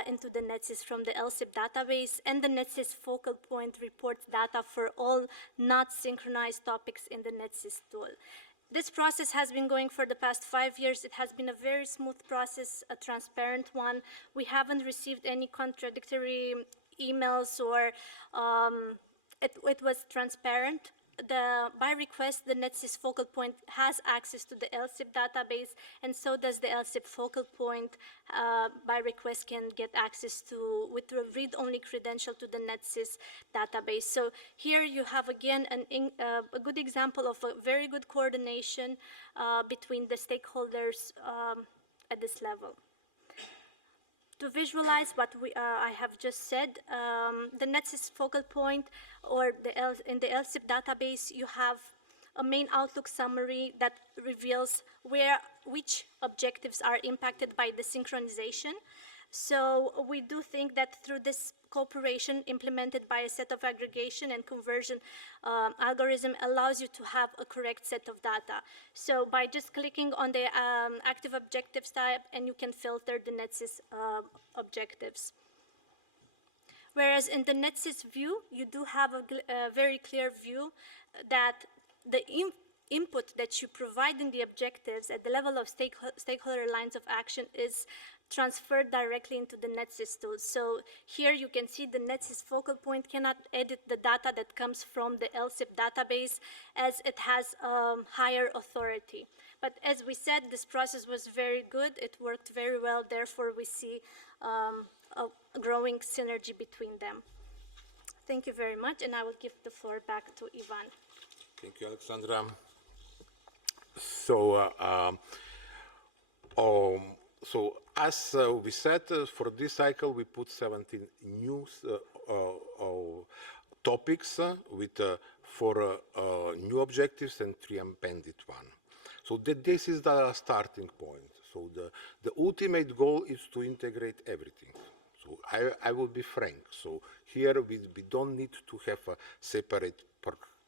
into the NetSys from the LSSIP database, and the NetSys focal point reports data for all not synchronized topics in the NetSys tool. This process has been going for the past 5 years. It has been a very smooth process, a transparent one. We haven't received any contradictory emails or it was transparent. By request, the NetSys focal point has access to the LSSIP database, and so does the LSSIP focal point. By request, can get access to with a read-only credential to the NetSys database. So here you have again a good example of a very good coordination between the stakeholders at this level. To visualize what I have just said, the NetSys focal point or in the LSSIP database, you have a main Outlook summary that reveals which objectives are impacted by the synchronization. So we do think that through this cooperation implemented by a set of aggregation and conversion algorithm allows you to have a correct set of data. So by just clicking on the active objectives tab, and you can filter the NetSys objectives. Whereas in the NetSys view, you do have a very clear view that the input that you provide in the objectives at the level of stakeholder lines of action is transferred directly into the NetSys tool. So here you can see the NetSys focal point cannot edit the data that comes from the LSSIP database as it has higher authority. But as we said, this process was very good. It worked very well. Therefore, we see a growing synergy between them. Thank you very much, and I will give the floor back to Ivan. Thank you, Alexandra. So as we said, for this cycle, we put 17 new topics with 4 new objectives and 3 appended ones. So this is the starting point. So the ultimate goal is to integrate everything. So I will be frank. So here we don't need to have a separate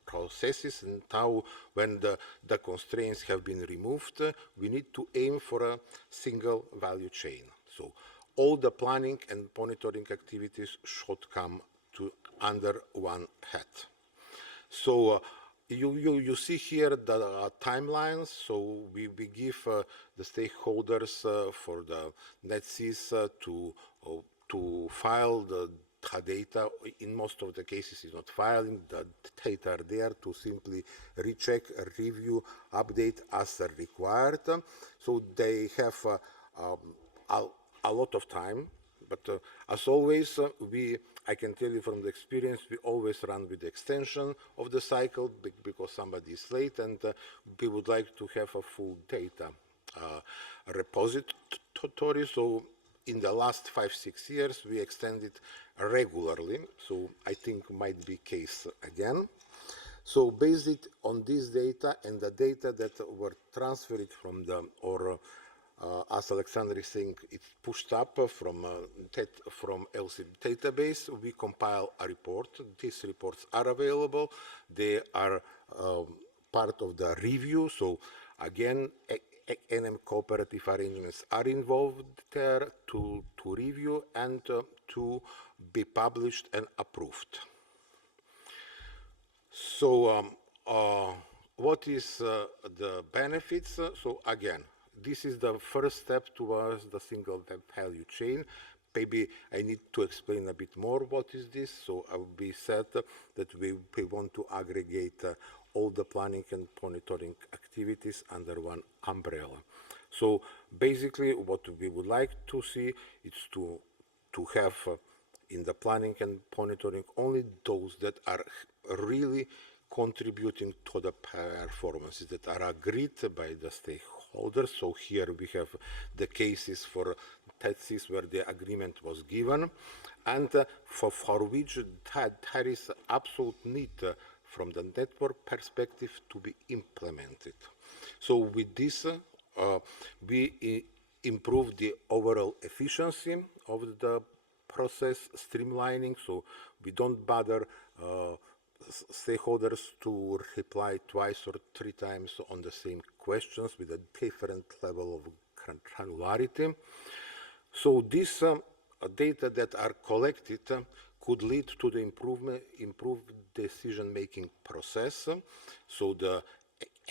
processes, and now when the constraints have been removed, we need to aim for a single value chain. So all the planning and monitoring activities should come under one hat. So you see here the timelines. So we give the stakeholders for the NetSys to file the data. In most of the cases is not filing, the data are there to simply recheck, review, update as required. So they have a lot of time, but as always, I can tell you from the experience, we always run with the extension of the cycle because somebody is late, and we would like to have a full data repository. So in the last 5-6 years, we extended regularly, so I think might be case again. So based on this data and the data that were transferred from the, or as Alexander is saying, it's pushed up from LSSIP database, we compile a report. These reports are available. They are part of the review. So again, NM cooperative arrangements are involved there to review and to be published and approved. So what is the benefits? So again, this is the first step towards the single value chain. Maybe I need to explain a bit more what is this. So I will be said that we want to aggregate all the planning and monitoring activities under one umbrella. So basically what we would like to see is to have in the planning and monitoring only those that are really contributing to the performances that are agreed by the stakeholders. So here we have the cases for TETSIS where the agreement was given, and for which there is absolute need from the network perspective to be implemented. So with this, we improve the overall efficiency of the process, streamlining, so we don't bother stakeholders to reply twice or 3 times on the same questions with a different level of granularity. So these data that are collected could lead to the improved decision-making process. So the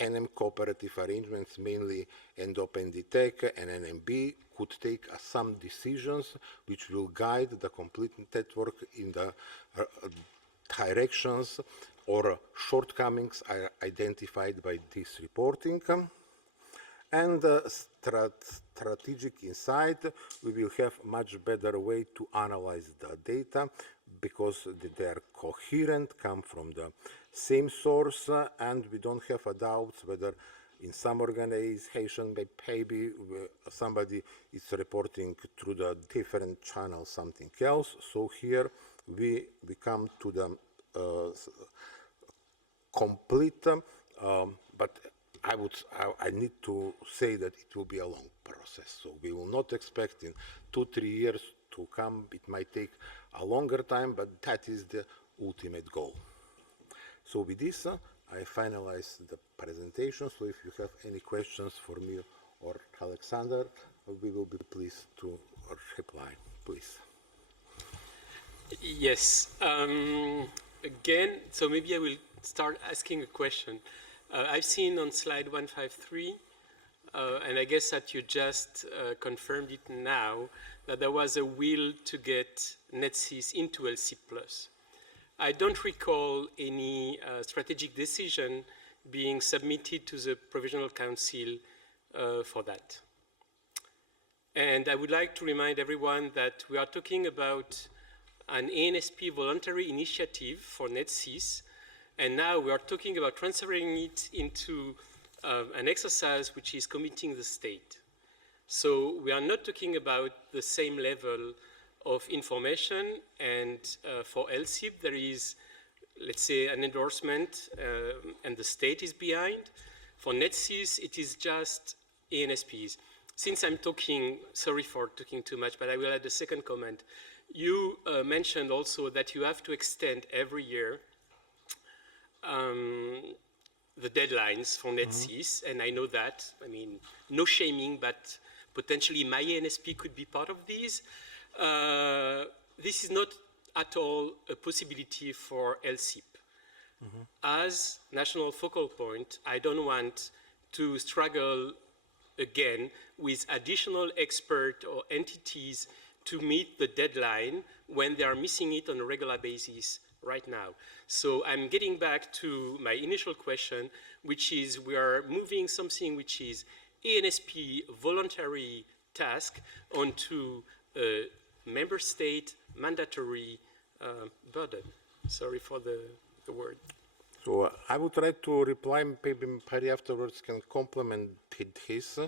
NM cooperative arrangements, mainly NDOP, NDTEC, and NMB, could take some decisions which will guide the complete network in the directions or shortcomings are identified by this reporting. And strategic insight, we will have much better way to analyze the data because they are coherent, come from the same source, and we don't have a doubt whether in some organization, maybe somebody is reporting through the different channel something else. So here we come to the complete, but I need to say that it will be a long process. So we will not expect in 2-3 years to come. It might take a longer time, but that is the ultimate goal. So with this, I finalize the presentation. So if you have any questions for me or Alexander, we will be pleased to reply, please. Yes. Again, so maybe I will start asking a question. I've seen on slide 153, and I guess that you just confirmed it now, that there was a will to get NetSys into LSSIP+. I don't recall any strategic decision being submitted to the Provisional Council for that. And I would like to remind everyone that we are talking about an ANSP voluntary initiative for NetSys, and now we are talking about transferring it into an exercise which is committing the state. So we are not talking about the same level of information, and for LSSIP there is, let's say, an endorsement and the state is behind. For NetSys it is just ANSPs. Since I'm talking, sorry for talking too much, but I will add a second comment. You mentioned also that you have to extend every year the deadlines for NetSys, and I know that. I mean, no shaming, but potentially my ANSP could be part of these. This is not at all a possibility for LSSIP. As national focal point, I don't want to struggle again with additional expert or entities to meet the deadline when they are missing it on a regular basis right now. So I'm getting back to my initial question, which is we are moving something which is ANSP voluntary task onto a member state mandatory burden. Sorry for the word. So I will try to reply, maybe Perry afterwards can complement his.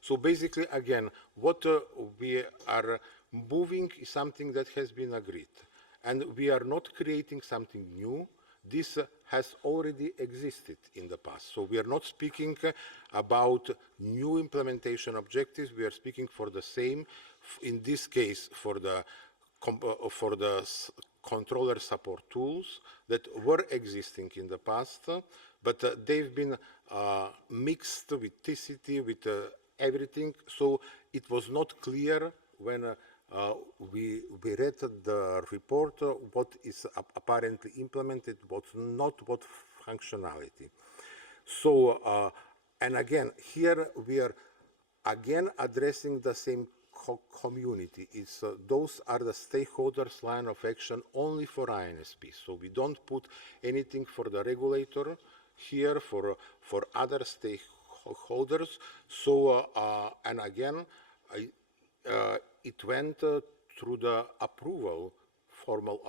So basically, again, what we are moving is something that has been agreed. And we are not creating something new. This has already existed in the past. So we are not speaking about new implementation objectives. We are speaking for the same, in this case, for the controller support tools that were existing in the past, but they've been mixed with TCT, with everything. So it was not clear when we read the report what is apparently implemented, what's not, what functionality. So, and again, here we are again addressing the same community. Those are the stakeholders' line of action only for INSP. So we don't put anything for the regulator here for other stakeholders. So, and again, it went through the approval, formal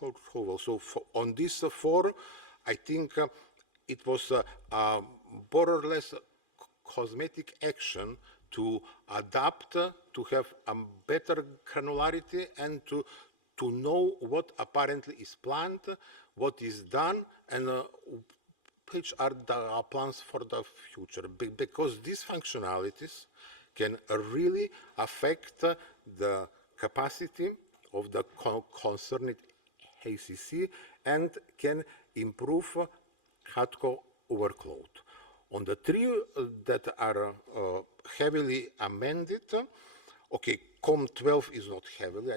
approval. So on this four, I think it was more or less cosmetic action to adapt, to have a better granularity, and to know what apparently is planned, what is done, and which are the plans for the future. Because these functionalities can really affect the capacity of the concerned ACC and can improve hardcore workload. On the three that are heavily amended, okay, COM12 is not heavily.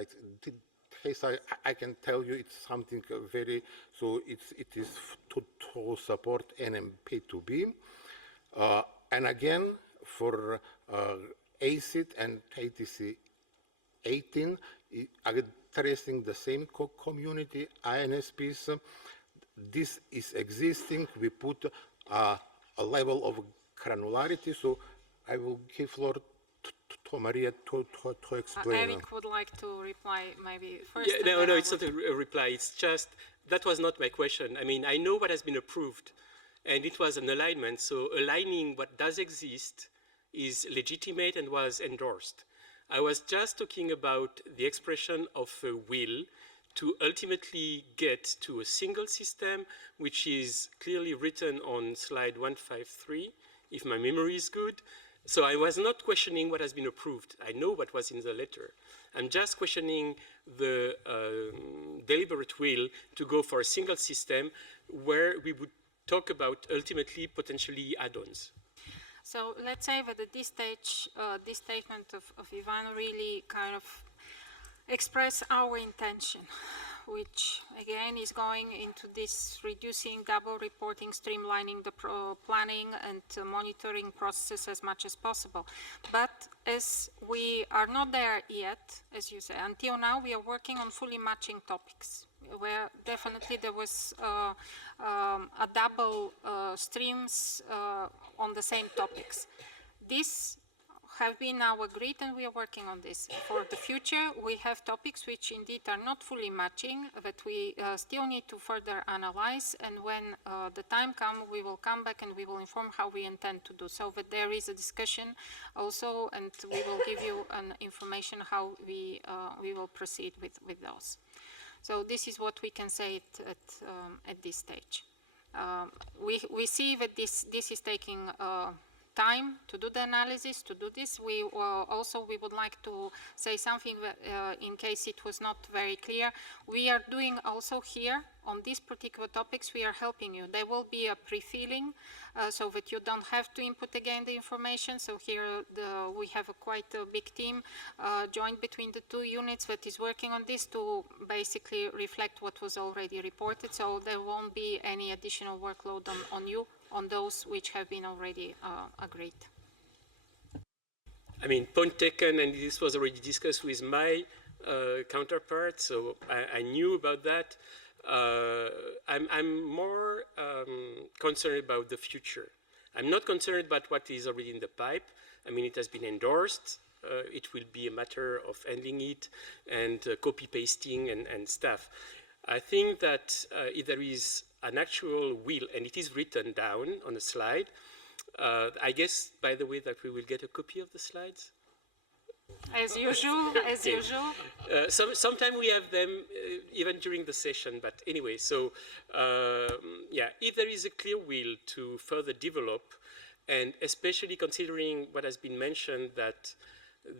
I can tell you it's something very, so it is to support NMP2B. And again, for ACID and ATC 18, addressing the same community, INSPs, this is existing. We put a level of granularity, so I will give floor to Maria to explain. Eric would like to reply maybe first. Yeah, no, it's not a reply. It's just, that was not my question. I mean, I know what has been approved, and it was an alignment. So aligning what does exist is legitimate and was endorsed. I was just talking about the expression of a will to ultimately get to a single system, which is clearly written on slide 153, if my memory is good. So I was not questioning what has been approved. I know what was in the letter. I'm just questioning the deliberate will to go for a single system where we would talk about ultimately potentially add-ons. So let's say that at this stage, this statement of Ivan really kind of express our intention, which again is going into this reducing double reporting, streamlining the planning and monitoring process as much as possible. But as we are not there yet, as you say, until now we are working on fully matching topics, where definitely there was a double streams on the same topics. This have been now agreed, and we are working on this. For the future, we have topics which indeed are not fully matching, that we still need to further analyze, and when the time comes, we will come back and we will inform how we intend to do so. But there is a discussion also, and we will give you an information how we will proceed with those. So this is what we can say at this stage. We see that this is taking time to do the analysis, to do this. We would like to say something in case it was not very clear. We are doing also here on these particular topics, we are helping you. There will be a pre-filling so that you don't have to input again the information. So here we have quite a big team joined between the two units that is working on this to basically reflect what was already reported. So there won't be any additional workload on you on those which have been already agreed. I mean, point taken, and this was already discussed with my counterpart, so I knew about that. I'm more concerned about the future. I'm not concerned about what is already in the pipe. I mean, it has been endorsed. It will be a matter of ending it and copy-pasting and stuff. I think that if there is an actual will, and it is written down on a slide, I guess, by the way, that we will get a copy of the slides. As usual, as Okay. usual. Sometimes we have them even during the session, but anyway, so yeah, if there is a clear will to further develop, and especially considering what has been mentioned, that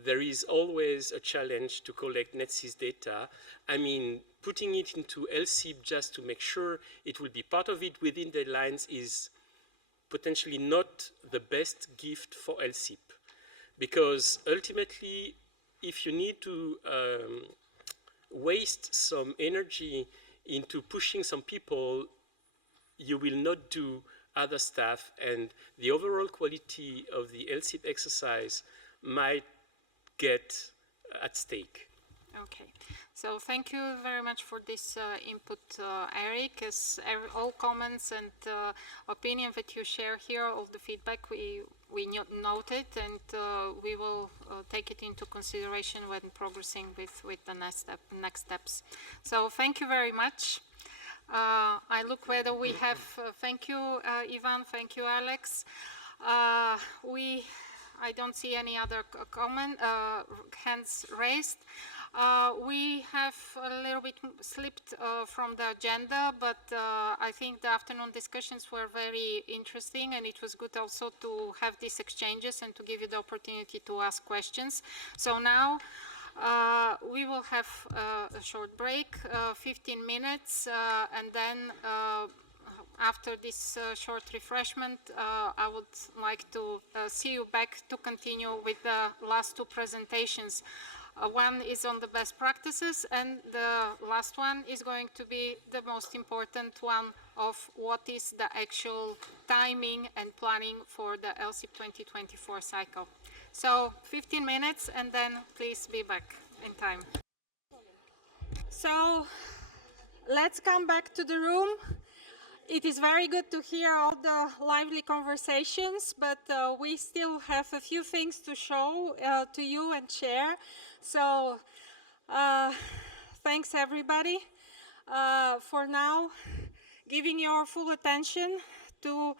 there is always a challenge to collect NetSys data. I mean, putting it into LSIP just to make sure it will be part of it within the lines is potentially not the best gift for LSIP. Because ultimately, if you need to waste some energy into pushing some people, you will not do other stuff, and the overall quality of the LSIP exercise might get at stake. Okay, so thank you very much for this input, Eric. As all comments and opinion that you share here, all the feedback we noted, and we will take it into consideration when progressing with the next steps. So thank you very much. I look whether we have, thank you, Ivan, thank you, Alex. I don't see any other hands raised. We have a little bit slipped from the agenda, but I think the afternoon discussions were very interesting, and it was good also to have these exchanges and to give you the opportunity to ask questions. So now we will have a short break, 15 minutes, and then after this short refreshment, I would like to see you back to continue with the last two presentations. One is on the best practices, and the last one is going to be the most important one of what is the actual timing and planning for the LSIP 2024 cycle. So 15 minutes, and then please be back in time. So let's come back to the room. It is very good to hear all the lively conversations, but we still have a few things to show to you and share. So thanks everybody for now giving your full attention to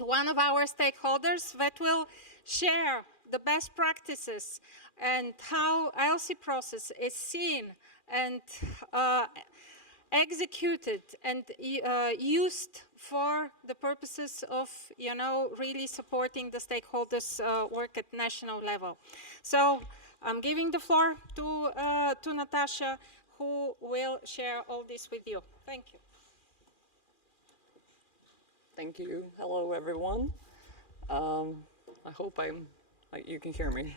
one of our stakeholders that will share the best practices and how LSIP process is seen and executed and used for the purposes of, really supporting the stakeholders' work at national level. So I'm giving the floor to Natasha, who will share all this with you. Thank you. Thank you. Hello, everyone. I hope you can hear me.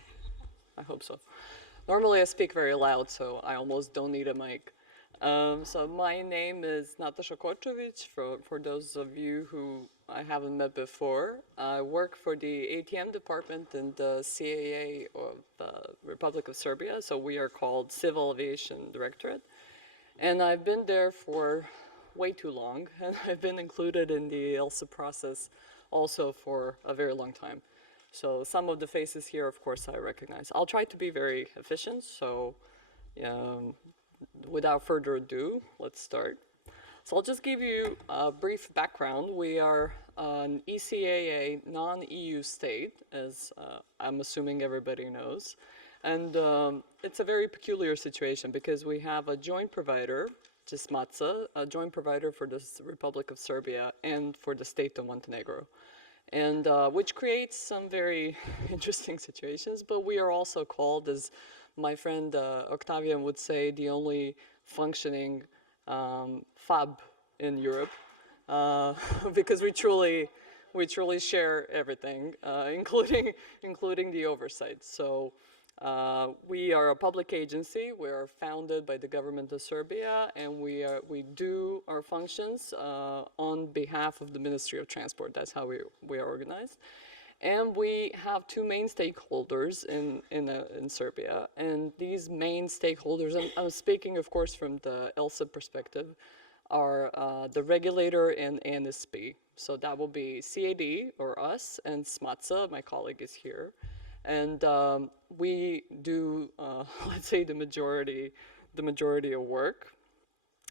I hope so. Normally I speak very loud, so I almost don't need a mic. So my name is Natasha Kočović, for those of you who I haven't met before. I work for the ATM department in the CAA of the Republic of Serbia, so we are called Civil Aviation Directorate. And I've been there for way too long, and I've been included in the LSIP process also for a very long time. So some of the faces here, of course, I recognize. I'll try to be very efficient, so without further ado, let's start. So I'll just give you a brief background. We are an ECAA non-EU state, as I'm assuming everybody knows. And it's a very peculiar situation because we have a joint provider, SMATSA, a joint provider for the Republic of Serbia and for the state of Montenegro. And which creates some very interesting situations, but we are also called, as my friend Octavian would say, the only functioning FAB in Europe, because we truly share everything, including the oversight. So we are a public agency. We are founded by the government of Serbia, and we do our functions on behalf of the Ministry of Transport. That's how we are organized. And we have two main stakeholders in Serbia. And these main stakeholders, and I'm speaking, of course, from the LSIP perspective, are the regulator and NSP. So that will be CAD, or us, and SMATSA, my colleague is here. And we do, let's say, the majority of work.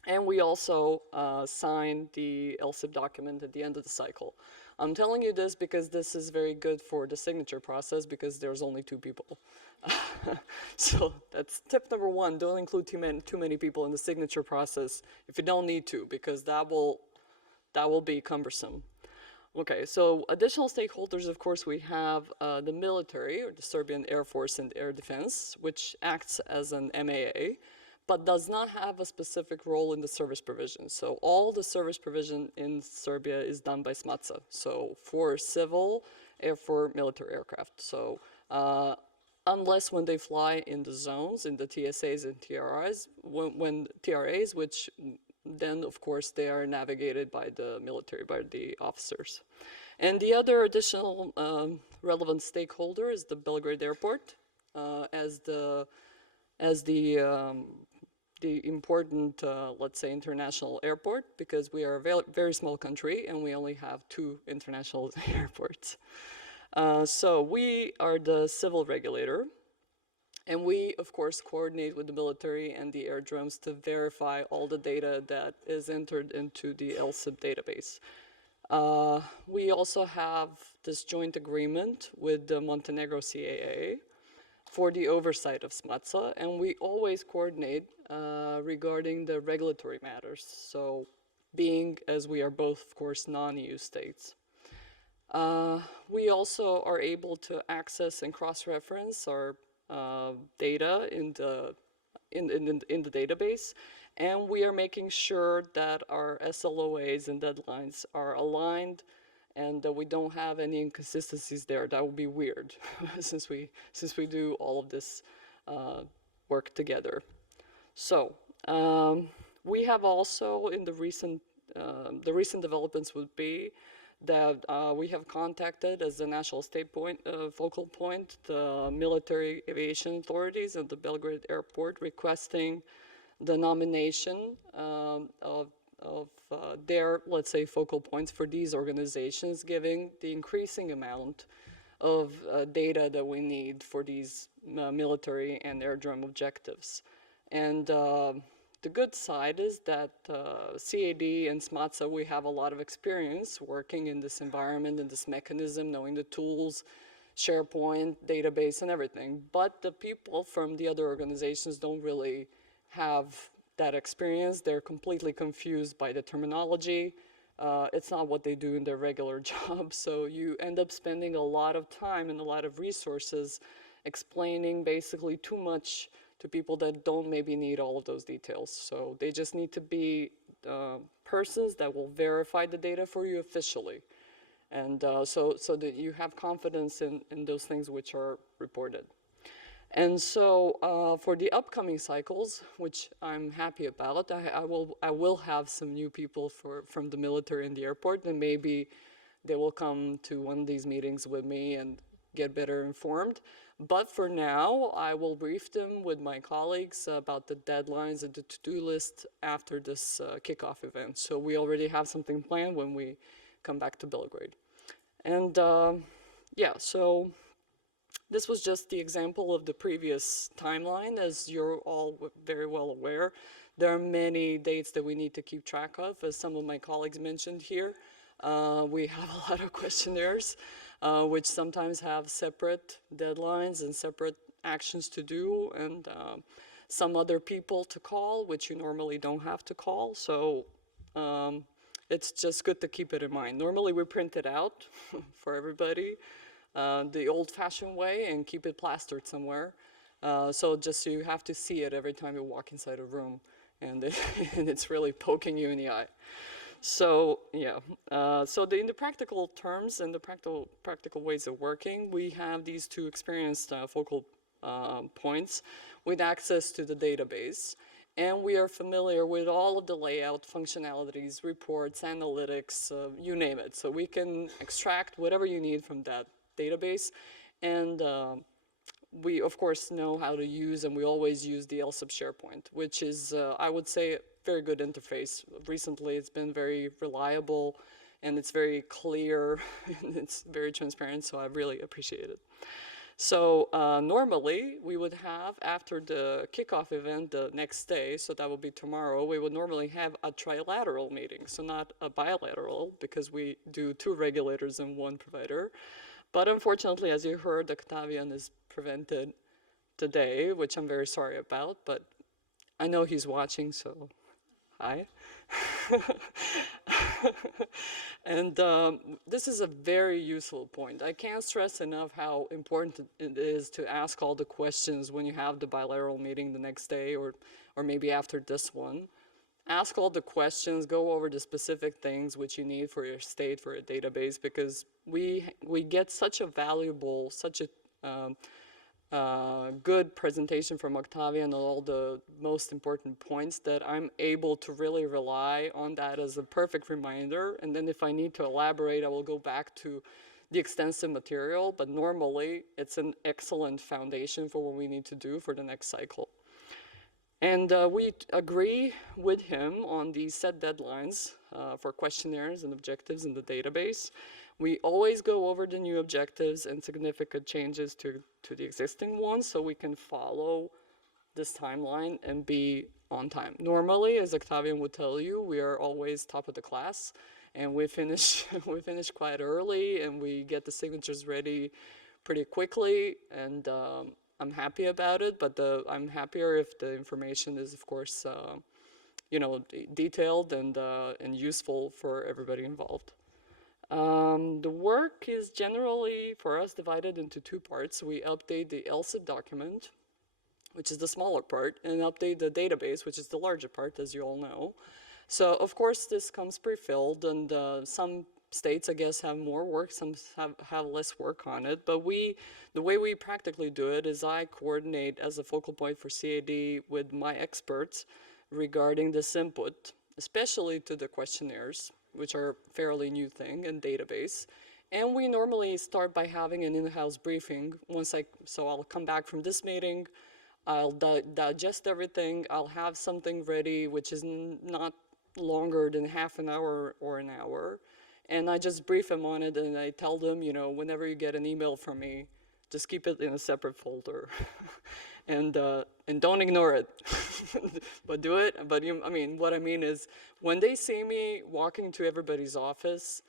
And we also sign the LSIP document at the end of the cycle. I'm telling you this because this is very good for the signature process because there's only 2 people. So that's tip number 1, don't include too many people in the signature process if you don't need to, because that will be cumbersome. Okay, so additional stakeholders, of course, we have the military, or the Serbian Air Force and Air Defense, which acts as an MAA, but does not have a specific role in the service provision. So all the service provision in Serbia is done by SMATSA, so for civil and for military aircraft. So unless when they fly in the zones, in the TSAs and TRAs, when TRAs, which then of course they are navigated by the military, by the officers. And the other additional relevant stakeholder is the Belgrade Airport as the important, let's say, international airport, because we are a very small country and we only have 2 international airports. So we are the civil regulator, and we, of course, coordinate with the military and the airdromes to verify all the data that is entered into the LSSIP database. We also have this joint agreement with the Montenegro CAA for the oversight of SMATSA, and we always coordinate regarding the regulatory matters, so being, as we are both, of course, non-EU states. We also are able to access and cross-reference our data in the database, and we are making sure that our SLOAs and deadlines are aligned and that we don't have any inconsistencies there. That would be weird since we do all of this work together. So we have also in the recent developments would be that we have contacted as the national state point, focal point, the military aviation authorities at the Belgrade airport, requesting the nomination of their, let's say, focal points for these organizations, given the increasing amount of data that we need for these military and airdrome objectives. And the good side is that CAD and SMATSA, we have a lot of experience working in this environment, in this mechanism, knowing the tools, SharePoint, database, and everything. But the people from the other organizations don't really have that experience. They're completely confused by the terminology. It's not what they do in their regular job. So you end up spending a lot of time and a lot of resources explaining basically too much to people that don't maybe need all of those details. So they just need to be persons that will verify the data for you officially. And so that you have confidence in those things which are reported. And so for the upcoming cycles, which I'm happy about, I will have some new people from the military and the airport, and maybe they will come to one of these meetings with me and get better informed. But for now, I will brief them with my colleagues about the deadlines and the to-do list after this kickoff event. So we already have something planned when we come back to Belgrade. And yeah, so this was just the example of the previous timeline. As you're all very well aware, there are many dates that we need to keep track of, as some of my colleagues mentioned here. We have a lot of questionnaires, which sometimes have separate deadlines and separate actions to do, and some other people to call, which you normally don't have to call. So it's just good to keep it in mind. Normally we print it out for everybody the old-fashioned way and keep it plastered somewhere. So just so you have to see it every time you walk inside a room, and it's really poking you in the eye. So yeah, so in the practical terms and the practical ways of working, we have these 2 experienced focal points with access to the database, and we are familiar with all of the layout functionalities, reports, analytics, you name it. So we can extract whatever you need from that database, and we of course know how to use, and we always use the LSSIP SharePoint, which is, I would say, a very good interface. Recently it's been very reliable, and it's very clear, and it's very transparent, so I really appreciate it. So normally we would have, after the kickoff event the next day, so that would be tomorrow, we would normally have a trilateral meeting, so not a bilateral, because we do 2 regulators and 1 provider. But unfortunately, as you heard, Octavian is prevented today, which I'm very sorry about, but I know he's watching, so hi. And this is a very useful point. I can't stress enough how important it is to ask all the questions when you have the bilateral meeting the next day, or maybe after this one. Ask all the questions, go over the specific things which you need for your state, for a database, because we get such a valuable, such a good presentation from Octavian on all the most important points that I'm able to really rely on that as a perfect reminder. And then if I need to elaborate, I will go back to the extensive material, but normally it's an excellent foundation for what we need to do for the next cycle. And we agree with him on these set deadlines for questionnaires and objectives in the database. We always go over the new objectives and significant changes to the existing ones so we can follow this timeline and be on time. Normally, as Octavian would tell you, we are always top of the class, and we finish quite early, and we get the signatures ready pretty quickly, and I'm happy about it, but I'm happier if the information is, of course, you know, detailed and useful for everybody involved. The work is generally, for us, divided into 2 parts. We update the LSSIP document, which is the smaller part, and update the database, which is the larger part, as you all know. So, of course, this comes pre-filled, and some states, I guess, have more work, some have less work on it. But the way we practically do it is I coordinate as a focal point for CAD with my experts regarding this input, especially to the questionnaires, which are a fairly new thing in database. And we normally start by having an in-house briefing. So I'll come back from this meeting, I'll digest everything, I'll have something ready, which is not longer than half an hour or an hour. And I just brief them on it, and I tell them, you know, whenever you get an email from me, just keep it in a separate folder. And don't ignore it, but do it. But I mean, what I mean is, when they see me walking to everybody's office,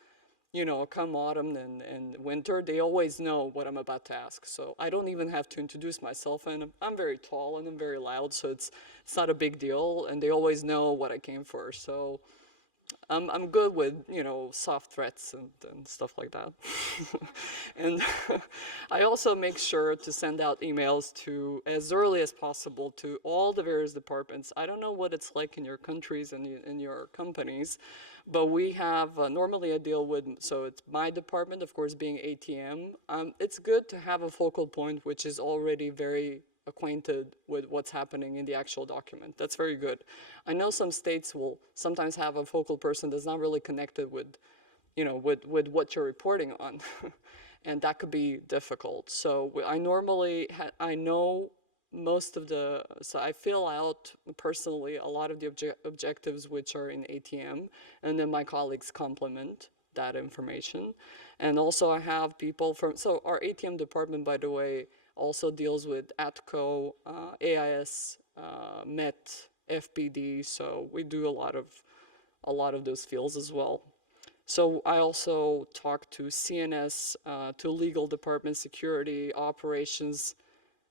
you know, come autumn and winter, they always know what I'm about to ask. So I don't even have to introduce myself, and I'm very tall and I'm very loud, so it's not a big deal, and they always know what I came for. So I'm good with, you know, soft threats and stuff like that. And I also make sure to send out emails to, as early as possible, to all the various departments. I don't know what it's like in your countries and in your companies, but we have, normally I deal with, so it's my department, of course, being ATM. It's good to have a focal point which is already very acquainted with what's happening in the actual document. That's very good. I know some states will sometimes have a focal person that's not really connected with, you know, with what you're reporting on. And that could be difficult. So I normally, I know most of the, so I fill out personally a lot of the objectives which are in ATM, and then my colleagues complement that information. And also I have people from, so our ATM department, by the way, also deals with ATCO, AIS, MET, FPD, so we do a lot of those fields as well. So I also talk to CNS, to legal department, security, operations,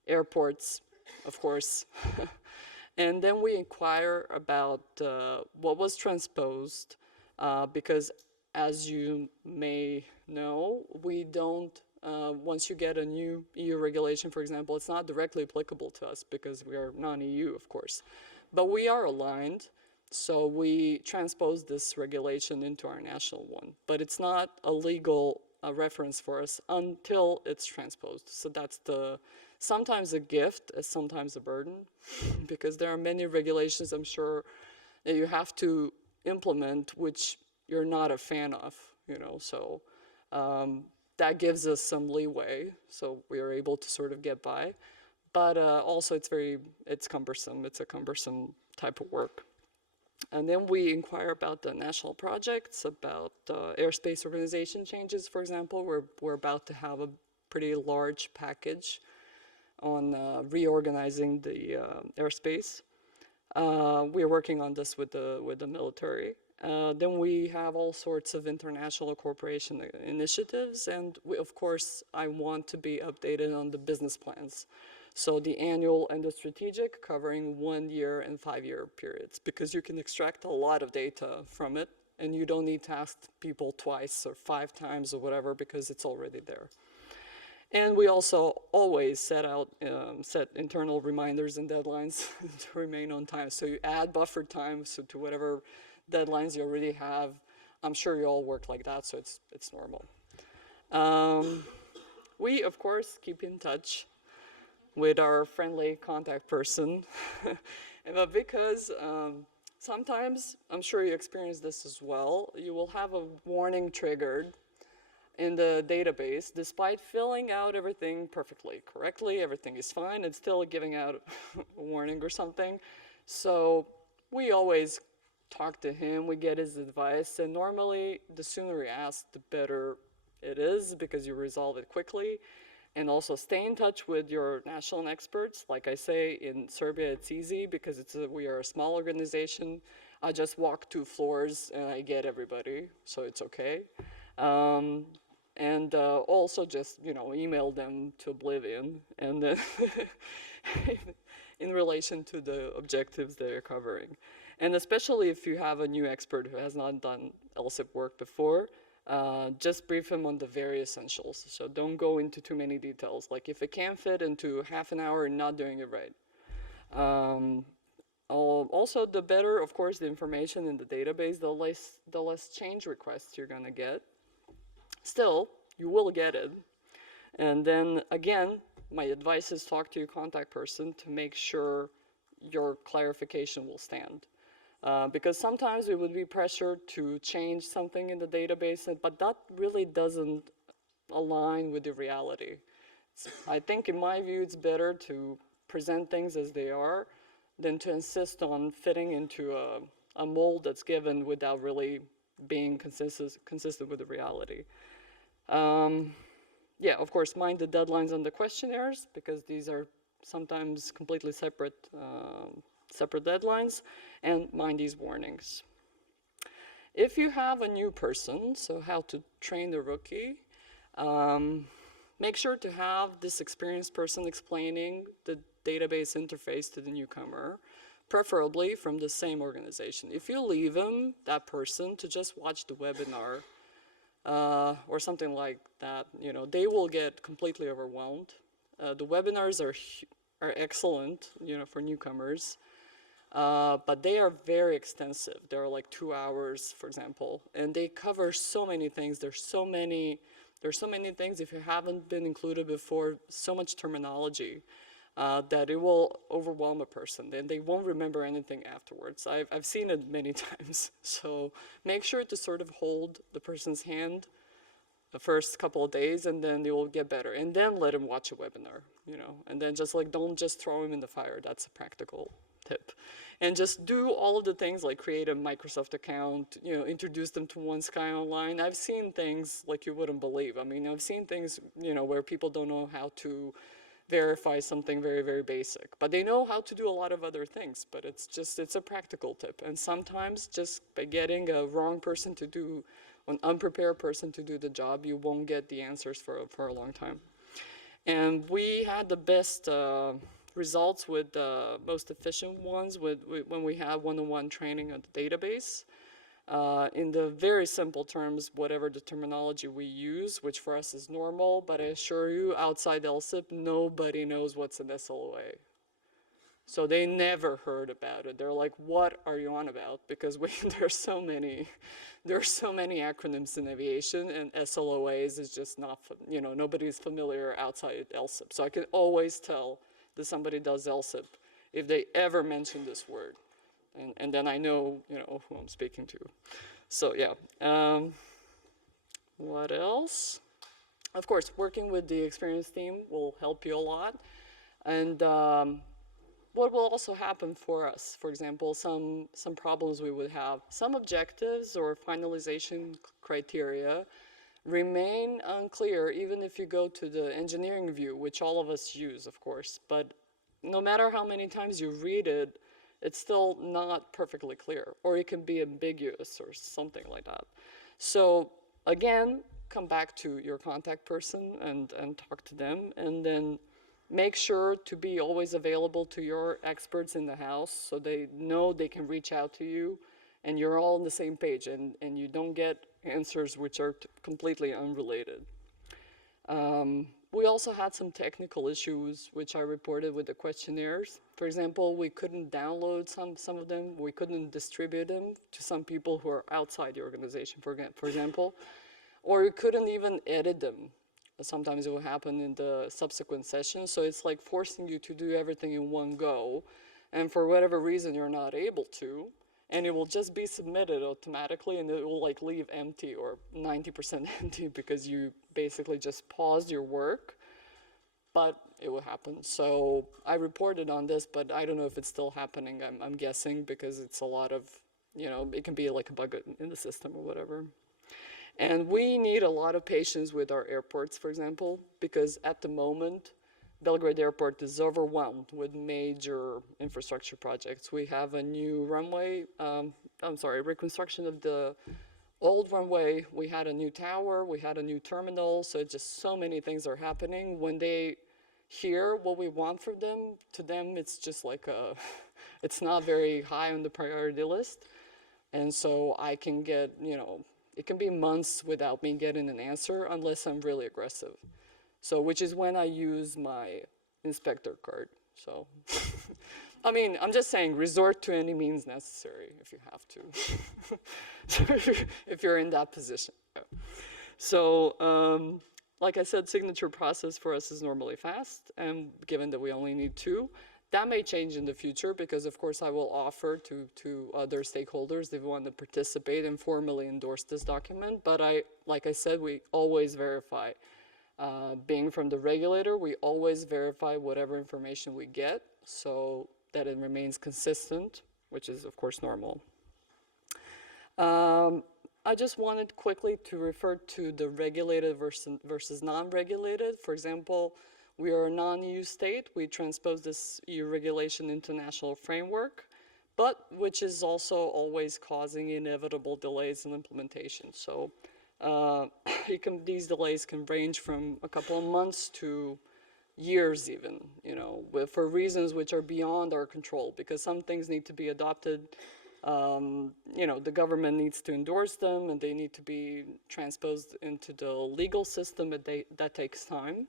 airports, of course. And then we inquire about what was transposed, because as you may know, we don't, once you get a new EU regulation, for example, it's not directly applicable to us because we are non-EU, of course. But we are aligned, so we transpose this regulation into our national one. But it's not a legal reference for us until it's transposed. So that's sometimes a gift, sometimes a burden, because there are many regulations, I'm sure, that you have to implement, which you're not a fan of, you know, so that gives us some leeway, so we are able to sort of get by. But also it's cumbersome. It's a cumbersome type of work. And then we inquire about the national projects, about airspace organization changes, for example. We're about to have pretty large package on reorganizing the airspace. We're working on this with the military. Then we have all sorts of international cooperation initiatives, and of course, I want to be updated on the business plans. So the annual and the strategic, covering 1 year and 5 year periods, because you can extract a lot of data from it, and you don't need to ask people twice or 5 times or whatever, because it's already there. And we also always set internal reminders and deadlines to remain on time. So you add buffer time to whatever deadlines you already have. I'm sure you all work like that, so it's normal. We, of course, keep in touch with our friendly contact person, but because sometimes, I'm sure you experience this as well, you will have a warning triggered in the database, despite filling out everything perfectly, correctly, everything is fine, it's still giving out a warning or something. So we always talk to him, we get his advice, and normally the sooner you ask, the better it is, because you resolve it quickly. And also stay in touch with your national experts. Like I say, in Serbia it's easy because we are a small organization. I just walk 2 floors and I get everybody, so it's okay. And also just, email them to oblivion, and then in relation to the objectives they're covering. And especially if you have a new expert who has not done LSIP work before, just brief him on the very essentials. So don't go into too many details. Like if it can't fit into half an hour, you're not doing it right. Also, the better, of course, the information in the database, the less change requests you're gonna get. Still, you will get it. And then again, my advice is talk to your contact person to make sure your clarification will stand. Because sometimes we would be pressured to change something in the database, but that really doesn't align with the reality. I think in my view, it's better to present things as they are than to insist on fitting into a mold that's given without really being consistent with the reality. Yeah, of course, mind the deadlines on the questionnaires, because these are sometimes completely separate deadlines, and mind these warnings. If you have a new person, so how to train the rookie, make sure to have this experienced person explaining the database interface to the newcomer, preferably from the same organization. If you leave that person to just watch the webinar or something like that, they will get completely overwhelmed. The webinars are excellent, for newcomers, but they are very extensive. They're like 2 hours, for example, and they cover so many things. There's so many things, if you haven't been included before, so much terminology that it will overwhelm a person, and they won't remember anything afterwards. I've seen it many times. So make sure to sort of hold the person's hand the first couple of days, and then they will get better. And then let him watch a webinar, and then don't just throw him in the fire. That's a practical tip. And just do all of the things like create a Microsoft account, introduce them to One Sky Online. I've seen things like you wouldn't believe. I mean, I've seen things, where people don't know how to verify something very, very basic, but they know how to do a lot of other things, but it's a practical tip. And sometimes just by getting a wrong person to do, an unprepared person to do the job, you won't get the answers for a long time. And we had the best results with the most efficient ones when we have one-on-one training on the database. In the very simple terms, whatever the terminology we use, which for us is normal, but I assure you, outside LSIP, nobody knows what's an SLOA. So they never heard about it. They're like, what are you on about? Because there's so many acronyms in aviation, and SLOAs is just not, nobody's familiar outside LSIP. So I can always tell that somebody does LSIP if they ever mention this word. And then I know, who I'm speaking to. So yeah, what else? Of course, working with the experienced team will help you a lot. And what will also happen for us, for example, some problems we would have, some objectives or finalization criteria remain unclear even if you go to the engineering view, which all of us use, of course. But no matter how many times you read it, it's still not perfectly clear, or it can be ambiguous or something like that. So again, come back to your contact person and talk to them, and then make sure to be always available to your experts in the house so they know they can reach out to you and you're all on the same page and you don't get answers which are completely unrelated. We also had some technical issues which I reported with the questionnaires. For example, we couldn't download some of them. We couldn't distribute them to some people who are outside the organization, for example, or we couldn't even edit them. Sometimes it will happen in the subsequent sessions. So it's like forcing you to do everything in one go. And for whatever reason, you're not able to. And it will just be submitted automatically, and it will like leave empty or 90% empty because you basically just paused your work, but it will happen. So I reported on this, but I don't know if it's still happening. I'm guessing because it's a lot of, it can be like a bug in the system or whatever. And we need a lot of patience with our airports, for example, because at the moment, Belgrade Airport is overwhelmed with major infrastructure projects. We have a new runway, reconstruction of the old runway. We had a new tower, we had a new terminal, so just so many things are happening. When they hear what we want from them, to them it's just like it's not very high on the priority list. And so I can get, it can be months without me getting an answer unless I'm really aggressive. So, which is when I use my inspector card. So, I mean, I'm just saying, resort to any means necessary if you have to, if you're in that position. So, like I said, signature process for us is normally fast, and given that we only need 2, that may change in the future because, of course, I will offer to other stakeholders if they want to participate and formally endorse this document. But like I said, we always verify. Being from the regulator, we always verify whatever information we get so that it remains consistent, which is, of course, normal. I just wanted quickly to refer to the regulated versus non-regulated. For example, we are a non-EU state. We transpose this EU regulation into national framework, but which is also always causing inevitable delays in implementation. So these delays can range from a couple of months to years even, for reasons which are beyond our control, because some things need to be adopted, the government needs to endorse them and they need to be transposed into the legal system, that takes time.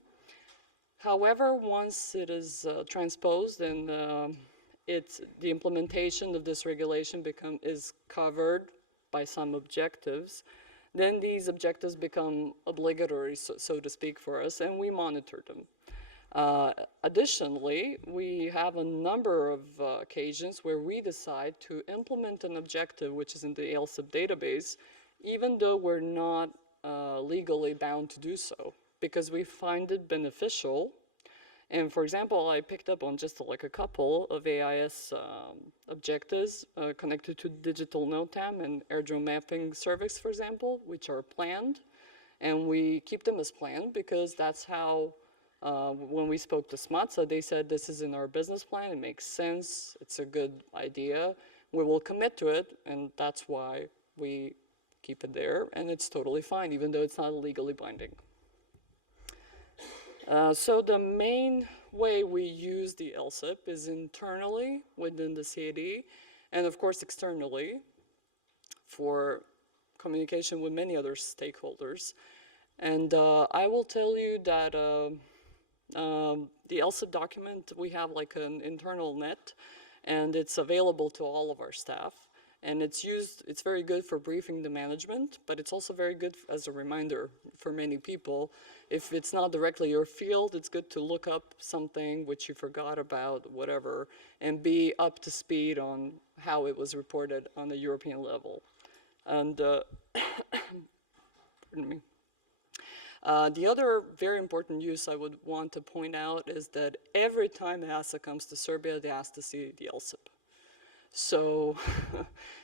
However, once it is transposed and the implementation of this regulation is covered by some objectives, then these objectives become obligatory, so to speak, for us, and we monitor them. Additionally, we have a number of occasions where we decide to implement an objective which is in the LSSIP database, even though we're not legally bound to do so, because we find it beneficial. And for example, I picked up on just like a couple of AIS objectives connected to digital NOTAM and airdrome mapping service, for example, which are planned. And we keep them as planned because that's how, when we spoke to SMATSA, they said this is in our business plan, it makes sense, it's a good idea, we will commit to it, and that's why we keep it there, and it's totally fine, even though it's not legally binding. So the main way we use the LSSIP is internally within the CAD, and of course externally for communication with many other stakeholders. And I will tell you that the LSSIP document, we have like an internal net, and it's available to all of our staff. And it's very good for briefing the management, but it's also very good as a reminder for many people. If it's not directly your field, it's good to look up something which you forgot about, whatever, and be up to speed on how it was reported on the European level. And, pardon me. The other very important use I would want to point out is that every time EASA comes to Serbia, they ask to see the LSSIP. So,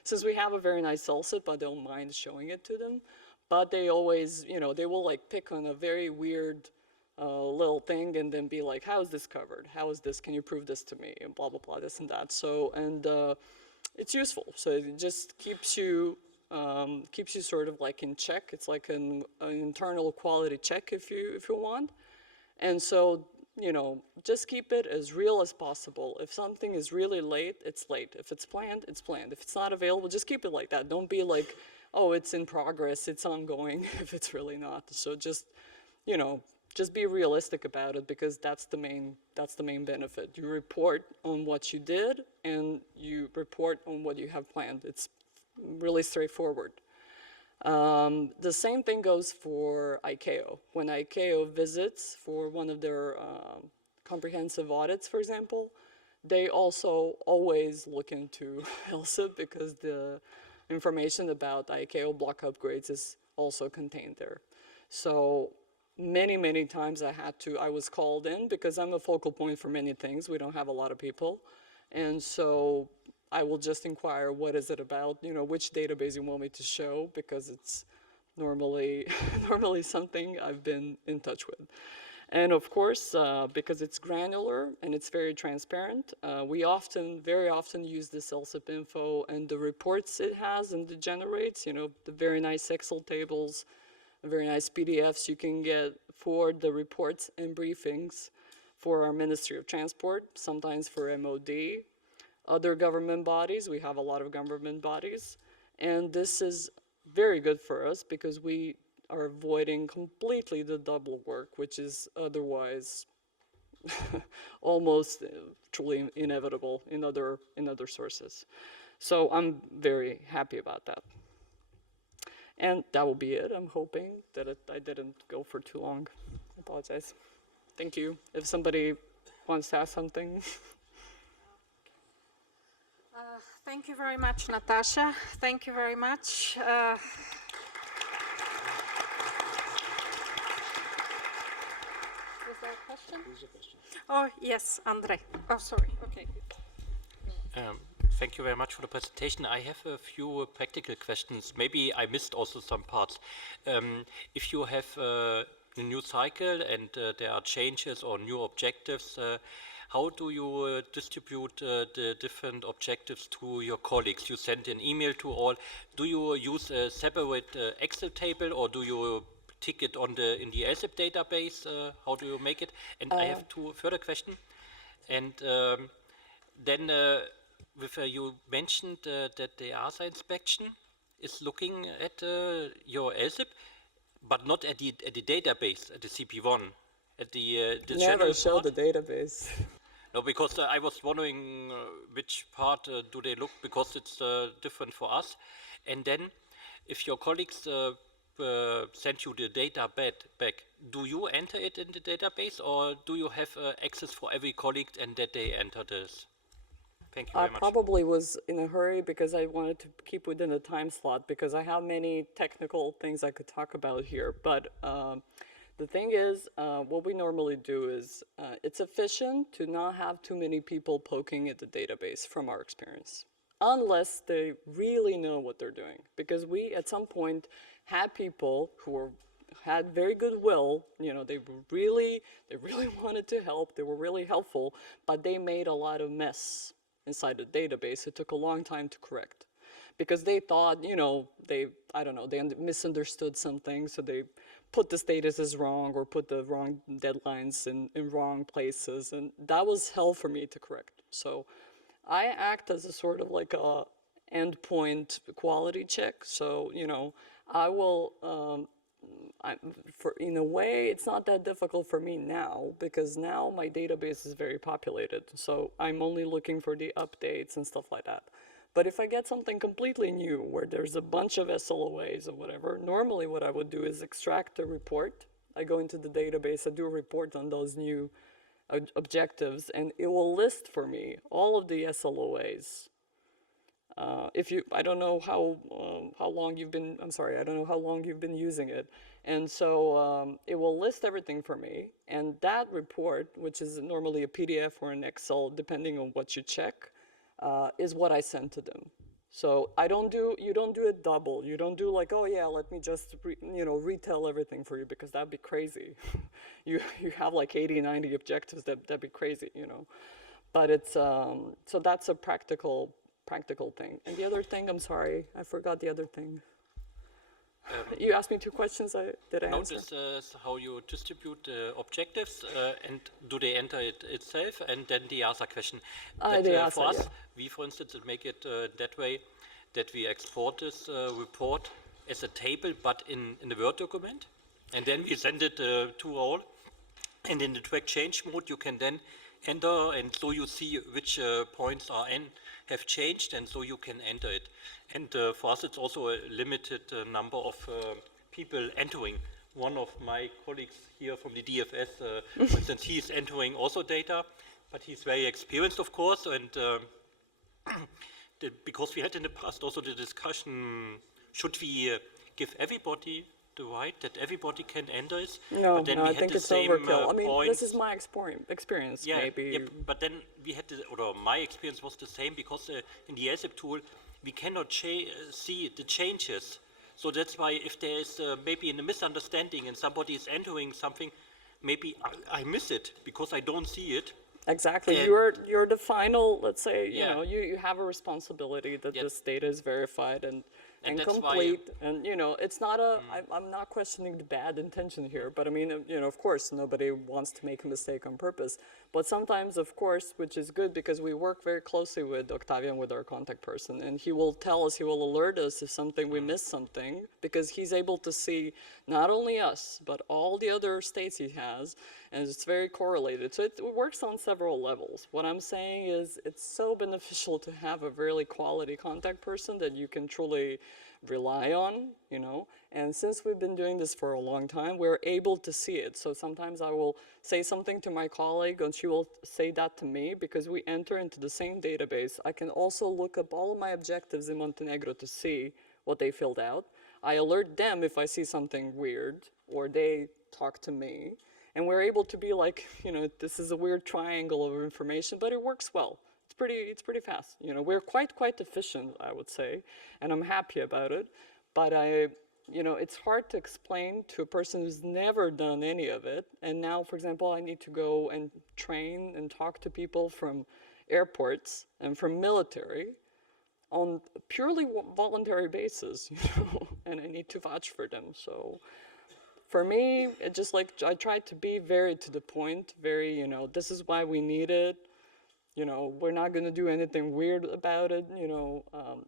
since we have a very nice LSSIP, I don't mind showing it to them. but they always, you know, they will like pick on a very weird little thing and then be like, how is this covered? How is this? Can you prove this to me? And blah, blah, blah, this and that. So, and it's useful. So it just keeps you sort of like in check. It's like an internal quality check if you want. And so, you know, just keep it as real as possible. If something is really late, it's late. If it's planned, it's planned. If it's not available, just keep it like that. Don't be like, oh, it's in progress, it's ongoing, if it's really not. So just, you know, just be realistic about it, because that's the main benefit. You report on what you did and you report on what you have planned. It's really straightforward. The same thing goes for ICAO. When ICAO visits for one of their comprehensive audits, for example, they also always look into LSSIP, because the information about ICAO block upgrades is also contained there. So many times I was called in, because I'm a focal point for many things. We don't have a lot of people. And so I will just inquire, what is it about, you know, which database you want me to show, because it's normally something I've been in touch with. And of course, because it's granular and it's very transparent, we very often use this LSSIP info and the reports it has and it generates, you know, the very nice Excel tables, very nice PDFs you can get for the reports and briefings for our Ministry of Transport, sometimes for MOD, other government bodies. We have a lot of government bodies. And this is very good for us, because we are avoiding completely the double work, which is otherwise almost truly inevitable in other sources. So I'm very happy about that. And that will be it. I'm hoping that I didn't go for too long. I apologize. Thank you. If somebody wants to ask something. Thank you very much, Natasha. Thank you very much. Is there a question? Oh, yes, Andre. Oh, sorry. Okay. Thank you very much for the presentation. I have a few practical questions. Maybe I missed also some parts. If you have a new cycle and there are changes or new objectives, how do you distribute the different objectives to your colleagues? You send an email to all. Do you use a separate Excel table, or do you tick it in the LSSIP database? How do you make it? And I have two further questions. And then you mentioned that the ASA inspection is looking at your LSSIP, but not at the database, at the CP1, at the Never show the database. No, because I was wondering which part do they look, because it's different for us. And then, if your colleagues send you the data back, do you enter it in the database, or do you have access for every colleague and that they enter this? Thank you very much. I probably was in a hurry because I wanted to keep within a time slot, because I have many technical things I could talk about here. But the thing is, what we normally do is, it's efficient to not have too many people poking at the database from our experience, unless they really know what they're doing. Because we, at some point, had people who had very good will, you know, they really wanted to help, they were really helpful, but they made a lot of mess inside the database. It took a long time to correct. Because they thought, you know, they misunderstood something, so they put the statuses wrong or put the wrong deadlines in wrong places, and that was hell for me to correct. So I act as a sort of like a endpoint quality check. So, you know, I will, in a way, it's not that difficult for me now, because now my database is very populated. So I'm only looking for the updates and stuff like that. But if I get something completely new, where there's a bunch of SLOAs or whatever, normally what I would do is extract a report. I go into the database, I do a report on those new objectives, and it will list for me all of the SLOAs. I don't know how long you've been, I'm sorry, I don't know how long you've been using it. And so it will list everything for me. And that report, which is normally a PDF or an Excel, depending on what you check, is what I send to them. So you don't do it double. You don't do like, oh yeah, let me just retell everything for you, because that'd be crazy. you have like 80, 90 objectives, that'd be crazy, But it's so that's a practical thing. And the other thing, I'm sorry, I forgot the other thing. You asked me two questions. Did I answer? Notice how you distribute objectives and do they enter it itself? And then the other question. For us, we, for instance, make it that way that we export this report as a table, but in the Word document, and then we send it to all. And in the track change mode, you can then enter, and so you see which points have changed, and so you can enter it. And for us, it's also a limited number of people entering. One of my colleagues here from the DFS, for instance, he's entering also data, but he's very experienced, of course, and because we had in the past also the discussion, should we give everybody the right that everybody can enter it? No, but then no, we I had think the it's same overkill. I mean, points. this is my experience, Yeah, maybe. yeah, but then we had, my experience was the same, because in the LSSIP tool, we cannot see the changes. So that's why if there is maybe a misunderstanding and somebody is entering something, maybe I miss it because I don't see it. Exactly. You're the final, let's say, you have a responsibility that this data is verified and complete. And, it's not I'm not questioning the bad intention here, but I mean, of course, nobody wants to make a mistake on purpose. But sometimes, of course, which is good because we work very closely with Octavian, with our contact person, and he will tell us, he will alert us if we missed something, because he's able to see not only us, but all the other states he has, and it's very correlated. So it works on several levels. What I'm saying is it's so beneficial to have a really quality contact person that you can truly rely on, and since we've been doing this for a long time, we're able to see it. So sometimes I will say something to my colleague and she will say that to me, because we enter into the same database. I can also look up all of my objectives in Montenegro to see what they filled out. I alert them if I see something weird, or they talk to me, and we're able to be like, this is a weird triangle of information, but it works well. It's pretty fast. We're quite efficient, I would say, and I'm happy about it. But it's hard to explain to a person who's never done any of it. And now, for example, I need to go and train and talk to people from airports and from military on a purely voluntary basis, and I need to vouch for them. So for me, it just I try to be very to the point, very, this is why we need it. We're not going to do anything weird about it.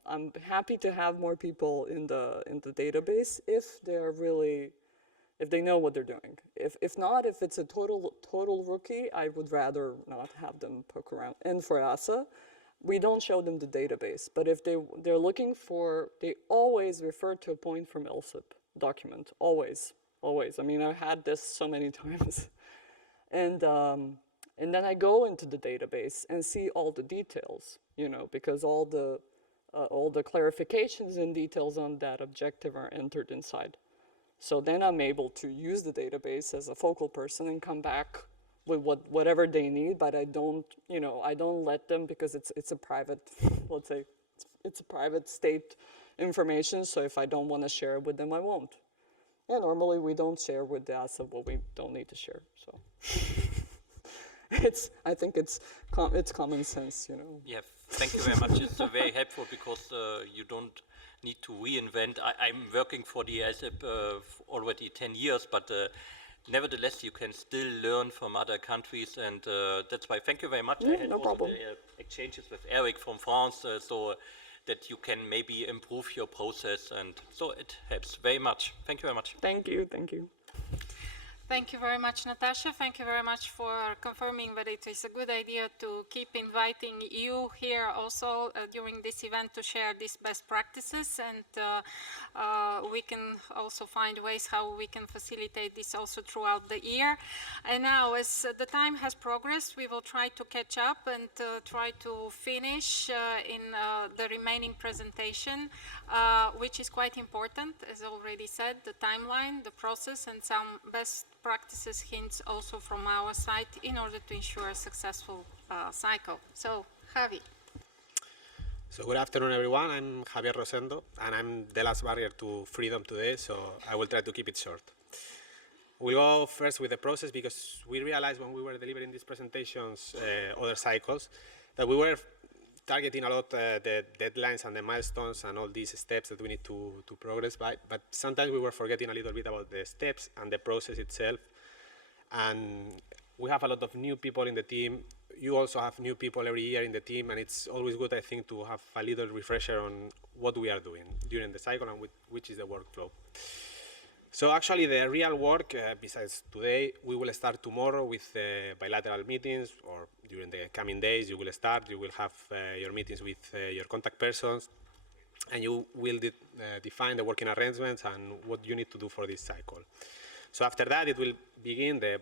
I'm happy to have more people in the database if they know what they're doing. If not, if it's a total rookie, I would rather not have them poke around. And for ASA, we don't show them the database, but if they're looking they always refer to a point from LSIP document, always. I mean, I've had this so many times. And then I go into the database and see all the details, because all the clarifications and details on that objective are entered inside. So then I'm able to use the database as a focal person and come back with whatever they need, but I don't let them, because it's a private, let's say, it's a private state information. So if I don't want to share it with them, I won't. Yeah, normally we don't share with the ASA what we don't need to share. So. I think it's common sense, Yeah, thank you very much. It's very helpful, because you don't need to reinvent. I'm working for the LSSIP already 10 years, but nevertheless, you can still learn from other countries, and that's why thank you very much. Yeah, I had no also problem. the exchanges with Eric from France, so that you can maybe improve your process, and so it helps very much. Thank you very much. Thank you. Thank you very much, Natasha. Thank you very much for confirming that it is a good idea to keep inviting you here also during this event to share these best practices, and we can also find ways how we can facilitate this also throughout the year. And now, as the time has progressed, we will try to catch up and try to finish in the remaining presentation, which is quite important, as already said, the timeline, the process, and some best practices hints also from our side in order to ensure a successful cycle. So, Javi. So good afternoon, everyone. I'm Javier Rosendo, and I'm the last barrier to freedom today, so I will try to keep it short. We'll go first with the process because we realized when we were delivering these presentations, other cycles, that we were targeting a lot the deadlines and the milestones and all these steps that we need to progress by, but sometimes we were forgetting a little bit about the steps and the process itself. And we have a lot of new people in the team. You also have new people every year in the team, and it's always good, I think, to have a little refresher on what we are doing during the cycle and which is the workflow. So actually the real work, besides today, we will start tomorrow with bilateral meetings, or during the coming days you will have your meetings with your contact persons, and you will define the working arrangements and what you need to do for this cycle. So after that it will begin the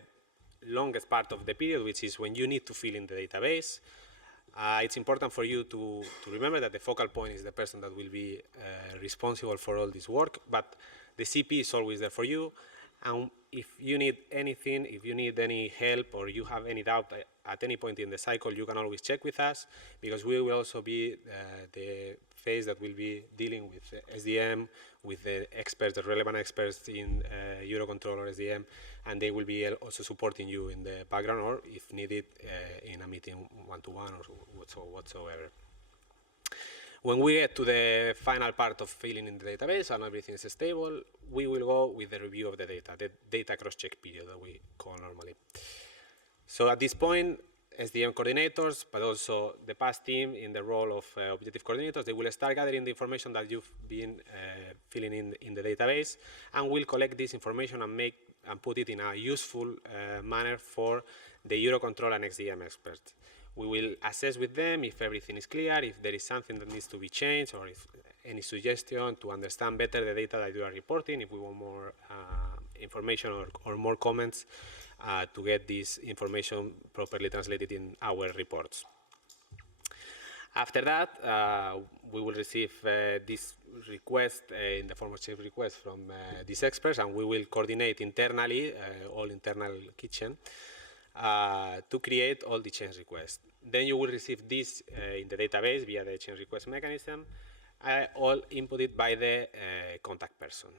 longest part of the period, which is when you need to fill in the database. It's important for you to remember that the focal point is the person that will be responsible for all this work, but the CP is always there for you. And if you need anything, if you need any help or you have any doubt at any point in the cycle, you can always check with us, because we will also be the phase that will be dealing with SDM, with the experts, the relevant experts in EUROCONTROL or SDM, and they will be also supporting you in the background, or if needed in a meeting one-to-one or whatsoever. When we get to the final part of filling in the database and everything is stable, we will go with the review of the data cross-check period that we call normally. So at this point, SDM coordinators, but also the past team in the role of objective coordinators, they will start gathering the information that you've been filling in the database, and will collect this information and put it in a useful manner for the EUROCONTROL and SDM experts. We will assess with them if everything is clear, if there is something that needs to be changed, or if any suggestion to understand better the data that you are reporting, if we want more information or more comments to get this information properly translated in our reports. After that, we will receive this request in the form of change request from these experts, and we will coordinate internally, all internal kitchen, to create all the change requests. Then you will receive this in the database via the change request mechanism, all inputted by the contact person.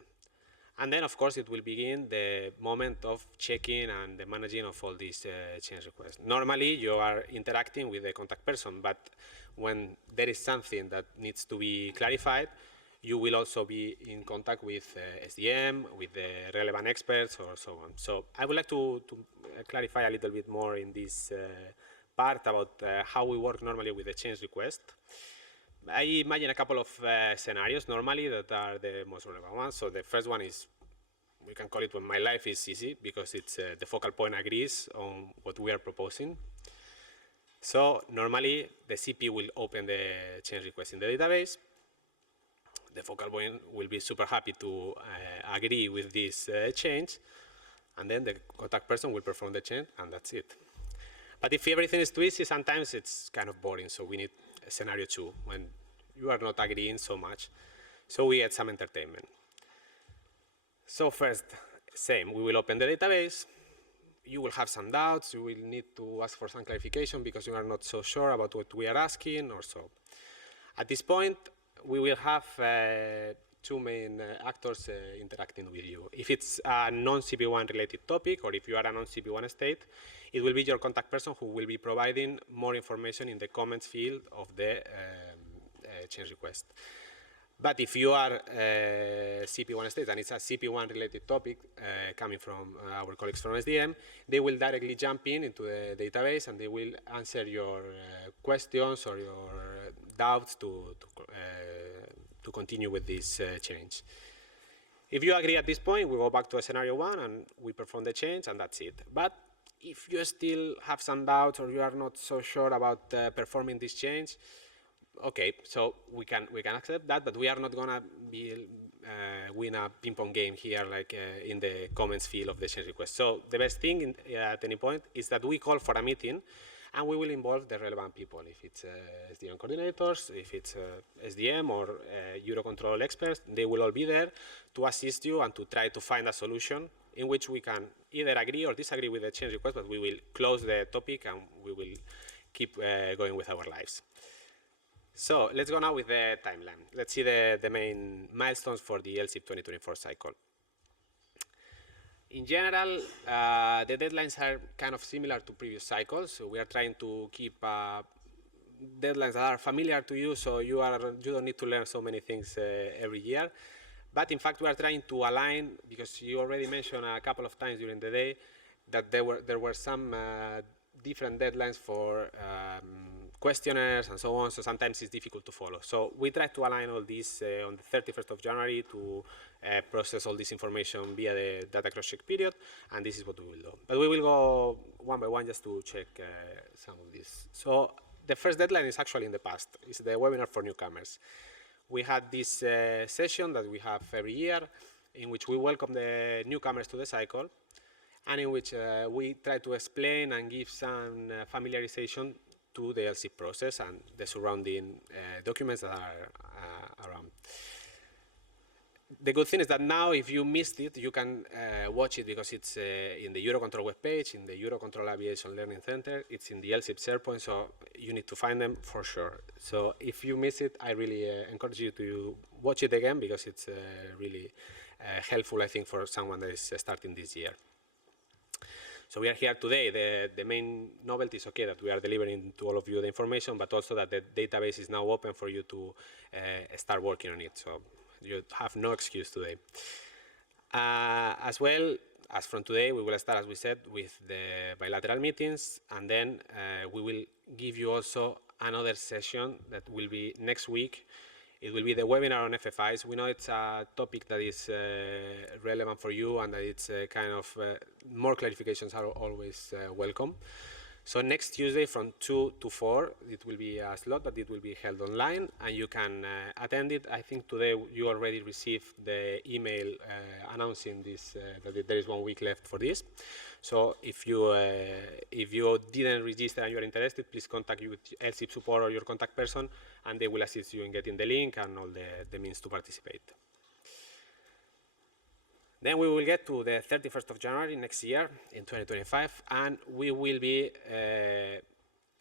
And then, of course, it will begin the moment of checking and the managing of all these change requests. Normally, you are interacting with the contact person, but when there is something that needs to be clarified, you will also be in contact with SDM, with the relevant experts, or so on. So I would like to clarify a little bit more in this part about how we work normally with the change request. I imagine a couple of scenarios normally that are the most relevant ones. So the first one is, we can call it when my life is easy, because it's the focal point agrees on what we are proposing. So normally the CP will open the change request in the database. The focal point will be super happy to agree with this change, and then the contact person will perform the change, and that's it. But if everything is too easy, sometimes it's kind of boring, so we need a scenario 2, when you are not agreeing so much. So we add some entertainment. So first, same, we will open the database. You will have some doubts, you will need to ask for some clarification because you are not so sure about what we are asking or so. At this point, we will have two main actors interacting with you. If it's a non-CP1 related topic, or if you are a non-CP1 state, it will be your contact person who will be providing more information in the comments field of the change request. But if you are CP1 state and it's a CP1 related topic coming from our colleagues from SDM, they will directly jump into the database and they will answer your questions or your doubts to continue with this change. If you agree at this point, we go back to a scenario 1 and we perform the change, and that's it. But if you still have some doubts or you are not so sure about performing this change, okay, so we can accept that, but we are not gonna be win a ping-pong game here, like in the comments field of the change request. So the best thing at any point is that we call for a meeting, and we will involve the relevant people. If it's SDM coordinators, if it's SDM or EUROCONTROL experts, they will all be there to assist you and to try to find a solution in which we can either agree or disagree with the change request, but we will close the topic and we will keep going with our lives. So let's go now with the timeline. Let's see the main milestones for the LSIP 2024 cycle. In general, the deadlines are kind of similar to previous cycles. So we are trying to keep deadlines that are familiar to you, so you don't need to learn so many things every year. But in fact, we are trying to align, because you already mentioned a couple of times during the day that there were some different deadlines for questionnaires and so on, so sometimes it's difficult to follow. So we try to align all this on the 31st of January to process all this information via the data cross-check period, and this is what we will do. But we will go one by one just to check some of this. So the first deadline is actually in the past. It's the webinar for newcomers. We had this session that we have every year in which we welcome the newcomers to the cycle, and in which we try to explain and give some familiarization to the LSIP process and the surrounding documents that are around. The good thing is that now, if you missed it, you can watch it, because it's in the EUROCONTRol webpage, in the EUROCONTRol Aviation Learning Center. It's in the LSIP SharePoint, so you need to find them for sure. So if you miss it, I really encourage you to watch it again, because it's really helpful, I think, for someone that is starting this year. So we are here today. The main novelty is, okay, that we are delivering to all of you the information, but also that the database is now open for you to start working on it. So you have no excuse today. As well as from today, we will start, as we said, with the bilateral meetings, and then we will give you also another session that will be next week. It will be the webinar on FF-ICE. We know it's a topic that is relevant for you, and that it's kind of more clarifications are always welcome. So next Tuesday from 2 to 4, it will be a slot, but it will be held online, and you can attend it. I think today you already received the email announcing this, that there is 1 week left for this. So if you didn't register and you are interested, please contact your LSIP support or your contact person, and they will assist you in getting the link and all the means to participate. Then we will get to the 31st of January next year in 2025, and we will be,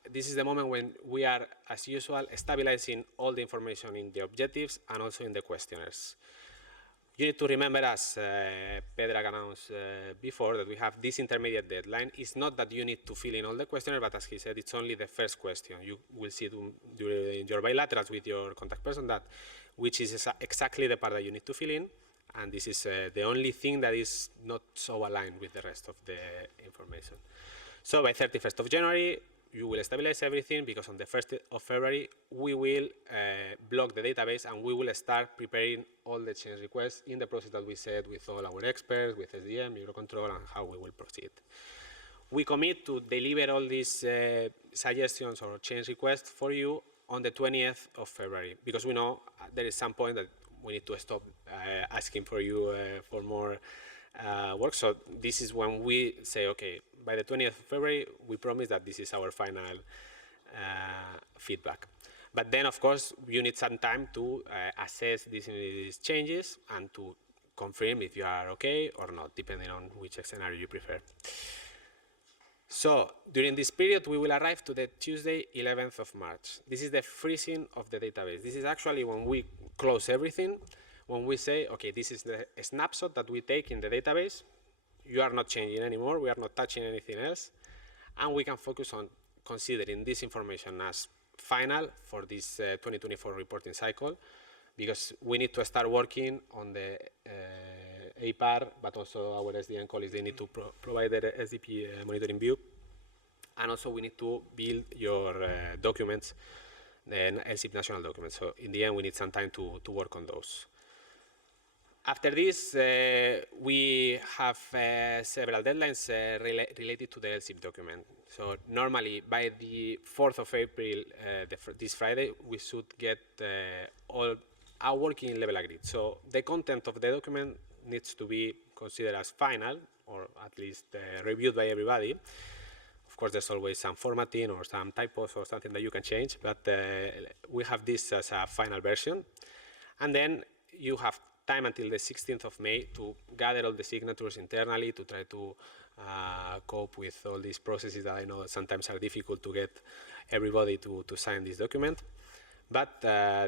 this is the moment when we are, as usual, stabilizing all the information in the objectives and also in the questionnaires. You need to remember, as Pedro announced before, that we have this intermediate deadline. It's not that you need to fill in all the questionnaire, but as he said, it's only the first question. You will see during your bilaterals with your contact person that which is exactly the part that you need to fill in, and this is the only thing that is not so aligned with the rest of the information. So by 31st of January, you will stabilize everything, because on the 1st of February, we will block the database, and we will start preparing all the change requests in the process that we said with all our experts, with SDM, EUROCONTRol, and how we will proceed. We commit to deliver all these suggestions or change requests for you on the 20th of February, because we know there is some point that we need to stop asking for you for more work. So this is when we say, okay, by the 20th of February, we promise that this is our final feedback. But then, of course, you need some time to assess these changes and to confirm if you are okay or not, depending on which scenario you prefer. So during this period, we will arrive to the Tuesday, 11th of March. This is the freezing of the database. This is actually when we close everything, when we say, okay, this is the snapshot that we take in the database. You are not changing anymore. We are not touching anything else. And we can focus on considering this information as final for this 2024 reporting cycle, because we need to start working on the EPAIR, but also our SDN colleagues, they need to provide the SDP monitoring view. And also we need to build your documents, the LSIP national documents. So in the end, we need some time to work on those. After this, we have several deadlines related to the LSIP document. So normally, by the 4th of April, this Friday, we should get all our working level agreed. So the content of the document needs to be considered as final, or at least reviewed by everybody. Of course, there's always some formatting or some typos or something that you can change, but we have this as a final version. And then you have time until the 16th of May to gather all the signatures internally to try to cope with all these processes that I know sometimes are difficult to get everybody to sign this document. But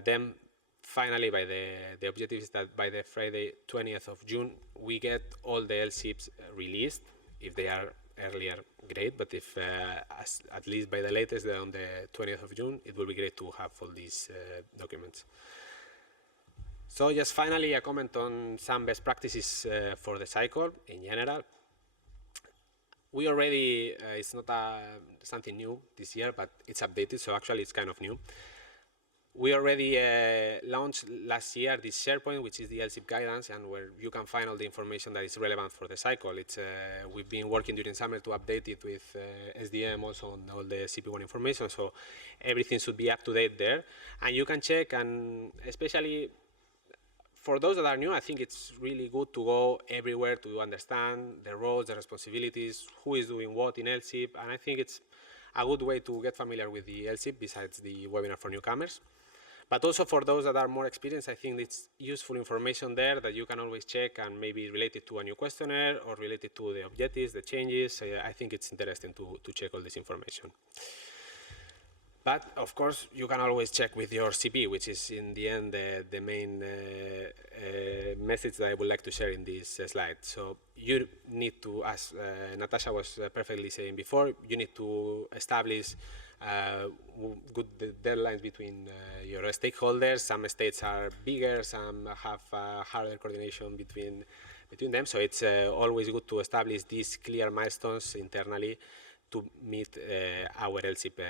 then finally, by the objective is that by the Friday 20th of June, we get all the LSIPs released. If they are earlier, great, but if at least by the latest on the 20th of June, it will be great to have all these documents. So just finally a comment on some best practices for the cycle in general. We already, it's not something new this year, but it's updated, so actually it's kind of new. We already launched last year this SharePoint, which is the LSIP guidance, and where you can find all the information that is relevant for the cycle. It's, we've been working during summer to update it with SDM also on all the CP1 information, so everything should be up to date there. And you can check, and especially for those that are new, I think it's really good to go everywhere to understand the roles, the responsibilities, who is doing what in LSIP, and I think it's a good way to get familiar with the LSIP besides the webinar for newcomers. But also for those that are more experienced, I think it's useful information there that you can always check and maybe related to a new questionnaire or related to the objectives, the changes. I think it's interesting to check all this information. But of course, you can always check with your CP, which is in the end the main message that I would like to share in this slide. So you need to, as Natasha was perfectly saying before, you need to establish good deadlines between your stakeholders. Some states are bigger, some have harder coordination between them. So it's always good to establish these clear milestones internally to meet our LSIP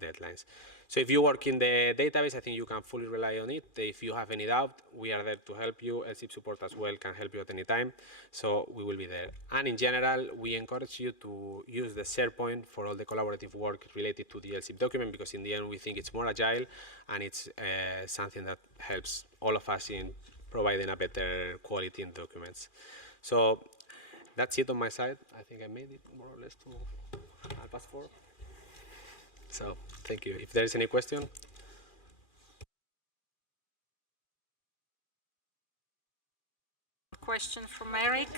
deadlines. So if you work in the database, I think you can fully rely on it. If you have any doubt, we are there to help you. LSIP support as well can help you at any time. So we will be there. And in general, we encourage you to use the SharePoint for all the collaborative work related to the LSIP document, because in the end, we think it's more agile and it's something that helps all of us in providing a better quality in documents. So that's it on my side. I think I made it more or less to 4:30. So thank you. If there is any question. Question from Eric.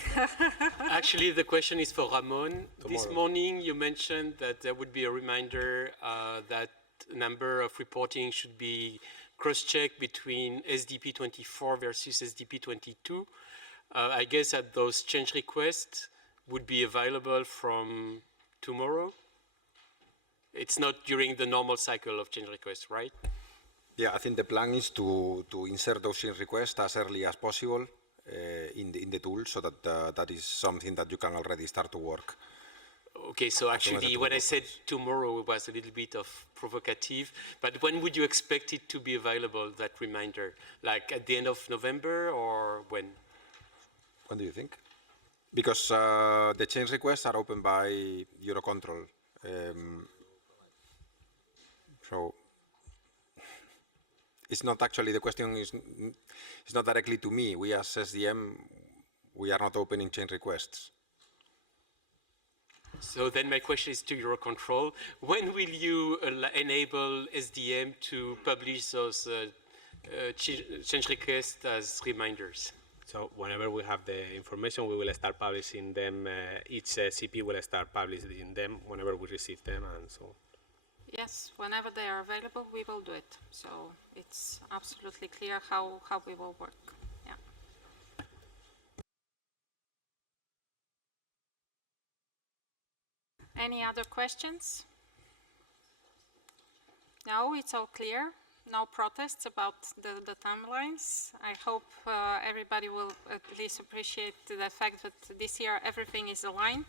Actually, the question is for Ramon. This morning you mentioned that there would be a reminder that number of reporting should be cross-checked between SDP 24 versus SDP 22. I guess that those change requests would be available from tomorrow. It's not during the normal cycle of change requests, right? Yeah, I think the plan is to insert those change requests as early as possible in the tool, so that that is something that you can already start to work. Okay, so actually when I said tomorrow, it was a little bit of provocative, but when would you expect it to be available, that reminder? Like at the end of November or when? When do you think? Because the change requests are opened by EUROCONTRol. So it's not actually, the question is not directly to me. We as SDM, we are not opening change requests. So then my question is to EUROCONTRol. When will you enable SDM to publish those change requests as reminders? So whenever we have the information, we will start publishing them. Each CP will start publishing them whenever we receive them, and so. Yes, whenever they are available, we will do it. So it's absolutely clear how we will work. Yeah. Any other questions? No, it's all clear. No protests about the timelines. I hope everybody will at least appreciate the fact that this year everything is aligned.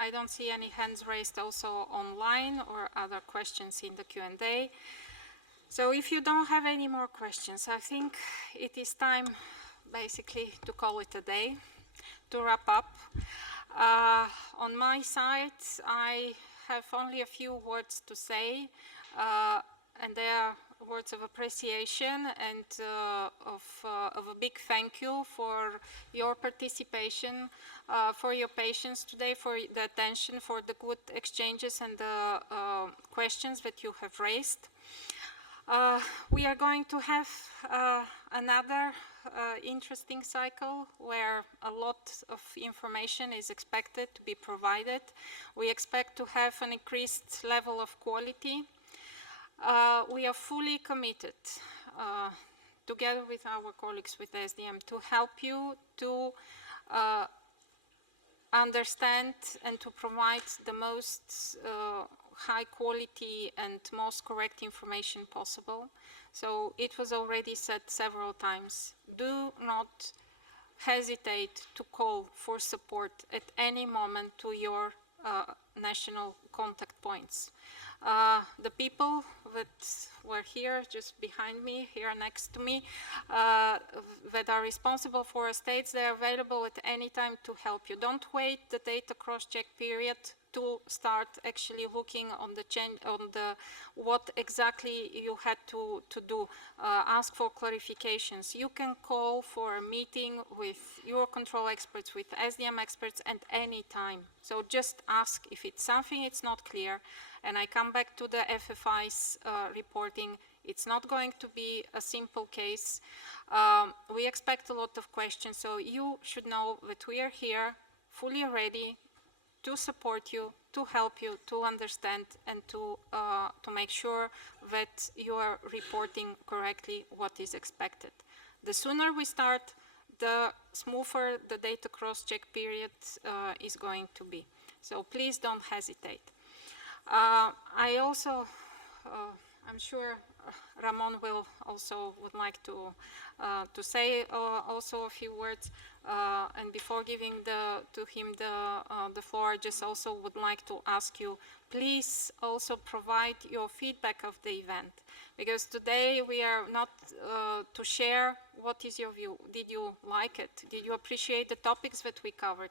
I don't see any hands raised also online or other questions in the Q&A. So if you don't have any more questions, I think it is time basically to call it a day, to wrap up. On my side, I have only a few words to say, and they are words of appreciation and of a big thank you for your participation, for your patience today, for the attention, for the good exchanges and the questions that you have raised. We are going to have another interesting cycle where a lot of information is expected to be provided. We expect to have an increased level of quality. We are fully committed, together with our colleagues with SDM, to help you to understand and to provide the most high quality and most correct information possible. So it was already said several times, do not hesitate to call for support at any moment to your national contact points. The people that were here just behind me, here next to me, that are responsible for estates, they are available at any time to help you. Don't wait the data cross-check period to start actually looking on the change, on the what exactly you had to do. Ask for clarifications. You can call for a meeting with EUROCONTROL experts, with SDM experts at any time. So just ask if it's something it's not clear. And I come back to the FF-ICE reporting. It's not going to be a simple case. We expect a lot of questions, so you should know that we are here fully ready to support you, to help you, to understand, and to make sure that you are reporting correctly what is expected. The sooner we start, the smoother the data cross-check period is going to be. So please don't hesitate. I also, I'm sure Ramon will also would like to say also a few words. And before giving to him the floor, I just also would like to ask you, please also provide your feedback of the event. Because today we are not to share what is your view. Did you like it? Did you appreciate the topics that we covered?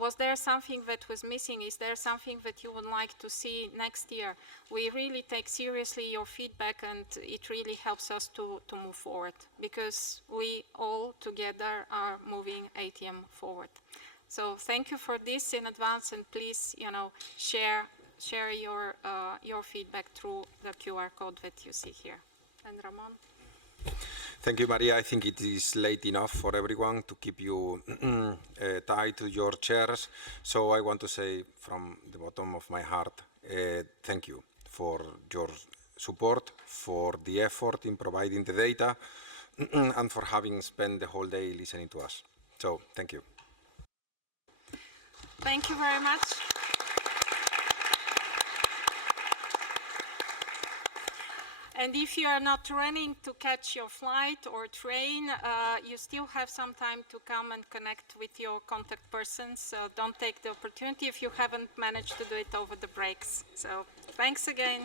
Was there something that was missing? Is there something that you would like to see next year? We really take seriously your feedback, and it really helps us to move forward, because we all together are moving ATM forward. So thank you for this in advance, and please, you know, share your feedback through the QR code that you see here. And Ramon? Thank you, Maria. I think it is late enough for everyone to keep you tied to your chairs. So I want to say from the bottom of my heart, thank you for your support, for the effort in providing the data, and for having spent the whole day listening to us. So thank you. Thank you very much. And if you are not running to catch your flight or train, you still have some time to come and connect with your contact persons. So don't take the opportunity if you haven't managed to do it over the breaks. So thanks again.